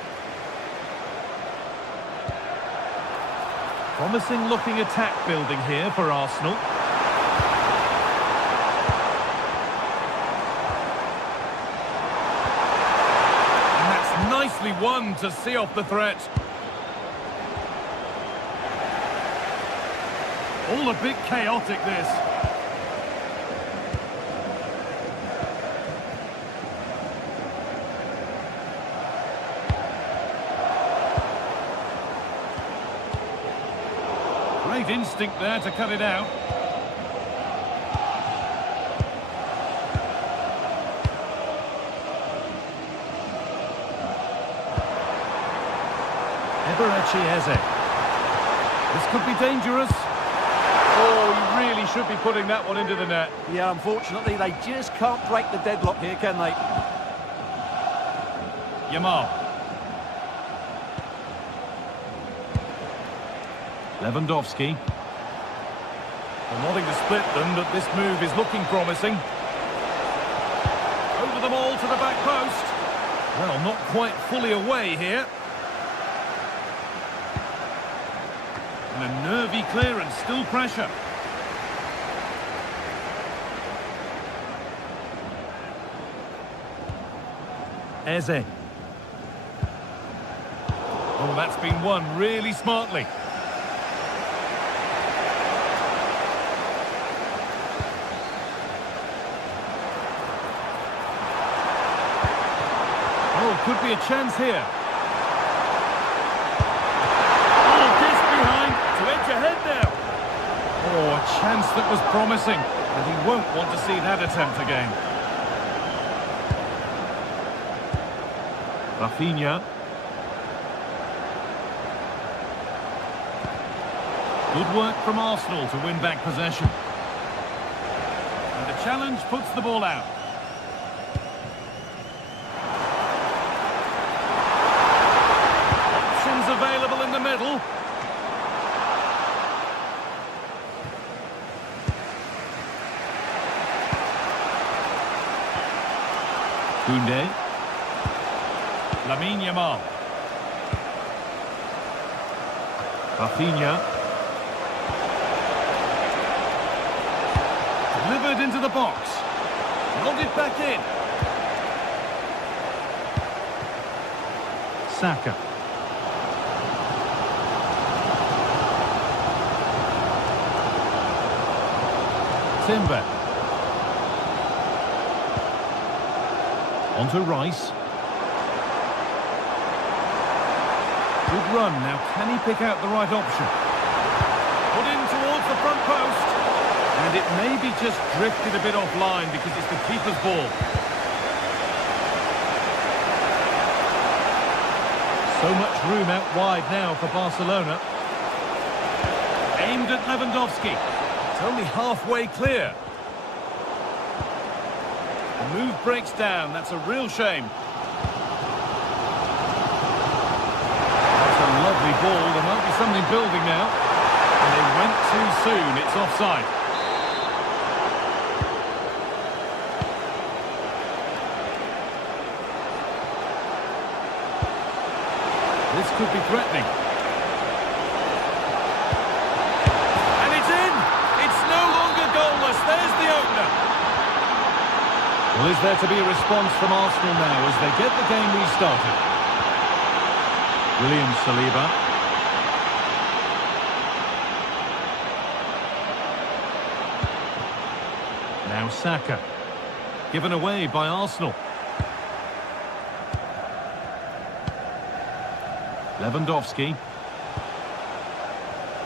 Promising looking attack building here for Arsenal. And that's nicely won to see off the threat. All a bit chaotic, this. Great instinct there to cut it out. Eze. This could be dangerous. Oh, he really should be putting that one into the net. Yeah, unfortunately, they just can't break the deadlock here, can they? Yamal. Lewandowski. Well, nothing to split them, but this move is looking promising. Over them all to the back post. Well, not quite fully away here. And a nervy clearance, still pressure. Eze. Oh, that's been won really smartly. Oh, could be a chance here. Oh, this behind to edge ahead now. Oh, a chance that was promising, and he won't want to see that attempt again. Rafinha. Good work from Arsenal to win back possession. And the challenge puts the ball out. Options available in the middle. Koundé. Lamine Yamal. Rafinha. Delivered into the box. Nodded back in. Saka. Timber. On to Rice. Good run. Now, can he pick out the right option? Put in towards the front post. And it maybe just drifted a bit offline because it's the keeper's ball. So much room out wide now for Barcelona. Aimed at Lewandowski. It's only halfway clear. The move breaks down. That's a real shame. That's a lovely ball. There might be something building now. And they went too soon. It's offside. This could be threatening. And it's in! It's no longer goalless. There's the opener. Well, is there to be a response from Arsenal now as they get the game restarted? William Saliba. Now Saka. Given away by Arsenal. Lewandowski.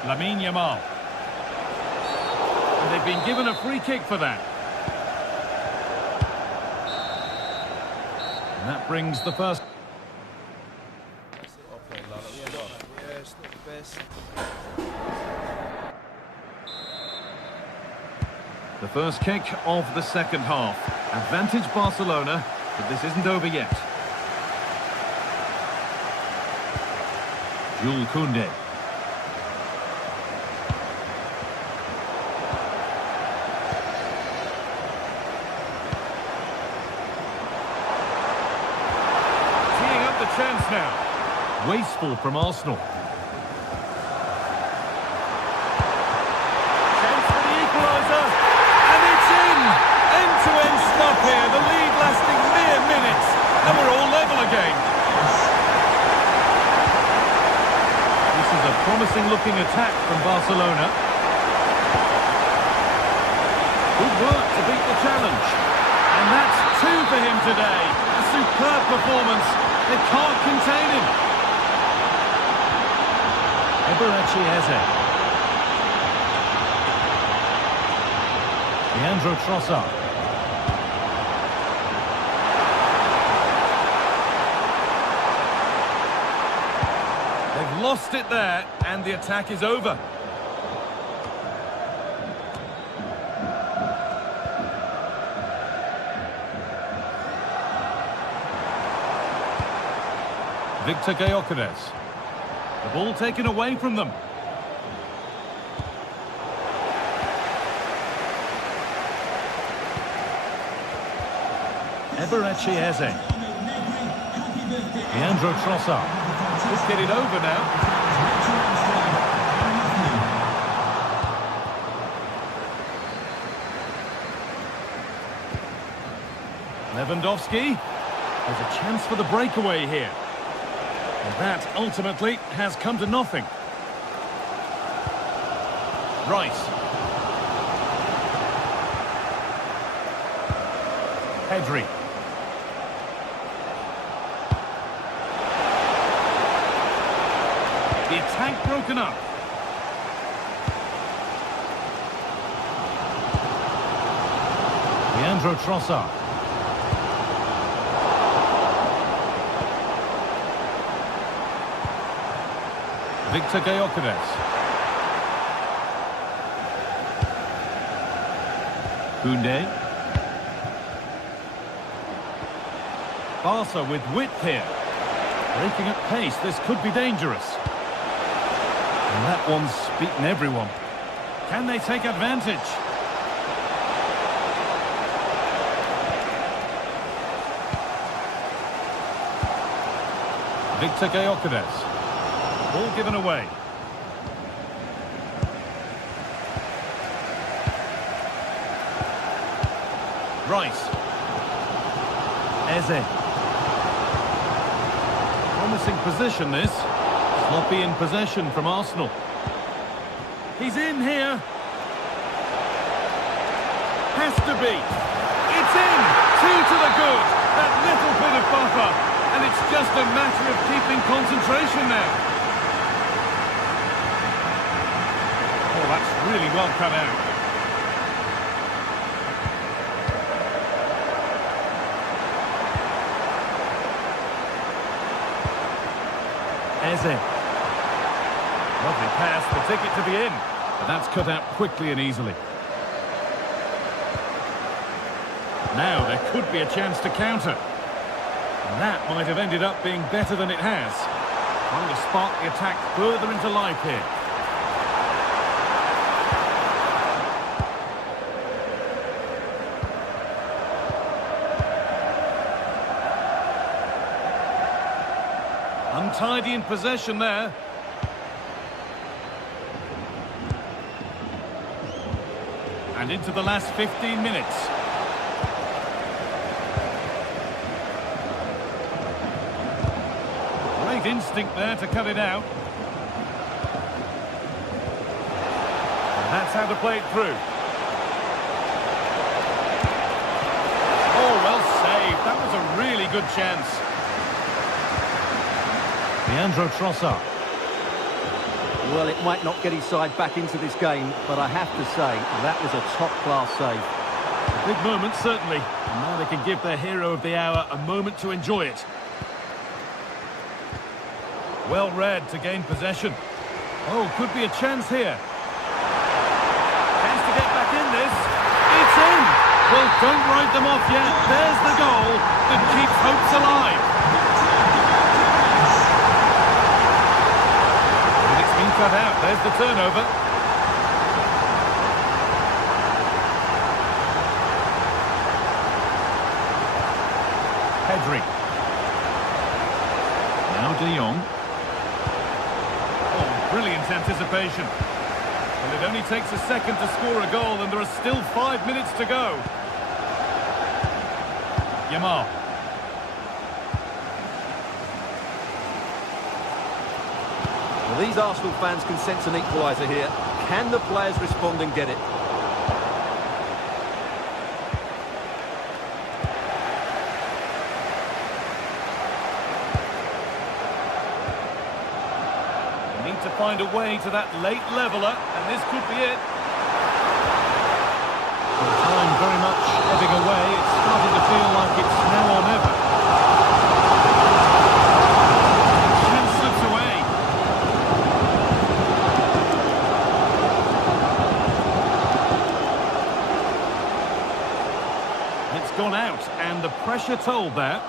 Lamine Yamal. And they've been given a free kick for that. And that brings the first... The first kick of the second half. Advantage Barcelona, but this isn't over yet. Jules Koundé. Teeing up the chance now. Wasteful from Arsenal. Chance for the equaliser. And it's in! End-to-end stuff here. The lead lasting mere minutes. And we're all level again. This is a promising-looking attack from Barcelona. Good work to beat the challenge. And that's 2 for him today. A superb performance. They can't contain him. Eze. Leandro Trossard. They've lost it there, and the attack is over. Victor Gyökeres. The ball taken away from them. Eze. Leandro Trossard. Let's get it over now. Lewandowski. There's a chance for the breakaway here. And that ultimately has come to nothing. Rice. Pedri. The attack broken up. Leandro Trossard. Victor Gyökeres. Koundé. Barca with width here. Breaking at pace, this could be dangerous. And that one's beaten everyone. Can they take advantage? Victor Gyökeres. Ball given away. Rice. Eze. Promising position this. Sloppy in possession from Arsenal. He's in here. Has to be. It's in. 2 to the good. That little bit of buffer. And it's just a matter of keeping concentration now. Oh, that's really well cut out. Eze. Lovely pass, the ticket to be in. But that's cut out quickly and easily. Now there could be a chance to counter. And that might have ended up being better than it has. Trying to spark the attack further into life here. Untidy in possession there. And into the last 15 minutes. Great instinct there to cut it out. And that's how to play it through. Oh, well saved. That was a really good chance. The Leandro Trossard. Well, it might not get his side back into this game, but I have to say, that was a top-class save. A big moment, certainly. And now they can give their hero of the hour a moment to enjoy it. Well read to gain possession. Oh, could be a chance here. Chance to get back in this. It's in! Well, don't write them off yet. There's the goal that keeps hopes alive. And it's been cut out. There's the turnover. Pedri. Now De Jong. Oh, brilliant anticipation. Well, it only takes a second to score a goal and there are still 5 minutes to go. Yamal. Well, these Arsenal fans can sense an equaliser here. Can the players respond and get it? Need to find a way to that late leveller, and this could be it. The time very much ebbing away. It's starting to feel like it's now or never. Chance slips away. It's gone out, and the pressure told there.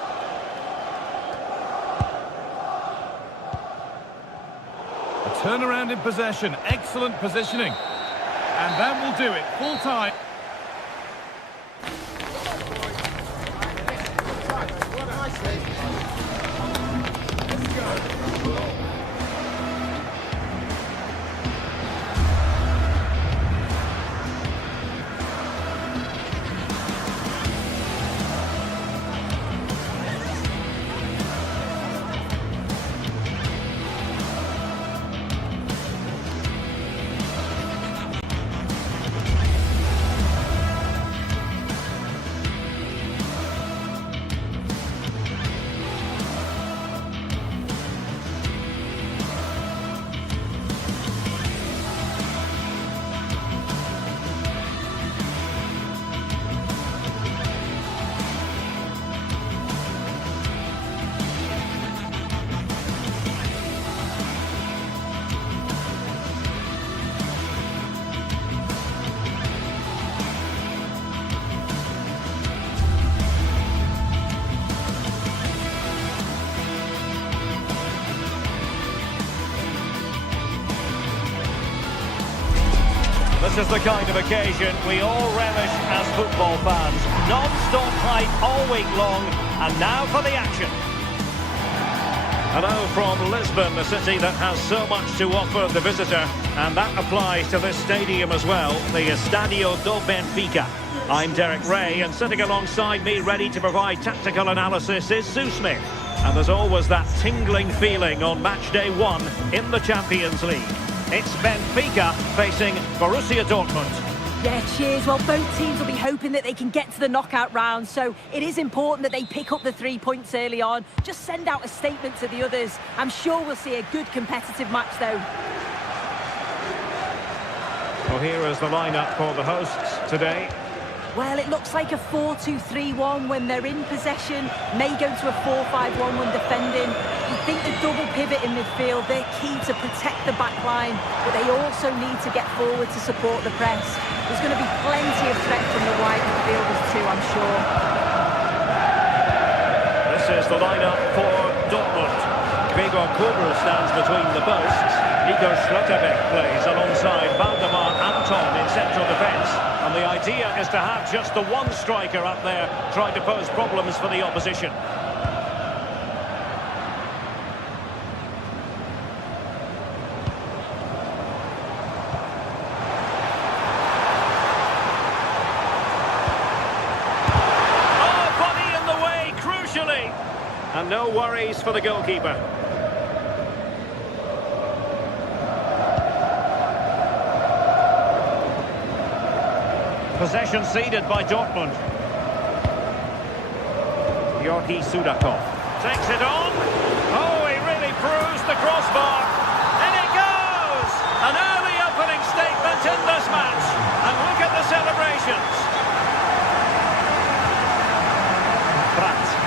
Turnaround in possession, excellent positioning. And that will do it, full time. This is the kind of occasion we all relish as football fans. Non-stop hype all week long, and now for the action. Hello from Lisbon, the city that has so much to offer the visitor, and that applies to this stadium as well, the Estadio do Benfica. I'm Derek Ray, and sitting alongside me ready to provide tactical analysis is Sue Smith. And there's always that tingling feeling on match day 1 in the Champions League. It's Benfica facing Borussia Dortmund. Yeah, cheers. Well, both teams will be hoping that they can get to the knockout round, so it is important that they pick up the 3 points early on. Just send out a statement to the others. I'm sure we'll see a good competitive match, though. Well, here is the lineup for the hosts today. Well, it looks like a 4-2-3-1 when they're in possession. May go to a 4-5-1 when defending. You think the double pivot in midfield, they're key to protect the back line, but they also need to get forward to support the press. There's going to be plenty of threat from the wide midfielders too, I'm sure. This is the lineup for Dortmund. Gregor Kobel stands between the posts. Nico Schlotterbeck plays alongside Valdemar Anton in central defence. And the idea is to have just the one striker up there trying to pose problems for the opposition. Oh, body in the way, crucially. And no worries for the goalkeeper. Possession ceded by Dortmund. Georgi Sudakov takes it on. Oh, he really proves against the crossbar. In it goes! An early opening statement in this match. And look at the celebrations. Pratt.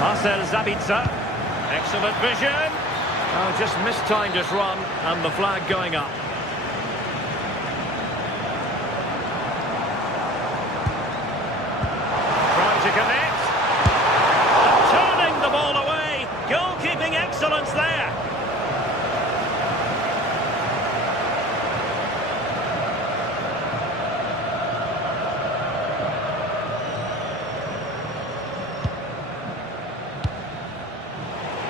Marcel Sabitzer, excellent vision. Oh, just mistimed his run, and the flag going up. Trying to connect. Turning the ball away. Goalkeeping excellence there.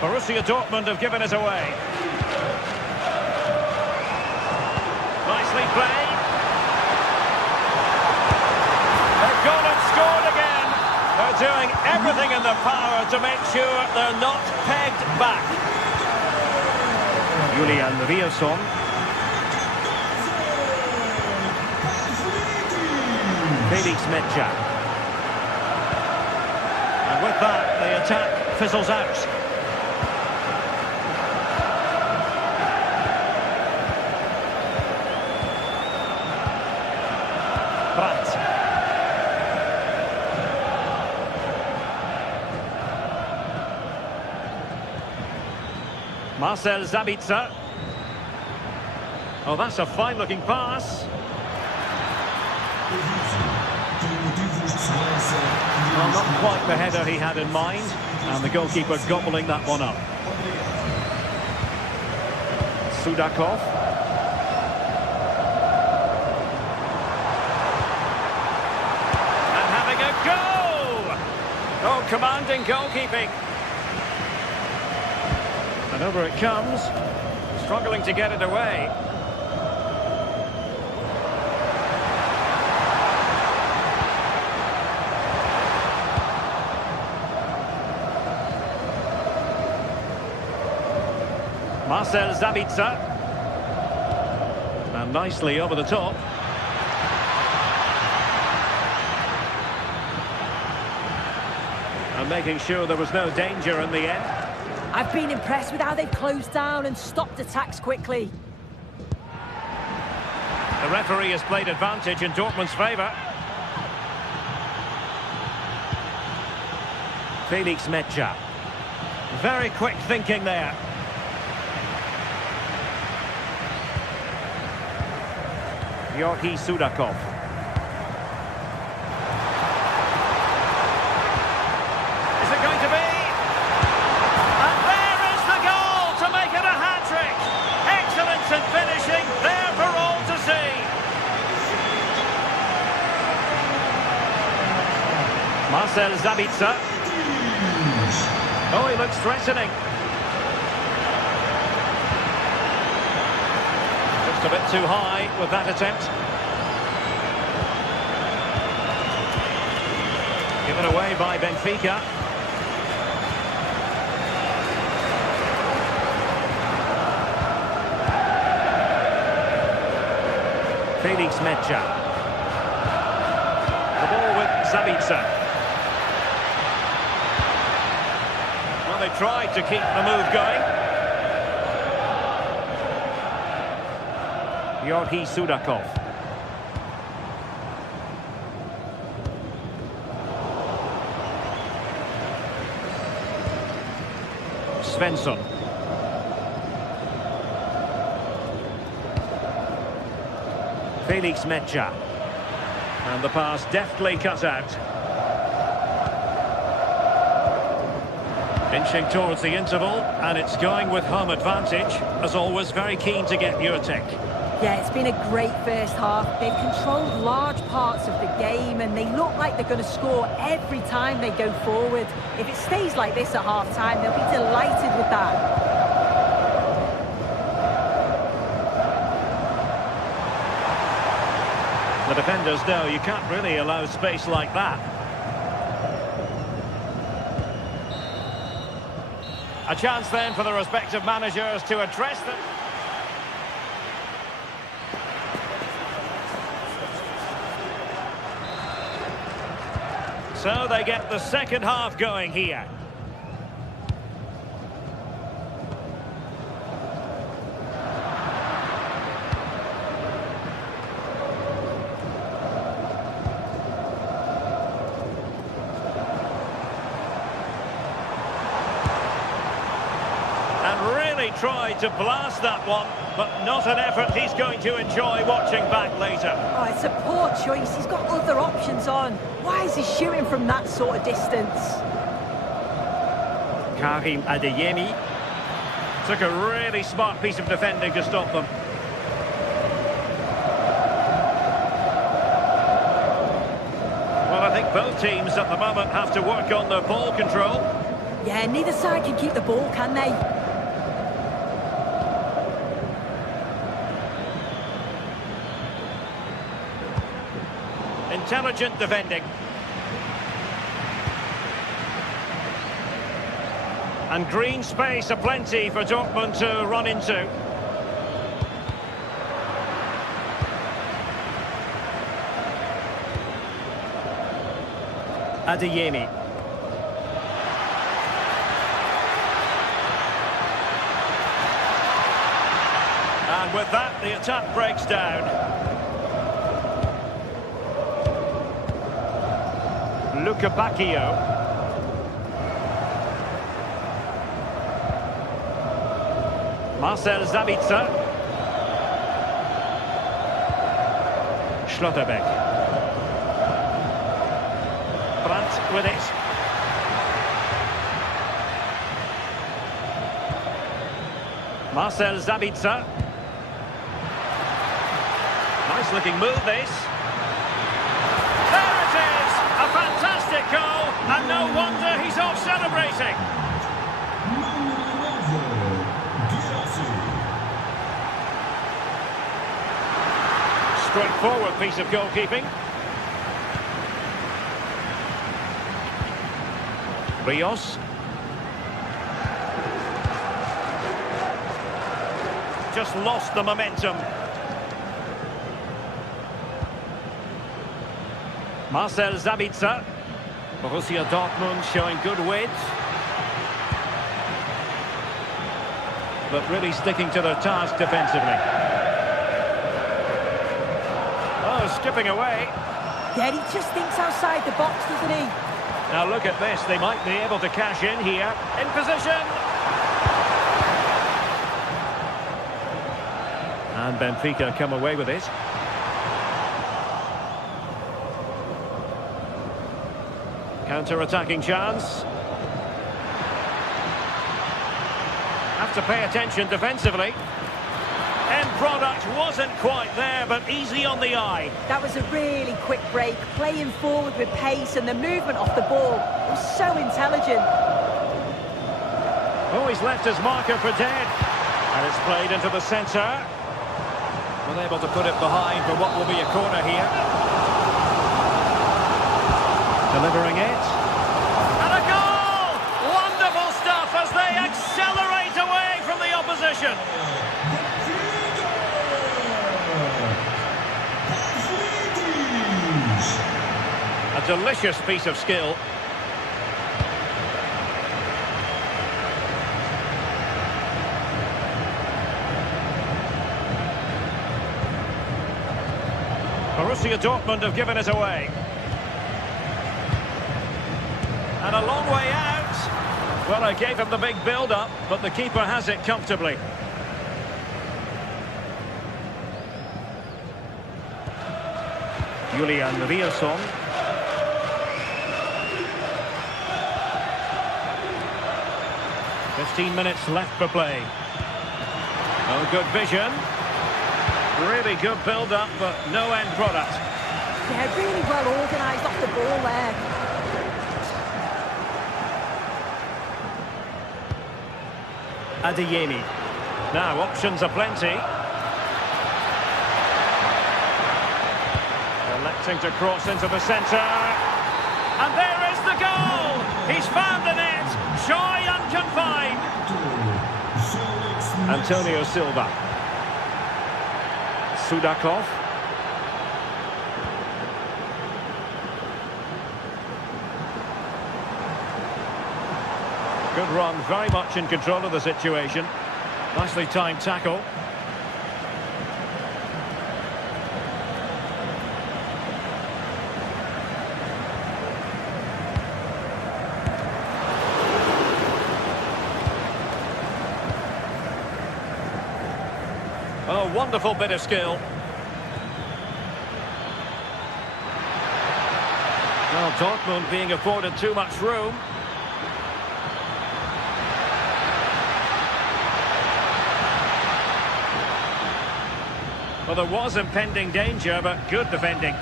Borussia Dortmund have given it away. Nicely played. They've gone and scored again. They're doing everything in their power to make sure they're not pegged back. Julian Rielson. Felix Metscher. And with that, the attack fizzles out. Marcel Sabitzer. Oh, that's a fine-looking pass. Well, not quite the header he had in mind, and the goalkeeper gobbling that one up. Sudakov. And having a go! Oh, commanding goalkeeping. And over it comes, struggling to get it away. Marcel Sabitzer. And nicely over the top. And making sure there was no danger in the end. I've been impressed with how they've closed down and stopped attacks quickly. The referee has played advantage in Dortmund's favour. Felix Metscher. Very quick thinking there. Georgi Sudakov. Is it going to be? And there is the goal to make it a hat-trick. Excellence in finishing, there for all to see. Marcel Sabitzer. Oh, he looks threatening. Just a bit too high with that attempt. Given away by Benfica. Felix Metscher. The ball with Sabitzer. Well, they tried to keep the move going. Georgi Sudakov. Svensson. Felix Metscher. And the pass deftly cut out. Inching towards the interval, and it's going with home advantage. As always, very keen to get your take. Yeah, it's been a great first half. They've controlled large parts of the game and they look like they're going to score every time they go forward. If it stays like this at half-time, they'll be delighted with that. The defenders know you can't really allow space like that. A chance then for the respective managers to address them. So they get the second half going here. And really tried to blast that one, but not an effort he's going to enjoy watching back later. Oh, it's a poor choice. He's got other options on. Why is he shooting from that sort of distance? Karim Adeyemi took a really smart piece of defending to stop them. Well, I think both teams at the moment have to work on their ball control. Yeah, neither side can keep the ball, can they? Intelligent defending. And green space aplenty for Dortmund to run into. Adeyemi. And with that, the attack breaks down. Luca Bacchio. Marcel Sabitzer. Schlotterbeck. Brandt with it. Marcel Sabitzer. Nice looking move this. There it is! A fantastic goal, and no wonder he's off celebrating. Straightforward piece of goalkeeping. Rios. Just lost the momentum. Marcel Sabitzer. Borussia Dortmund showing good width. But really sticking to their task defensively. Oh, skipping away. Yeah, he just thinks outside the box, doesn't he? Now look at this, they might be able to cash in here. In position! And Benfica come away with it. Counter-attacking chance. Have to pay attention defensively. End product wasn't quite there, but easy on the eye. That was a really quick break, playing forward with pace, and the movement off the ball was so intelligent. Oh, he's left his marker for dead. And it's played into the centre. Unable to put it behind for what will be a corner here. Delivering it. And a goal! Wonderful stuff as they accelerate away from the opposition. A delicious piece of skill. Borussia Dortmund have given it away. And a long way out. Well, I gave him the big build-up, but the keeper has it comfortably. Julian Rielson. "15 minutes left for play." Oh, good vision. Really good build-up, but no end product. Yeah, really well organised off the ball there. Adeyemi. Now, options aplenty. Electing to cross into the centre. And there is the goal! He's found the net, shy and confined. Antonio Silva. Sudakov. Good run, very much in control of the situation. Nicely timed tackle. Oh, wonderful bit of skill. Well, Dortmund being afforded too much room. Well, there was impending danger, but good defending.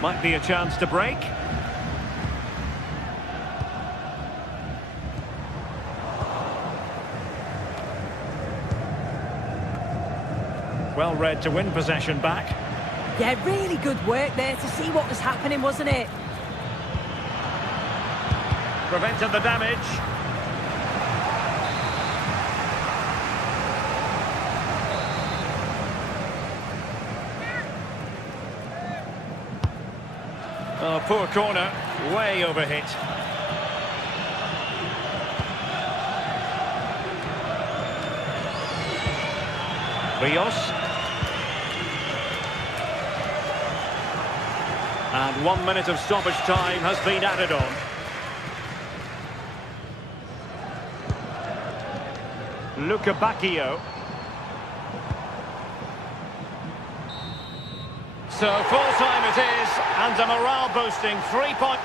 Might be a chance to break. Well read to win possession back. Yeah, really good work there to see what was happening, wasn't it? Prevented the damage. Oh, poor corner, way overhit. Rios. And 1 minute of stoppage time has been added on. Luca Bacchio. So full time it is, and a morale boosting 3 point.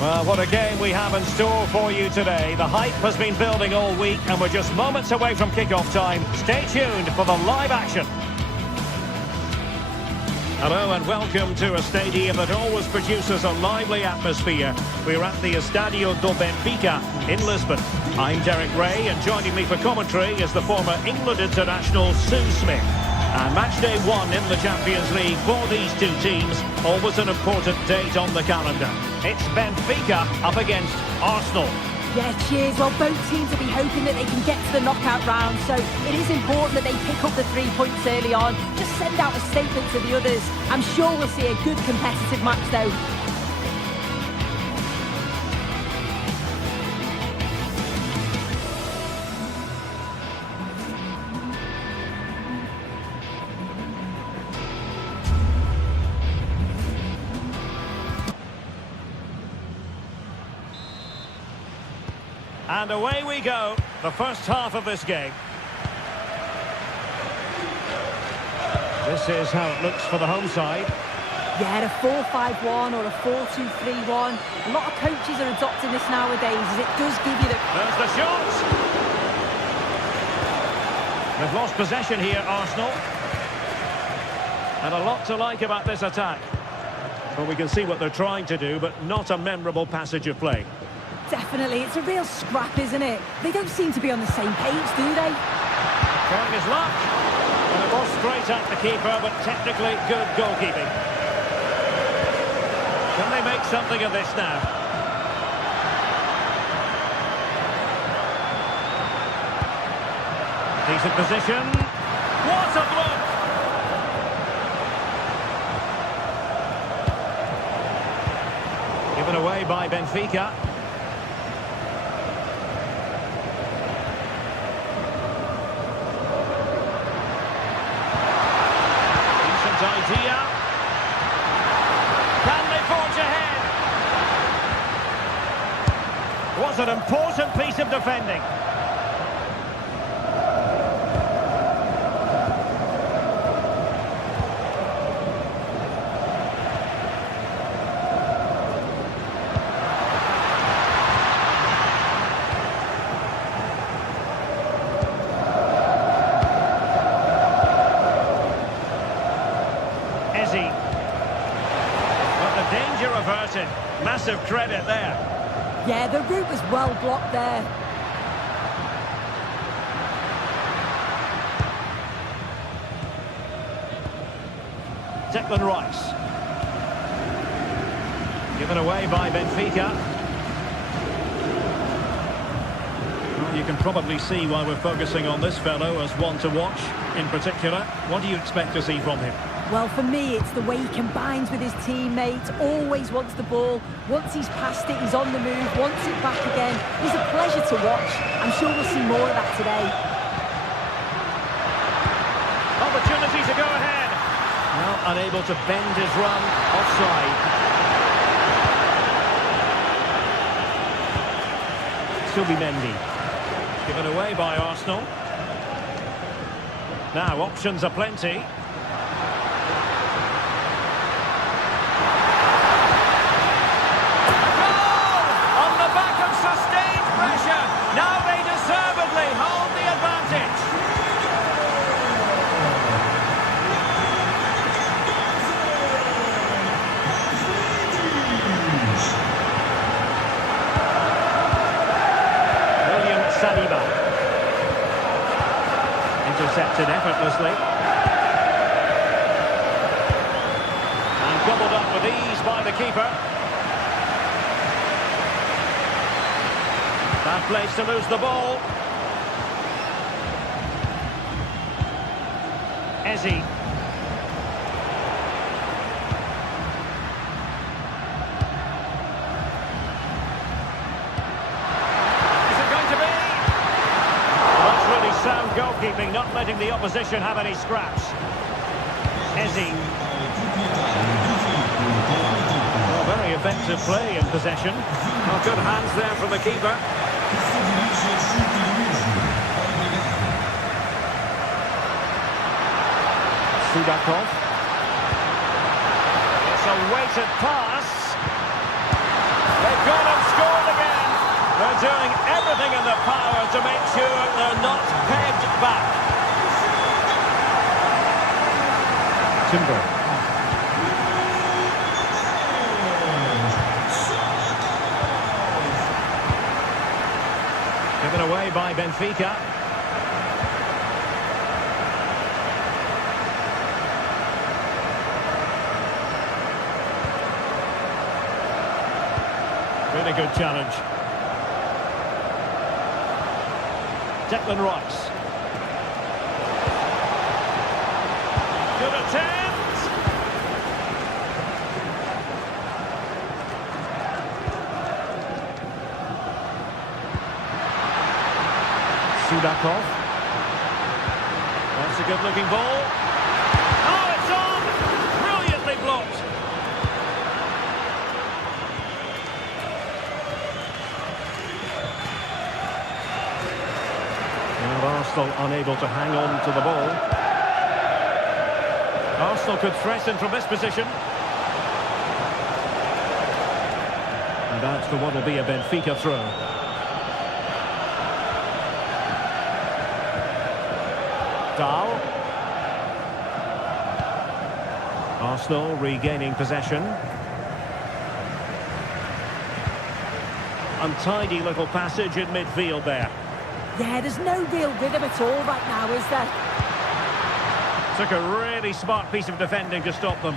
Well, what a game we have in store for you today. The hype has been building all week and we're just moments away from kick-off time. Stay tuned for the live action. Hello and welcome to a stadium that always produces a lively atmosphere. We're at the Estadio do Benfica in Lisbon. I'm Derek Ray and joining me for commentary is the former England international Sue Smith. And match day 1 in the Champions League for these two teams. Always an important date on the calendar. It's Benfica up against Arsenal. Yeah, cheers. Well, both teams will be hoping that they can get to the knockout round, so it is important that they pick up the 3 points early on. Just send out a statement to the others. I'm sure we'll see a good competitive match, though. And away we go, the first half of this game. This is how it looks for the home side. Yeah, a 4-5-1 or a 4-2-3-1. A lot of coaches are adopting this nowadays, as it does give you the... There's the shot! They've lost possession here, Arsenal. And a lot to like about this attack. Well, we can see what they're trying to do, but not a memorable passage of play. Definitely, it's a real scrap, isn't it? They don't seem to be on the same page, do they? Trying his luck. And it was straight at the keeper, but technically good goalkeeping. Can they make something of this now? Decent position. What a block! Given away by Benfica. Idea. Can they forge ahead? Was an important piece of defending. Massive credit there. Yeah, the route was well blocked there. Declan Rice. Given away by Benfica. Well, you can probably see why we're focusing on this fellow as one to watch in particular. What do you expect to see from him? Well, for me, it's the way he combines with his teammates, always wants the ball. Once he's passed it, he's on the move, wants it back again. He's a pleasure to watch. I'm sure we'll see more of that today. Opportunity to go ahead. Well, unable to bend his run, offside. Subimendi. Given away by Arsenal. Now, options are plenty. Now they deservedly hold the advantage. William Saliba. Intercepted effortlessly. And gobbled up with ease by the keeper. Bad place to lose the ball. Eze. Is it going to be? That's really sound goalkeeping, not letting the opposition have any scraps. Eze. Well, very effective play in possession. Well, good hands there from the keeper. Sudakov. It's a weighted pass. They've gone and scored again. They're doing everything in their power to make sure they're not pegged back. Timber. Given away by Benfica. Really good challenge. Declan Rice. Good attempt. Sudakov. That's a good-looking ball. Oh, it's on! Brilliantly blocked. And Arsenal unable to hang on to the ball. Arsenal could threaten from this position. And that's for what will be a Benfica throw. Dahl. Arsenal regaining possession. Untidy little passage in midfield there. Yeah, there's no real rhythm at all right now, is there? Took a really smart piece of defending to stop them.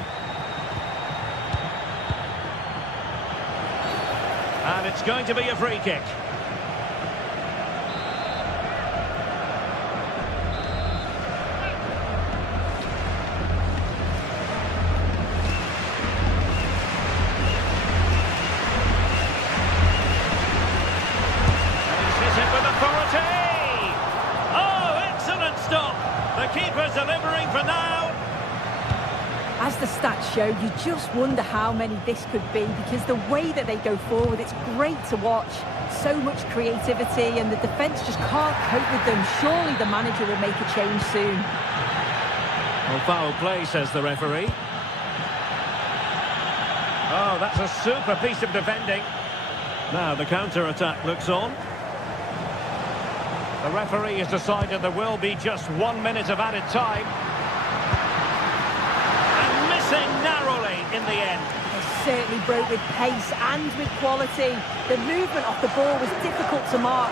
And it's going to be a free kick. Delivering for now. As the stats show, you just wonder how many this could be, because the way that they go forward, it's great to watch. So much creativity, and the defence just can't cope with them. Surely the manager will make a change soon. Well, foul play, says the referee. Oh, that's a super piece of defending. Now the counter-attack looks on. The referee has decided there will be just 1 minute of added time. And missing narrowly in the end. certainly broke with pace and with quality. The movement off the ball was difficult to mark.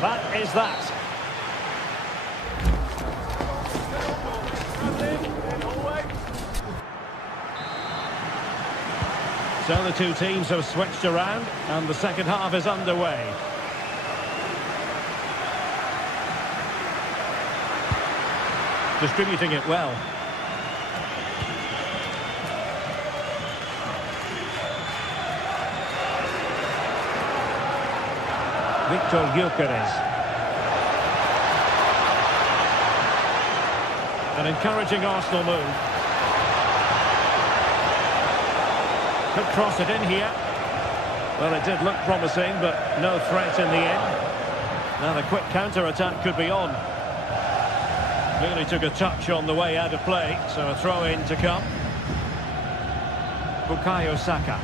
That is that. So the two teams have switched around and the second half is underway. Distributing it well. Victor Gyökeres. An encouraging Arsenal move. Could cross it in here. Well, it did look promising, but no threat in the end. Now the quick counter-attack could be on. Really took a touch on the way out of play, so a throw-in to come. Bukayo Saka.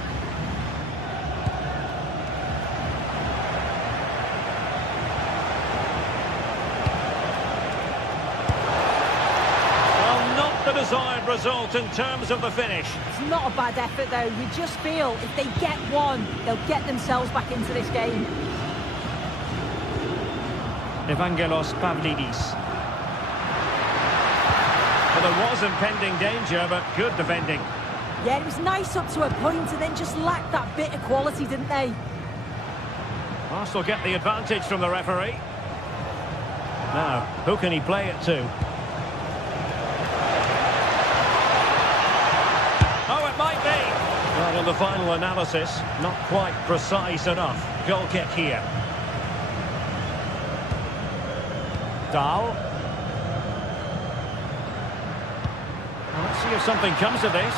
Well, not the desired result in terms of the finish. It's not a bad effort, though. You just feel if they get one, they'll get themselves back into this game. Evangelos Pavlidis. Well, there was impending danger, but good defending. Yeah, it was nice up to a point and then just lacked that bit of quality, didn't they? Arsenal get the advantage from the referee. Now, who can he play it to? Oh, it might be. Well, in the final analysis, not quite precise enough. Goal kick here. Dahl. Let's see if something comes of this.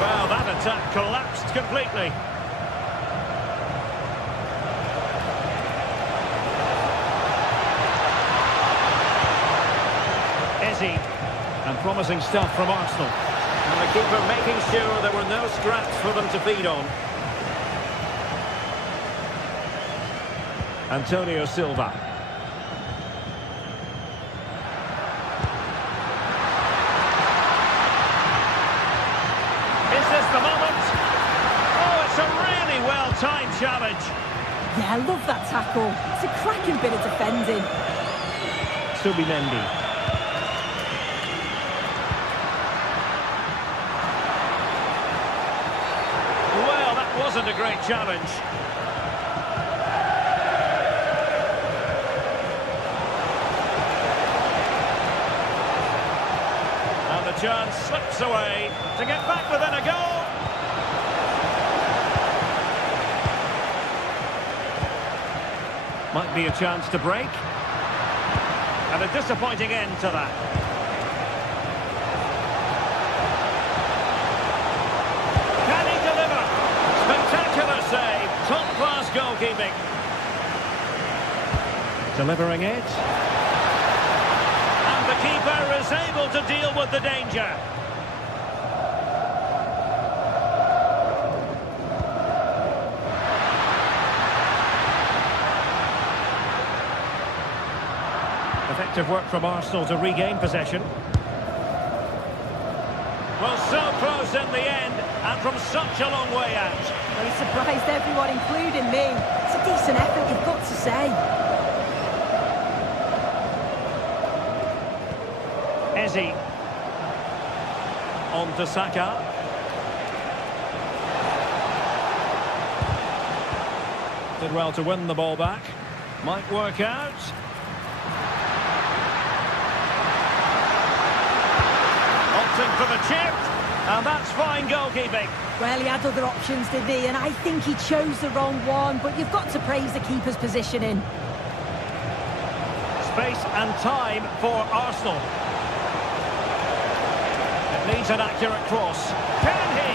Well, that attack collapsed completely. Eze. And promising stuff from Arsenal. And the keeper making sure there were no scraps for them to feed on. Antonio Silva. Is this the moment? Oh, it's a really well-timed challenge. Yeah, I love that tackle. It's a cracking bit of defending. Subimendi. Well, that wasn't a great challenge. Chance slips away to get back within a goal. Might be a chance to break. And a disappointing end to that. Can he deliver? Spectacular save. Top-class goalkeeping. Delivering it. The keeper is able to deal with the danger. Effective work from Arsenal to regain possession. Well, so close in the end, and from such a long way out. Well, he surprised everyone, including me. It's a decent effort, you've got to say. Eze. On to Saka. Did well to win the ball back. Might work out. Opting for the chip. And that's fine goalkeeping. Well, he had other options, didn't he? And I think he chose the wrong one. But you've got to praise the keeper's positioning. Space and time for Arsenal. Needs an accurate cross. Can he?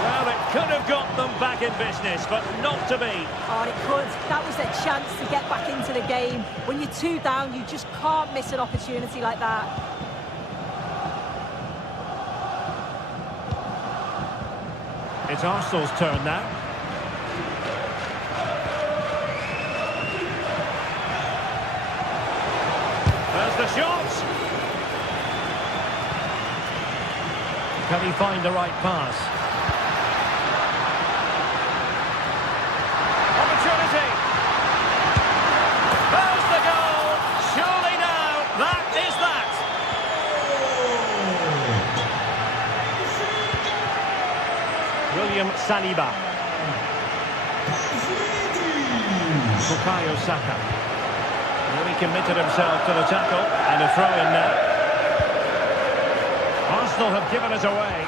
Well, it could have got them back in business, but not to be. Oh, it could. That was their chance to get back into the game. When you're 2 down, you just can't miss an opportunity like that. It's Arsenal's turn now. the shot. Can he find the right pass? Opportunity. There's the goal. Surely now, that is that. William Saliba. Bukayo Saka. Really committed himself to the tackle, and a throw in now. Arsenal have given it away.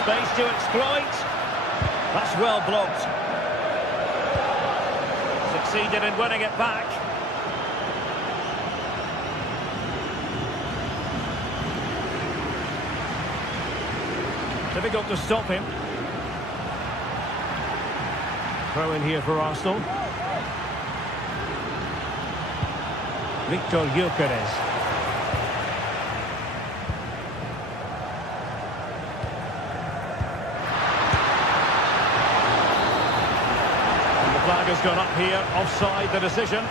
Space to exploit. That's well blocked. Succeeded in winning it back. Difficult to stop him. Throw in here for Arsenal. Victor Gyökeres. And the flag has gone up here, offside the decision.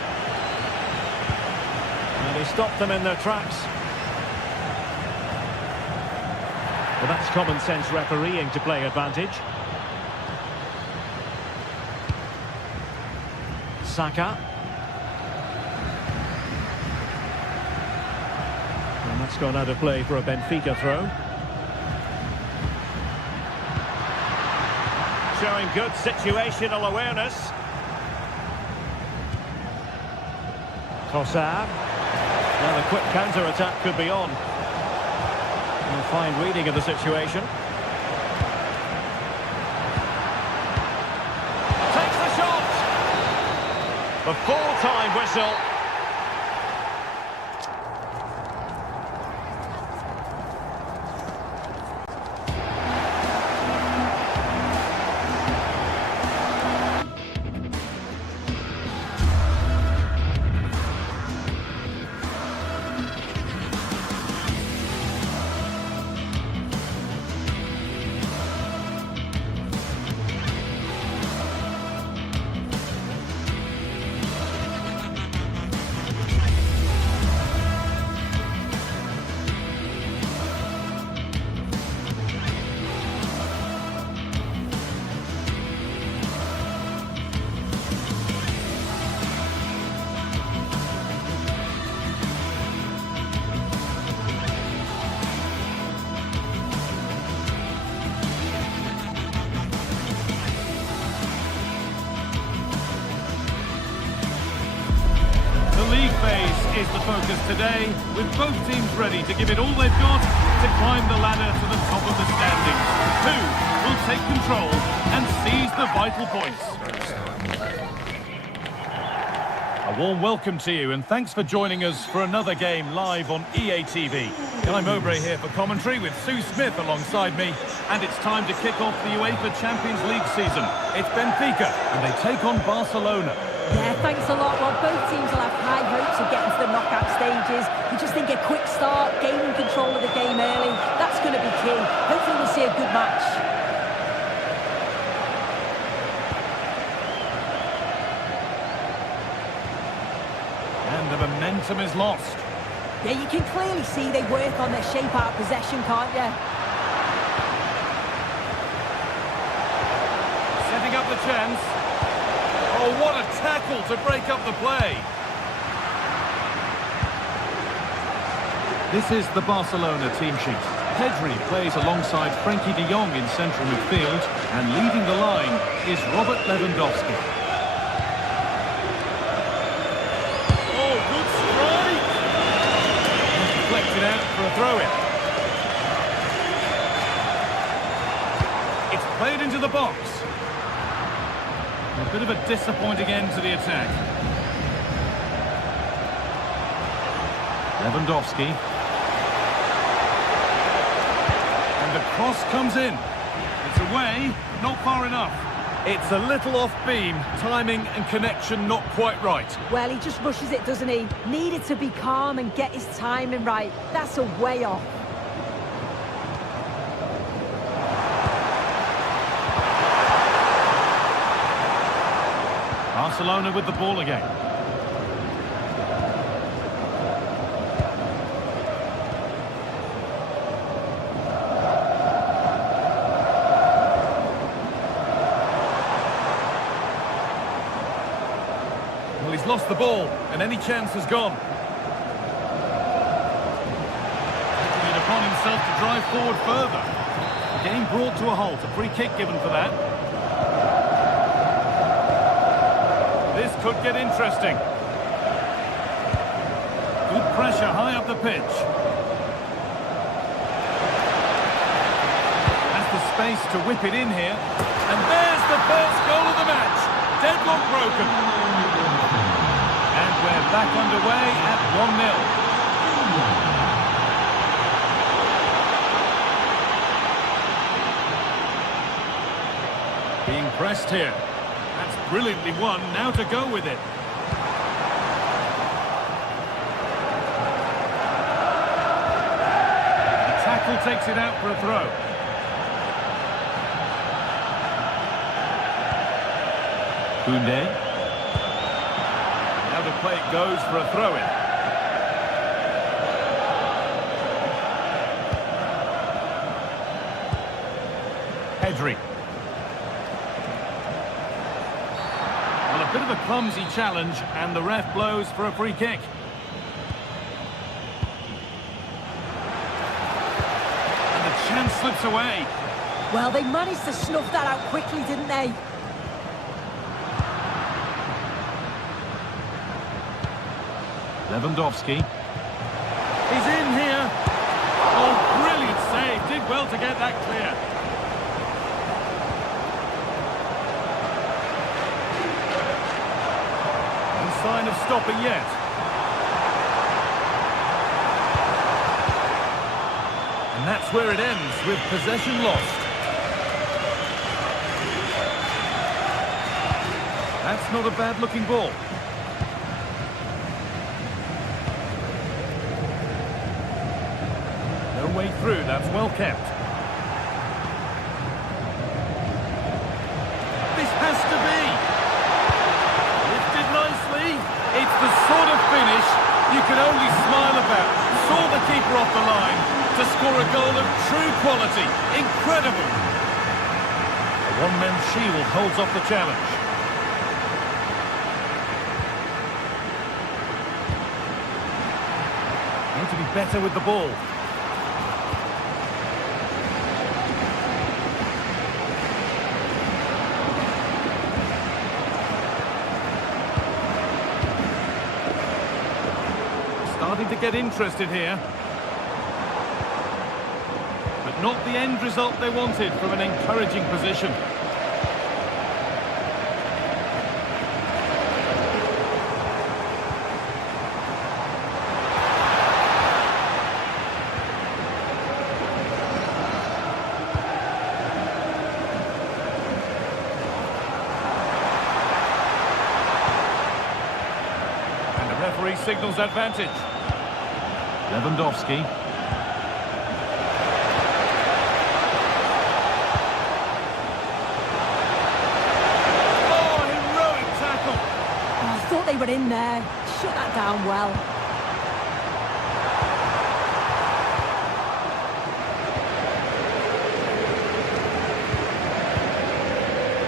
And he stopped them in their tracks. Well, that's common sense refereeing to play advantage. Saka. And that's gone out of play for a Benfica throw. Showing good situational awareness. Trossard. Now the quick counter-attack could be on. A fine reading of the situation. Takes the shot! The full-time whistle. Is the focus today, with both teams ready to give it all they've got to climb the ladder to the top of the standings. Who will take control and seize the vital points? A warm welcome to you, and thanks for joining us for another game live on EA TV. Guy Mowbray here for commentary with Sue Smith alongside me, and it's time to kick off the UEFA Champions League season. It's Benfica, and they take on Barcelona. Yeah, thanks a lot. Well, both teams will have high hopes of getting to the knockout stages. You just think a quick start, gaining control of the game early, that's going to be key. Hopefully we'll see a good match. And the momentum is lost. Yeah, you can clearly see they work on their shape out of possession, can't you? Setting up the chance. Oh, what a tackle to break up the play. This is the Barcelona team sheet. Pedri plays alongside Frankie de Jong in central midfield, and leading the line is Robert Lewandowski. Oh, good strike! Deflected out for a throw-in. It's played into the box. A bit of a disappointing end to the attack. Lewandowski. And the cross comes in. It's away, but not far enough. It's a little off beam, timing and connection not quite right. Well, he just rushes it, doesn't he? Needed to be calm and get his timing right. That's a way off. Barcelona with the ball again. Well, he's lost the ball, and any chance has gone. Taking it upon himself to drive forward further. Game brought to a halt. A free kick given for that. This could get interesting. Good pressure high up the pitch. Has the space to whip it in here. And there's the first goal of the match. Deadlock broken. And we're back underway at 1-0. Being pressed here. That's brilliantly won. Now to go with it. The tackle takes it out for a throw. Koundé. Now the play it goes for a throw-in. Pedri. A bit of a clumsy challenge, and the ref blows for a free kick. And the chance slips away. Well, they managed to snuff that out quickly, didn't they? Lewandowski. He's in here. Oh, brilliant save. Did well to get that clear. Sign of stopping yet. And that's where it ends, with possession lost. That's not a bad-looking ball. No way through, that's well kept. This has to be. It's the sort of finish you can only smile about. Saw the keeper off the line to score a goal of true quality. Incredible. A one-man shield holds off the challenge. Need to be better with the ball. Starting to get interested here. But not the end result they wanted from an encouraging position. And the referee signals advantage. Lewandowski. Oh, heroic tackle. Oh, I thought they were in there. Shut that down well.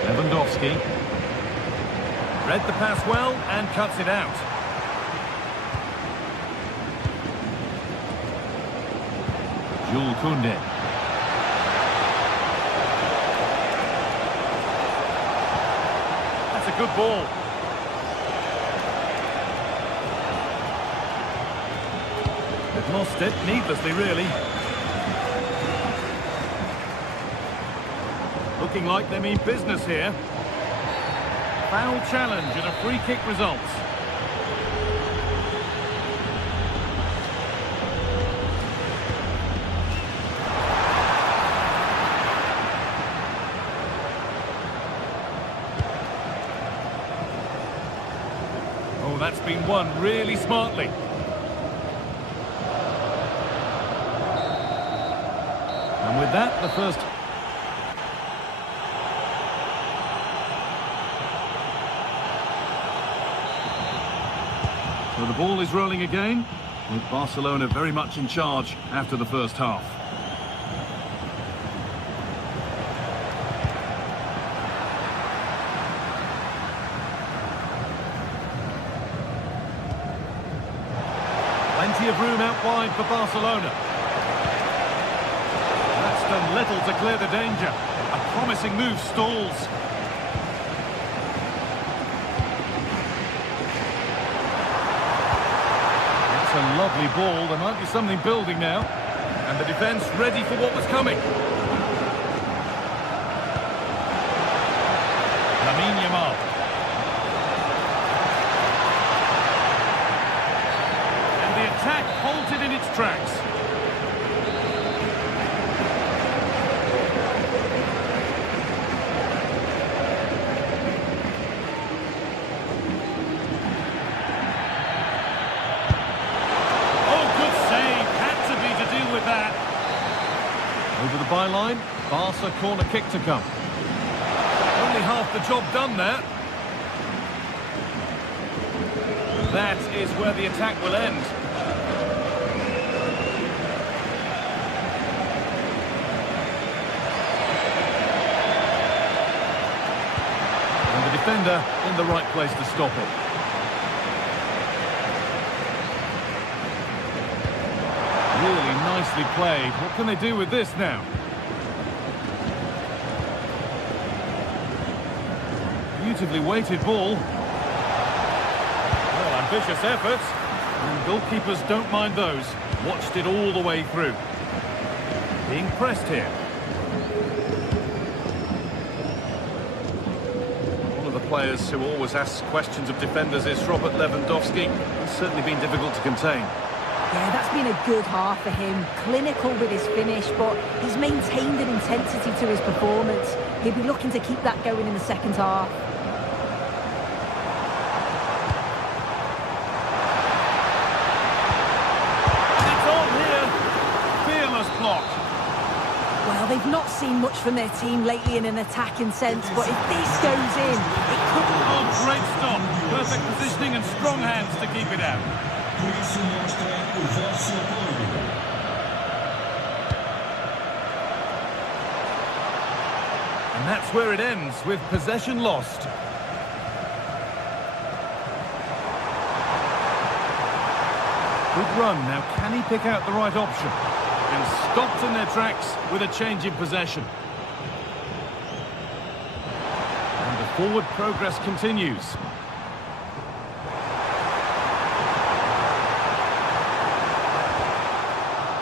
Lewandowski. Read the pass well and cuts it out. Koundé. That's a good ball. They've lost it needlessly, really. Looking like they mean business here. Foul challenge and a free kick results. Oh, that's been won really smartly. And with that, the first... So the ball is rolling again, with Barcelona very much in charge after the first half. Plenty of room out wide for Barcelona. That's done little to clear the danger. A promising move stalls. That's a lovely ball. There might be something building now. And the defence ready for what was coming. Lamine Yamal. Attack halted in its tracks. Oh, good save. Had to be to deal with that. Over the byline. Barca corner kick to come. Only half the job done there. That is where the attack will end. Defender in the right place to stop it. Really nicely played. What can they do with this now? Beautifully weighted ball. Well, ambitious efforts. And goalkeepers don't mind those. Watched it all the way through. Being pressed here. Players who always asks questions of defenders is Robert Lewandowski. It's certainly been difficult to contain. Yeah, that's been a good half for him. Clinical with his finish, but he's maintained an intensity to his performance. He'll be looking to keep that going in the second half. It's on here. Fearless block. Well, they've not seen much from their team lately in an attacking sense, but if this goes in, it could... Oh, great stop. Perfect positioning and strong hands to keep it out. And that's where it ends, with possession lost. Good run. Now, can he pick out the right option? And stopped in their tracks with a change in possession. And the forward progress continues.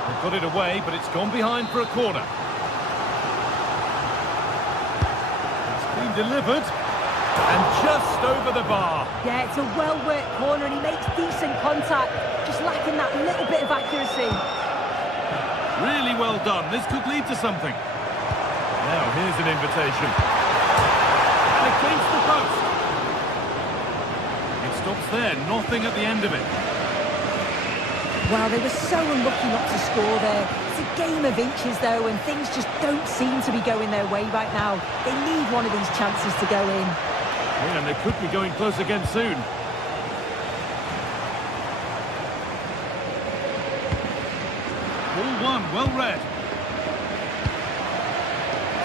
They've got it away, but it's gone behind for a corner. It's been delivered, and just over the bar. Yeah, it's a well-worked corner, and he makes decent contact, just lacking that little bit of accuracy. Really well done. This could lead to something. Now, here's an invitation. And against the post. It stops there. Nothing at the end of it. Well, they were so unlucky not to score there. It's a game of inches, though, and things just don't seem to be going their way right now. They need one of these chances to go in. Yeah, and they could be going close again soon. Ball one, well read.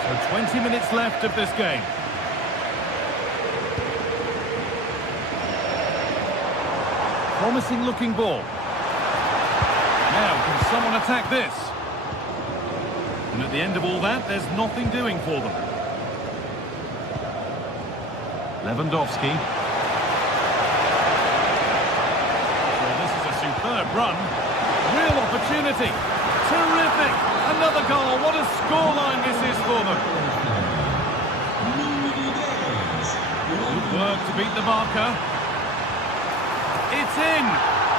So 20 minutes left of this game. Promising looking ball. Now, can someone attack this? And at the end of all that, there's nothing doing for them. Lewandowski. Well, this is a superb run. Real opportunity. Terrific. Another goal. What a scoreline this is for them. Good work to beat the marker. It's in.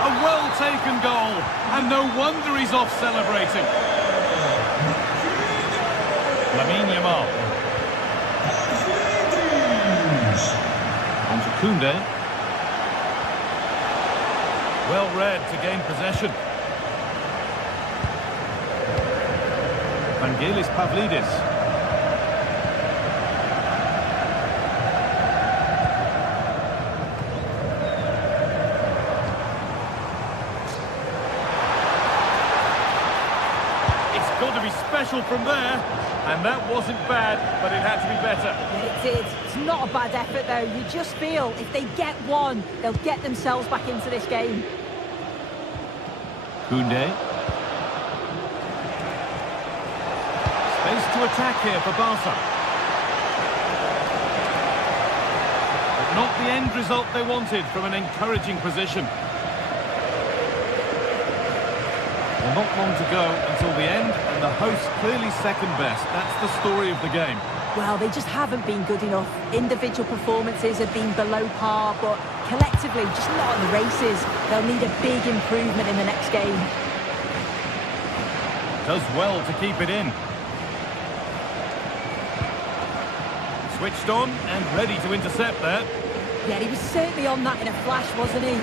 A well-taken goal. And no wonder he's off celebrating. Lamine Yamal. On to Koundé. Well read to gain possession. Vangelis Pavlidis. got to be special from there. And that wasn't bad, but it had to be better. Yeah, it did. It's not a bad effort, though. You just feel if they get one, they'll get themselves back into this game. Koundé. Space to attack here for Barca. But not the end result they wanted from an encouraging position. Well, not long to go until the end, and the hosts clearly second best. That's the story of the game. Well, they just haven't been good enough. Individual performances have been below par, but collectively, just not in the races. They'll need a big improvement in the next game. Does well to keep it in. Switched on and ready to intercept there. Yeah, he was certainly on that in a flash, wasn't he?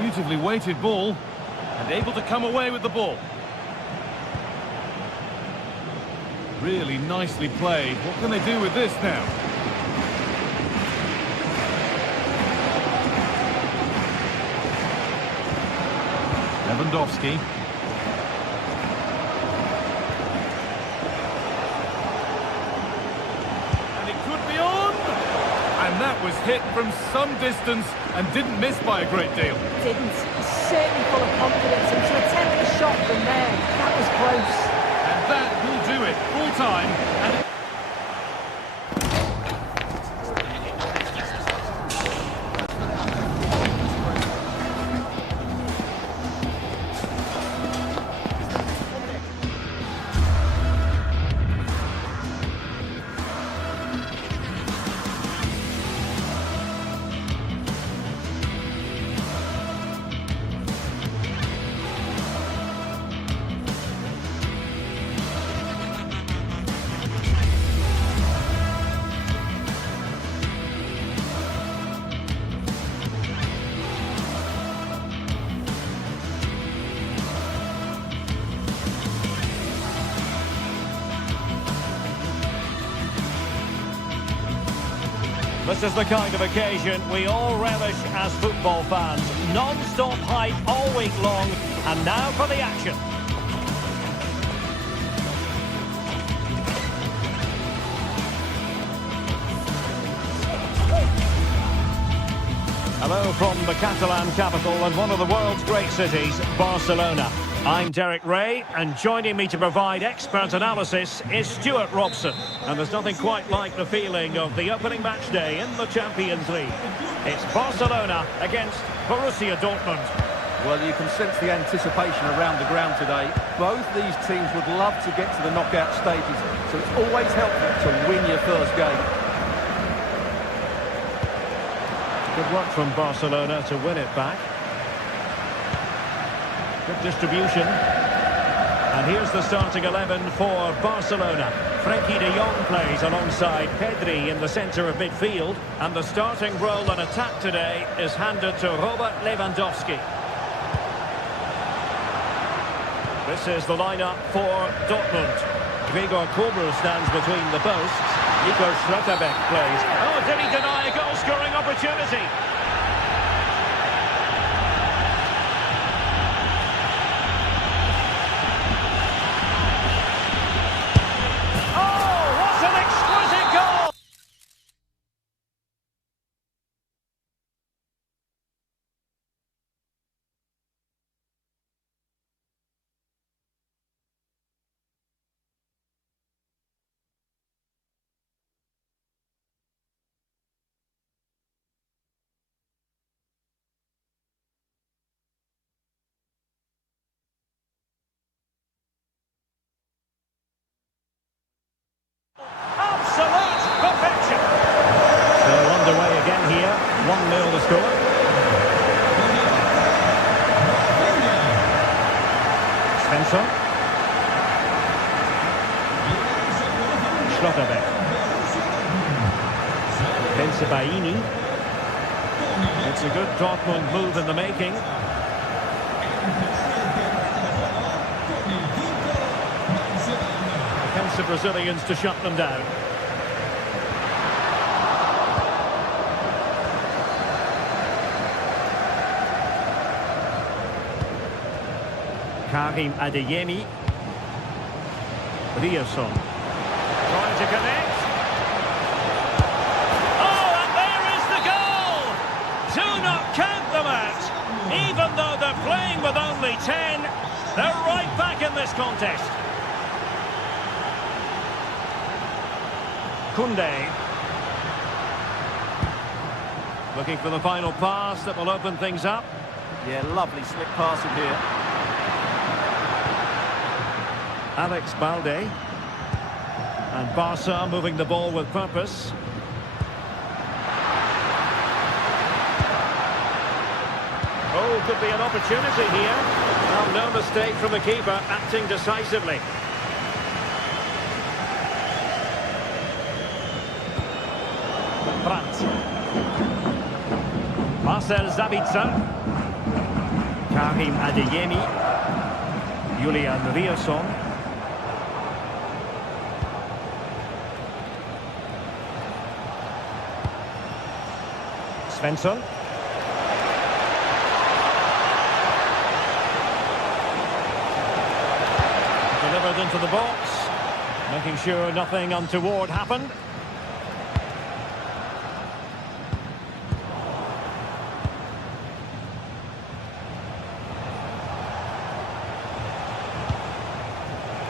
Beautifully weighted ball and able to come away with the ball. Really nicely played. What can they do with this now? Lewandowski. And it could be on! And that was hit from some distance and didn't miss by a great deal. Didn't. He's certainly full of confidence, and to attempt a shot from there, that was close. And that will do it. Full time. And this is the kind of occasion we all relish as football fans. Non-stop hype all week long, and now for the action. Hello from the Catalan capital and one of the world's great cities, Barcelona. I'm Derek Ray, and joining me to provide expert analysis is Stuart Robson. And there's nothing quite like the feeling of the opening match day in the Champions League. It's Barcelona against Borussia Dortmund. Well, you can sense the anticipation around the ground today. Both these teams would love to get to the knockout stages, so it's always helpful to win your first game. Good work from Barcelona to win it back. Good distribution. And here's the starting 11 for Barcelona. Frenkie de Jong plays alongside Pedri in the centre of midfield. And the starting role in attack today is handed to Robert Lewandowski. This is the lineup for Dortmund. Gregor Kobel stands between the posts. Nico Schlotterbeck plays. Oh, did he deny a goal-scoring opportunity? Absolute perfection. So underway again here. 1-0 the score. Svensson. Schlotterbeck. Bensebaini. It's It's a good Dortmund move in the making. Against the Brazilians to shut them down. Karim Adeyemi. Rierson. Trying to connect. Oh, and there is the goal! Do not count them out. Even though they're playing with only 10, they're right back in this contest. Koundé. Looking for the final pass that will open things up. Yeah, lovely slick passing here. Alex Balde. And Barca moving the ball with purpose. Oh, could be an opportunity here. Well, no mistake from the keeper, acting decisively. Brandt. Marcel Sabitzer. Karim Adeyemi. Julian Rierson. Svensson. Delivered into the box, making sure nothing untoward happened.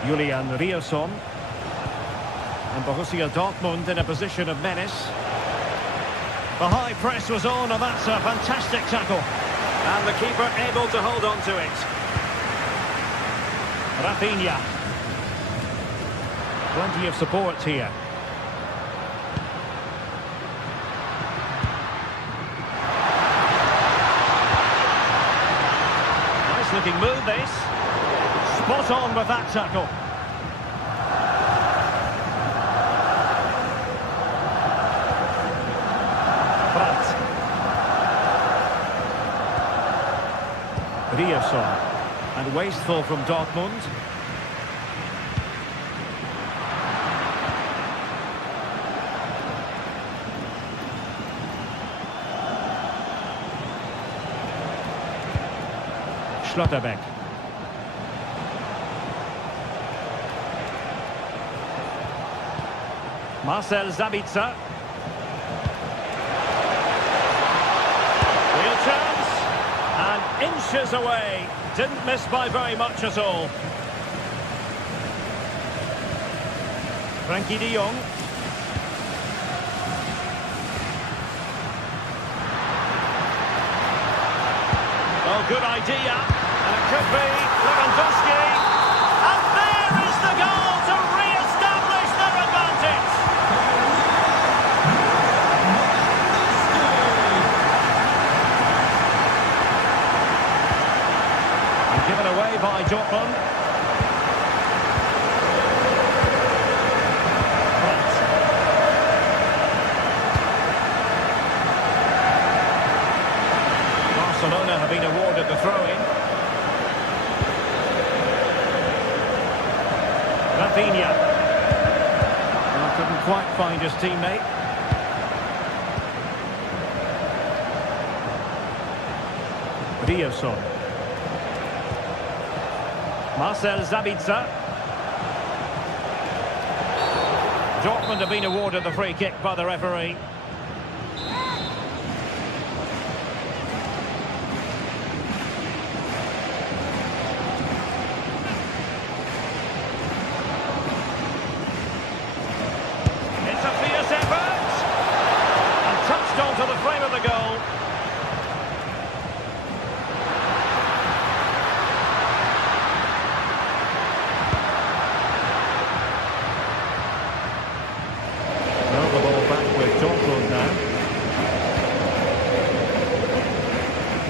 Julian Rierson. And Borussia Dortmund in a position of menace. The high press was on, and that's a fantastic tackle. And the keeper able to hold on to it. Rafinha. Plenty of support here. Nice looking move, this. Spot on with that tackle. Rierson, and wasteful from Dortmund. Schlotterbeck. Marcel Sabitzer. Real chance. And inches away. Didn't miss by very much at all. Frankie de Jong. Oh, good idea. And it could be Lewandowski. And there is the goal to re-establish their advantage. And given away by Dortmund. Barcelona have been awarded the throw-in. Rafinha. Well, couldn't quite find his teammate. Rierson. Marcel Sabitzer. Dortmund have been awarded the free kick by the referee. Onto the frame of the goal. Well, the ball back with Dortmund now.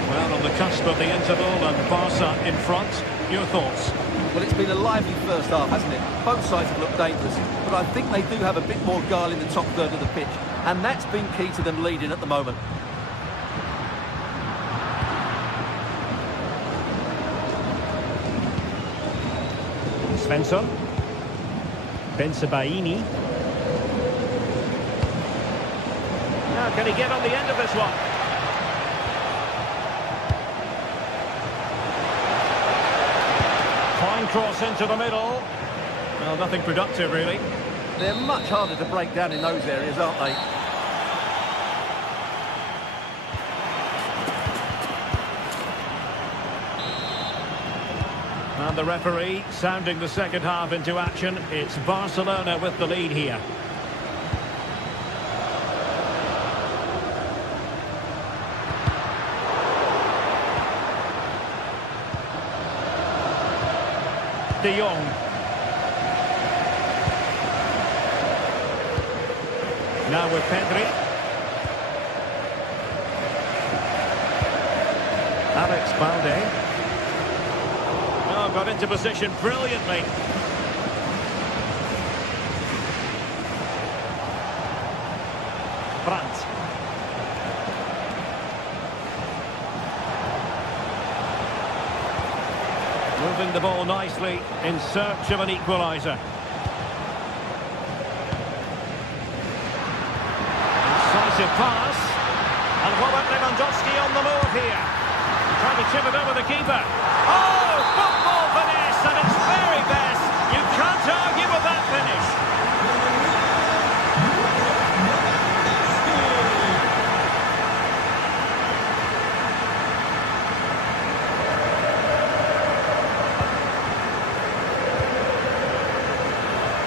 Well, on the cusp of the interval and Barca in front. Your thoughts? Well, it's been a lively first half, hasn't it? Both sides have looked dangerous, but I think they do have a bit more guile in the top third of the pitch, and that's been key to them leading at the moment. Svensson. Bensebaini. Now, can he get on the end of this one? Fine cross into the middle. Well, nothing productive, really. They're much harder to break down in those areas, aren't they? And the referee sounding the second half into action. It's Barcelona with the lead here. De Jong. Now with Pedri. Alex Balde. Oh, got into position brilliantly. Brandt. Moving the ball nicely in search of an equaliser. Incisive pass. And Robert Lewandowski on the move here. Trying to chip it over the keeper. Oh, football finish, and it's very best. You can't argue with that finish.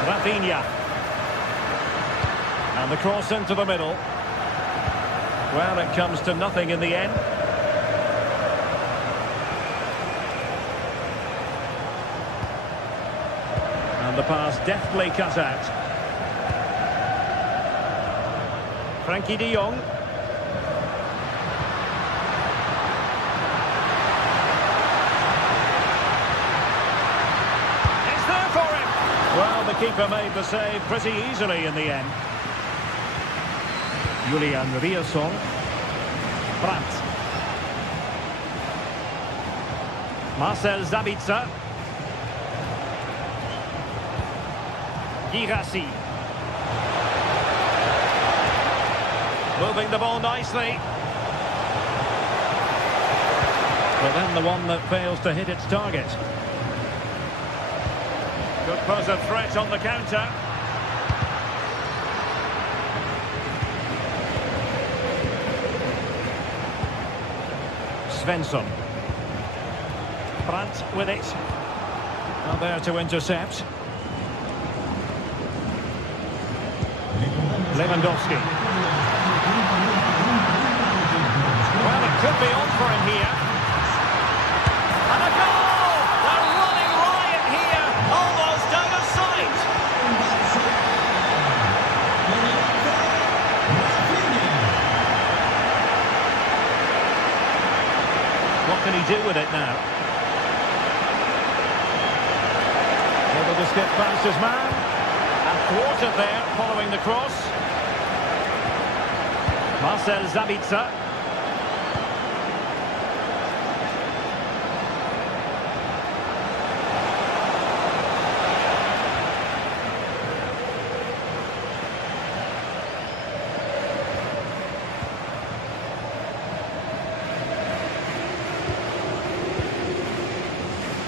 Rafinha. And the cross into the middle. Well, it comes to nothing in the end. And the pass deftly cut out. Frankie de Jong. It's there for him. Well, the keeper made the save pretty easily in the end. Julian Riasson. Brandt. Marcel Sabitzer. Girassi. Moving the ball nicely. But then the one that fails to hit its target. Could pose a threat on the counter. Svensson. Brandt with it. Now there to intercept. Lewandowski. Well, it could be on for him here. And a goal! They're running riot here, almost out of sight. What can he do with it now? Able to skip past his man. And thwarted there, following the cross. Marcel Sabitzer.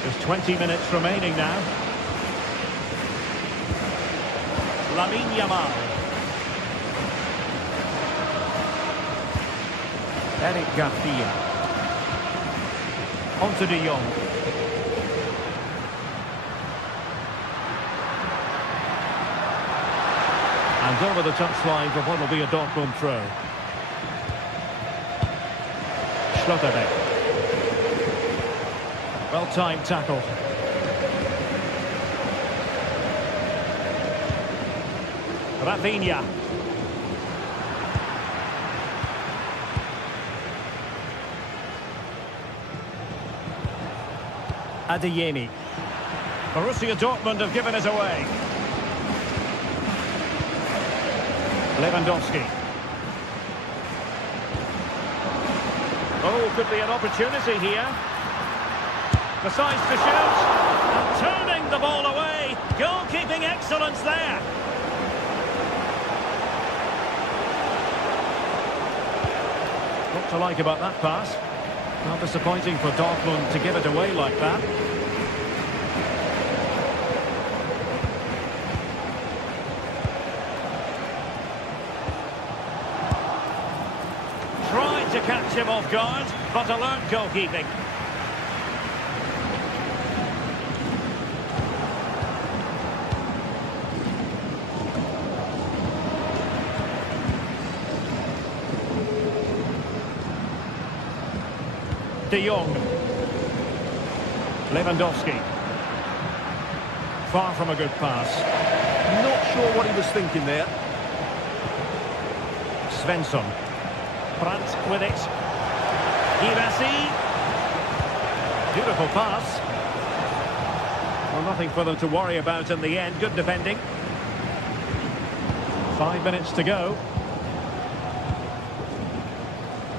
Just 20 minutes remaining now. Lamine Yamal. Eric Garcia. On to De Jong. And over the touchline for what will be a Dortmund throw. Schlotterbeck. Well-timed tackle. Rafinha. Adeyemi. Borussia Dortmund have given it away. Lewandowski. Oh, could be an opportunity here. Decides to shoot. And turning the ball away. Goalkeeping excellence there. What to like about that pass? Not disappointing for Dortmund to give it away like that. Tried to catch him off guard, but alert goalkeeping. De Jong. Lewandowski. Far from a good pass. Not sure what he was thinking there. Svensson. Brandt with it. Girassi. Beautiful pass. Well, nothing for them to worry about in the end. Good defending. 5 minutes to go.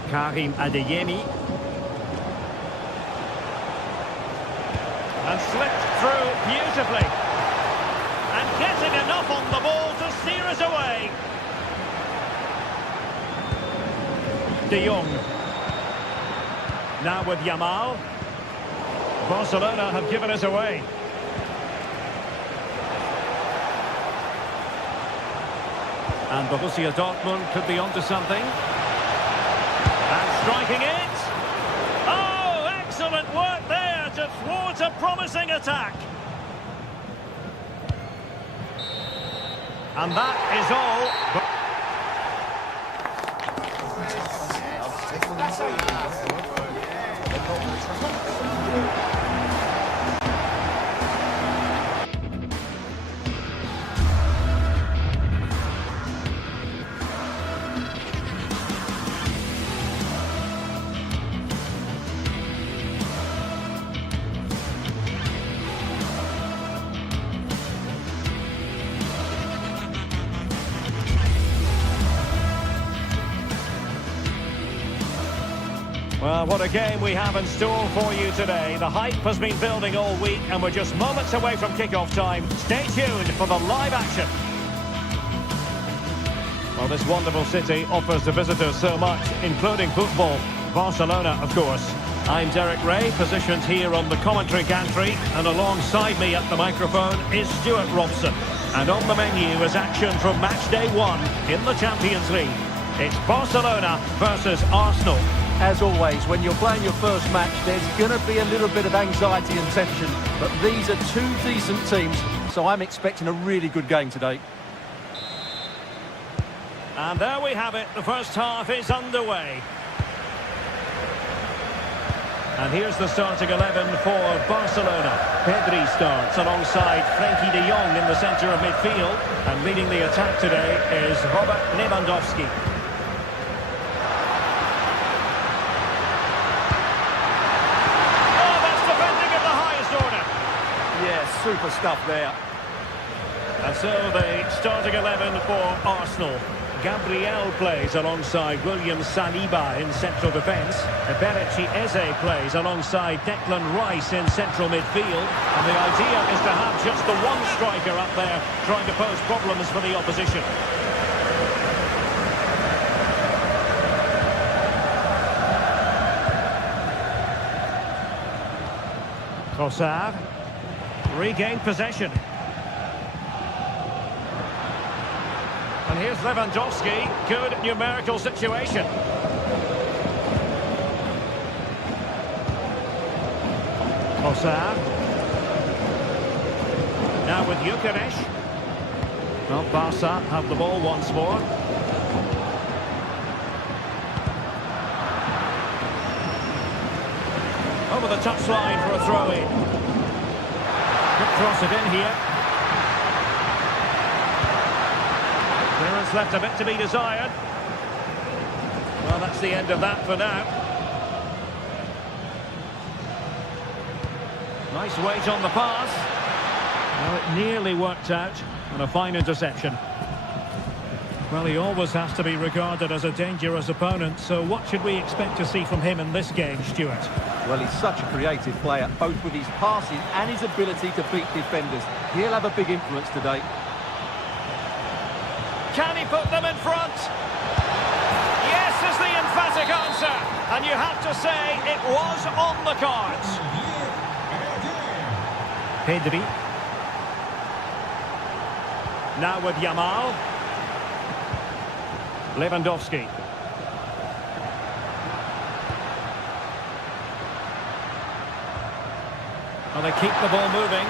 Karim Adeyemi. And slipped through beautifully. And getting enough on the ball to steer us away. De Jong. Now with Yamal. Barcelona have given us away. And Borussia Dortmund could be onto something. And striking it. Oh, excellent work there to thwart a promising attack. And that is all. Well, what a game we have in store for you today. The hype has been building all week and we're just moments away from kick-off time. Stay tuned for the live action. Well, this wonderful city offers the visitors so much, including football. Barcelona, of course. I'm Derek Ray, positioned here on the commentary gantry, and alongside me at the microphone is Stuart Robson. And on the menu is action from match day 1 in the Champions League. It's Barcelona versus Arsenal. As always, when you're playing your first match, there's going to be a little bit of anxiety and tension. But these are two decent teams, so I'm expecting a really good game today. And there we have it. The first half is underway. And here's the starting 11 for Barcelona. Pedri starts alongside Frenkie de Jong in the centre of midfield. And leading the attack today is Robert Lewandowski. Super stuff there. And so the starting 11 for Arsenal. Gabriel plays alongside William Saliba in central defence. Eberechi Eze plays alongside Declan Rice in central midfield. And the idea is to have just the one striker up there trying to pose problems for the opposition. Trossard. Regained possession. And here's Lewandowski. Good numerical situation. Trossard. Now with Gyökeres. Well, Barca have the ball once more. Over the touchline for a throw-in. Cross it in here. Clearance left a bit to be desired. Well, that's the end of that for now. Nice weight on the pass. Well, it nearly worked out, and a fine interception. Well, he always has to be regarded as a dangerous opponent, so what should we expect to see from him in this game, Stuart? Well, he's such a creative player, both with his passing and his ability to beat defenders. He'll have a big influence today. Can he put them in front? Yes is the emphatic answer, and you have to say it was on the cards. Pedri. Now with Yamal. Lewandowski. Well, they keep the ball moving.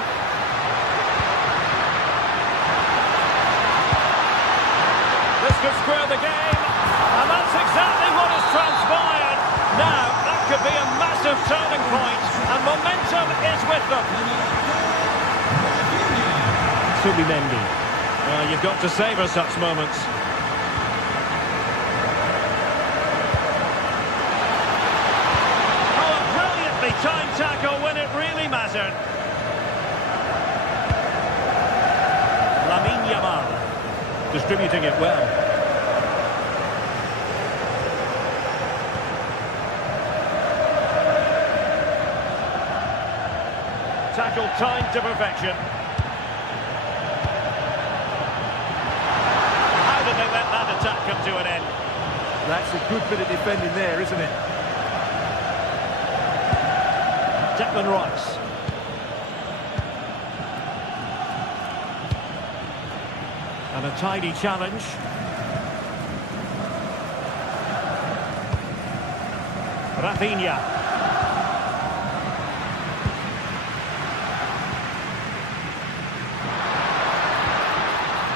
This could square the game, and that's exactly what has transpired. Now, that could be a massive turning point, and momentum is with them. Subimendi. Well, you've got to savour such moments. Time tackle when it really mattered. Lamine Yamal distributing it well. Tackle timed to perfection. How did they let that attack come to an end? That's a good bit of defending there, isn't it? Declan Rice. And a tidy challenge. Rafinha.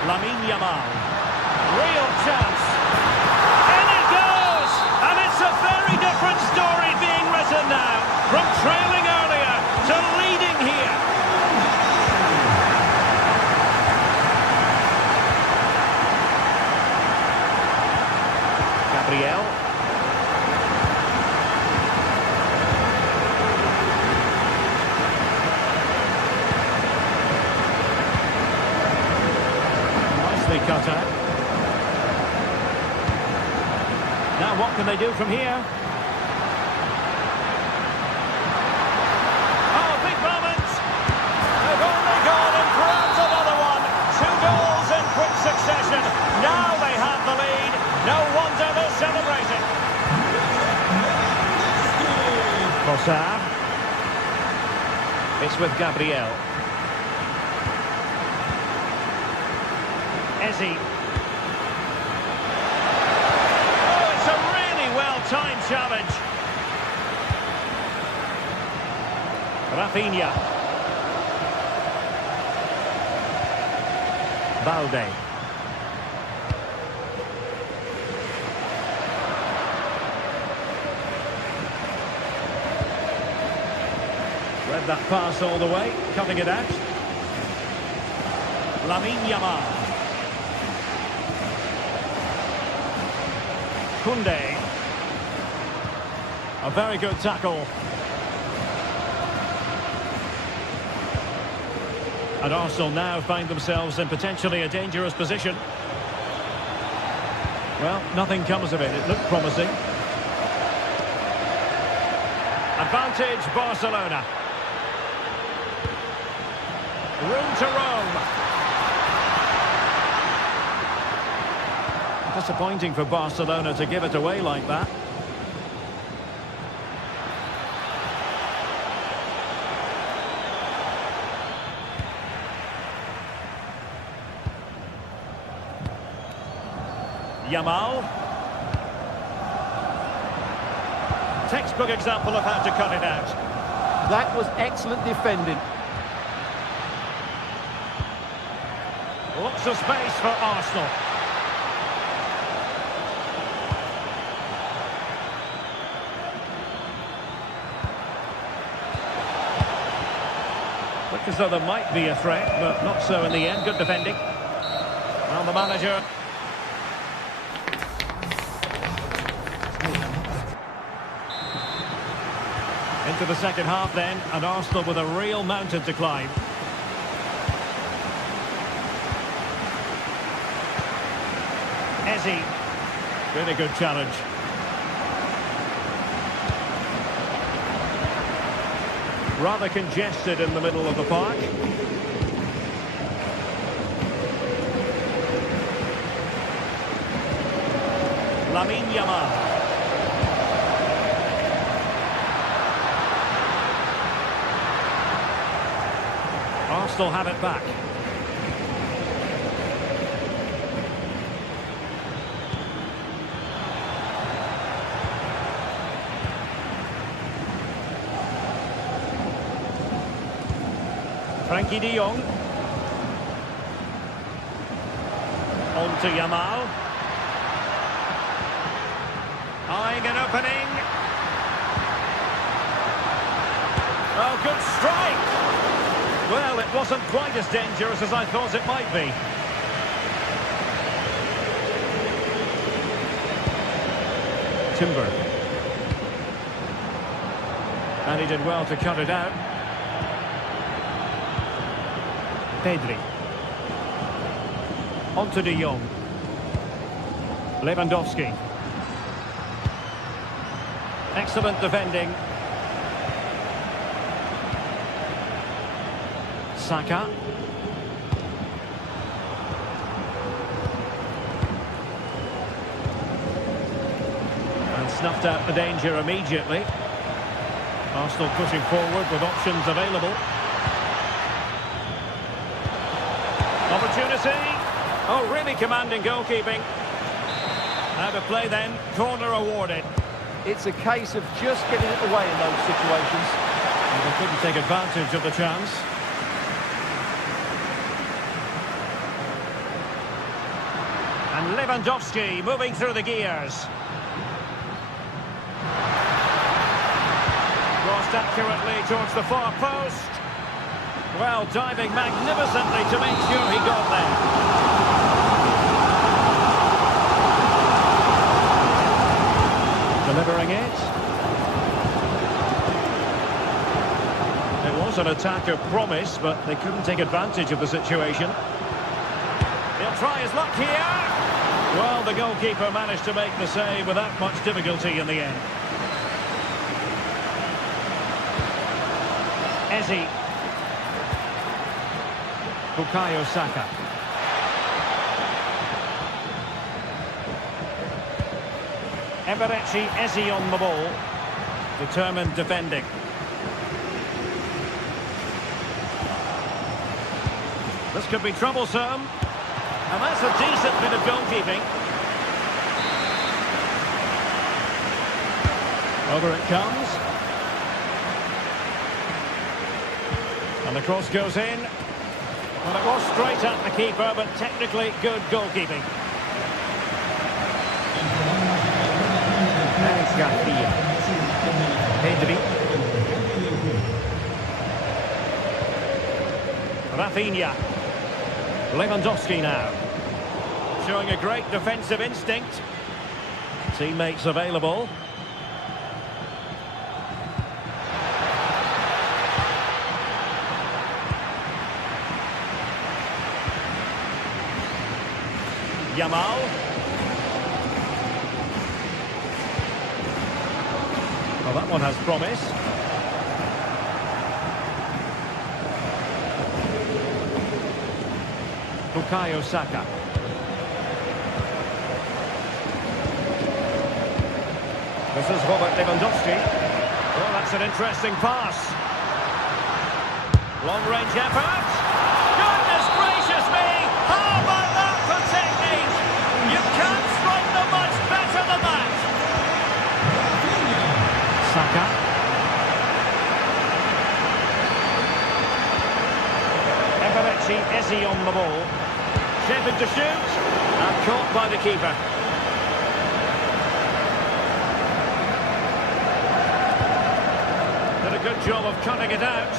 Lamine Yamal. Real chance. And it goes! And it's a very different story being written now. From trailing earlier to leading here. Gabriel. Nicely cut out. Now what can they do from here? Succession. Now they have the lead. No wonder they're celebrating. Bossard. It's with Gabriel. Ezzy. Oh, it's a really well-timed challenge. Rafinha. Balde. Read that pass all the way, cutting it out. Lamine Yamal. Koundé. A very good tackle. And Arsenal now find themselves in potentially a dangerous position. Well, nothing comes of it. It looked promising. Advantage Barcelona. Room to roam. Disappointing for Barcelona to give it away like that. Yamal. Textbook example of how to cut it out. That was excellent defending. Lots of space for Arsenal. Look as though there might be a threat, but not so in the end. Good defending. And the manager. Into the second half then, and Arsenal with a real mountain to climb. Eze. Really good challenge. Rather congested in the middle of the park. Lamine Yamal. Arsenal have it back. Frankie de Jong. On to Yamal. Eyeing an opening. Oh, good strike! Well, it wasn't quite as dangerous as I thought it might be. Timber. And he did well to cut it out. Pedri. On to de Jong. Lewandowski. Excellent defending. Saka. And snuffed out the danger immediately. Arsenal pushing forward with options available. Opportunity. Oh, really commanding goalkeeping. Out of play then. Corner awarded. It's a case of just getting it away in those situations. And they couldn't take advantage of the chance. And Lewandowski moving through the gears. Crossed accurately towards the far post. Well, diving magnificently to make sure he got there. Delivering it. It was an attack of promise, but they couldn't take advantage of the situation. He'll try his luck here. Well, the goalkeeper managed to make the save without much difficulty in the end. Eze. Bukayo Saka. Eberechi Eze on the ball. Determined defending. This could be troublesome. And that's a decent bit of goalkeeping. Over it comes. And the cross goes in. Well, it was straight at the keeper, but technically good goalkeeping. Garcia. Pedri. Rafinha. Lewandowski now. Showing a great defensive instinct. Teammates available. Yamal. Well, that one has promise. Bukayo Saka. This is Robert Lewandowski. Oh, that's an interesting pass. Long-range effort. Goodness gracious me! How about that for technique? You can't strike them much better than that. Saka. Eberechi Eze on the ball. Shaping to shoot. And caught by the keeper. Did a good job of cutting it out.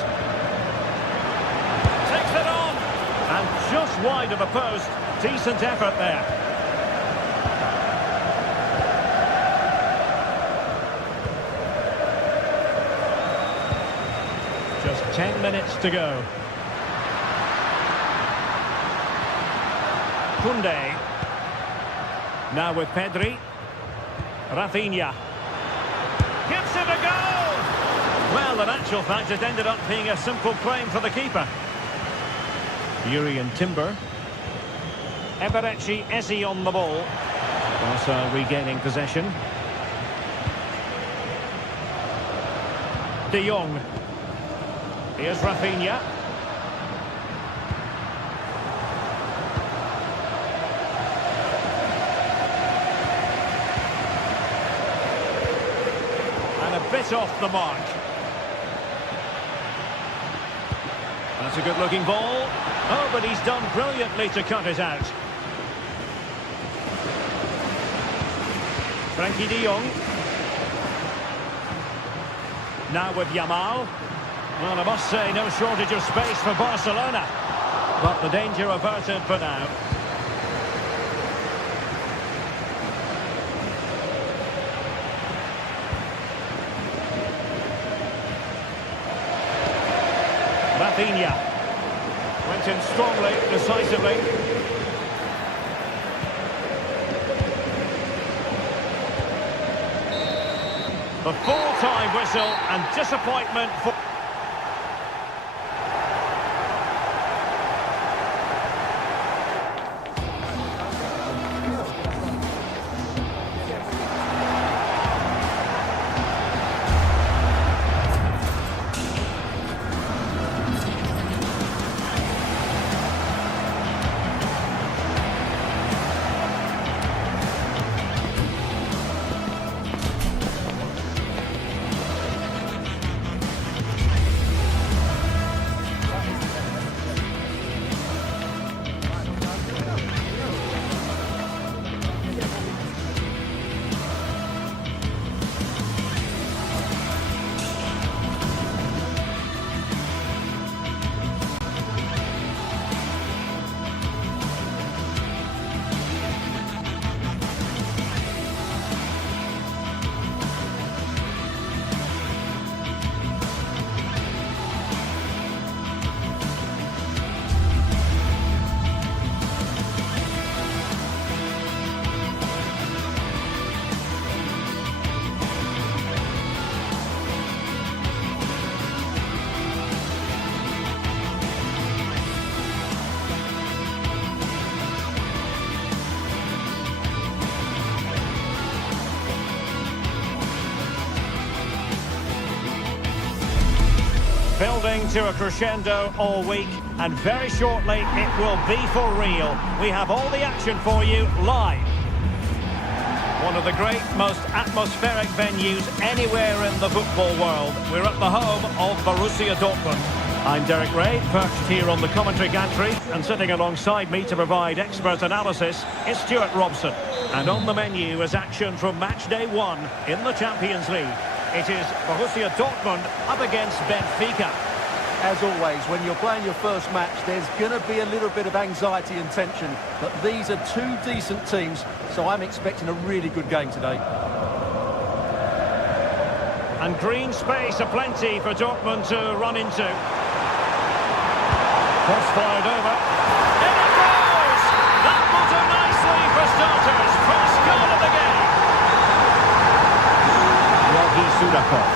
Takes it on. And just wide of the post. Decent effort there. Just 10 minutes to go. Koundé. Now with Pedri. Rafinha. Gives it a go! Well, in actual fact, it ended up being a simple claim for the keeper. Urian Timber. Eberechi Eze on the ball. Barca regaining possession. De Jong. Here's Rafinha. And a bit off the mark. That's a good-looking ball. Oh, but he's done brilliantly to cut it out. Frankie de Jong. Now with Yamal. Well, I must say, no shortage of space for Barcelona. But the danger averted for now. Rafinha. Went in strongly, decisively. The full-time whistle and disappointment for... Building to a crescendo all week, and very shortly it will be for real. We have all the action for you live. One of the great, most atmospheric venues anywhere in the football world. We're at the home of Borussia Dortmund. I'm Derek Ray, perched here on the commentary gantry, and sitting alongside me to provide expert analysis is Stuart Robson. And on the menu is action from match day 1 in the Champions League. It is Borussia Dortmund up against Benfica. As always, when you're playing your first match, there's going to be a little bit of anxiety and tension. But these are two decent teams, so I'm expecting a really good game today. And green space aplenty for Dortmund to run into. Cross fired over. In it goes! That will do nicely for starters. First goal of the game. Sudakov.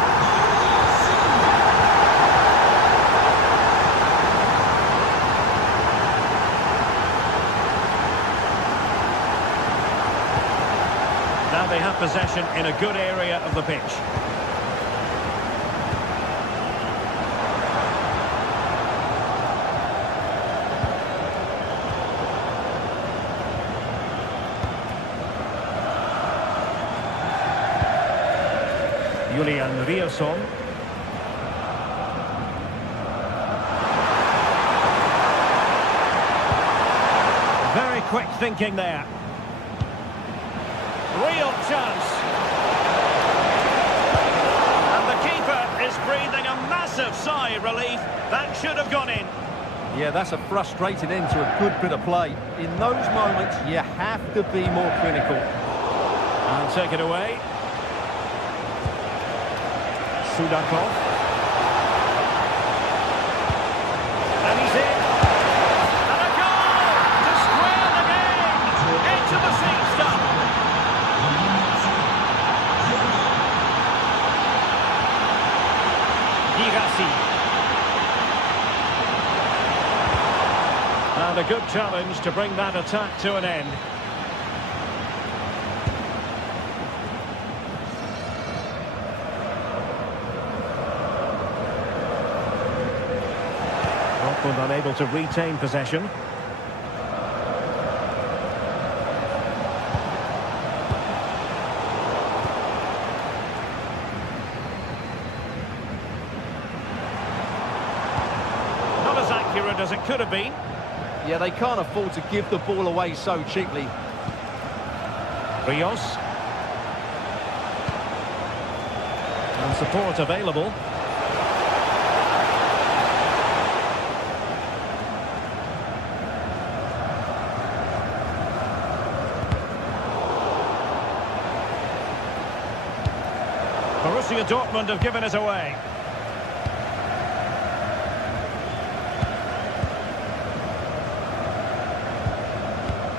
Now they have possession in a good area of the pitch. Julian Rierson. Very quick thinking there. Real chance. And the keeper is breathing a massive sigh of relief. That should have gone in. Yeah, that's a frustrating end to a good bit of play. In those moments, you have to be more clinical. And take it away. Sudakov. And he's in. And a goal to square the game. Into the seat stop. Girassi. And a good challenge to bring that attack to an end. Dortmund unable to retain possession. Not as accurate as it could have been. Yeah, they can't afford to give the ball away so cheaply. Rios. And support available. Borussia Dortmund have given it away.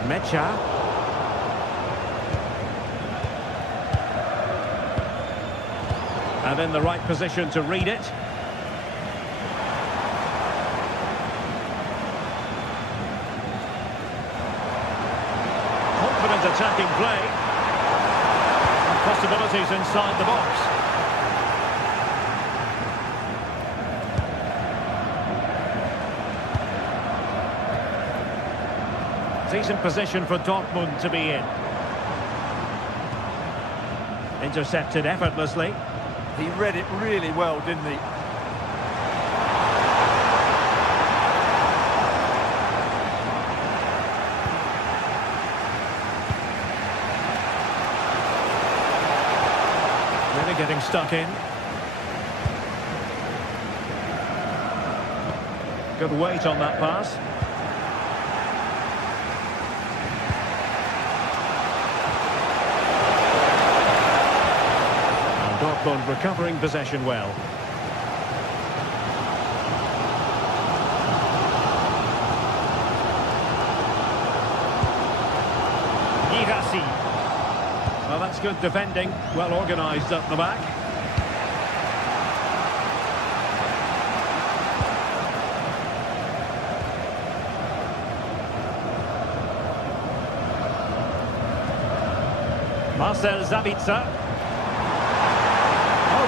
Mecha. And in the right position to read it. Confident attacking play. And possibilities inside the box. Decent position for Dortmund to be in. Intercepted effortlessly. He read it really well, didn't he? Really getting stuck in. Good weight on that pass. Dortmund recovering possession well. Girassi. Well, that's good defending. Well organised up the back. Marcel Sabitzer.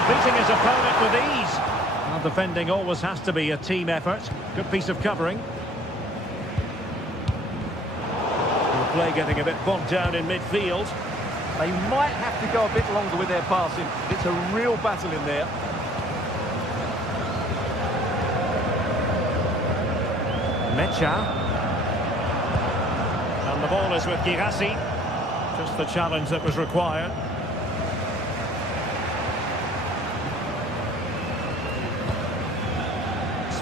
Beating his opponent with ease. Well, defending always has to be a team effort. Good piece of covering. The play getting a bit bogged down in midfield. They might have to go a bit longer with their passing. It's a real battle in there. Mecha. And the ball is with Girassi. Just the challenge that was required.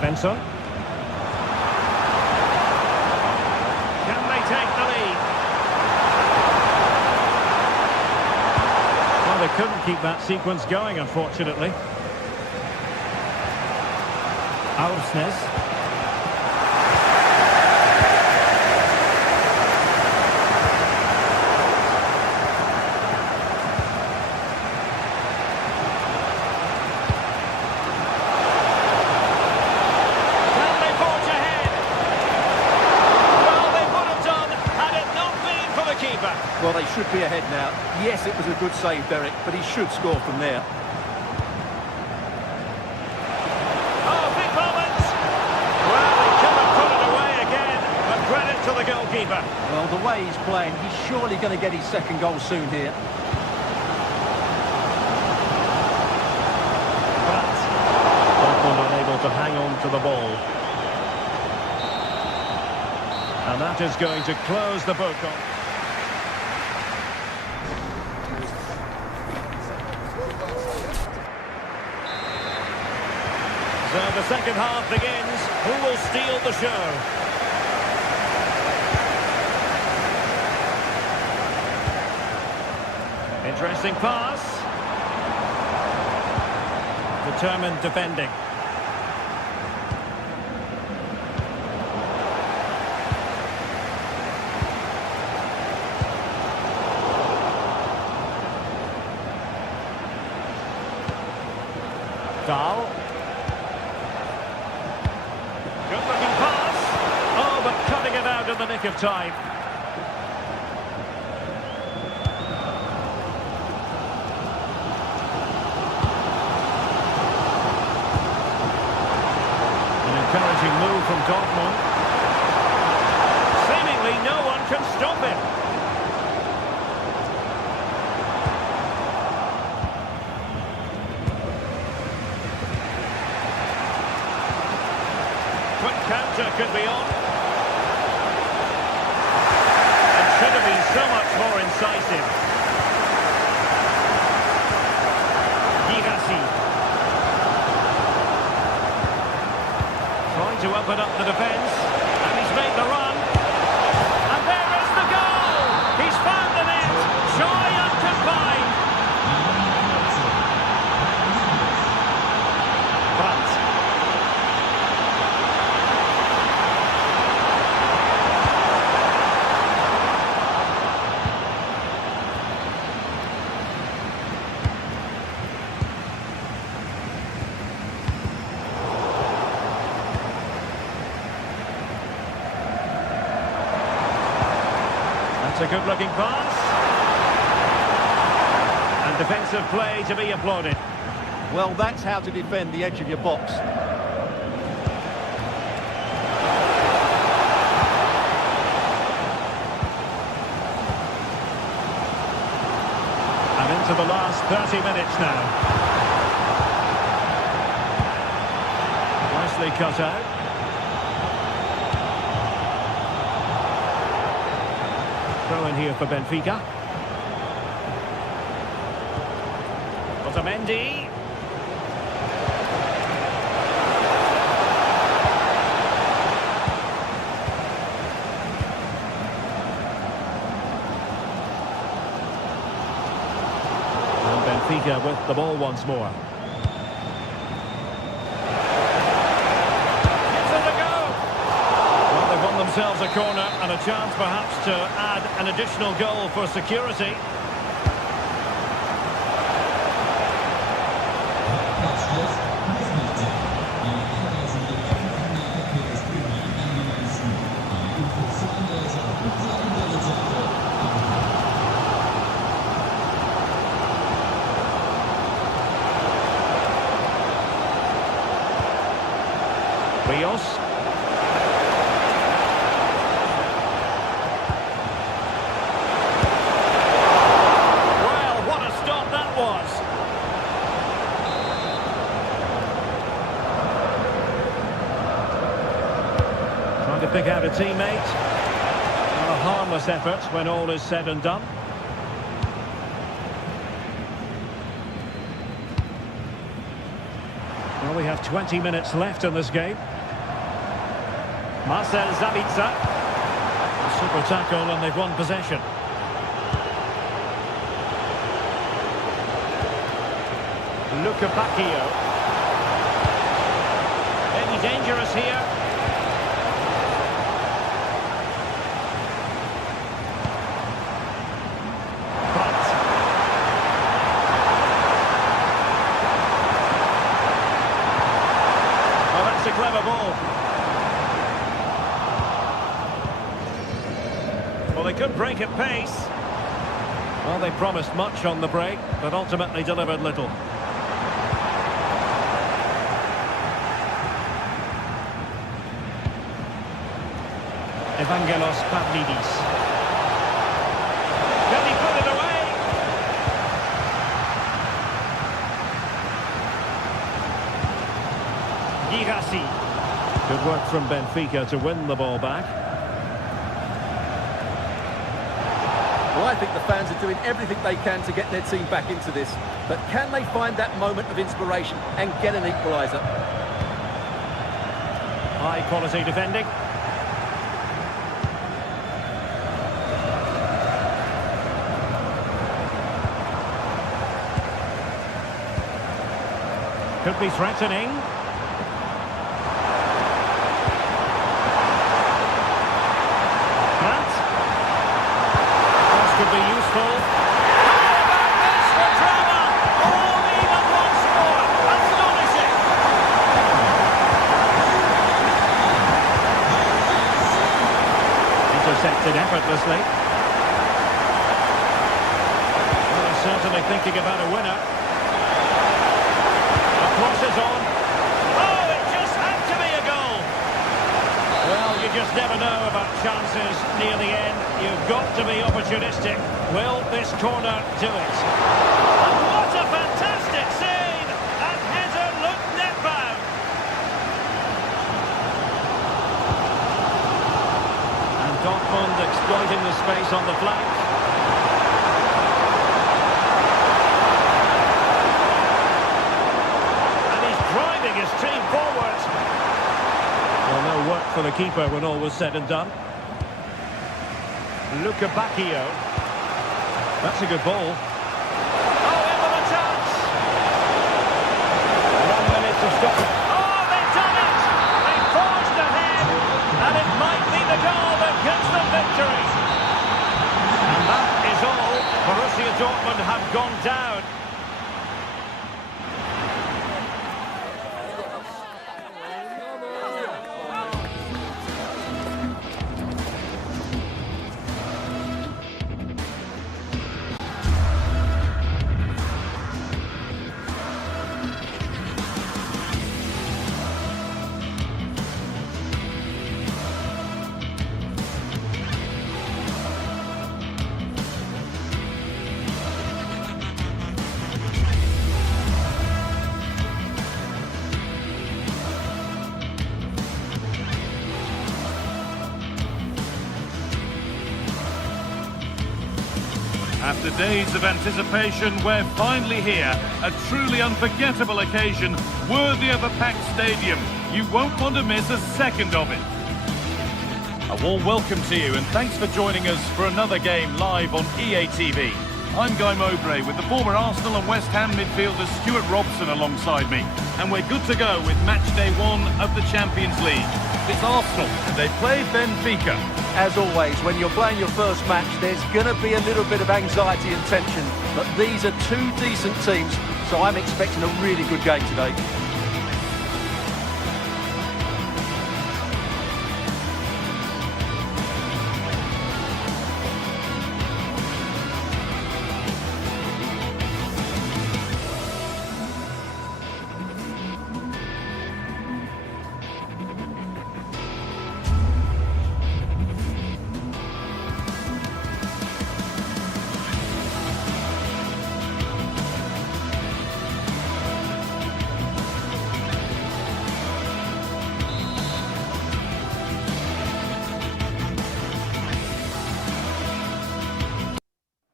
Svensson. Can they take the lead? Well, they couldn't keep that sequence going, unfortunately. Aursnes. Well, they should be ahead now. Yes, it was a good save, Derek, but he should score from there. Oh, big moment! Well, he could have put it away again, but credit to the goalkeeper. Well, the way he's playing, he's surely going to get his second goal soon here. But Dortmund unable to hang on to the ball. And that is going to close the book on. So the second half begins. Who will steal the show? Interesting pass. Determined defending. Dahl. in the nick of time. An encouraging move from Dortmund. Seemingly no one can stop him. Quick counter could be on. And should have been so much more incisive. Girassi. Trying to open up the defence. And he's made the run. And there is the goal! He's found the net. Shy and confined. But that's a good-looking pass. And defensive play to be applauded. Well, that's how to defend the edge of your box. And into the last 30 minutes now. Nicely cut out. Throw in here for Benfica. Otamendi. And Benfica with the ball once more. Themselves a corner and a chance perhaps to add an additional goal for security. Rios. To pick out a teammate. A harmless effort when all is said and done. Well, we have 20 minutes left in this game. Marcel Sabitzer. Super tackle and they've won possession. Luca Bacchio. Maybe dangerous here. It's a clever ball. Well, they could break at pace. Well, they promised much on the break, but ultimately delivered little. Evangelos Pavlidis. Can he put it away? Girassi. Good work from Benfica to win the ball back. Well, I think the fans are doing everything they can to get their team back into this. But can they find that moment of inspiration and get an equaliser? High quality defending. Could be threatening. Grant. This could be useful. How about this for drama? All even once more. Astonishing. intercepted effortlessly. Well, they're certainly thinking about a winner. The cross is on. Oh, it just had to be a goal. Well, you just never know about chances near the end. You've got to be opportunistic. Will this corner do it? And what a fantastic scene! That header looked net-bound. And Dortmund exploiting the space on the flank. And he's driving his team forward. Well, no work for the keeper when all was said and done. Luca Bacchio. That's a good ball. Oh, in with a chance! 1 minute to stop. Oh, they've done it! They forged ahead, and it might be the goal that gets them victory. And that is all. Borussia Dortmund have gone down. After days of anticipation, we're finally here. A truly unforgettable occasion, worthy of a packed stadium. You won't want to miss a second of it. A warm welcome to you and thanks for joining us for another game live on EA TV. I'm Guy Mowbray with the former Arsenal and West Ham midfielder Stuart Robson alongside me. And we're good to go with match day 1 of the Champions League. It's Arsenal and they play Benfica. As always, when you're playing your first match, there's going to be a little bit of anxiety and tension. But these are two decent teams, so I'm expecting a really good game today.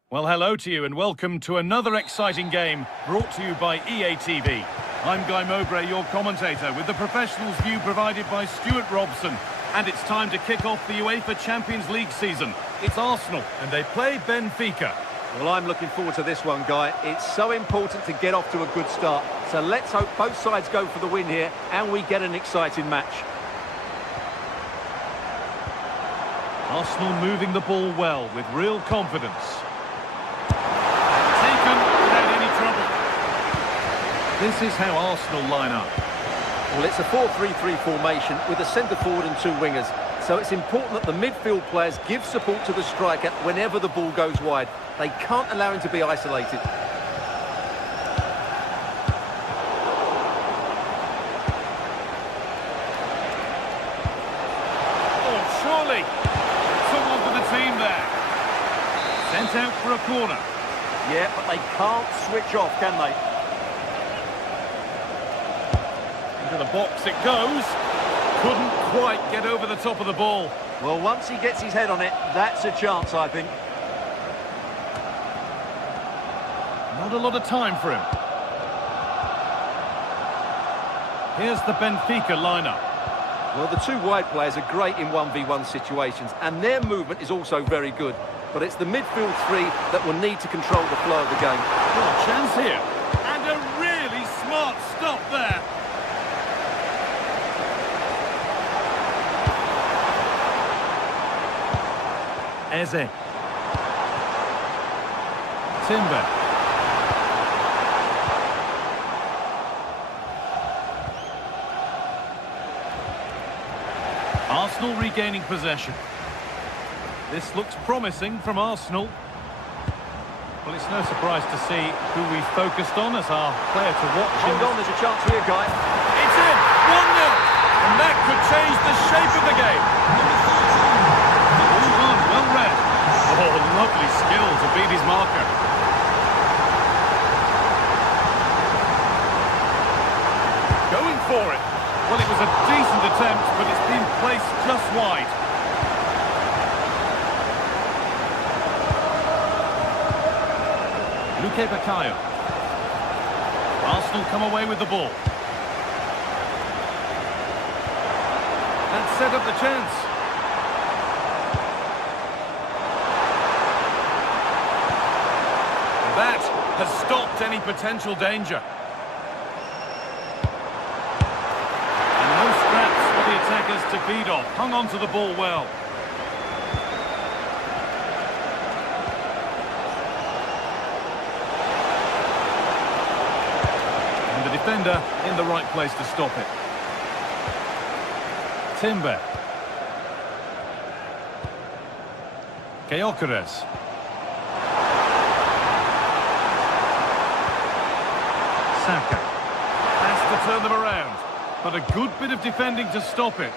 Well, hello to you and welcome to another exciting game brought to you by EA TV. I'm Guy Mowbray, your commentator, with the professionals' view provided by Stuart Robson. And it's time to kick off the UEFA Champions League season. It's Arsenal and they play Benfica. Well, I'm looking forward to this one, Guy. It's so important to get off to a good start. So let's hope both sides go for the win here and we get an exciting match. Arsenal moving the ball well with real confidence. Taken without any trouble. This is how Arsenal line up. Well, it's a 4-3-3 formation with a centre forward and two wingers. So it's important that the midfield players give support to the striker whenever the ball goes wide. They can't allow him to be isolated. Oh, surely. Someone for the team there. Sent out for a corner. Yeah, but they can't switch off, can they? Into the box it goes. Couldn't quite get over the top of the ball. Well, once he gets his head on it, that's a chance, I think. Not a lot of time for him. Here's the Benfica lineup. Well, the two wide players are great in 1v1 situations, and their movement is also very good. But it's the midfield three that will need to control the flow of the game. Well, a chance here. And a really smart stop there. Eze. Timber. Arsenal regaining possession. This looks promising from Arsenal. Well, it's no surprise to see who we focused on as our player to watch. Hold on, there's a chance here, guys. It's in! 1-0! And that could change the shape of the game. All on, well read. Oh, lovely skill to beat his marker. Going for it. Well, it was a decent attempt, but it's been placed just wide. Luque Baccaio. Arsenal come away with the ball. And set up the chance. That has stopped any potential danger. And no scraps for the attackers to feed off. Hung on to the ball well. Defender in the right place to stop it. Timber. Gyökeres. Saka. Has to turn them around, but a good bit of defending to stop it.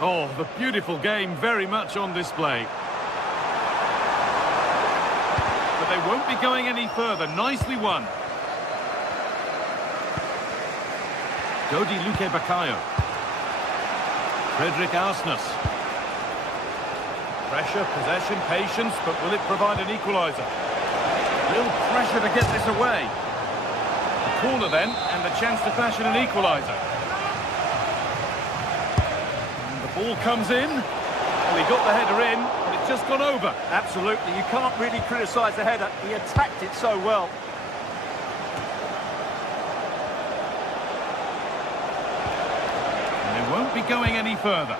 Oh, the beautiful game very much on display. But they won't be going any further. Nicely won. Dodi Luque Baccaio. Frederick Arsnes. Pressure, possession, patience, but will it provide an equaliser? Little pressure to get this away. A corner then, and the chance to fashion an equaliser. Ball comes in. Well, he got the header in, but it's just gone over. Absolutely, you can't really criticise the header. He attacked it so well. And they won't be going any further.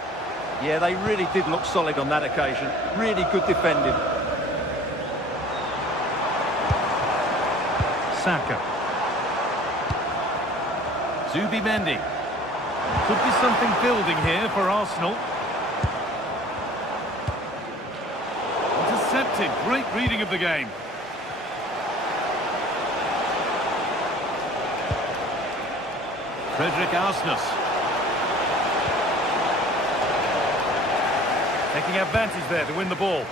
Yeah, they really did look solid on that occasion. Really good defending. Saka. Zubimendi. Could be something building here for Arsenal. Intercepted. Great reading of the game. Frederick Arsnes. Taking advantage there to win the ball.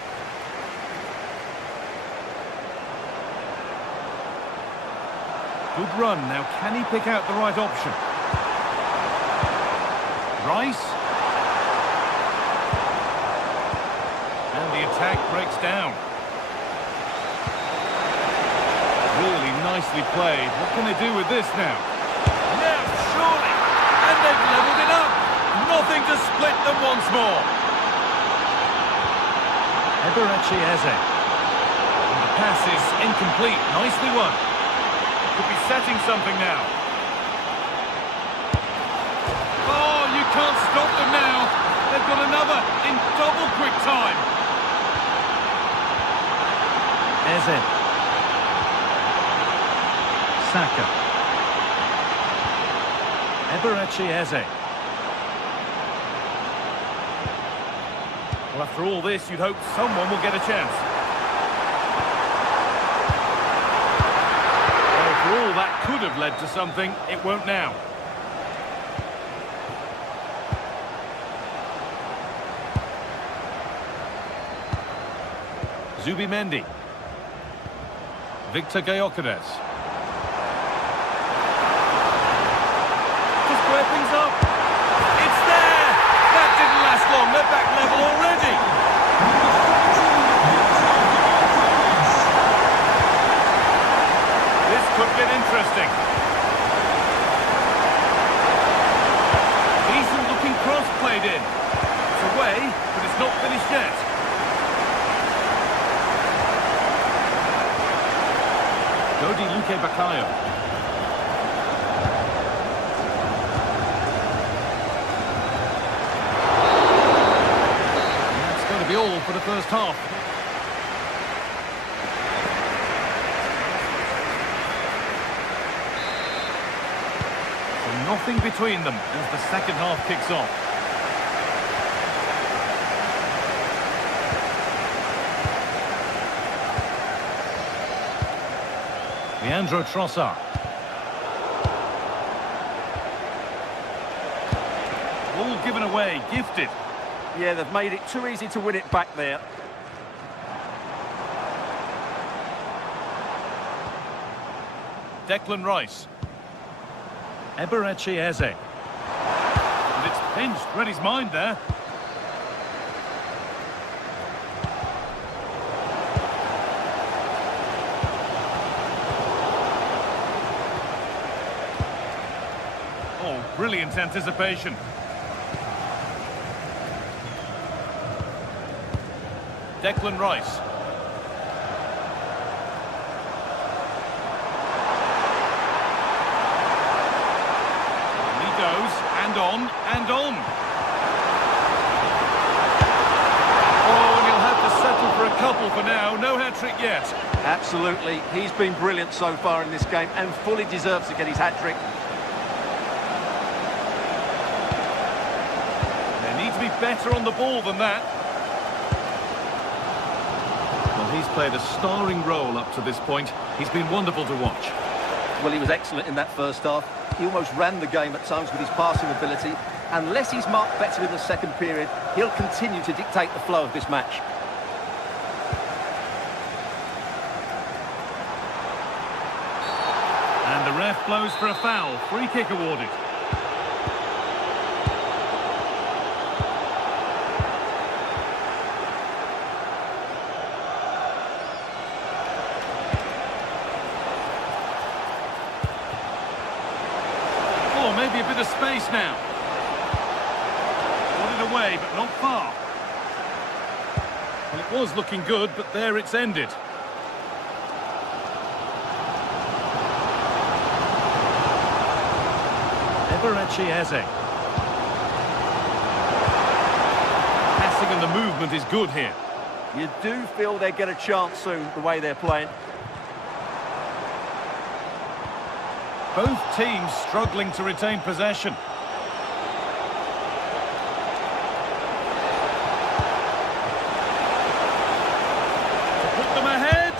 Good run. Now, can he pick out the right option? Rice. And the attack breaks down. Really nicely played. What can they do with this now? Now, surely! And they've levelled it up! Nothing to split them once more. Eberechi Eze. And the pass is incomplete. Nicely won. Could be setting something now. Can't stop them now. They've got another in double quick time. Eze. Saka. Eberechi Eze. Well, after all this, you'd hope someone will get a chance. Well, for all that could have led to something, it won't now. Zubimendi. Victor Gyökeres. To square things up. It's there! That didn't last long. They're back level already. This could get interesting. Decent looking cross played in. It's away, but it's not finished yet. Dodi Luque Baccaio. That's going to be all for the first half. Nothing between them as the second half kicks off. Leandro Trossard. Ball given away, gifted. Yeah, they've made it too easy to win it back there. Declan Rice. Eberechi Eze. And it's pinched, read his mind there. Oh, brilliant anticipation. Declan Rice. And on, and on. Oh, and he'll have to settle for a couple for now. No hat-trick yet. Absolutely. He's been brilliant so far in this game and fully deserves to get his hat-trick. They need to be better on the ball than that. Well, he's played a starring role up to this point. He's been wonderful to watch. Well, he was excellent in that first half. He almost ran the game at times with his passing ability. Unless he's marked better in the second period, he'll continue to dictate the flow of this match. And the ref blows for a foul. Free kick awarded. Maybe a bit of space now. Got it away, but not far. Well, it was looking good, but there it's ended. Eberechi Eze. Passing and the movement is good here. You do feel they get a chance soon, the way they're playing. Both teams struggling to retain possession. To put them ahead.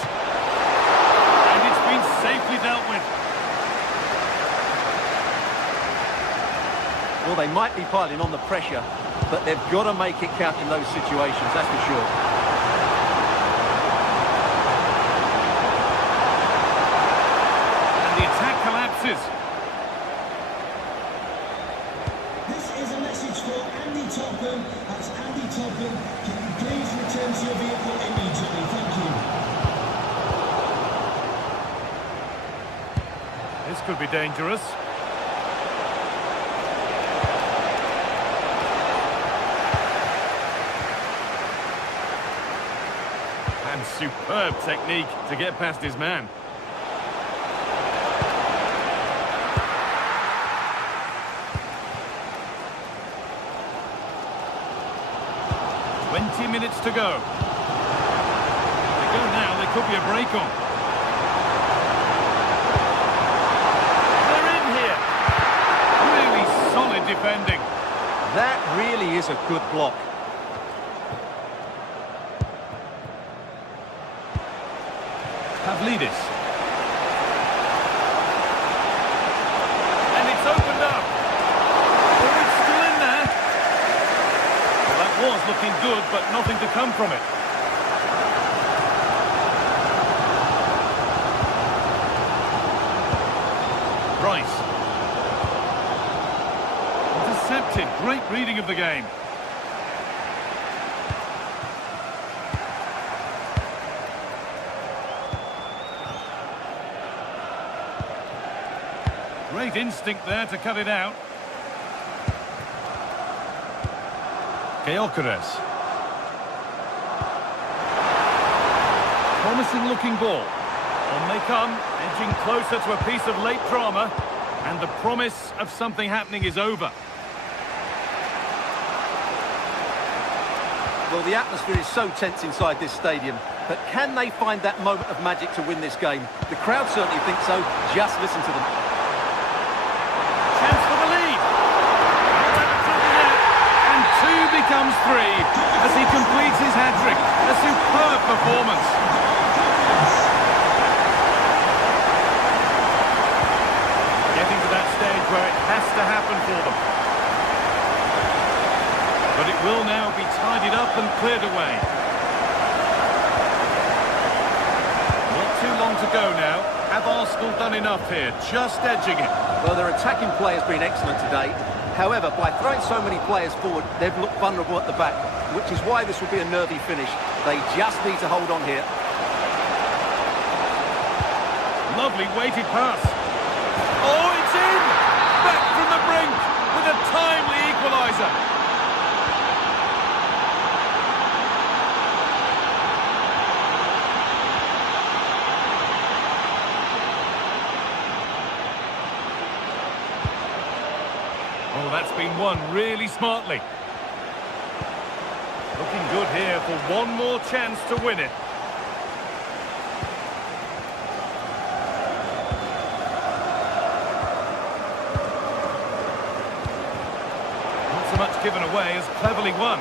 And it's been safely dealt with. Well, they might be piling on the pressure, but they've got to make it count in those situations, that's for sure. This is a message for Andy Topham. That's Andy Topham. Can you please return to your vehicle immediately? Thank you. This could be dangerous. And superb technique to get past his man. 20 minutes to go. They go now, there could be a break on. They're in here. Really solid defending. That really is a good block. Pavlidis. And it's opened up. Oh, it's still in there. Well, that was looking good, but nothing to come from it. Rice. Intercepted. Great reading of the game. Great instinct there to cut it out. Gyökeres. Promising looking ball. On they come, edging closer to a piece of late drama, and the promise of something happening is over. Well, the atmosphere is so tense inside this stadium, but can they find that moment of magic to win this game? The crowd certainly think so. Just listen to them. Chance for the comes three as he completes his hat-trick. A superb performance. Getting to that stage where it has to happen for them. But it will now be tidied up and cleared away. Not too long to go now. Have Arsenal done enough here? Just edging it. Well, their attacking play has been excellent today. However, by throwing so many players forward, they've looked vulnerable at the back, which is why this will be a nervy finish. They just need to hold on here. Lovely weighted pass. Oh, it's in! Back from the brink with a timely equaliser. Oh, that's been won really smartly. Looking good here for one more chance to win it. Not so much given away as cleverly won.